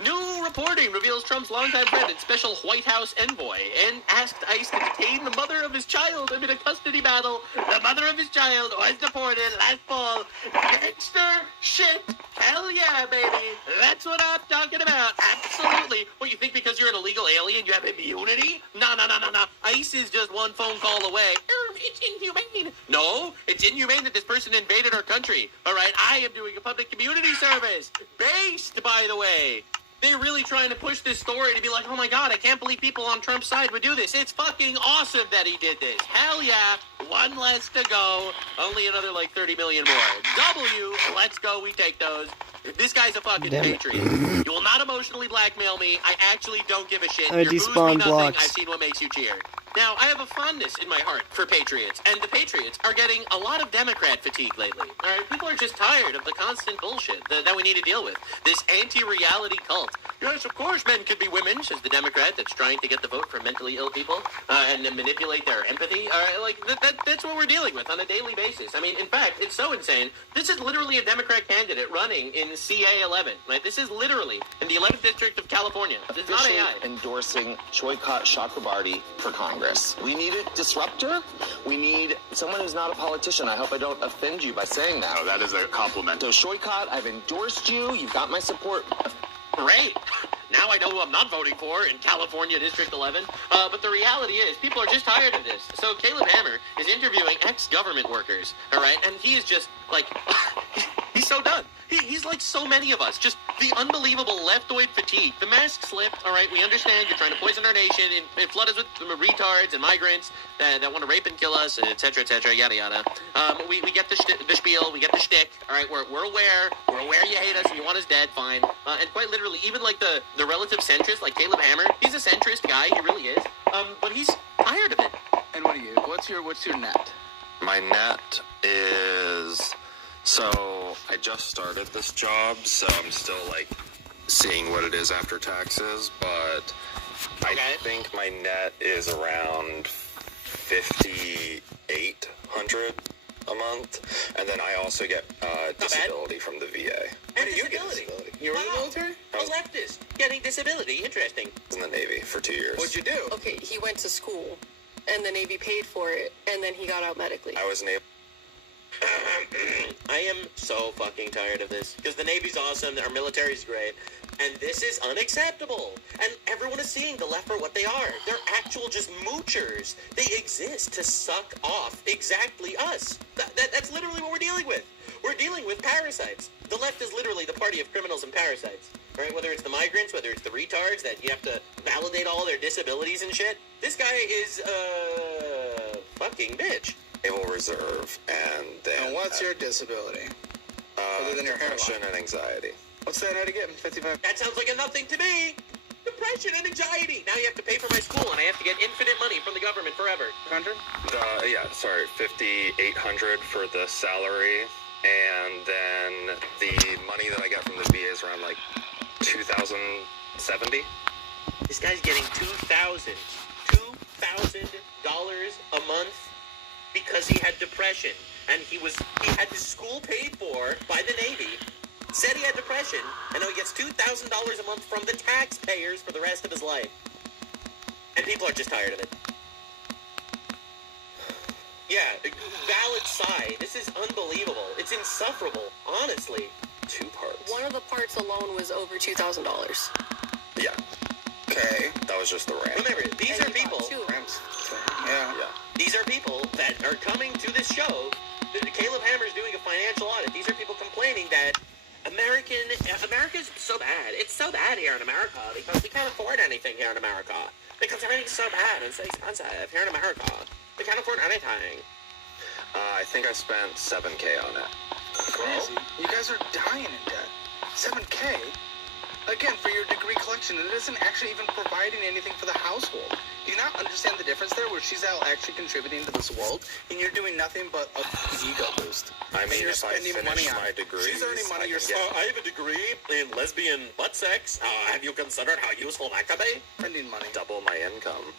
New reporting reveals Trump's longtime friend and special White House envoy and asked ICE to detain the mother of his child amid a custody battle. The mother of his child was deported last fall. Gangster shit. Hell yeah, baby. That's what I'm talking about. Absolutely. What, you think because you're an illegal alien you have immunity? No. ICE is just one phone call away. It's inhumane. No, it's inhumane that this person invaded our country. All right, I am doing a public community service. Based, by the way. They're really trying to push this story to be like, oh my god, I can't believe people on Trump's side would do this. It's fucking awesome that he did this. Hell yeah. One less to go. Only another like 30 million more. Let's go. We take those. This guy's a fucking patriot. You will not emotionally blackmail me. I actually don't give a shit. I Your booze despawn mean nothing. blocks. I've seen what makes you cheer. Now, I have a fondness in my heart for patriots, and the patriots are getting a lot of Democrat fatigue lately. All right, people are just tired of the constant bullshit that we need to deal with. This anti-reality cult. Yes, of course, men could be women, says the Democrat that's trying to get the vote for mentally ill people and manipulate their empathy. All right, like that's what we're dealing with on a daily basis. I mean, in fact, it's so insane. This is literally a Democrat candidate running in CA11. Right? This is literally in the 11th district of California. This is not AI. Endorsing Choykot Chakrabarti for Congress. We need a disruptor. We need someone who's not a politician. I hope I don't offend you by saying that. No, that is a compliment. So Choykot, I've endorsed you. You've got my support. Great. Now I know who I'm not voting for in California District 11. But the reality is, people are just tired of this. So Caleb Hammer is interviewing ex-government workers, all right? And he is just, like, he's so done. He's like so many of us, just the unbelievable leftoid fatigue. The mask slipped, all right? We understand you're trying to poison our nation and flood us with retards and migrants that want to rape and kill us, et cetera, yada, yada. We get the spiel, we get the shtick, all right? We're aware you hate us and you want us dead, fine. And quite literally, even like the relative centrist, like Caleb Hammer, he's a centrist guy, he really is. But he's tired of it. And what are you? What's your net? My net is... So, I just started this job, so I'm still, like, seeing what it is after taxes, but I think my net is around $5,800 a month, and then I also get disability from the VA. And disability. You're in the military? A leftist getting disability. Interesting. I was in the Navy for 2 years. What'd you do? Okay, he went to school, and the Navy paid for it, and then he got out medically. I was Navy. I am so fucking tired of this, because the Navy's awesome, our military's great, and this is unacceptable. And everyone is seeing the left for what they are. They're actual just moochers. They exist to suck off exactly us. That's literally what we're dealing with. We're dealing with parasites. The left is literally the party of criminals and parasites. Right? Whether it's the migrants, whether it's the retards that you have to validate all their disabilities and shit. This guy is a fucking bitch. Naval Reserve, and then... And what's your disability? Other than your depression and anxiety. What's that out of getting 55? That sounds like a nothing to me. Depression and anxiety. Now you have to pay for my school, and I have to get infinite money from the government forever. 100? $5,800 for the salary, and then the money that I get from the VA is around like $2,070. This guy's getting $2,000 a month because he had depression, and he had his school paid for by the Navy. Said he had depression, and now he gets $2,000 a month from the taxpayers for the rest of his life. And people are just tired of it. Yeah, valid sigh. This is unbelievable. It's insufferable, honestly. 2 parts. One of the parts alone was over $2,000. Yeah. Okay. That was just the ramp. Remember, these are people... Yeah. These are people that are coming to this show. Caleb Hammer's doing a financial audit. These are people complaining that America's so bad. It's so bad here in America because we can't afford anything here in America. Because everything's so bad and so expensive here in America. We can't afford anything. I think I spent $7,000 on it. Crazy. You guys are dying in debt. $7,000? Again, for your degree collection, it isn't actually even providing anything for the household. Do you not understand the difference there, where she's out actually contributing to this world, and you're doing nothing but a ego boost? I mean, you're if I spending finish money on my it. degrees, She's earning money I can yourself. I have a degree in lesbian butt sex. Have you considered how useful that could be? Spending money. double my income.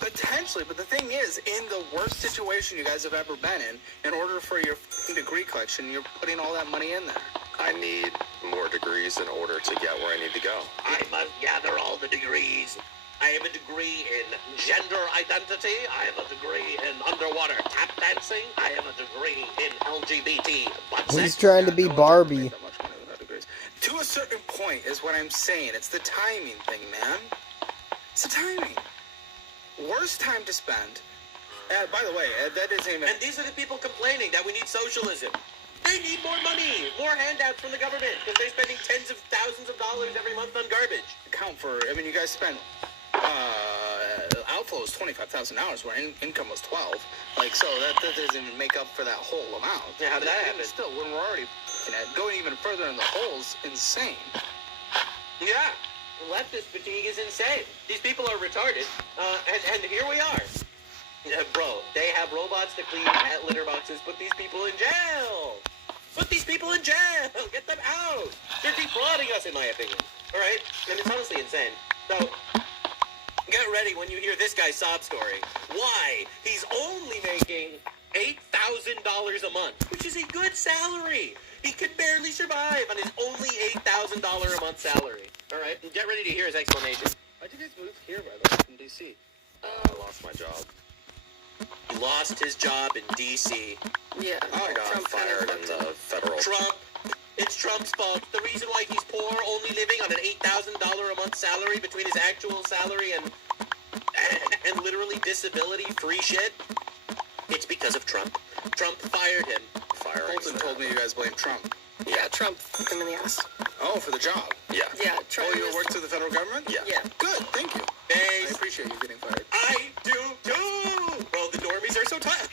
Potentially, but the thing is, in the worst situation you guys have ever been in order for your degree collection, you're putting all that money in there. I need more degrees in order to get where I need to go. I must gather all the degrees. I have a degree in gender identity. I have a degree in underwater tap dancing. I have a degree in LGBT butt sex. He's trying to be Barbie. To a certain point is what I'm saying. It's the timing thing, man. It's the timing. Worst time to spend. By the way, that isn't even... And these are the people complaining that we need socialism. They need more money, more handouts from the government, because they're spending tens of thousands of dollars every month on garbage. Account for, I mean, you guys spent outflows $25,000 where income was 12. Like, so that doesn't even make up for that whole amount. Yeah, how did that happen? Still, when we're already going even further in the hole's insane. Yeah, leftist fatigue is insane. These people are retarded, and here we are. Bro, they have robots to clean cat litter boxes. Put these people in jail. Put these people in jail. Get them out. They're defrauding us, in my opinion. All right? And it's honestly insane. So, get ready when you hear this guy's sob story. Why? He's only making $8,000 a month, which is a good salary. He could barely survive on his only $8,000 a month salary. All right? And get ready to hear his explanation. Why did you guys move here, by the way, from D.C.? I lost my job. He lost his job in D.C. Yeah. I got fired in the federal... Trump. It's Trump's fault. The reason why he's poor, only living on an $8,000 a month salary between his actual salary and literally disability-free shit, it's because of Trump. Trump fired him. Colton told me you guys blame Trump. Yeah, Trump fucked him in the ass. Oh, for the job? Yeah. Yeah, Trump. Oh, you work through the federal government? Yeah. Yeah. Good, thank you. I appreciate you getting fired. I do too! Bro, the normies are so tired.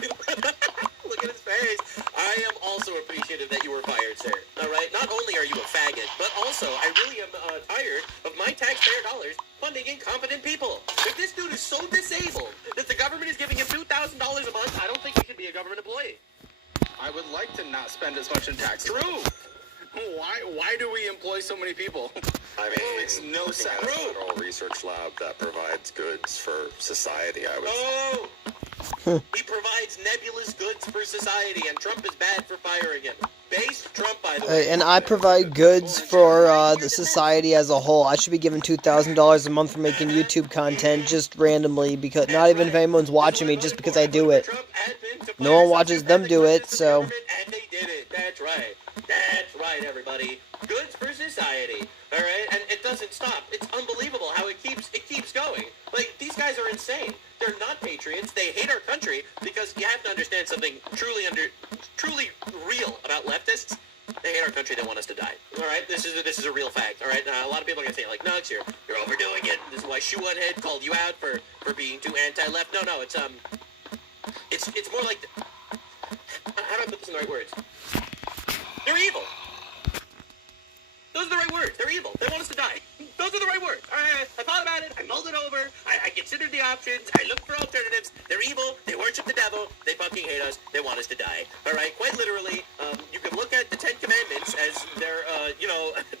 Look at his face. I am also appreciative that you were fired, sir. All right? Not only are you a faggot, but also I really am tired of my taxpayer dollars funding incompetent people. If this dude is so disabled that the government is giving him $2,000 a month, I don't think he should be a government employee. I would like to not spend as much in taxes. True. Why do we employ so many people? I mean, it makes no sense. A federal research lab that provides goods for society, I would Oh! He provides nebulous goods for society, and Trump is bad for firing him. Based Trump, by the way. And I provide goods for the society as a whole. I should be given $2,000 a month for making YouTube content just randomly, because not even if anyone's watching me, just because I do it. No one watches them do it, so. And they did it. That's right. That's right, everybody. Goods for society. All right, and it doesn't stop. It's unbelievable how it keeps going. Like, these guys are insane. They're not patriots. They hate our country, because you have to understand something truly real about leftists. They hate our country. They want us to die. All right, this is a real fact. All right, a lot of people are gonna say like, "No, you're overdoing it." This is why Shoe Head called you out for being too anti-left. No, it's more like, how do I put this in the right words? They're evil. Those are the right words. They're evil. They want us to die. Those are the right words. All right, I thought about it. I mulled it over. I considered the options. I looked for alternatives. They're evil. They worship the devil. They fucking hate us. They want us to die. All right, quite literally. You can look at the Ten Commandments as their,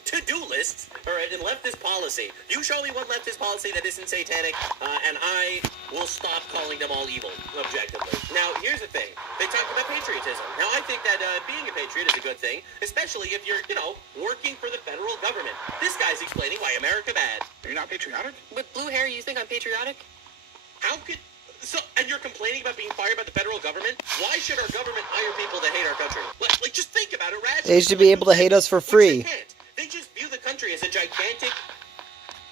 to-do lists. All right, in leftist policy. You show me one leftist policy that isn't satanic, and I will stop calling them all evil, objectively. Now, here's the thing. They talk about patriotism. Now, I think that being a patriot is a good thing, especially if you're, working for the federal government. This guy's explaining why America bad. Are you not patriotic? With blue hair, you think I'm patriotic? How could... and you're complaining about being fired by the federal government? Why should our government hire people that hate our country? Like just think about it rationally. They should be able to hate us for free. They just view the country as a gigantic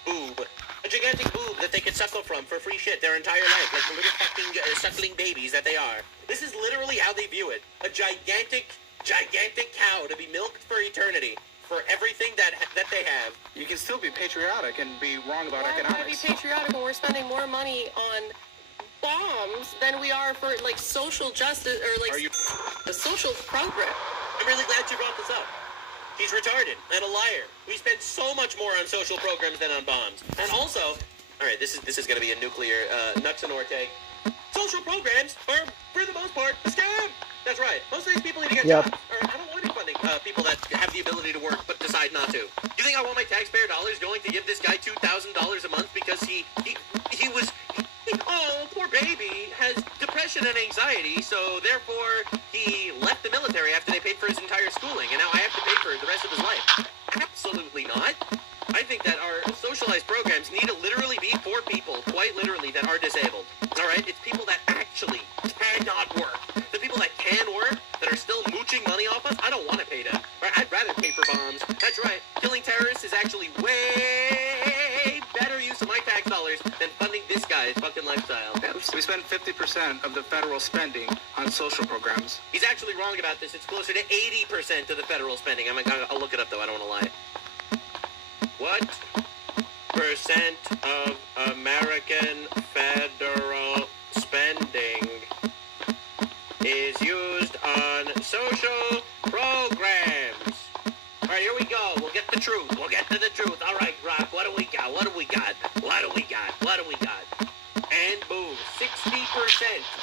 boob. A gigantic boob that they could suckle from for free shit their entire life, like the little fucking suckling babies that they are. This is literally how they view it. A gigantic cow to be milked for eternity. For everything that they have. You can still be patriotic and be wrong about economics. Why would I be patriotic when we're spending more money on bombs than we are for, like, social justice, or, like, a social program? I'm really glad you brought this up. He's retarded and a liar. We spend so much more on social programs than on bombs. And also, all right, this is going to be a nuclear nuts and take. Social programs are, for the most part, a scam. That's right. Most of these people need to get jobs. Or I don't want to be funding people that have the ability to work but decide not to. You think I want my taxpayer dollars going to give this guy $2,000 a month because he was... Oh, poor baby has depression and anxiety, so therefore he left the military after they paid for his entire schooling, and now I have to pay for the rest of his life. Absolutely not. I think that our socialized programs need to literally be for people, quite literally, that are disabled. All right? It's people that actually cannot work. The people that can work, that are still mooching money off us, I don't want to pay them. Right? I'd rather pay for bombs. That's right. Killing terrorists is actually way better use of my tax dollars than funding this guy's fucking lifestyle. We spend 50% of the federal spending on social programs. He's actually wrong about this. It's closer to 80% of the federal spending. I'll look it up, though. I don't want to lie. What percent of American federal spending is used on social programs? All right, here we go. We'll get the truth. We'll get to the truth. All right, Rock, what do we got? What do we got? What do we got? What do we got? And boom, 60%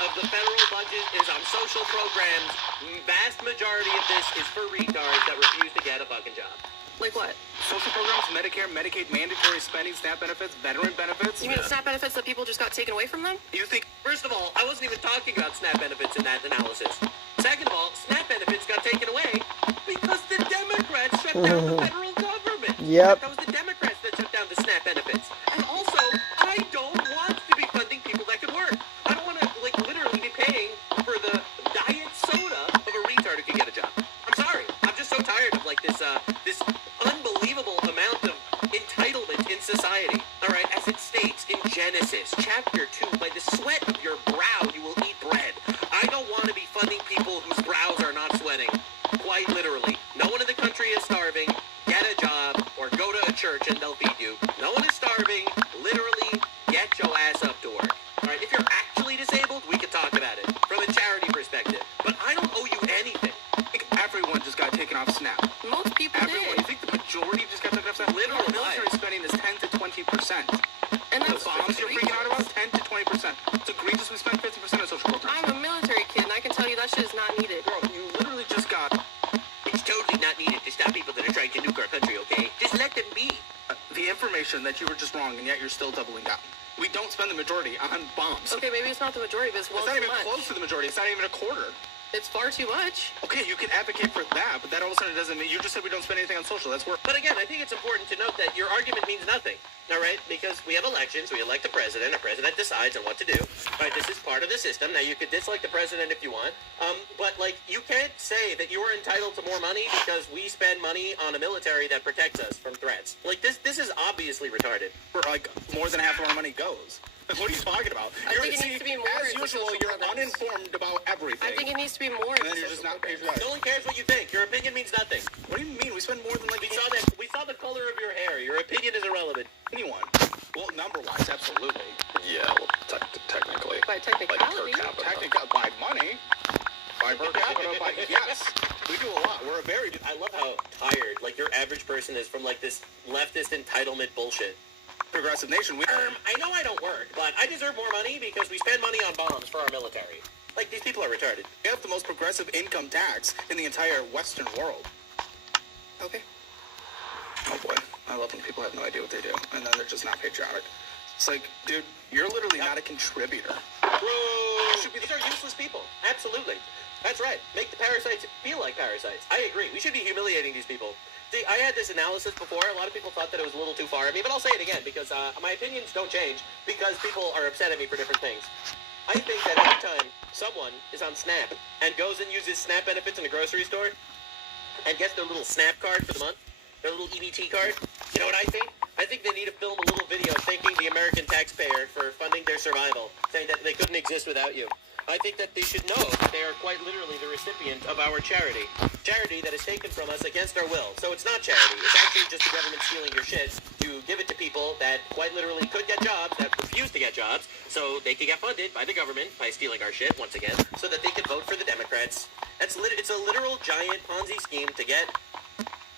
of the federal budget is on social programs. Vast majority of this is for retards that refuse to get a fucking job. Like what? Social programs, Medicare, Medicaid, mandatory spending, SNAP benefits, veteran benefits. You mean SNAP benefits that people just got taken away from them? You think, first of all, I wasn't even talking about SNAP benefits in that analysis. Second of all, SNAP benefits got taken away because the Democrats shut down the federal government. Yep. That was the Democrats that shut down the SNAP benefits. And also, I don't want to be funding people that can work. I don't want to, literally be paying for the diet soda of a retard who can get a job. I'm sorry. I'm just so tired of, this unbelievable amount of entitlement in society. All right, as it states in Genesis, chapter 2, by the sweat of your brow you will eat bread. I don't want to be funding people whose brows are not sweating. Quite literally. No one in the country is starving. Get a job or go to a church and they'll feed you. No one is starving. Literally, get your ass up to work. All right, if you're actually disabled, we can talk about it from a charity perspective. But I don't owe you anything. Everyone just got taken off SNAP. Most people Everyone. did. You think the majority just got taken off SNAP? Literal military spending is 10 to 20%. And The that's bombs you're freaking out about, 10 to 20%. It's egregious. We spend 50% on social programs. I'm a military kid, and I can tell you that shit is not needed. Bro, you literally just got... It's totally not needed to stop people that are trying to nuke our country, okay? Just let them be. The information that you were just wrong, and yet you're still doubling down. We don't spend the majority on bombs. Okay, maybe it's not the majority, but it's It's not even close to the majority. It's not even a quarter. It's far too much. Okay, you can advocate for that, but that all of a sudden doesn't mean... You just said we don't spend anything on social. That's where... But again, I think it's important to note that your argument means nothing, all right? Because we have elections, we elect a president decides on what to do. All right, this is part of the system. Now, you could dislike the president if you want, but, you can't say that you are entitled to more money because we spend money on a military that protects us from threats. This is obviously retarded. Where, more than half of our money goes. What are you talking about? I think it needs to be more. As usual, you're uninformed about everything. I think it needs to be more. And then you're just not patriotic. No one cares what you think. Your opinion means nothing. What do you mean? We spend more than We saw the color of your hair. Your opinion is irrelevant. Anyone. Well, number-wise, absolutely. Yeah, well, technically. By technicality. Technically, by money. By per capita, yes. We do a lot. We're a very... I love how tired, your average person is from, this leftist entitlement bullshit. Progressive nation. I know I don't work, but I deserve more money because we spend money on bombs for our military. These people are retarded. We have the most progressive income tax in the entire Western world. Okay. Oh boy. I love when people have no idea what they do, and then they're just not patriotic. It's dude, you're literally not a contributor. Bro! These are useless people. Absolutely. That's right. Make the parasites feel like parasites. I agree. We should be humiliating these people. See, I had this analysis before. A lot of people thought that it was a little too far at me, but I'll say it again because my opinions don't change because people are upset at me for different things. I think that every time someone is on Snap and goes and uses Snap benefits in a grocery store and gets their little Snap card for the month, their little EBT card, you know what I think? I think they need to film a little video thanking the American taxpayer for funding their survival, saying that they couldn't exist without you. I think that they should know that they are quite literally the recipient of our charity. Charity that is taken from us against our will. So it's not charity. It's actually just the government stealing your shit to give it to people that quite literally could get jobs, that refuse to get jobs, so they could get funded by the government by stealing our shit, once again, so that they could vote for the Democrats. It's a literal giant Ponzi scheme to get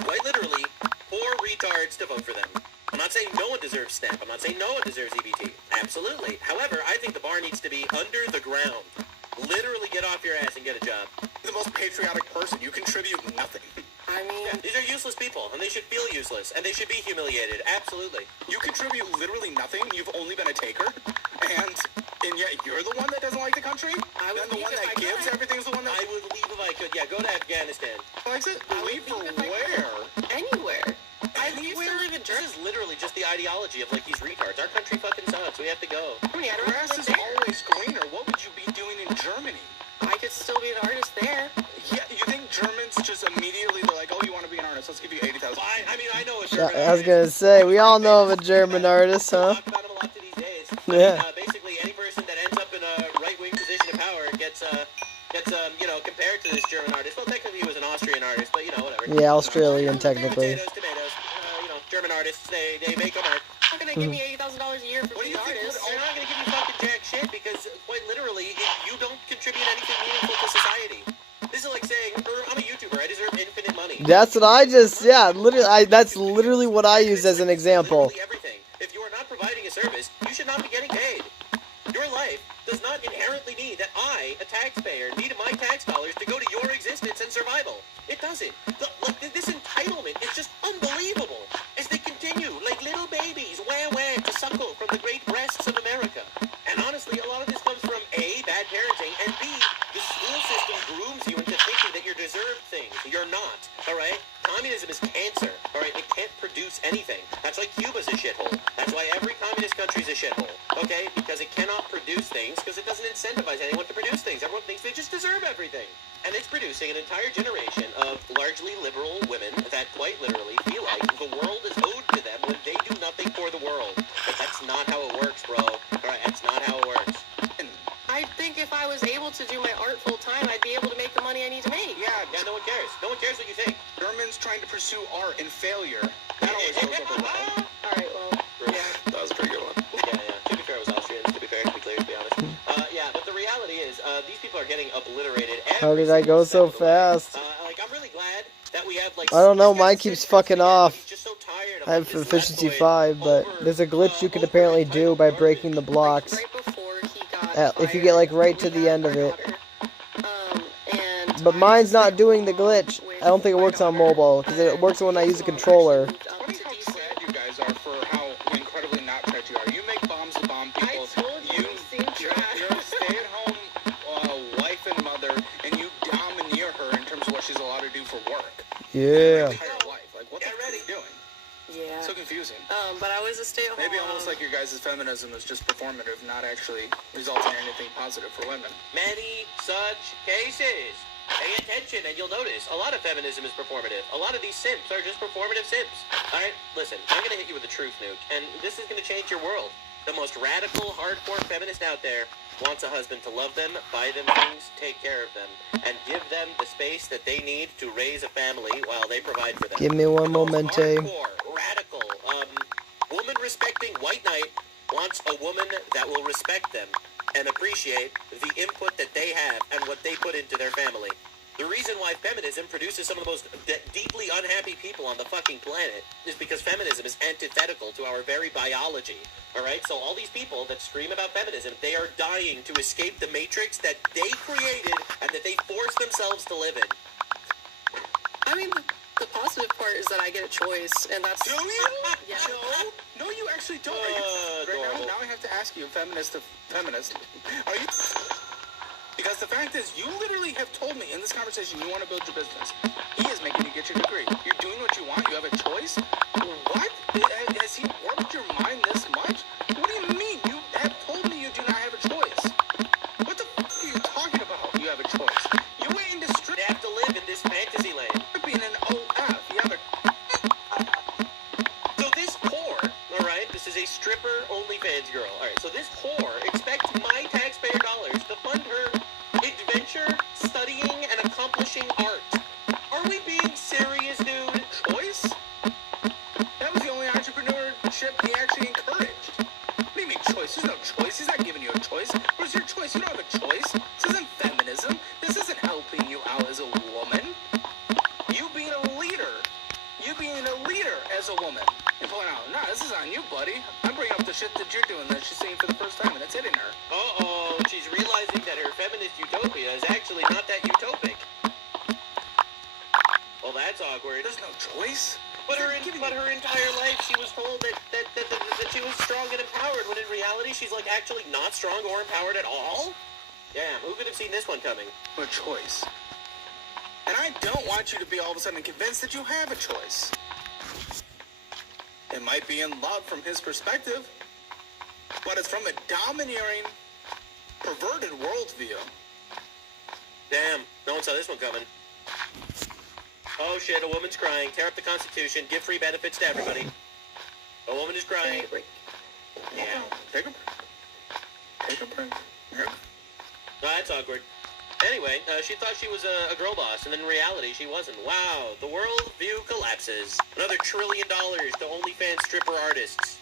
quite literally, poor retards to vote for them. I'm not saying no one deserves SNAP. I'm not saying no one deserves EBT. Absolutely. However, I think the bar needs to be under the ground. Literally get off your ass and get a job. You're the most patriotic person. You contribute nothing. I mean, these are useless people, and they should feel useless, and they should be humiliated. Absolutely. You contribute literally nothing. You've only been a taker, and yet you're the one that doesn't like the country. I would and the leave one if that I gives could. everything's the one that. I would leave if I could. Yeah, go to Afghanistan. Likes it. Leave for where? Anywhere. I used to live in Germany. This is literally just the ideology of like these retards. Our country fucking sucks. We have to go. Germany, I'd Grass rather is live there. always greener. What would you be doing in Germany? I could still be an artist there. Yeah, you think Germans just immediately they're like, oh, you want to be an artist? Let's give you 80,000. I mean, I know a Yeah, German I was gonna say, we all know of a German artist, huh? talk about him a lot to these days. Yeah. Basically, any person that ends up in a right-wing position of power gets compared to this German artist. Well, technically he was an Austrian artist, but whatever. Yeah, Australian, technically. Tomatoes. German artists, they make them art. How can they give me $80,000 a year for being an artist? They're not going to give you fucking jack shit because, quite literally, you don't contribute anything meaningful to society. This is like saying, I'm a YouTuber, I deserve infinite money. That's what I just, yeah, literally, that's literally what I use as an example. Literally everything. If you are not providing a service, you should not be getting paid. Your life does not inherently need that I, a taxpayer, need my tax dollars to go to your existence and survival. It doesn't. This entitlement is just unbelievable. As they continue, like little babies, wah-wah, to suckle from the great breasts of America. And honestly, a lot of this comes from A, bad parenting, and B, the school system grooms you into thinking that you deserve things. You're not, alright? Communism is cancer, alright? It can't produce anything. That's why Cuba's a shithole. That's why every communist country's a shithole, okay? Because it cannot produce things, because it doesn't incentivize anyone to produce things. Everyone thinks they just deserve everything. And it's producing an entire generation of largely liberal women that quite literally feel like the world is owed to them when they do nothing for the world. But that's not how it works, bro. Alright, that's not how it works. I think if I was able to do my art full time, I'd be able to make the money I need to make. Yeah, no one cares. No one cares what you think. Germans trying to pursue art and failure. That always goes over well. Alright, well, yeah. That was a pretty good one. Yeah. To be fair, it was Austrian. To be fair, to be clear, to be honest. Yeah, but the reality is, these people are getting obliterated. How did I go so fast? I'm really glad that we have, like... I don't know, mine keeps fucking off. I have efficiency 5, but there's a glitch you can apparently do by breaking the blocks. If you get like right to the end of it. But mine's not doing the glitch. I don't think it works on mobile, because it works when I use a controller. It's funny how sad you guys are for how incredibly not trash you are. You make bombs to bomb people. You're a stay-at-home wife and mother, and you domineer her in terms of what she's allowed to do for work. Yeah. Like, what the fuck are you doing? Yeah. So confusing. But I was a stay-at-home. Maybe almost like your guys' feminism is just performative, not actually resulting in anything positive for women. Many such cases. Pay attention and you'll notice a lot of feminism is performative. A lot of these simps are just performative simps. Alright, listen, I'm gonna hit you with a truth nuke, and this is gonna change your world. The most radical, hardcore feminist out there wants a husband to love them, buy them things, take care of them, and give them the space that they need to raise a family while they provide for them. Give me one momente. Hardcore, radical, woman-respecting white knight wants a woman that will respect them and appreciate the input that they have and what they put into their family. The reason why feminism produces some of the most deeply unhappy people on the fucking planet is because feminism is antithetical to our very biology. Alright? So all these people that scream about feminism, they are dying to escape the matrix that they created and that they force themselves to live in. I mean, the positive part is that I get a choice, and that's... Do you? Yeah. No, you actually don't. Now I have to ask you, feminist, are you... Because the fact is, you literally have told me in this conversation you want to build your business. He is making you get your degree. You're doing what you want. You have a choice. What? Has he warped your mind this much? What do you mean? You have told me you do not have a choice. What the fuck are you talking about? You have a choice. You wait in the street. They have to live in this fantasy land. Being an OF. You have a... So this whore, alright, this is a stripper OnlyFans girl. Alright, so this whore expects my taxpayer dollars to fund her adventure, studying, and accomplishing art. Are we being serious, dude? Choice? That was the only entrepreneurship he actually encouraged. What do you mean choice? There's no choice. He's not giving you a choice. Where's your choice? You don't have a choice. This isn't feminism. This isn't helping you out as a woman. You being a leader. as a woman and point out, nah, this is on you, buddy. I'm bringing up the shit that you're doing that she's saying for the first time, and it's hitting her. Uh-oh, she's realizing that her feminist utopia is actually not that utopic. Well, that's awkward. There's no choice. But her entire life, she was told that she was strong and empowered, when in reality, she's like actually not strong or empowered at all? Damn, who could have seen this one coming? A choice. And I don't want you to be all of a sudden convinced that you have a choice. It might be in love from his perspective, but it's from a domineering, perverted worldview. Damn, no one saw this one coming. Oh shit, a woman's crying. Tear up the Constitution. Give free benefits to everybody. A woman is crying. Yeah. Take a break. Take a break. Yeah. No, that's awkward. Anyway, she thought she was a girl boss, and in reality, she wasn't. Wow, the world view collapses. Another $1 trillion to OnlyFans stripper artists.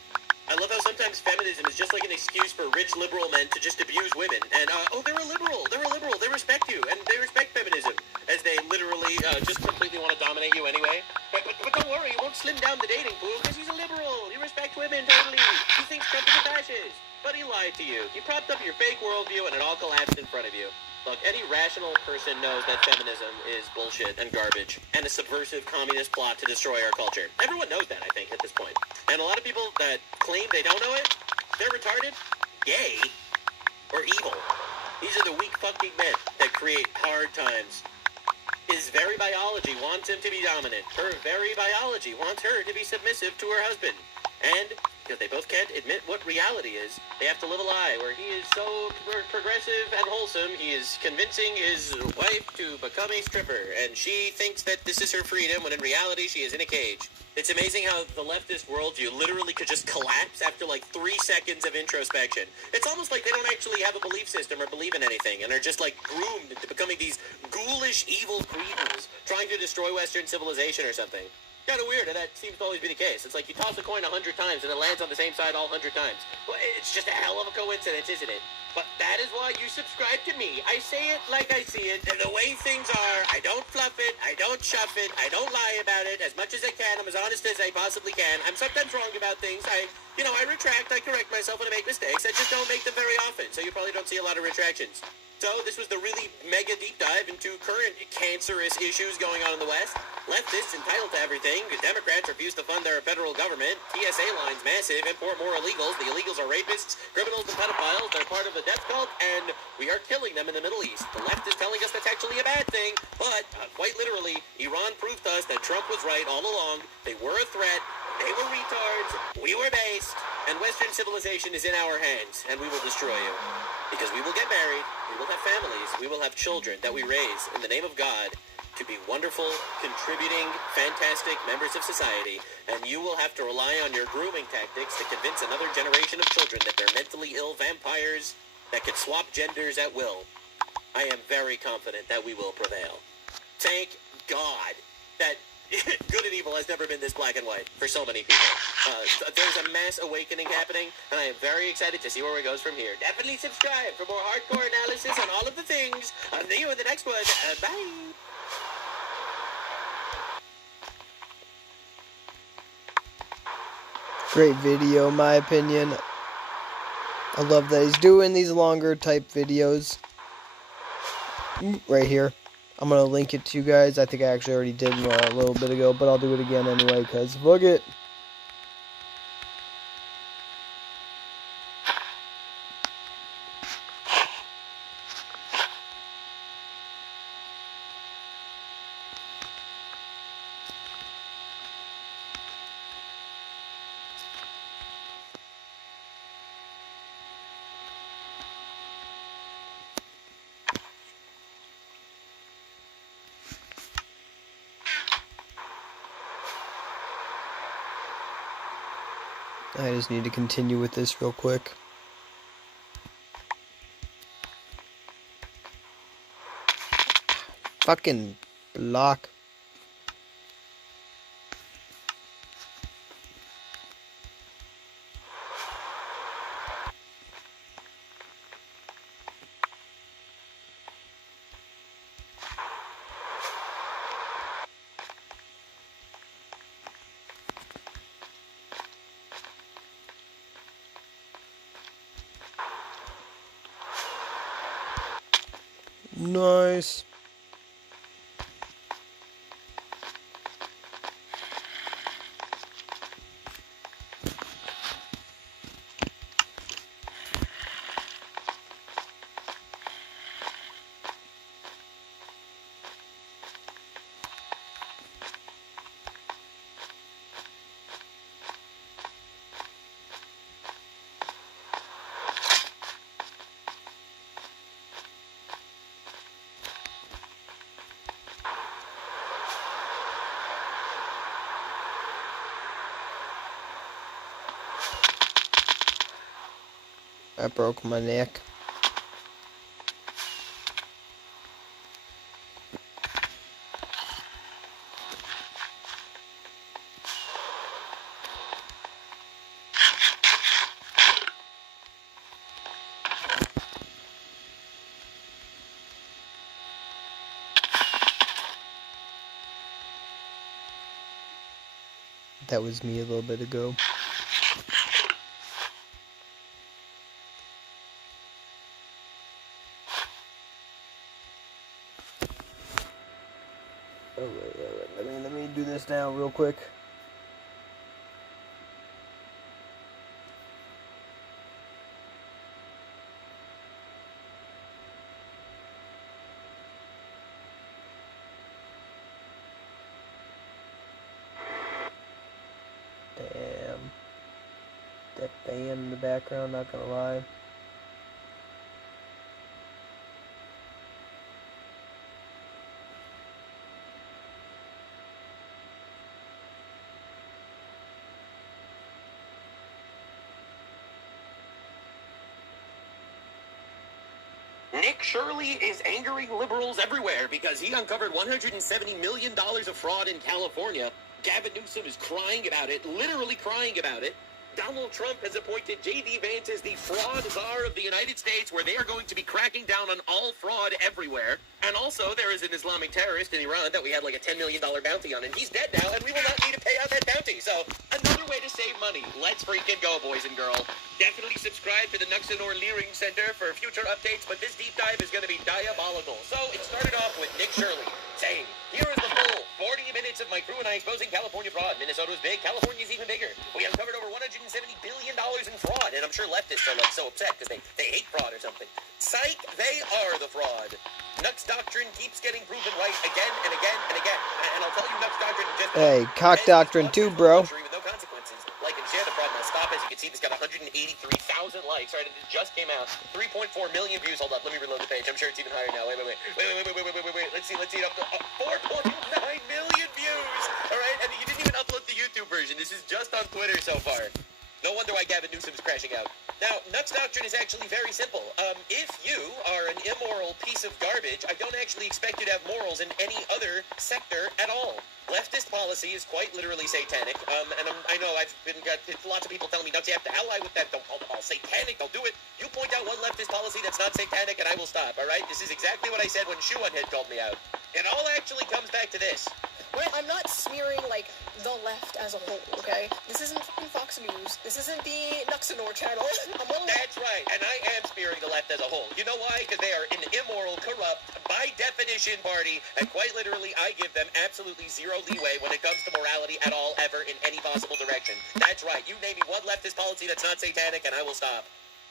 I love how sometimes feminism is just like an excuse for rich liberal men to just abuse women. And, they're a liberal. They're a liberal. They respect you, and they respect feminism, as they literally just completely want to dominate you anyway. But don't worry, you won't slim down the dating pool, because he's a liberal. He respects women, totally. He thinks Trump is a fascist. But he lied to you. He propped up your fake worldview, and it all collapsed in front of you. Look, any rational person knows that feminism is bullshit and garbage and a subversive communist plot to destroy our culture. Everyone knows that, I think, at this point. And a lot of people that claim they don't know it, they're retarded, gay, or evil. These are the weak fucking men that create hard times. His very biology wants him to be dominant. Her very biology wants her to be submissive to her husband. And because they both can't admit what reality is, they have to live a lie where he is so progressive and wholesome, he is convincing his wife to become a stripper, and she thinks that this is her freedom, when in reality she is in a cage. It's amazing how the leftist worldview literally could just collapse after like 3 seconds of introspection. It's almost like they don't actually have a belief system or believe in anything, and are just like groomed into becoming these ghoulish, evil creatures trying to destroy Western civilization or something. Kind of weird, and that seems to always be the case. It's like you toss a coin 100 times and it lands on the same side all 100 times. Well, it's just a hell of a coincidence, isn't it? But that is why you subscribe to me. I say it like I see it, and the way things are, I don't fluff it, I don't chuff it, I don't lie about it. As much as I can, I'm as honest as I possibly can. I'm sometimes wrong about things. I retract, I correct myself when I make mistakes. I just don't make them very often, so you probably don't see a lot of retractions. So this was the really mega deep dive into current cancerous issues going on in the West. Leftists entitled to everything. Democrats refuse to fund their federal government. TSA lines massive. Import more illegals. The illegals are rapists, criminals, and pedophiles. They're part of the death cult, and we are killing them in the Middle East. The left is telling us that's actually a bad thing, but quite literally, Iran proved to us that Trump was right all along. They were a threat. They were retards. We were based. And Western civilization is in our hands, and we will destroy you. Because we will get married, we will have families, we will have children that we raise in the name of God to be wonderful, contributing, fantastic members of society, and you will have to rely on your grooming tactics to convince another generation of children that they're mentally ill vampires that can swap genders at will. I am very confident that we will prevail. Thank God that good and evil has never been this black and white for so many people. There's a mass awakening happening, and I am very excited to see where it goes from here. Definitely subscribe for more hardcore analysis on all of the things. I'll see you in the next one. Bye. Great video, in my opinion. I love that he's doing these longer type videos. Right here. I'm going to link it to you guys. I think I actually already did a little bit ago, but I'll do it again anyway, because look it. I just need to continue with this real quick. Fucking block. Nice. I broke my neck. That was me a little bit ago. Alright. Let me do this now real quick. Damn. That band in the background, not gonna lie. Nick Shirley is angering liberals everywhere because he uncovered $170 million of fraud in California. Gavin Newsom is crying about it, literally crying about it. Donald Trump has appointed J.D. Vance as the fraud czar of the United States, where they are going to be cracking down on all fraud everywhere. And also, there is an Islamic terrorist in Iran that we had like a $10 million bounty on, and he's dead now, and we will not need to pay out that bounty. So, another way to save money. Let's freaking go, boys and girls. Definitely subscribe to the Nux and Or Leering Center for future updates, but this deep dive is going to be diabolical. So, it started off with Nick Shirley saying, here is the full 40 minutes of my crew and I exposing California fraud. Minnesota was big, California's even bigger. We uncovered over $170 billion in fraud, and I'm sure leftists are like so upset because they hate fraud or something. Psych, they are the fraud. Nux Doctrine keeps getting proven right again and again and again. And I'll tell you, Nux Doctrine just... Hey, Cock Doctrine too, bro. With no consequences. Like and share the fraud. Now stop. As you can see, this got 183,000 likes. Right, it just came out. 3.4 million views. Hold up, let me reload the page. I'm sure it's even higher now. Wait. Let's see it up to 4.9 million views. All right, and you didn't even upload the YouTube version. This is just on Twitter so far. No wonder why Gavin Newsom is crashing out. Now, Nux Doctrine is actually very simple. If you are an immoral piece of garbage, I don't actually expect you to have morals in any other sector at all. Leftist policy is quite literally satanic, and I know I've got lots of people telling me, Nux, you have to ally with them. Don't call them all satanic. Don't do it. You point out one leftist policy that's not satanic, and I will stop, all right? This is exactly what I said when Shuan had called me out. It all actually comes back to this. I'm not smearing, like, the left as a whole, okay? This isn't fucking Fox News. This isn't the Nuxanor channel. That's right, and I am smearing the left as a whole. You know why? Because they are an immoral, corrupt, by definition party, and quite literally, I give them absolutely zero leeway when it comes to morality at all, ever, in any possible direction. That's right, you name me one leftist policy that's not satanic, and I will stop.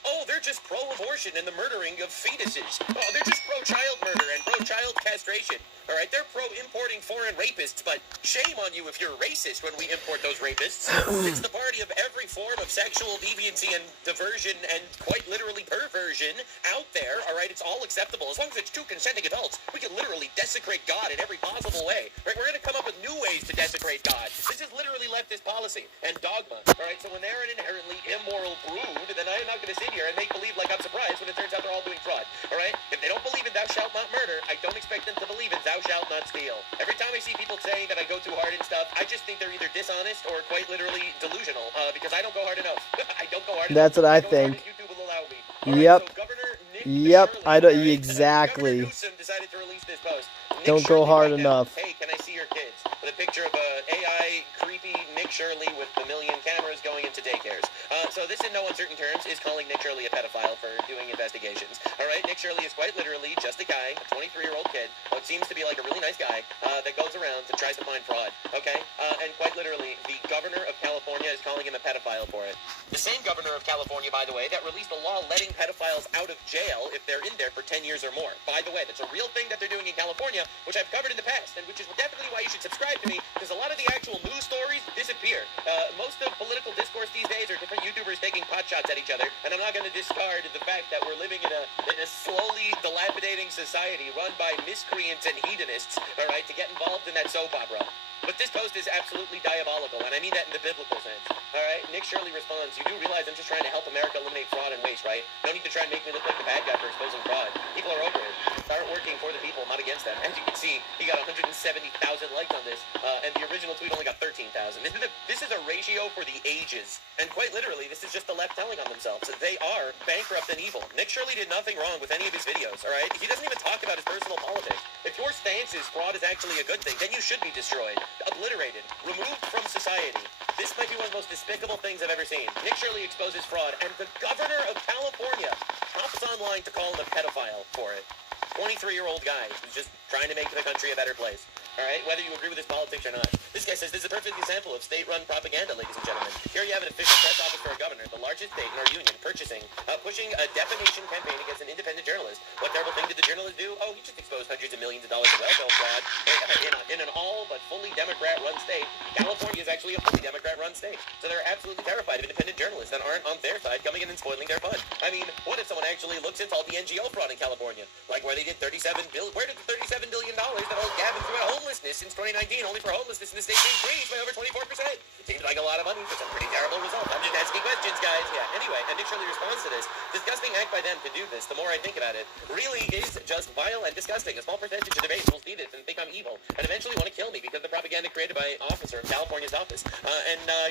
Oh, they're just pro-abortion and the murdering of fetuses. Oh, they're just pro-child murder and pro-child castration. All right, they're pro-importing foreign rapists, but shame on you if you're racist when we import those rapists. It's the party of every form of sexual deviancy and diversion and quite literally perversion out there. All right, it's all acceptable. As long as it's two consenting adults, we can literally desecrate God in every possible way. Right, we're going to come up with new ways to desecrate God. This is literally leftist policy and dogma. All right, so when they're an inherently immoral brood, then I'm not going to sit here and make believe like I'm surprised when it turns out they're all doing fraud. All right? If they don't believe in thou shalt not murder, I don't expect them to believe in thou shalt not steal. Every time I see people saying that I go too hard and stuff, I just think they're either dishonest or quite literally delusional because I don't go hard enough. I don't go hard enough. That's what I think. YouTube will allow me. Yep. So Governor Nick Yep. Shirley, Exactly. Governor Newsom decided to release this post. Nick Don't go Shirley hard right now, enough. hey, can I see your kid? kids with a picture of a AI creepy Nick Shirley with a million cameras going into daycares. So this in no uncertain terms is calling Nick Shirley a pedophile for doing investigations. All right, Nick Shirley is quite literally just a guy, a 23-year-old kid, what seems to be like a really nice guy that goes around and tries to find fraud. Okay, and quite literally, the governor of California is calling him a pedophile for it. The same governor of California, by the way, that released a law letting pedophiles out of jail if they're in there for 10 years or more. By the way, that's a real thing that they're doing in California, which I've covered in the past, and which is definitely why you should subscribe to me, because a lot of the actual news stories disappear. Most of political discourse these days are different YouTubers taking pot shots at each other, and I'm not going to discard the fact that we're living in a slowly dilapidating society run by miscreants and hedonists, all right, to get involved in that soap opera. But this post is absolutely diabolical, and I mean that in the biblical sense. All right, Nick Shirley responds, "You do realize I'm just trying to help America eliminate fraud and waste, right? No need to try and make me look like the bad guy for exposing fraud. People are over it. Start working for the people, not against them." As you can see, he got 170,000 likes on this, and the original tweet only got 13,000. This is a ratio for the ages, and quite literally, this is just the left telling on themselves that they are bankrupt and evil. Nick Shirley did nothing wrong with any of his videos, all right? He doesn't even talk about his personal politics. If your stance is fraud is actually a good thing, then you should be destroyed, obliterated, removed from society. This might be one of the most despicable things I've ever seen. Nick Shirley exposes fraud, and the governor of California hops online to call him a pedophile for it. 23-year-old guy who's just trying to make the country a better place. All right, whether you agree with his politics or not. This guy says this is a perfect example of state-run propaganda, ladies and gentlemen. Here you have an official press office for a governor, the largest state in our union, pushing a defamation campaign against an independent journalist. What terrible thing did the journalist do? Oh, he just exposed hundreds of millions of dollars of welfare fraud in an all but fully Democrat-run state. California is actually a fully Democrat-run state. So they're absolutely terrified of independent journalists that aren't on their side coming in and spoiling their fun. I mean, what if someone actually looks into all the NGO fraud in California? Like where they did where did the $37 billion that old Gavin threw at homelessness since 2019, only for homelessness in the state to increase by over 24%? Seems like a lot of money for some pretty terrible results. I'm just asking questions, guys. Yeah, anyway, and Nick Shirley responds to this. Disgusting act by them to do this, the more I think about it, really is just vile and disgusting. A small percentage of the base will see this and think I'm evil, and eventually want to kill me because of the propaganda created by an officer in California's office.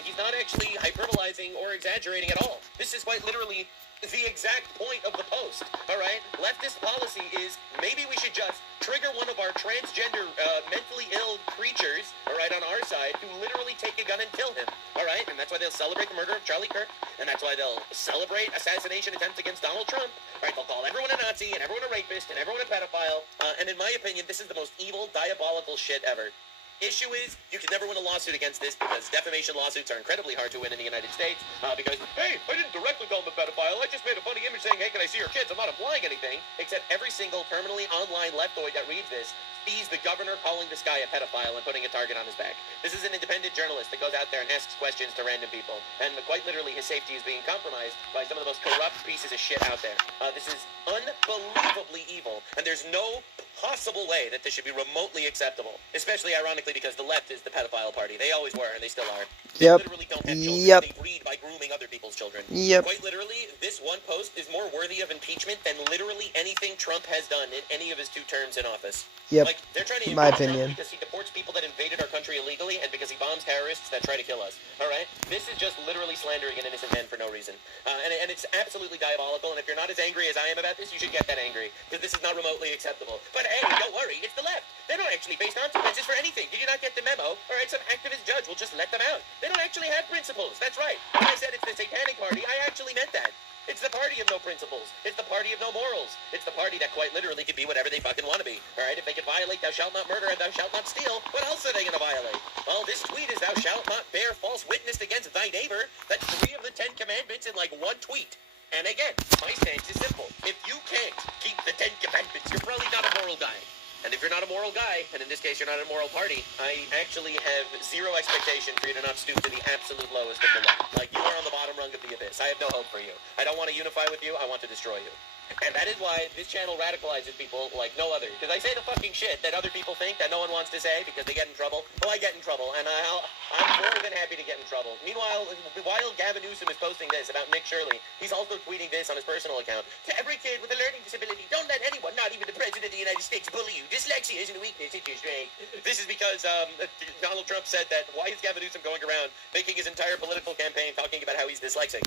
He's not actually hyperbolizing or exaggerating at all. This is quite literally the exact point of the post, all right? Leftist policy is maybe we should just trigger one of our transgender, mentally ill creatures, all right, on our side, who literally take a gun and kill him, all right? And that's why they'll celebrate the murder of Charlie Kirk, and that's why they'll celebrate assassination attempts against Donald Trump, right? They'll call everyone a Nazi, and everyone a rapist, and everyone a pedophile, and in my opinion, this is the most evil, diabolical shit ever. Issue is, you can never win a lawsuit against this because defamation lawsuits are incredibly hard to win in the United States because, hey, I didn't directly call him a pedophile. I just made a funny image saying, hey, can I see your kids? I'm not implying anything, except every single terminally online leftoid that reads this sees the governor calling this guy a pedophile and putting a target on his back. This is an independent journalist that goes out there and asks questions to random people, and quite literally his safety is being compromised by some of the most corrupt pieces of shit out there. This is unbelievably evil, and there's no possible way that this should be remotely acceptable, especially ironically because the left is the pedophile party. They always were, and they still are. They literally don't have children. They breed by grooming other people's children. Quite literally, this one post is more worthy of impeachment than literally anything Trump has done in any of his 2 terms in office. Like, they're trying to impeach Trump because he deports people that invaded our country illegally and because he bombs terrorists that try to kill us. All right? This is just literally slandering an innocent man for no reason. And it's absolutely diabolical, and if you're not as angry as I am about this, you should get that angry, because this is not remotely acceptable. But hey, don't worry, it's the left. They don't actually face consequences for anything. Did you not get the memo? All right, some activist judge will just let them out. They don't actually have principles. That's right. When I said it's the satanic party, I actually meant that. It's the party of no principles. It's the party of no morals. It's the party that quite literally can be whatever they fucking want to be. All right, if they can violate thou shalt not murder and thou shalt not steal, what else are they going to violate? Well, this tweet is thou shalt not bear false witness against thy neighbor. That's 3 of the 10 commandments in like 1 tweet. And again, my stance is simple. If you can't keep the 10 commandments, you're probably not a moral guy. And if you're not a moral guy, and in this case you're not a moral party, I actually have zero expectation for you to not stoop to the absolute lowest of the law. Like, you are on the bottom rung of the abyss. I have no hope for you. I don't want to unify with you. I want to destroy you. And that is why this channel radicalizes people like no other. Because I say the fucking shit that other people think that no one wants to say because they get in trouble. Well, I get in trouble, and I'm more than happy to get in trouble. Meanwhile, while Gavin Newsom is posting this about Nick Shirley, he's also tweeting this on his personal account. To every kid with a learning disability, don't let anyone, not even the President of the United States, bully you. Dyslexia isn't a weakness, it's your strength. This is because Donald Trump said that, why is Gavin Newsom going around making his entire political campaign talking about how he's dyslexic?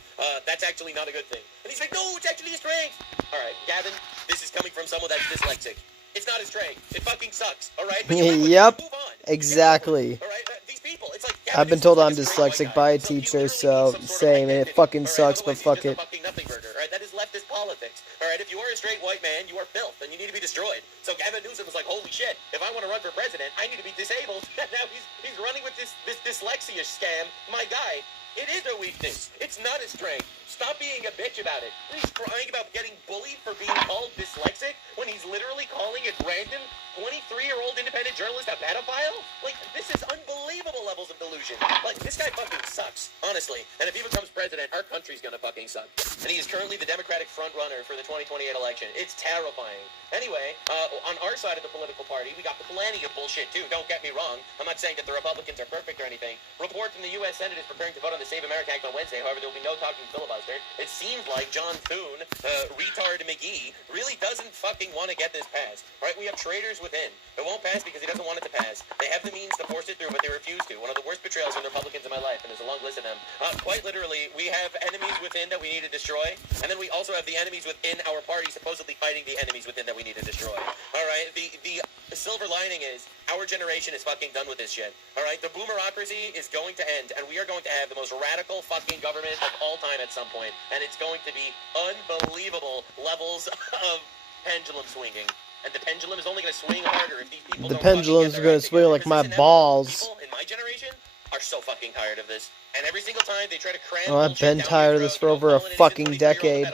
That's actually not a good thing. And he's like, no, it's actually a strength. All right, Gavin, this is coming from someone that's dyslexic. It's not a strength. It fucking sucks, all right? But you move on. Exactly. All right, these people, it's like I've been told I'm dyslexic by a teacher, so same, and it fucking sucks, but fuck it. fucking nothing burger. All right, that is leftist politics. All right, if you are a straight white man, you are filth, and you need to be destroyed. So Gavin Newsom was like, holy shit, if I want to run for president, I need to be disabled. Now he's running with this dyslexia scam. My guy, it is a weakness. It's not a strength. Stop being a bitch about it. He's crying about getting bullied for being called dyslexic when he's literally calling a random 23-year-old independent journalist a pedophile? Like, this is unbelievable levels of delusion. Like, this guy fucking sucks, honestly. And if he becomes president, our country's gonna fucking suck. And he is currently the Democratic front-runner for the 2028 election. It's terrifying. Anyway, on our side of the political party, we got plenty of bullshit, too. Don't get me wrong. I'm not saying that the Republicans are perfect or anything. Report from the U.S. Senate is preparing to vote on the Save America Act on Wednesday. However, there will be no talking filibuster. It seems like John Thune, retard McGee, really doesn't fucking want to get this passed. Right? We have traitors within. It won't pass because he doesn't want it to pass. They have the means to force it through, but they refuse to. One of the worst betrayals from the Republicans in my life, and there's a long list of them. Quite literally, we have enemies within that we need to destroy, and then we also have the enemies within our party supposedly fighting the enemies within that we need to destroy. All right? The silver lining is our generation is fucking done with this shit. All right? The boomerocracy is going to end, and we are going to have the most radical fucking government of all time at some point, and it's going to be unbelievable levels of pendulum swinging. And the pendulum is only going to swing harder if these people The pendulums are going to swing like my balls. People in my generation are so fucking tired of this. And every single time they try to cram Oh, I've been tired of this for over a fucking decade.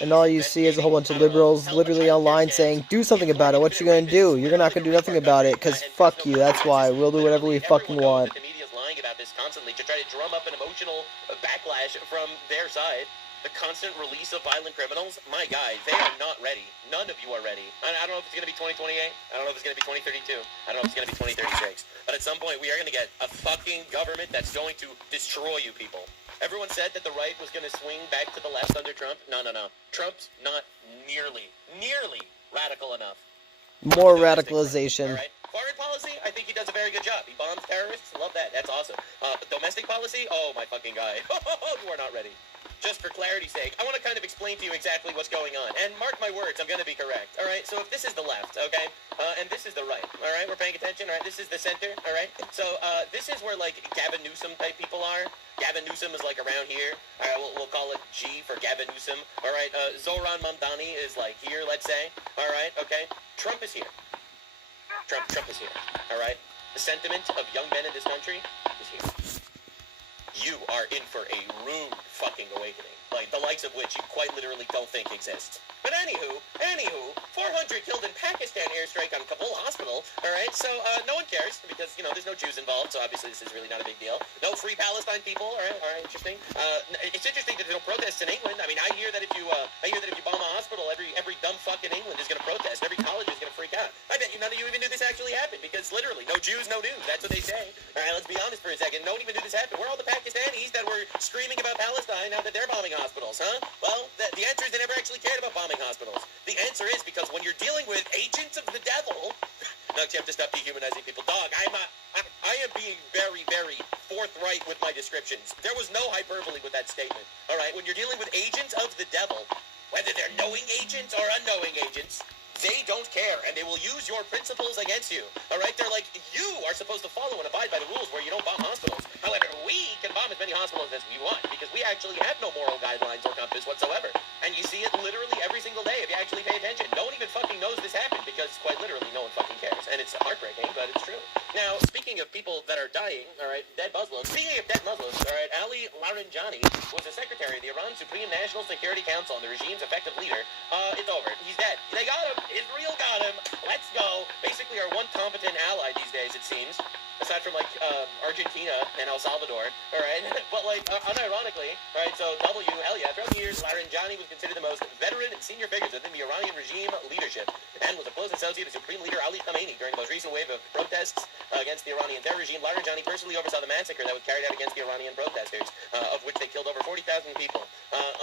And all you see is a whole bunch of liberals literally online saying, do something about it. What you gonna do? You're not gonna do nothing about it, because fuck you, that's why. We'll do whatever we fucking want. The media's lying about this constantly to try to drum up an emotional backlash from their side. The constant release of violent criminals, my guy, they are not ready. None of you are ready. I don't know if it's going to be 2028. I don't know if it's going to be 2032. I don't know if it's going to be 2036. But at some point, we are going to get a fucking government that's going to destroy you people. Everyone said that the right was going to swing back to the left under Trump. No. Trump's not nearly radical enough. More radicalization. All right. Foreign policy, I think he does a very good job. He bombs terrorists. Love that. That's awesome. Domestic policy, oh, my fucking guy. You are not ready. Just for clarity's sake, I want to kind of explain to you exactly what's going on. And mark my words, I'm going to be correct. All right, so if this is the left, okay, and this is the right, all right, we're paying attention, all right, this is the center, all right? So this is where, like, Gavin Newsom type people are. Gavin Newsom is, like, around here. All right, we'll call it G for Gavin Newsom. All right, Zoran Mamdani is, like, here, let's say. All right, okay? Trump is here. Trump is here, all right? The sentiment of young men in this country is here. You are in for a rude fucking awakening, like the likes of which you quite literally don't think exists. But anywho, 400 killed in Pakistan airstrike on Kabul hospital, all right? So no one cares because, you know, there's no Jews involved, so obviously this is really not a big deal. No free Palestine people, all right, interesting. It's interesting that there's no protests in England. I mean, I hear that if you bomb a hospital, every dumb fuck in England is going to protest. Every college is going to freak out. I bet you none of you even knew this actually happened because literally, no Jews, no news. That's what they say. All right, let's be honest for a second. No one even knew this happened. Where are all the Pakistanis that were screaming about Palestine now that they're bombing hospitals, huh? Well, the answer is they never actually cared about bombing hospitals. The answer is because when you're dealing with agents of the devil, no, you have to stop dehumanizing people. Dog, I am being very, very forthright with my descriptions. There was no hyperbole with that statement. All right, when you're dealing with agents of the devil, whether they're knowing agents or unknowing agents, they don't care, and they will use your principles against you. All right? They're like, you are supposed to follow and abide by the rules where you don't bomb hospitals. However, we can bomb as many hospitals as we want because we actually have no moral guidelines or compass whatsoever. And you see it literally every single day if you actually pay attention. No one even fucking knows this happened because quite literally no one fucking cares. And it's heartbreaking, but it's true. Now, speaking of people that are dying, all right, dead Muslims. Speaking of dead Muslims, all right, Ali Larijani was the secretary of the Iran Supreme National Security Council and the regime's effective leader. It's over. He's dead. They got him. Israel got him. Let's go. Basically our one competent ally these days, it seems. Aside from, like, Argentina and El Salvador, all right? But, like, unironically, all right, so hell yeah. Throughout the years, Larijani was considered the most veteran and senior figures within the Iranian regime leadership and was a close associate of Supreme Leader Ali Khamenei during the most recent wave of protests against the Iranian terror regime. Larijani personally oversaw the massacre that was carried out against the Iranian protesters, of which they killed over 40,000 people.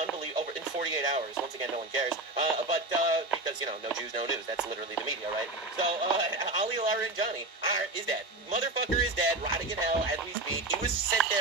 Unbelievable, in 48 hours. Once again, no one cares. But because, you know, no Jews, no news. That's literally the media, right? So, Ali Larijani is dead. Motherfucker is dead, rotting in hell as we speak. He was sent there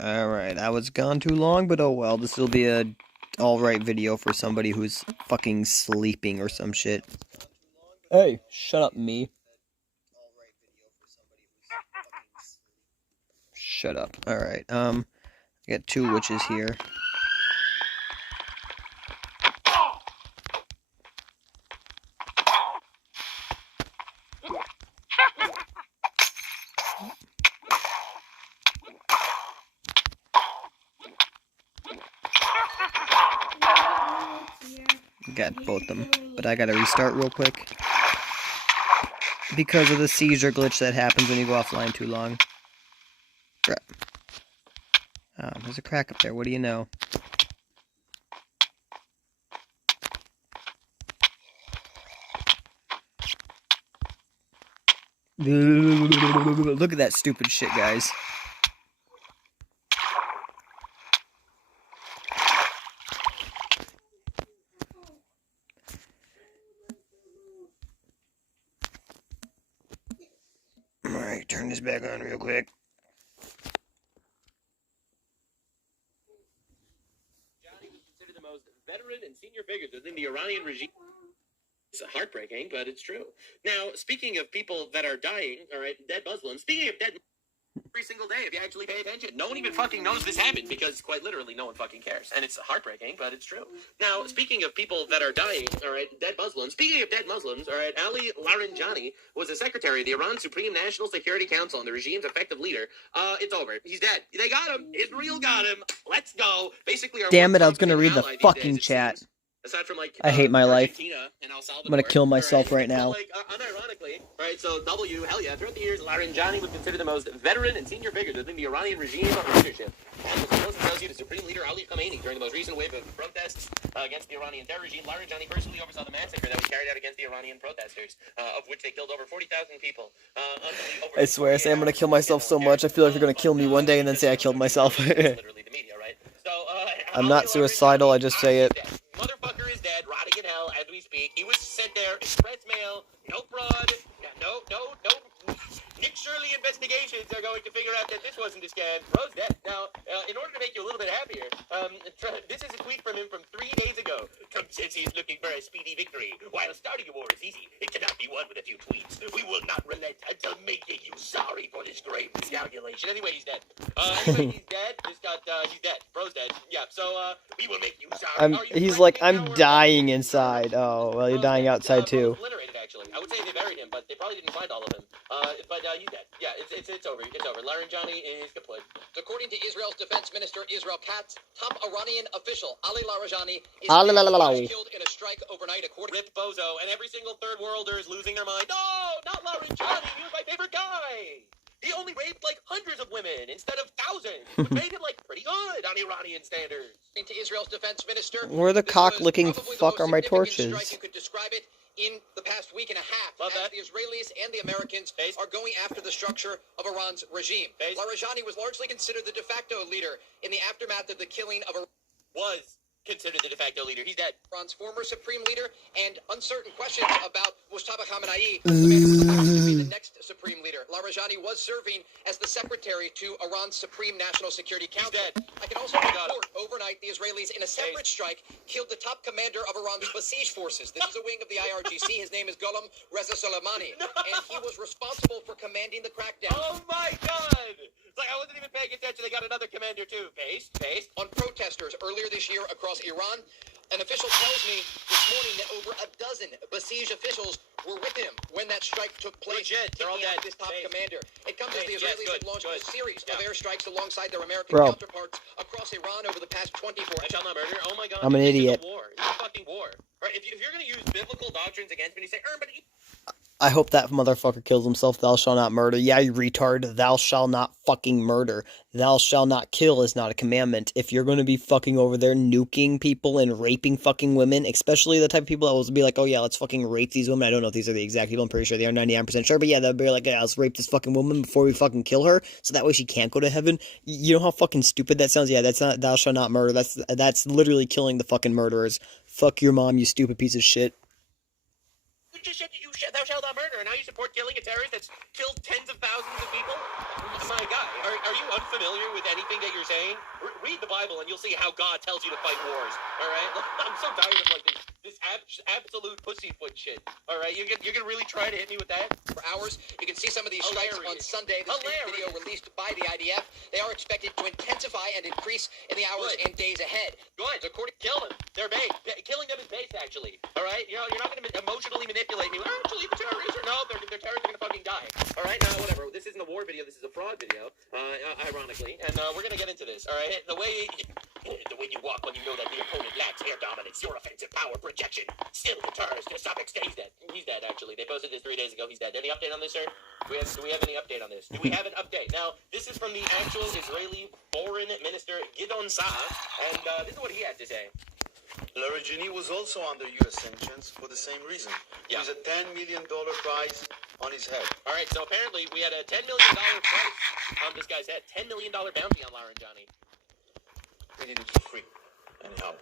Alright, I was gone too long, but oh well, this will be a alright video for somebody who's fucking sleeping or some shit. Hey, shut up, me. Shut up. Alright, I got 2 witches here. Got both of them, but I gotta restart real quick because of the seizure glitch that happens when you go offline too long. Crap. Oh, there's a crack up there. What do you know? Look at that stupid shit, guys. Alright, turn this back on real quick. Johnny was considered the most veteran and senior figures within the Iranian regime. It's heartbreaking, but it's true. Now, speaking of people that are dying, all right, dead Muslims, speaking of dead every single day, if you actually pay attention, no one even fucking knows this happened because quite literally no one fucking cares. And it's heartbreaking, but it's true. Now, speaking of people that are dying, all right, dead Muslims, speaking of dead Muslims, all right, Ali Larijani was the secretary of the Iran Supreme National Security Council and the regime's effective leader. It's over. He's dead. They got him. Israel got him. Let's go. Basically, damn it, I was gonna read the fucking chat. Aside from like I hate my life. And El Salvador, I'm gonna kill myself right now. Like, unironically, right? So hell yeah. Throughout the years, Larijani was considered the most veteran and senior figures within the Iranian regime of leadership. And was tells you the Supreme Leader Ali Khamenei during the most recent wave of protests against the Iranian terror regime. Larijani personally oversaw the massacre that was carried out against the Iranian protesters, of which they killed over 40,000 people. I swear, I say I'm gonna kill myself so much. I feel like you're gonna kill me one day and then say I killed myself. Literally the media, right? So I'm not suicidal. I just say it. Motherfucker is dead, rotting in hell as we speak. He was sent there, express mail, no fraud, no. Nick Shirley investigations are going to figure out that this wasn't a scam. Bro's dead. Now, in order to make you a little bit happier, this is a tweet from him from 3 days ago. Trump says he's looking for a speedy victory. While starting a war is easy, it cannot be won with a few tweets. We will not relent until making you sorry for this grave miscalculation. Anyway, he's dead. He's dead. He's dead. Bro's dead. Yeah, so, we will make you sorry. He's like, I'm dying inside. Oh, well, you're dying outside too. Obliterated, actually. I would say they buried him, but they probably didn't find all of him. But he's dead. Yeah, it's over. It's over. Larijani is kaput. According to Israel's defense minister Israel Katz, top Iranian official Ali Larijani is killed in a strike overnight. According Rip Bozo, and every single third worlder is losing their mind. No, not Larijani. He was my favorite guy. He only raped like hundreds of women instead of thousands, which made him like pretty good on Iranian standards. To Israel's defense minister, where the cock-licking fuck are my torches? You could describe it in the past week and a half, as the Israelis and the Americans are going after the structure of Iran's regime. Larijani was largely considered the de facto leader in the aftermath of the killing of considered the de facto leader. He's dead. Iran's former supreme leader, and uncertain questions about Mustafa Khamenei, the man who was supposed to be the next supreme leader. Larijani was serving as the secretary to Iran's Supreme National Security Council. I can also report overnight the Israelis, in a separate strike, killed the top commander of Iran's Basij forces. This is a wing of the IRGC. His name is Ghulam Reza Soleimani, and he was responsible for commanding the crackdown. Oh my God! It's like I wasn't even paying attention. They got another commander too. Paste. On protesters earlier this year across Iran. An official tells me this morning that over a dozen Basij officials were with him when that strike took place. They're all dead. This top commander. It comes as the Israelis have launched a series of airstrikes alongside their American counterparts across Iran over the past 24 hours. I shall not murder. Oh my God! I'm an idiot. It's a war. It's a fucking war. Right? If you're going to use biblical doctrines against me, you say, but I hope that motherfucker kills himself. Thou shalt not murder. Yeah, you retard. Thou shalt not fucking murder. Thou shalt not kill is not a commandment. If you're going to be fucking over there nuking people and raping fucking women, especially the type of people that will be like, oh yeah, let's fucking rape these women. I don't know if these are the exact people. I'm pretty sure they are 99% sure. But yeah, they'll be like, yeah, let's rape this fucking woman before we fucking kill her. So that way she can't go to heaven. You know how fucking stupid that sounds? Yeah, that's not thou shalt not murder. That's literally killing the fucking murderers. Fuck your mom, you stupid piece of shit. You just said thou shalt not murder, and now you support killing a terrorist that's killed tens of thousands of people? My guy, are you unfamiliar with anything that you're saying? Read the Bible, and you'll see how God tells you to fight wars, all right? I'm so tired of, like, this absolute pussyfoot shit, all right? You're gonna really try to hit me with that? For hours, you can see some of these strikes on Sunday. This video released by the IDF. They are expected to intensify and increase in the hours and days ahead. Good. According, kill them. They're bait. Killing them is bait, actually. All right. You know, you're not going to emotionally manipulate me. Actually, the terrorists are their terrorists are going to fucking die. All right. Now, whatever. This isn't a war video. This is a fraud video. Ironically, and we're going to get into this. All right. The way you walk when you know that the opponent lacks air dominance, your offensive power projection still deters to some extent. He's dead. He's dead. Actually, they posted this 3 days ago. He's dead. Any update on this, sir? Do we have any update on this? Do we have an update? Now, this is from the actual Israeli Foreign Minister Gideon Saar, and this is what he had to say. Larijani was also under U.S. sanctions for the same reason. Yeah. There's a $10 million prize on his head. All right, so apparently we had a $10 million price on this guy's head. $10 million bounty on Larijani. They did it for free. Anyhow.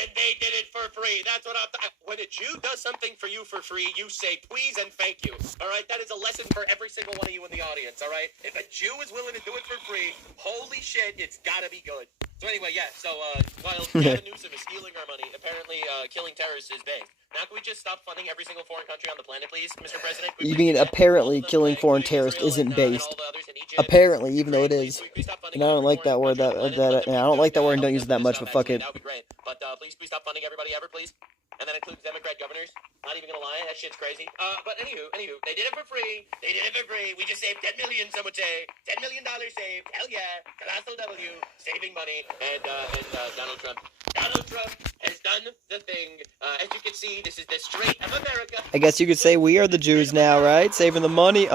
And they did it for free. That's what when a Jew does something for you for free, you say please and thank you. All right? That is a lesson for every single one of you in the audience, all right? If a Jew is willing to do it for free, holy shit, it's got to be good. So anyway, yeah, so while Gavin Newsom is stealing our money, apparently killing terrorists is big. Now can we just stop funding every single foreign country on the planet, please, Mr. President? You mean apparently killing foreign terrorists isn't based? Apparently, even though it is. And I don't like that word. I don't like that word and don't use it that much, but fuck it. That would be great. But please stop funding everybody ever, please. And that includes Democrat governors. Not even gonna lie, that shit's crazy. But anywho, they did it for free. They did it for free. We just saved 10 million, some would say. $10 million saved. Hell yeah. Colossal W. Saving money. And Donald Trump has done the thing. As you can see, this is the straight of America. I guess you could say we are the Jews now, right? Saving the money.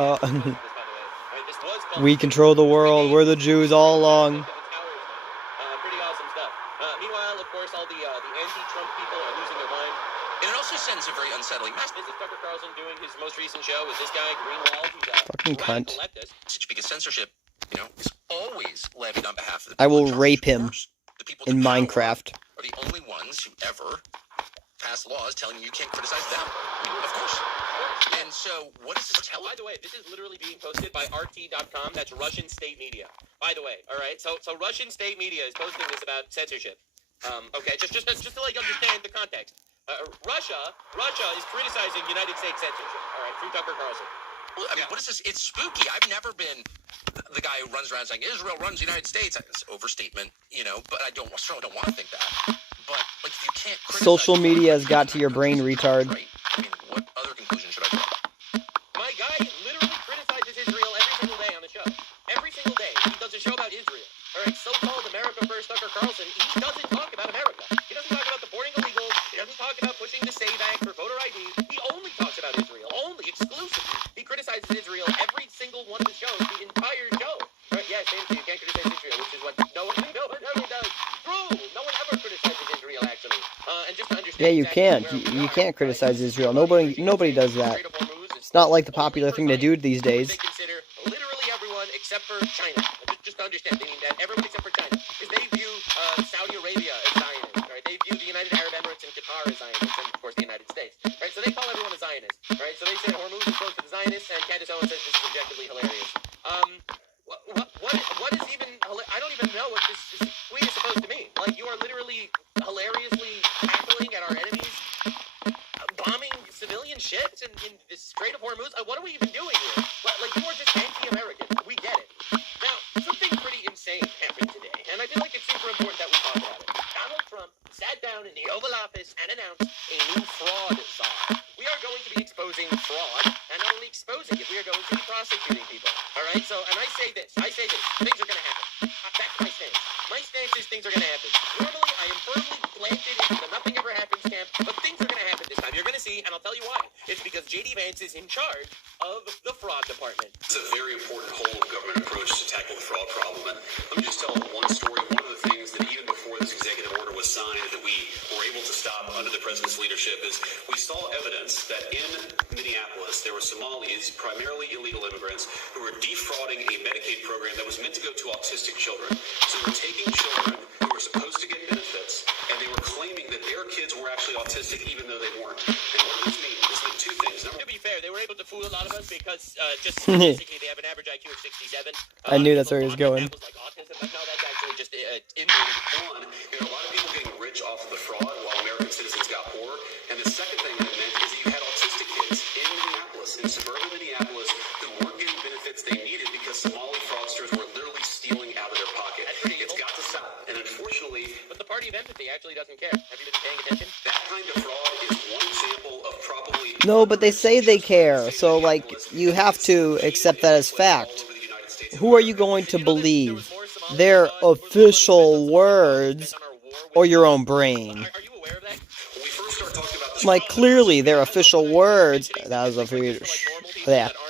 We control the world. We're the Jews all along. Pretty awesome stuff. Meanwhile, of course, all the anti-Trump people are losing their mind. And it also sends a very unsettling message. This is Tucker Carlson doing his most recent show with this guy, Greenwald, who's a fucking cunt. Because censorship, is always levied on behalf of the I will rape him in Minecraft. Are the only ones who ever pass laws telling you can't criticize them. Of course. And so, what does this tell you? By the way, this is literally being posted by RT.com. That's Russian state media. By the way, all right. So Russian state media is posting this about censorship. Okay, just to like understand the context. Russia is criticizing United States censorship. All right, through Tucker Carlson. Well, I mean, what is this? It's spooky. I've never been the guy who runs around saying Israel runs the United States. It's an overstatement, but I certainly don't want to think that. But like, if you can't criticize social media has got to your brain, retard. Right? I mean, what other conclusion should I draw? My guy literally criticizes Israel every single day on the show. Every single day he does a show about Israel. All right, so-called America First Tucker Carlson. He doesn't talk about America. He doesn't talk about deporting illegals. He doesn't talk about pushing the SAVE Act for voter ID. He only talks about Israel. Only, exclusively. He criticizes Israel every single one of the shows, the entire show. Right? Yeah, same thing. You can't criticize Israel, which is what no one ever does. True. No one ever criticizes Israel, actually. And just to understand. Yeah, you can't. You can't criticize Israel. Nobody does that. It's not like the popular thing to do these days. They consider literally everyone except for China. Just to understand, they mean that everyone except for China, because they view Saudi Arabia as Zionist. Right? They view the United Arab Emirates and Qatar as Zionists, and of course the United States. Right? So they call everyone a Zionist. Right? So they say Hormuz is close to the Zionists, and Candace Owens says this is objectively hilarious. What is even? I don't even know what this tweet is supposed to mean. Like, you are literally hilariously tackling at our enemies, bombing civilian ships in the Strait of Hormuz. What are we even doing here? Like, you are just anti-American. We get it. Now, something pretty insane happened today, and I feel like it's super important that we talk about it. Donald Trump sat down in the Oval Office and announced a new fraud czar. We are going to be exposing fraud, and not only exposing it, we are going to be prosecuting people. All right? So, and I say this, things are going to happen. That's my stance. My stance is things are going to happen. Normally, I am firmly planted into the nothing ever happens camp, but things are going to happen this time. You're going to see, and I'll tell you why. benefits because J.D. Vance is in charge of the fraud department. It's a very important whole of government approach to tackle the fraud problem. And let me just tell one story. One of the things that even before this executive order was signed that we were able to stop under the president's leadership is we saw evidence that in Minneapolis there were Somalis, primarily illegal immigrants, who were defrauding a Medicaid program that was meant to go to autistic children. So they were taking children who were supposed to get benefits, and they were claiming that their kids were actually autistic even though they weren't. And what does this mean? This meant two things. To be fair, they were able to fool a lot of us because just statistically they have an average IQ of 67. I knew that's where he was going. That was like autism, but no, that's actually just inbreeding. One, a lot of people getting rich off of the fraud while American citizens got poor. And the second thing that it meant is that you had autistic kids in Minneapolis, in suburban Minneapolis, who weren't getting benefits they needed because Somali fraudsters were literally stealing out of their pocket. It's got to stop. And unfortunately... But the party of empathy actually doesn't care. Have you been paying attention? That kind of fraud is one example of probably... No, but they say they care, so, like, you have to accept that as fact. Who are you going to believe? Their official words or your own brain? Like, clearly, their official words... That was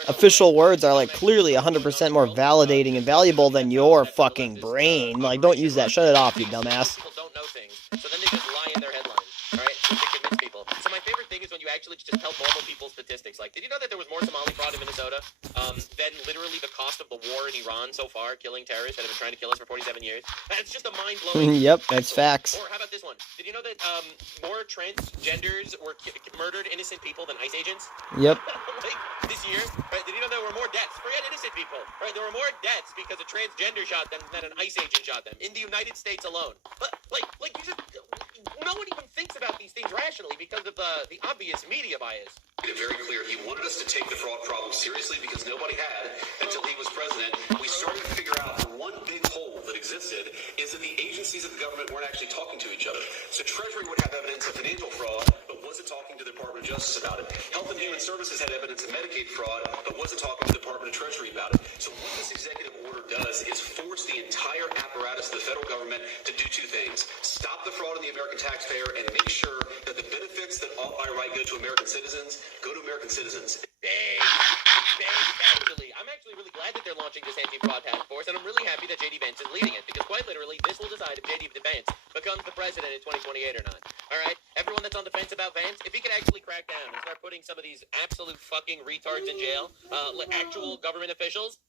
official words are, like, clearly 100% more validating and valuable than your fucking brain. Like, don't use that. Shut it off, you dumbass. People don't know things, so then they just lie in their headlines, alright? To convince people. So my favorite thing is when you actually just tell normal people statistics. Like, did you know that there was more Somali fraud in Minnesota than literally the cost of the war in Iran so far, killing terrorists that have been trying to kill us for 47 years? That's just a mind-blowing... Yep, that's facts. Or how about this one? Did you know that more transgenders were murdered innocent people than ICE agents? Yep. Like, this year, right? Did you know there were more deaths? Forget innocent people, right? There were more deaths because a transgender shot them than an ICE agent shot them in the United States alone. But like you just... No one even thinks about these things rationally because of the obvious media bias. Made it very clear he wanted us to take the fraud problem seriously because nobody had until he was president. We started to figure out one big hole that existed is that the agencies of the government weren't actually talking to each other. So Treasury would have evidence of financial fraud, but wasn't talking to the Department of Justice about it. Health and Human Services had evidence of Medicaid fraud, but wasn't talking to the Department of Treasury about it. So what this executive order does is force the entire apparatus of the federal government to do two things. Stop the fraud on the American taxpayer and make sure that the benefits that ought by right go to American citizens go to American citizens. Actually, I'm actually really glad that they're launching this anti-fraud task force, and I'm really happy that J.D. Vance is leading it, because quite literally, this will decide if J.D. Vance becomes the president in 2028 or not. Alright? Everyone that's on the fence about Vance, if he could actually crack down and start putting some of these absolute fucking retards in jail, actual government officials,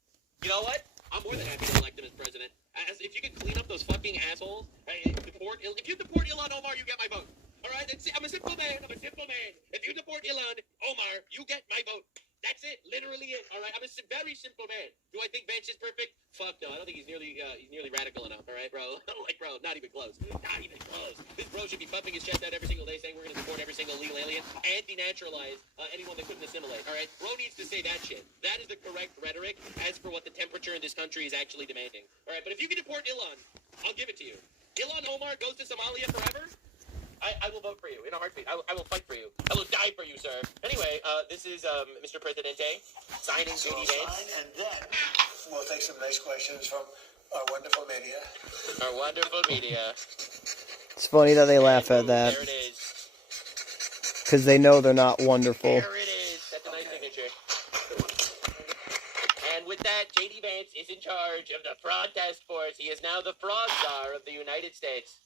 you know what? I'm more than happy to elect him as president. If you could clean up those fucking assholes, if you deport Ilhan Omar, you get my vote. Alright? I'm a simple man. If you deport Ilhan Omar, you get my vote. That's it, literally it. All right, I'm a very simple man. Do I think Vance is perfect? Fuck no, I don't think he's nearly radical enough. All right, bro. Like, bro, not even close. Not even close. This bro should be puffing his chest out every single day, saying we're gonna support every single illegal alien and denaturalize anyone that couldn't assimilate. All right, bro needs to say that shit. That is the correct rhetoric as for what the temperature in this country is actually demanding. All right, but if you can deport Ilhan, I'll give it to you. Ilhan Omar goes to Somalia forever. I will vote for you in a heartbeat. I will fight for you. I will die for you, sir. Anyway, this is Mr. Presidente signing J.D. Vance. And then we'll take some nice questions from our wonderful media. Our wonderful media. It's funny that they laugh at that. There it is. Because they know they're not wonderful. There it is. That's a nice signature. And with that, J.D. Vance is in charge of the fraud task force. He is now the fraud czar of the United States.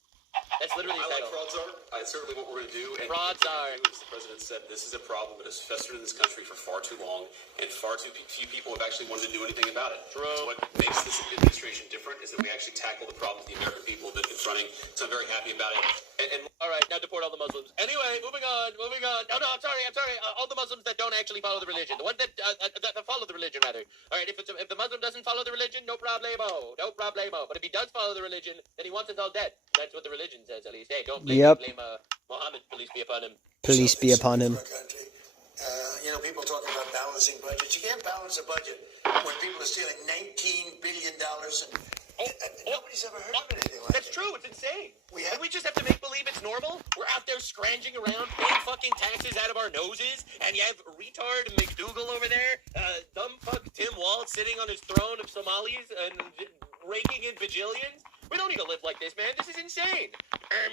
That's literally his title. I like fraud czar. It's certainly what we're going to do. And fraud czar. As the president said, this is a problem that has festered in this country for far too long, and far too few people have actually wanted to do anything about it. True. So what makes this administration different is that we actually tackle the problems the American people have been confronting. So I'm very happy about it. And all right, now deport all the Muslims. Anyway, moving on. No, I'm sorry. All the Muslims that don't actually follow the religion, the ones that follow the religion, rather. All right, if the Muslim doesn't follow the religion, no problemo. But if he does follow the religion, then he wants us all dead. That's what the religion says, at least. Hey, don't blame Muhammad. Police be upon him. Police be upon him. People talking about balancing budgets. You can't balance a budget when people are stealing $19 billion and nobody's ever heard of anything like that. That's true. It's insane. And we just have to make believe it's normal. We're out there scrounging around, paying fucking taxes out of our noses, and you have retard McDougal over there, dumb fuck Tim Walz sitting on his throne of Somalis and raking in bajillions. We don't need to live like this, man. This is insane.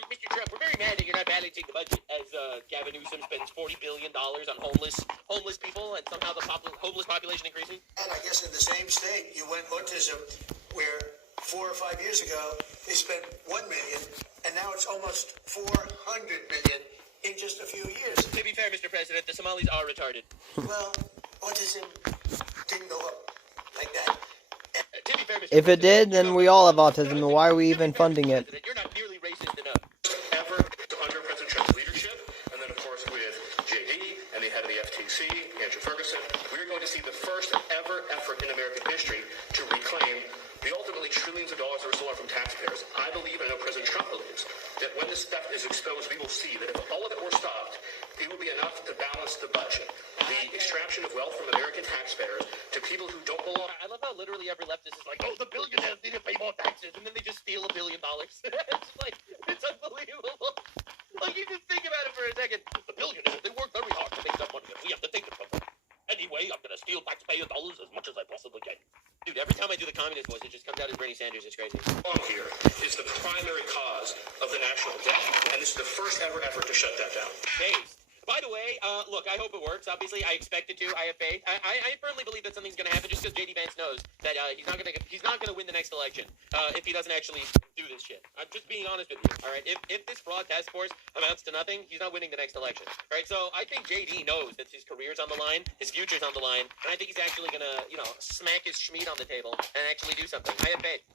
Mr. Trump, we're very mad that you're not balancing the budget as Gavin Newsom spends $40 billion on homeless people, and somehow the homeless population increasing. And I guess in the same state, you went autism, where 4 or 5 years ago, they spent $1 million, and now it's almost $400 million in just a few years. To be fair, Mr. President, the Somalis are retarded. Well, autism didn't go up like that. To be fair, Mr. If it did, then we all have autism, then why are we even funding it? You're not nearly racist enough. Ever under President Trump's leadership, and then of course with JD and the head of the FTC, Andrew Ferguson, we're going to see the first ever effort in American history to reclaim the ultimately trillions of dollars that were stolen from taxpayers. I believe, and I know President Trump believes, that when this theft is exposed, we will see that if all of it were stopped, it will be enough to balance the budget. The extraction of wealth from American taxpayers to people who don't belong. I love how literally every leftist is like, oh, the billionaires need to pay more taxes, and then they just steal $1 billion. It's like, it's unbelievable. Like, you just think about it for a second. The billionaires, they work very hard to make that money, and we have to take it from them. Anyway, I'm gonna steal taxpayer dollars as much as I possibly can. Dude, every time I do the communist voice, it just comes out as Bernie Sanders. It's crazy. Here is the primary cause of the national debt, and this is the first ever effort to shut that down. Based. By the way, look, I hope it works. Obviously, I expect it to. I have faith. I firmly believe that something's going to happen just because JD Vance knows that he's not going to win the next election if he doesn't actually do this shit. I'm just being honest with you. All right, if this fraud task force amounts to nothing, he's not winning the next election. All right, so I think JD knows that his career's on the line, his future's on the line, and I think he's actually going to, smack his schmeat on the table and actually do something. I have faith.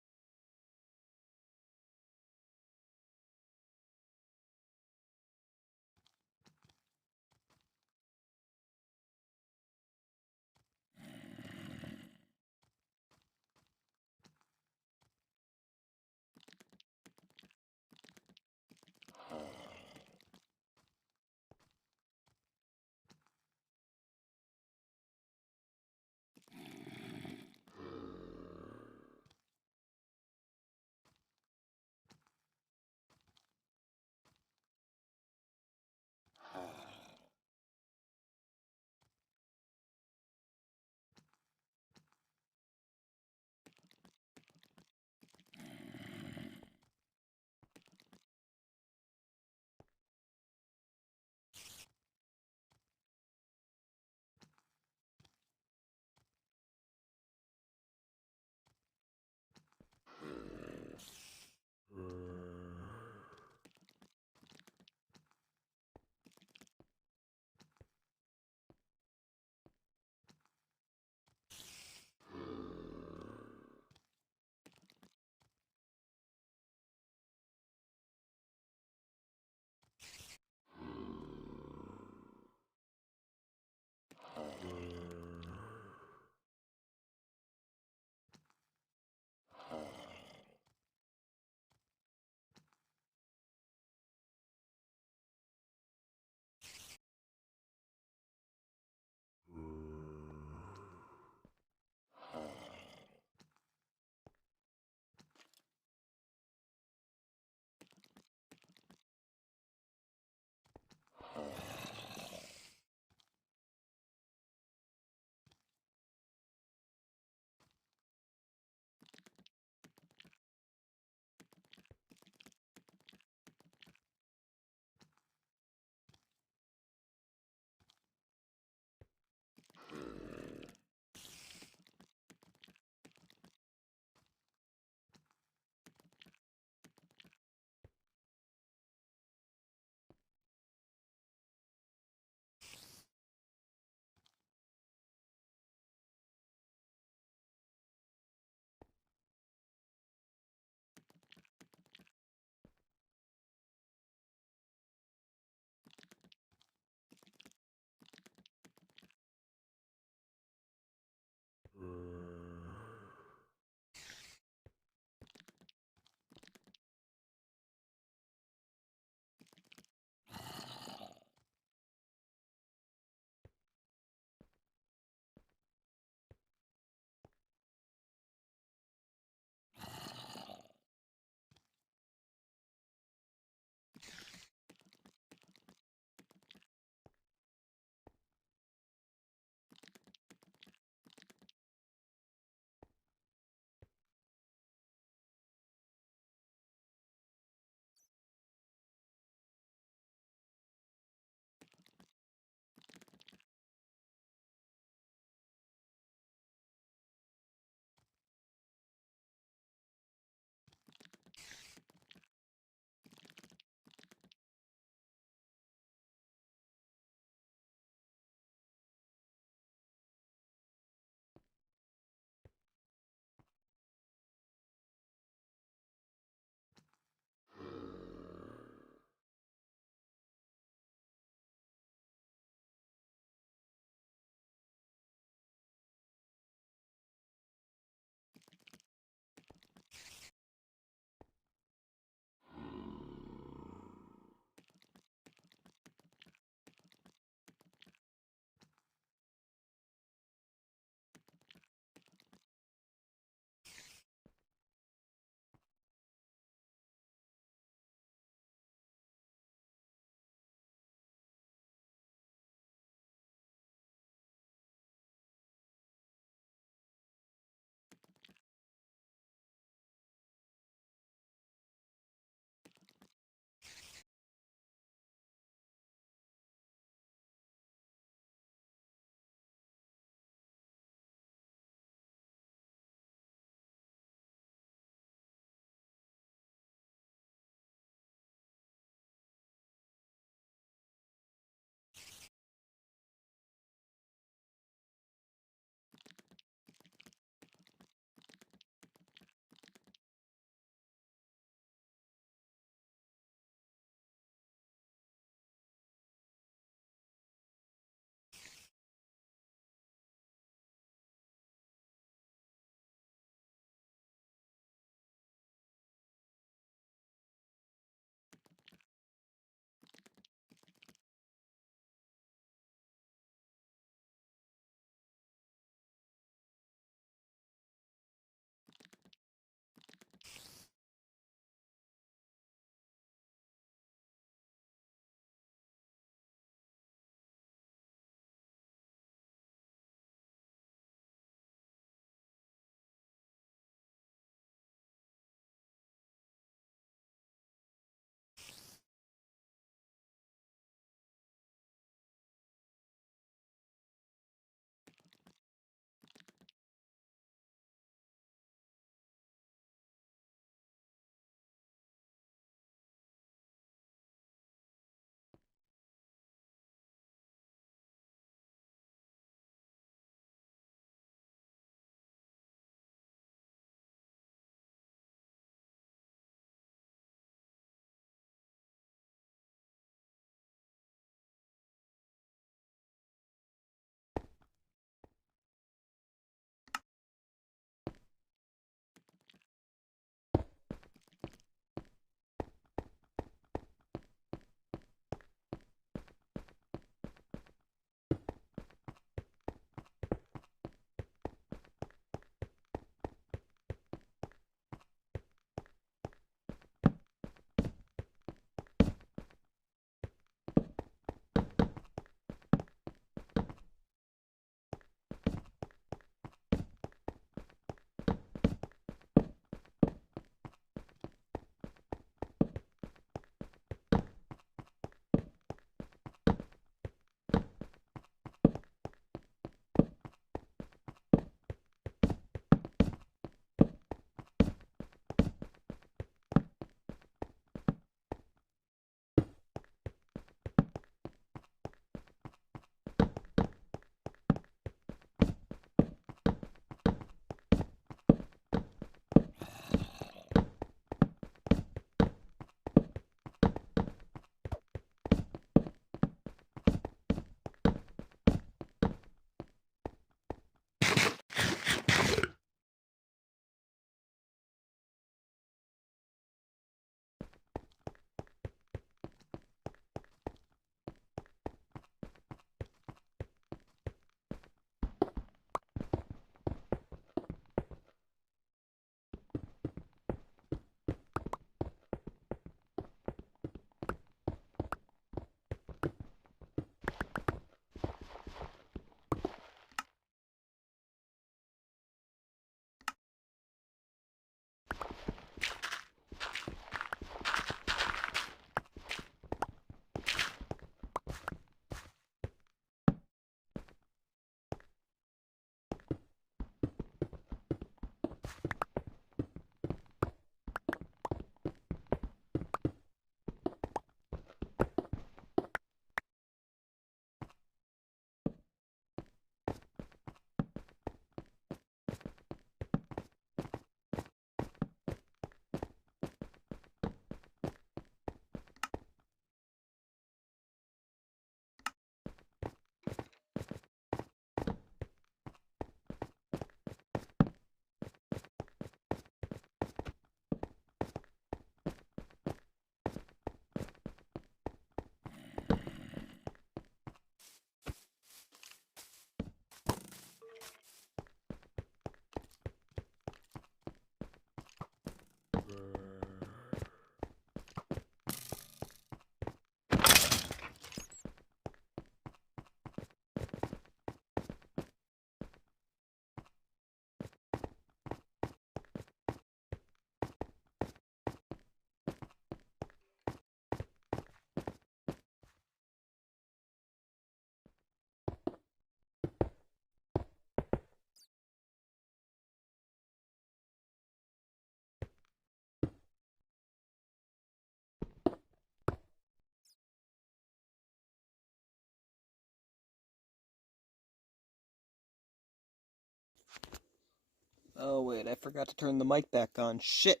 Oh, wait, I forgot to turn the mic back on. Shit.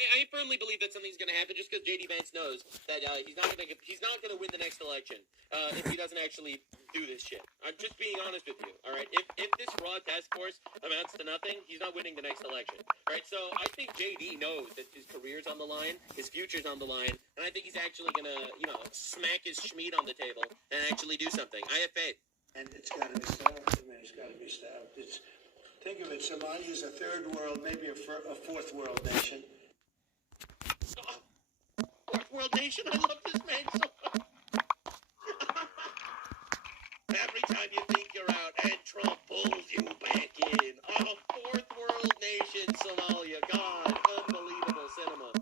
I firmly believe that something's going to happen just because J.D. Vance knows that he's not going to win the next election if he doesn't actually do this shit. I'm just being honest with you, all right? If this raw task force amounts to nothing, he's not winning the next election, all right? So I think J.D. knows that his career's on the line, his future's on the line, and I think he's actually going to, smack his schmeat on the table and actually do something. I have faith. And it's got to be stopped. I mean, it's got to be stopped. Think of it, Somalia is a third world, maybe a fourth world nation. Fourth world nation? I love this man so much. Every time you think you're out, and Trump pulls you back in. Oh, fourth world nation, Somalia. God, unbelievable cinema.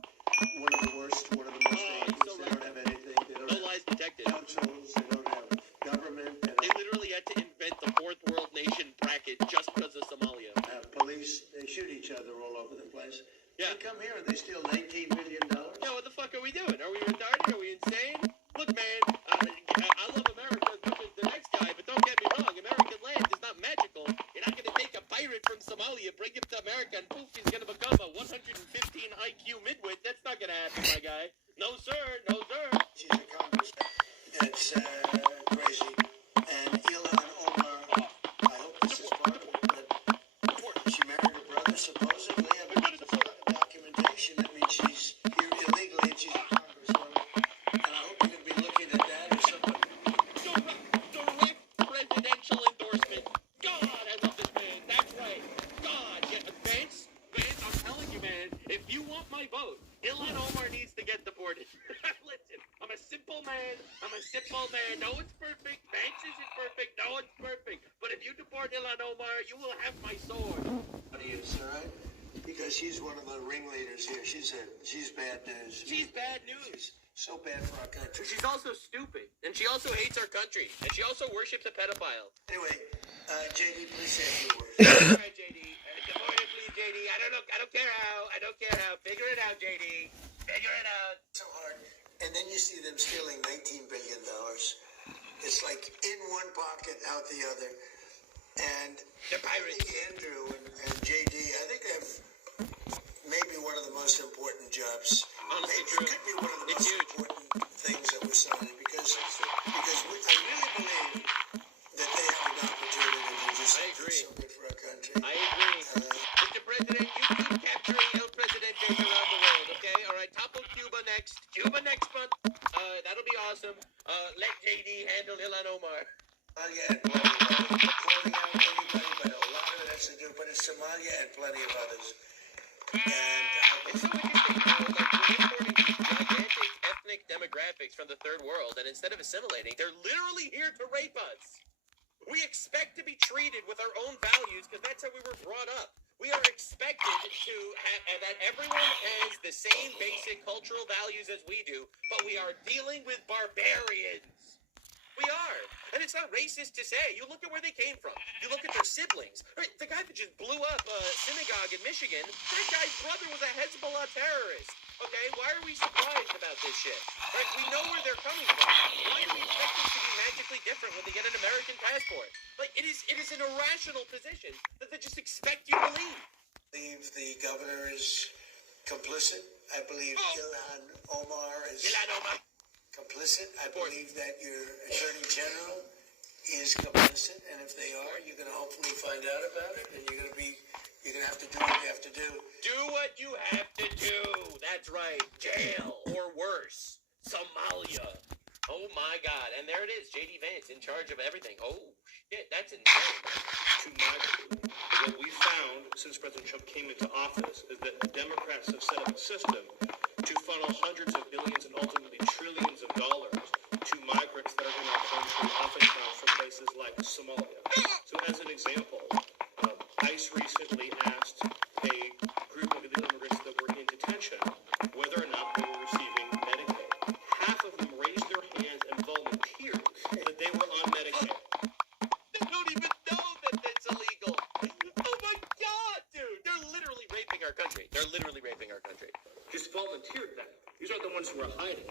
One of the worst, one of the most dangerous. They don't have anything. They don't have lies detected. Councils. They don't have government. They literally had to invent the fourth world nation bracket just because of Somalia. Police, they shoot each other all over the place. Yeah. They come here and they steal $19 billion. Yeah, what the fuck are we doing? Are we retarded? Are we insane? Look, man, I love America as much as the next guy, but don't get me wrong. American land is not magical. You're not going to take a pirate from Somalia, bring him to America, and poof, he's going to become a 115 IQ midwit. That's not going to happen, my guy. No, sir. No, sir. She's a congressman. That's crazy. And Ilhan Omar, I hope this is part of it, but she married her brother, supposedly. I mean, documentation. That means she's here illegally and she's a congresswoman. And I hope you're going to be looking at that or something. Direct presidential endorsement. God, I love this man. That's right. God, yeah, Vance, I'm telling you, man, if you want my vote, Ilhan Omar needs to get deported. Listen, I'm a simple man. No one's perfect. Vance isn't perfect. No one's perfect. But if you deport Ilhan Omar, you will have my sword. What is, all right? Because she's one of the ringleaders here. She's bad news. She's bad news. So bad for our country. She's also stupid. And she also hates our country. And she also worships a pedophile. Anyway, JD, please say a few words. All right, JD. Deport it, please, JD. I don't care how. Figure it out, JD. Figure it out. So hard. And then you see them stealing $19 billion. It's like in one pocket, out the other. And they're pirates. I think Andrew and JD, I think they have maybe one of the most important jobs. Honestly, maybe it could be one of the most important things that we're signing because I really believe that they have an opportunity to do something for our country. I agree. Mr. President, you keep capturing El Presidente around the world, okay? All right, topple Cuba next. Cuba next month. That'll be awesome. Let JD handle Ilhan Omar. Somalia and plenty of others. Calling out anybody, but a lot of it has to do, but it's Somalia and plenty of others. And it's so interesting how, like, we're importing these gigantic ethnic demographics from the third world, and instead of assimilating, they're literally here to rape us. We expect to be treated with our own values because that's how we were brought up. We are expected to have that everyone has the same basic cultural values as we do, but we are dealing with barbarians. We are. And it's not racist to say. You look at where they came from. You look at their siblings. Right, the guy that just blew up a synagogue in Michigan, that guy's brother was a Hezbollah terrorist. Okay, why are we surprised about this shit? Right, we know where they're coming from. Why do we expect them to be magically different when they get an American passport? Like, it is an irrational position that they just expect you to leave. I believe the governor is complicit. I believe Ilhan Omar is complicit. I believe that your attorney general is complicit, and if they are, you're going to hopefully find out about it, and you're going to have to do what you have to do. Do what you have to do. That's right. Jail or worse. Somalia. Oh my God. And there it is. J.D. Vance in charge of everything. Oh shit. That's insane. To my view, what we found since President Trump came into office is that the Democrats have set up a system to funnel hundreds of billions and ultimately trillions of dollars to migrants that are in our country, oftentimes from places like Somalia. So as an example, ICE recently asked a group of illegal immigrants that were in detention whether or not they were receiving Medicaid. Half of them raised their hands and volunteered that they were on Medicaid. They don't even know that it's illegal. Oh my God, dude. They're literally raping our country. Just volunteered that. These aren't the ones who are hiding,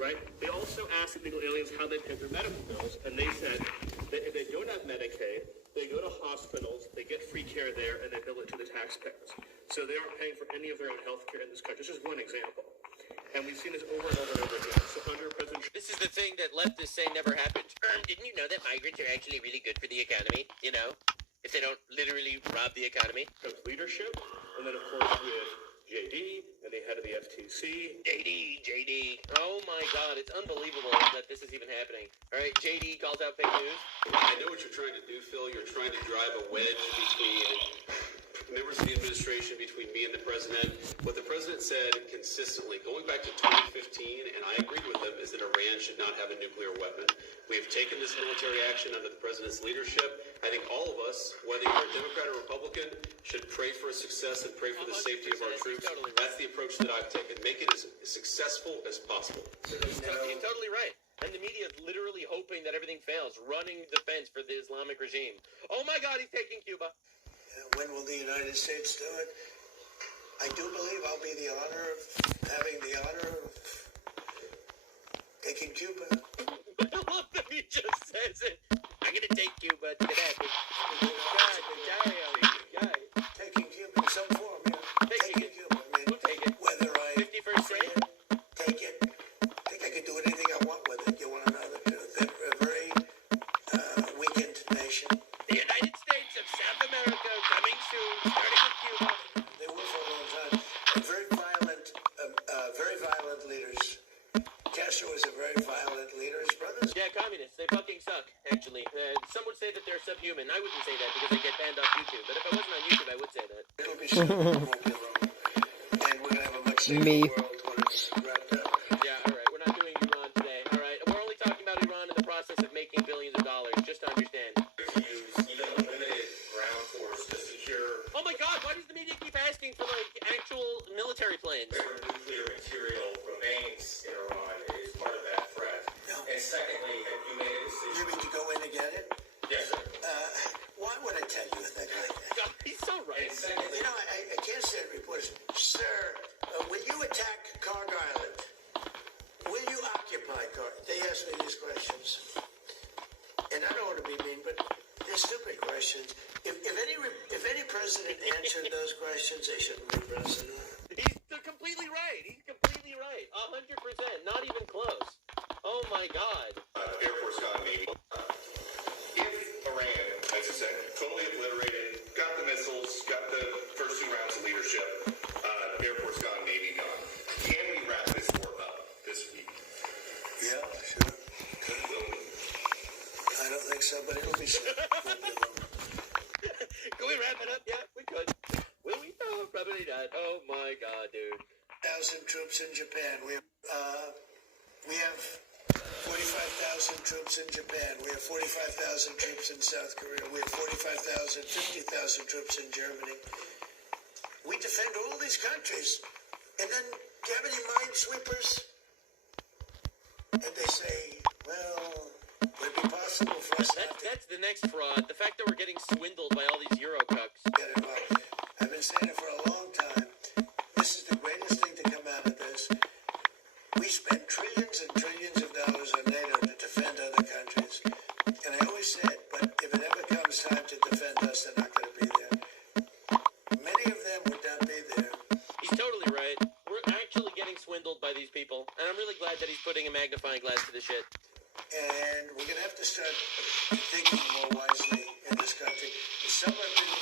right? They also asked illegal aliens how they paid their medical bills, and they said that if they don't have Medicaid, They go to hospitals, they get free care there, and they bill it to the taxpayers. So they aren't paying for any of their own health care in this country. This is one example. And we've seen this over and over and over again. So under President This is the thing that leftists say never happened. Didn't you know that migrants are actually really good for the economy? You know, if they don't literally rob the economy. Trump's leadership, and then of course with JD and the head of the FTC. JD. Oh my God, it's unbelievable that this is even happening. All right, JD calls out fake news. I know what you're trying to do, Phil. You're trying to drive a wedge between members of the administration, between me and the president. What the president said consistently, going back to 2015, and I agreed with him, is that Iran should not have a nuclear weapon. We have taken this military action under the president's leadership. I think all of us, whether you're a Democrat or Republican, should pray for success and pray for the safety of our troops. That's the approach that I've taken. Make it as successful as possible. He's totally right. And the media is literally hoping that everything fails, running the fence for the Islamic regime. Oh my God, he's taking Cuba. When will the United States do it? I do believe I'll be having the honor of taking Cuba. I love that he just says it. I'm going to take Cuba. It's going to happen. God. Taking Cuba in some form, yeah. Taking Cuba. I mean, we'll take it. Whether I 51st State? Take it. I think I can do anything I want with it. You want to know the truth? They're a very weakened nation. The United States of South America coming soon, starting with Cuba. They were for a long time. Very violent leaders. Castro was a very violent leader. His brothers. Yeah, communists. They fucking suck, actually. Some would say that they're subhuman. I wouldn't say that because I get banned off YouTube. But if I wasn't on YouTube, I would say that. It'll be soon. It won't be long. And we're going to have a much safer world when it's wrapped up. Yeah, all right. We're not doing Iran today. All right. We're only talking about Iran in the process of making billions of dollars. Just to understand. Use even a limited ground force to secure. Oh my God! Why does the media keep asking for like actual military planes? Nuclear material remains in Iran is part of that threat. No. And secondly, have you made a decision? You mean to go in and get it? Yes, sir. Why would I tell you a thing like that? God, he's so right. And secondly, You know, I can't stand reporters. Sir, will you attack Carg Island? Will you occupy Carg? They ask me these questions. And I don't want to be mean, but they're stupid questions. If any president answered those questions, they shouldn't be president. He's completely right. He's completely right. 100%. Not even close. Oh my God. Air Force got Navy. If Iran, as you said, totally obliterated, got the missiles, got the first 2 rounds of leadership, Air Force got Navy gone, can we wrap this war up this week? Yeah, sure. I don't think so, but it'll be soon. Can we wrap it up? Yeah, we could. Will we? No, probably not. Oh my God, dude. 1,000 troops in Japan. We have 45,000 troops in Japan. We have 45,000 troops in South Korea. We have 45,000, 50,000 troops in Germany. We defend all these countries. And then, do you have any minesweepers? And they say, well, would it be possible for us not to That's the next fraud. The fact that we're getting swindled by all these Euro cucks. get involved? I've been saying it for a long time. This is the greatest thing to come out of this. We spend trillions and trillions of dollars on NATO to defend other countries. And I always said, but if it ever comes time to defend us, they're not going to be there. Many of them would not be there. He's totally right. We're actually getting swindled by these people. And I'm really glad that he's putting a magnifying glass to the shit. And we're going to have to start thinking more wisely in this country. Some have been